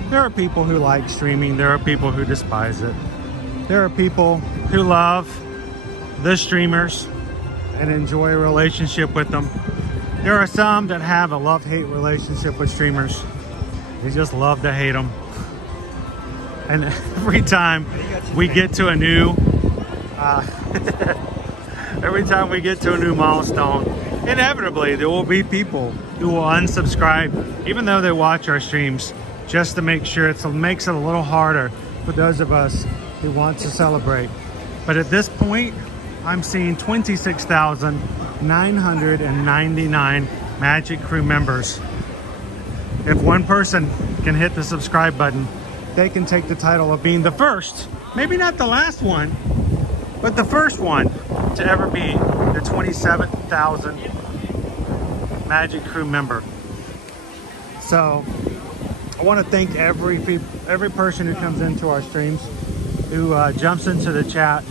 there are people who like streaming, there are people who despise it. There are people who love the streamers and enjoy a relationship with them. There are some that have a love-hate relationship with streamers. They just love to hate them. And every time we get to a new every time we get to a new milestone, inevitably there will be people who will unsubscribe, even though they watch our streams, just to make sure it makes it a little harder for those of us who want to celebrate. But at this point, I'm seeing 26,999 Magic Crew members. If one person can hit the subscribe button, they can take the title of being the first, maybe not the last one, but the first one to ever be the 27,000 Magic Crew member. So I want to thank every person who comes into our streams, who jumps into the chat,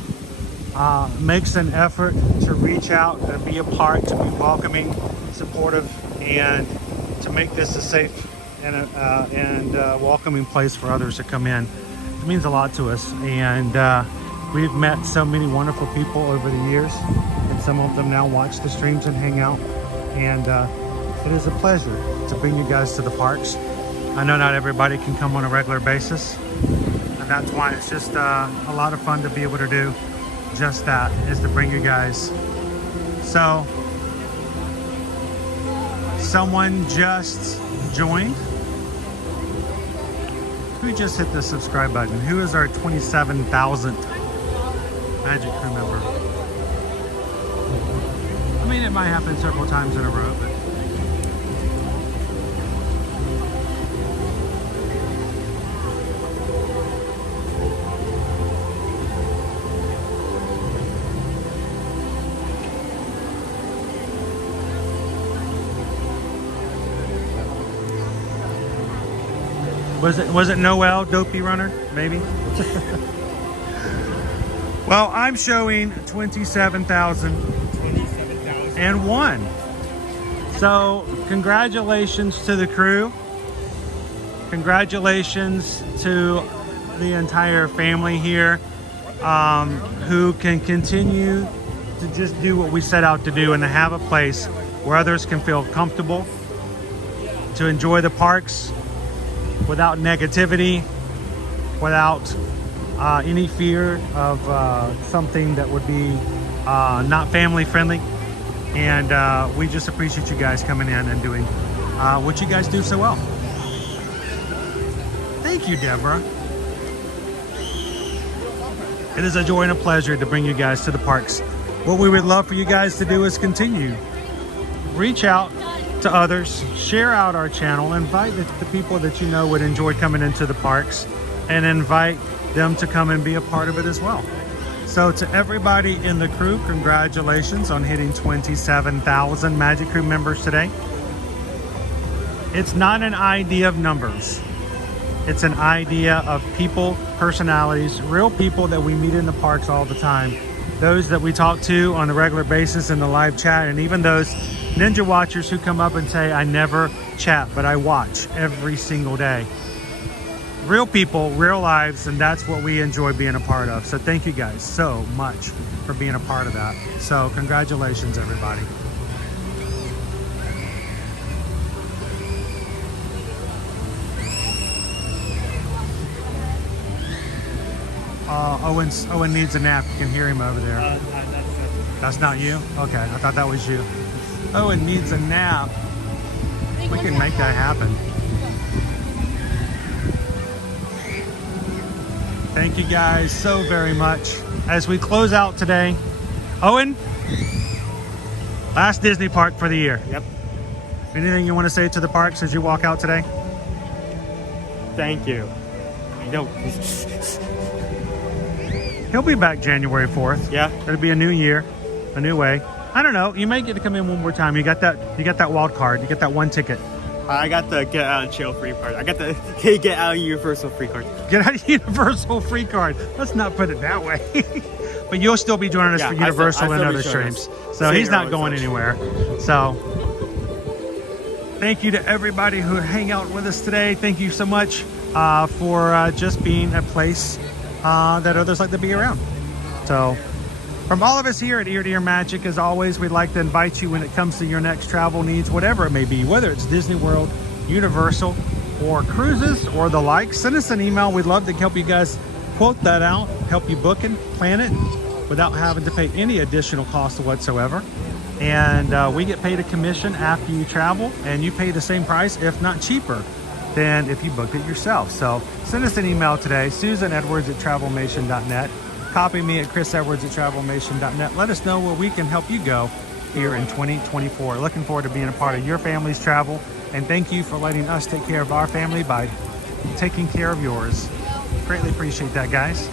makes an effort to reach out and be a part, to be welcoming, supportive, and to make this a safe and welcoming place for others to come in. It means a lot to us, and we've met so many wonderful people over the years, and some of them now watch the streams and hang out, and it is a pleasure to bring you guys to the parks. I know not everybody can come on a regular basis, and that's why it's just a lot of fun to be able to do just that, is to bring you guys. So, someone just joined. Who just hit the subscribe button? Who is our 27,000th Magic Crew member? I mean, it might happen several times in a row, but was it Noel, Dopey Runner, maybe? Well, I'm showing 27,001. So, congratulations to the crew. Congratulations to the entire family here, who can continue to just do what we set out to do, and to have a place where others can feel comfortable, to enjoy the parks without negativity, without any fear of something that would be not family friendly. And we just appreciate you guys coming in and doing what you guys do so well. Thank you, Deborah. It is a joy and a pleasure to bring you guys to the parks. What we would love for you guys to do is continue. Reach out to others, share out our channel, invite the people that you know would enjoy coming into the parks, and invite them to come and be a part of it as well. So to everybody in the crew, congratulations on hitting 27,000 Magic Crew members today. It's not an idea of numbers. It's an idea of people, personalities, real people that we meet in the parks all the time. Those that we talk to on a regular basis in the live chat, and even those Ninja Watchers who come up and say, I never chat, but I watch every single day. real people, real lives, and that's what we enjoy being a part of. So thank you guys so much for being a part of that. So congratulations, everybody. Owen needs a nap. You can hear him over there. That's not you? Okay, I thought that was you. Owen needs a nap. We can make that happen. Thank you guys so very much. As we close out today, Owen, last Disney park for the year. Yep. Anything you want to say to the parks as you walk out today? Thank you. No. He'll be back January 4th. Yeah. It'll be a new year, a new way. I don't know. You may get to come in one more time. You got that wild card. You get that one ticket. I got the get out of jail free card. I got the get out of Universal free card. Get out of Universal free card. Let's not put it that way. But you'll still be joining us for Universal and other streams. So he's not going anywhere. So thank you to everybody who hang out with us today. Thank you so much for just being a place that others like to be around. So from all of us here at Ear to Ear Magic, as always, we'd like to invite you when it comes to your next travel needs, whatever it may be, whether it's Disney World, Universal, or cruises or the like. Send us an email. We'd love to help you guys quote that out, help you book it, plan it without having to pay any additional cost whatsoever. And we get paid a commission after you travel, and you pay the same price, if not cheaper, than if you booked it yourself. So send us an email today, susanedwards@travelmation.net. Copy me at chrisedwards@travelmation.net. Let us know where we can help you go here in 2024. Looking forward to being a part of your family's travel, and thank you for letting us take care of our family by taking care of yours. Greatly appreciate that, guys.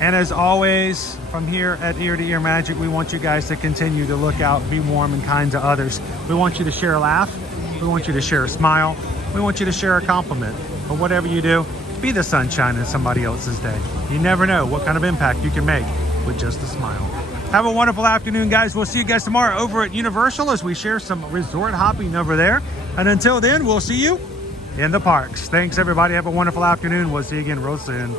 And as always, from here at Ear to Ear Magic, we want you guys to continue to look out, be warm and kind to others. We want you to share a laugh. We want you to share a smile. We want you to share a compliment. But whatever you do, be the sunshine in somebody else's day. You never know what kind of impact you can make with just a smile. Have a wonderful afternoon, guys. We'll see you guys tomorrow over at Universal as we share some resort hopping over there. And until then, we'll see you in the parks. Thanks, everybody. Have a wonderful afternoon. We'll see you again real soon.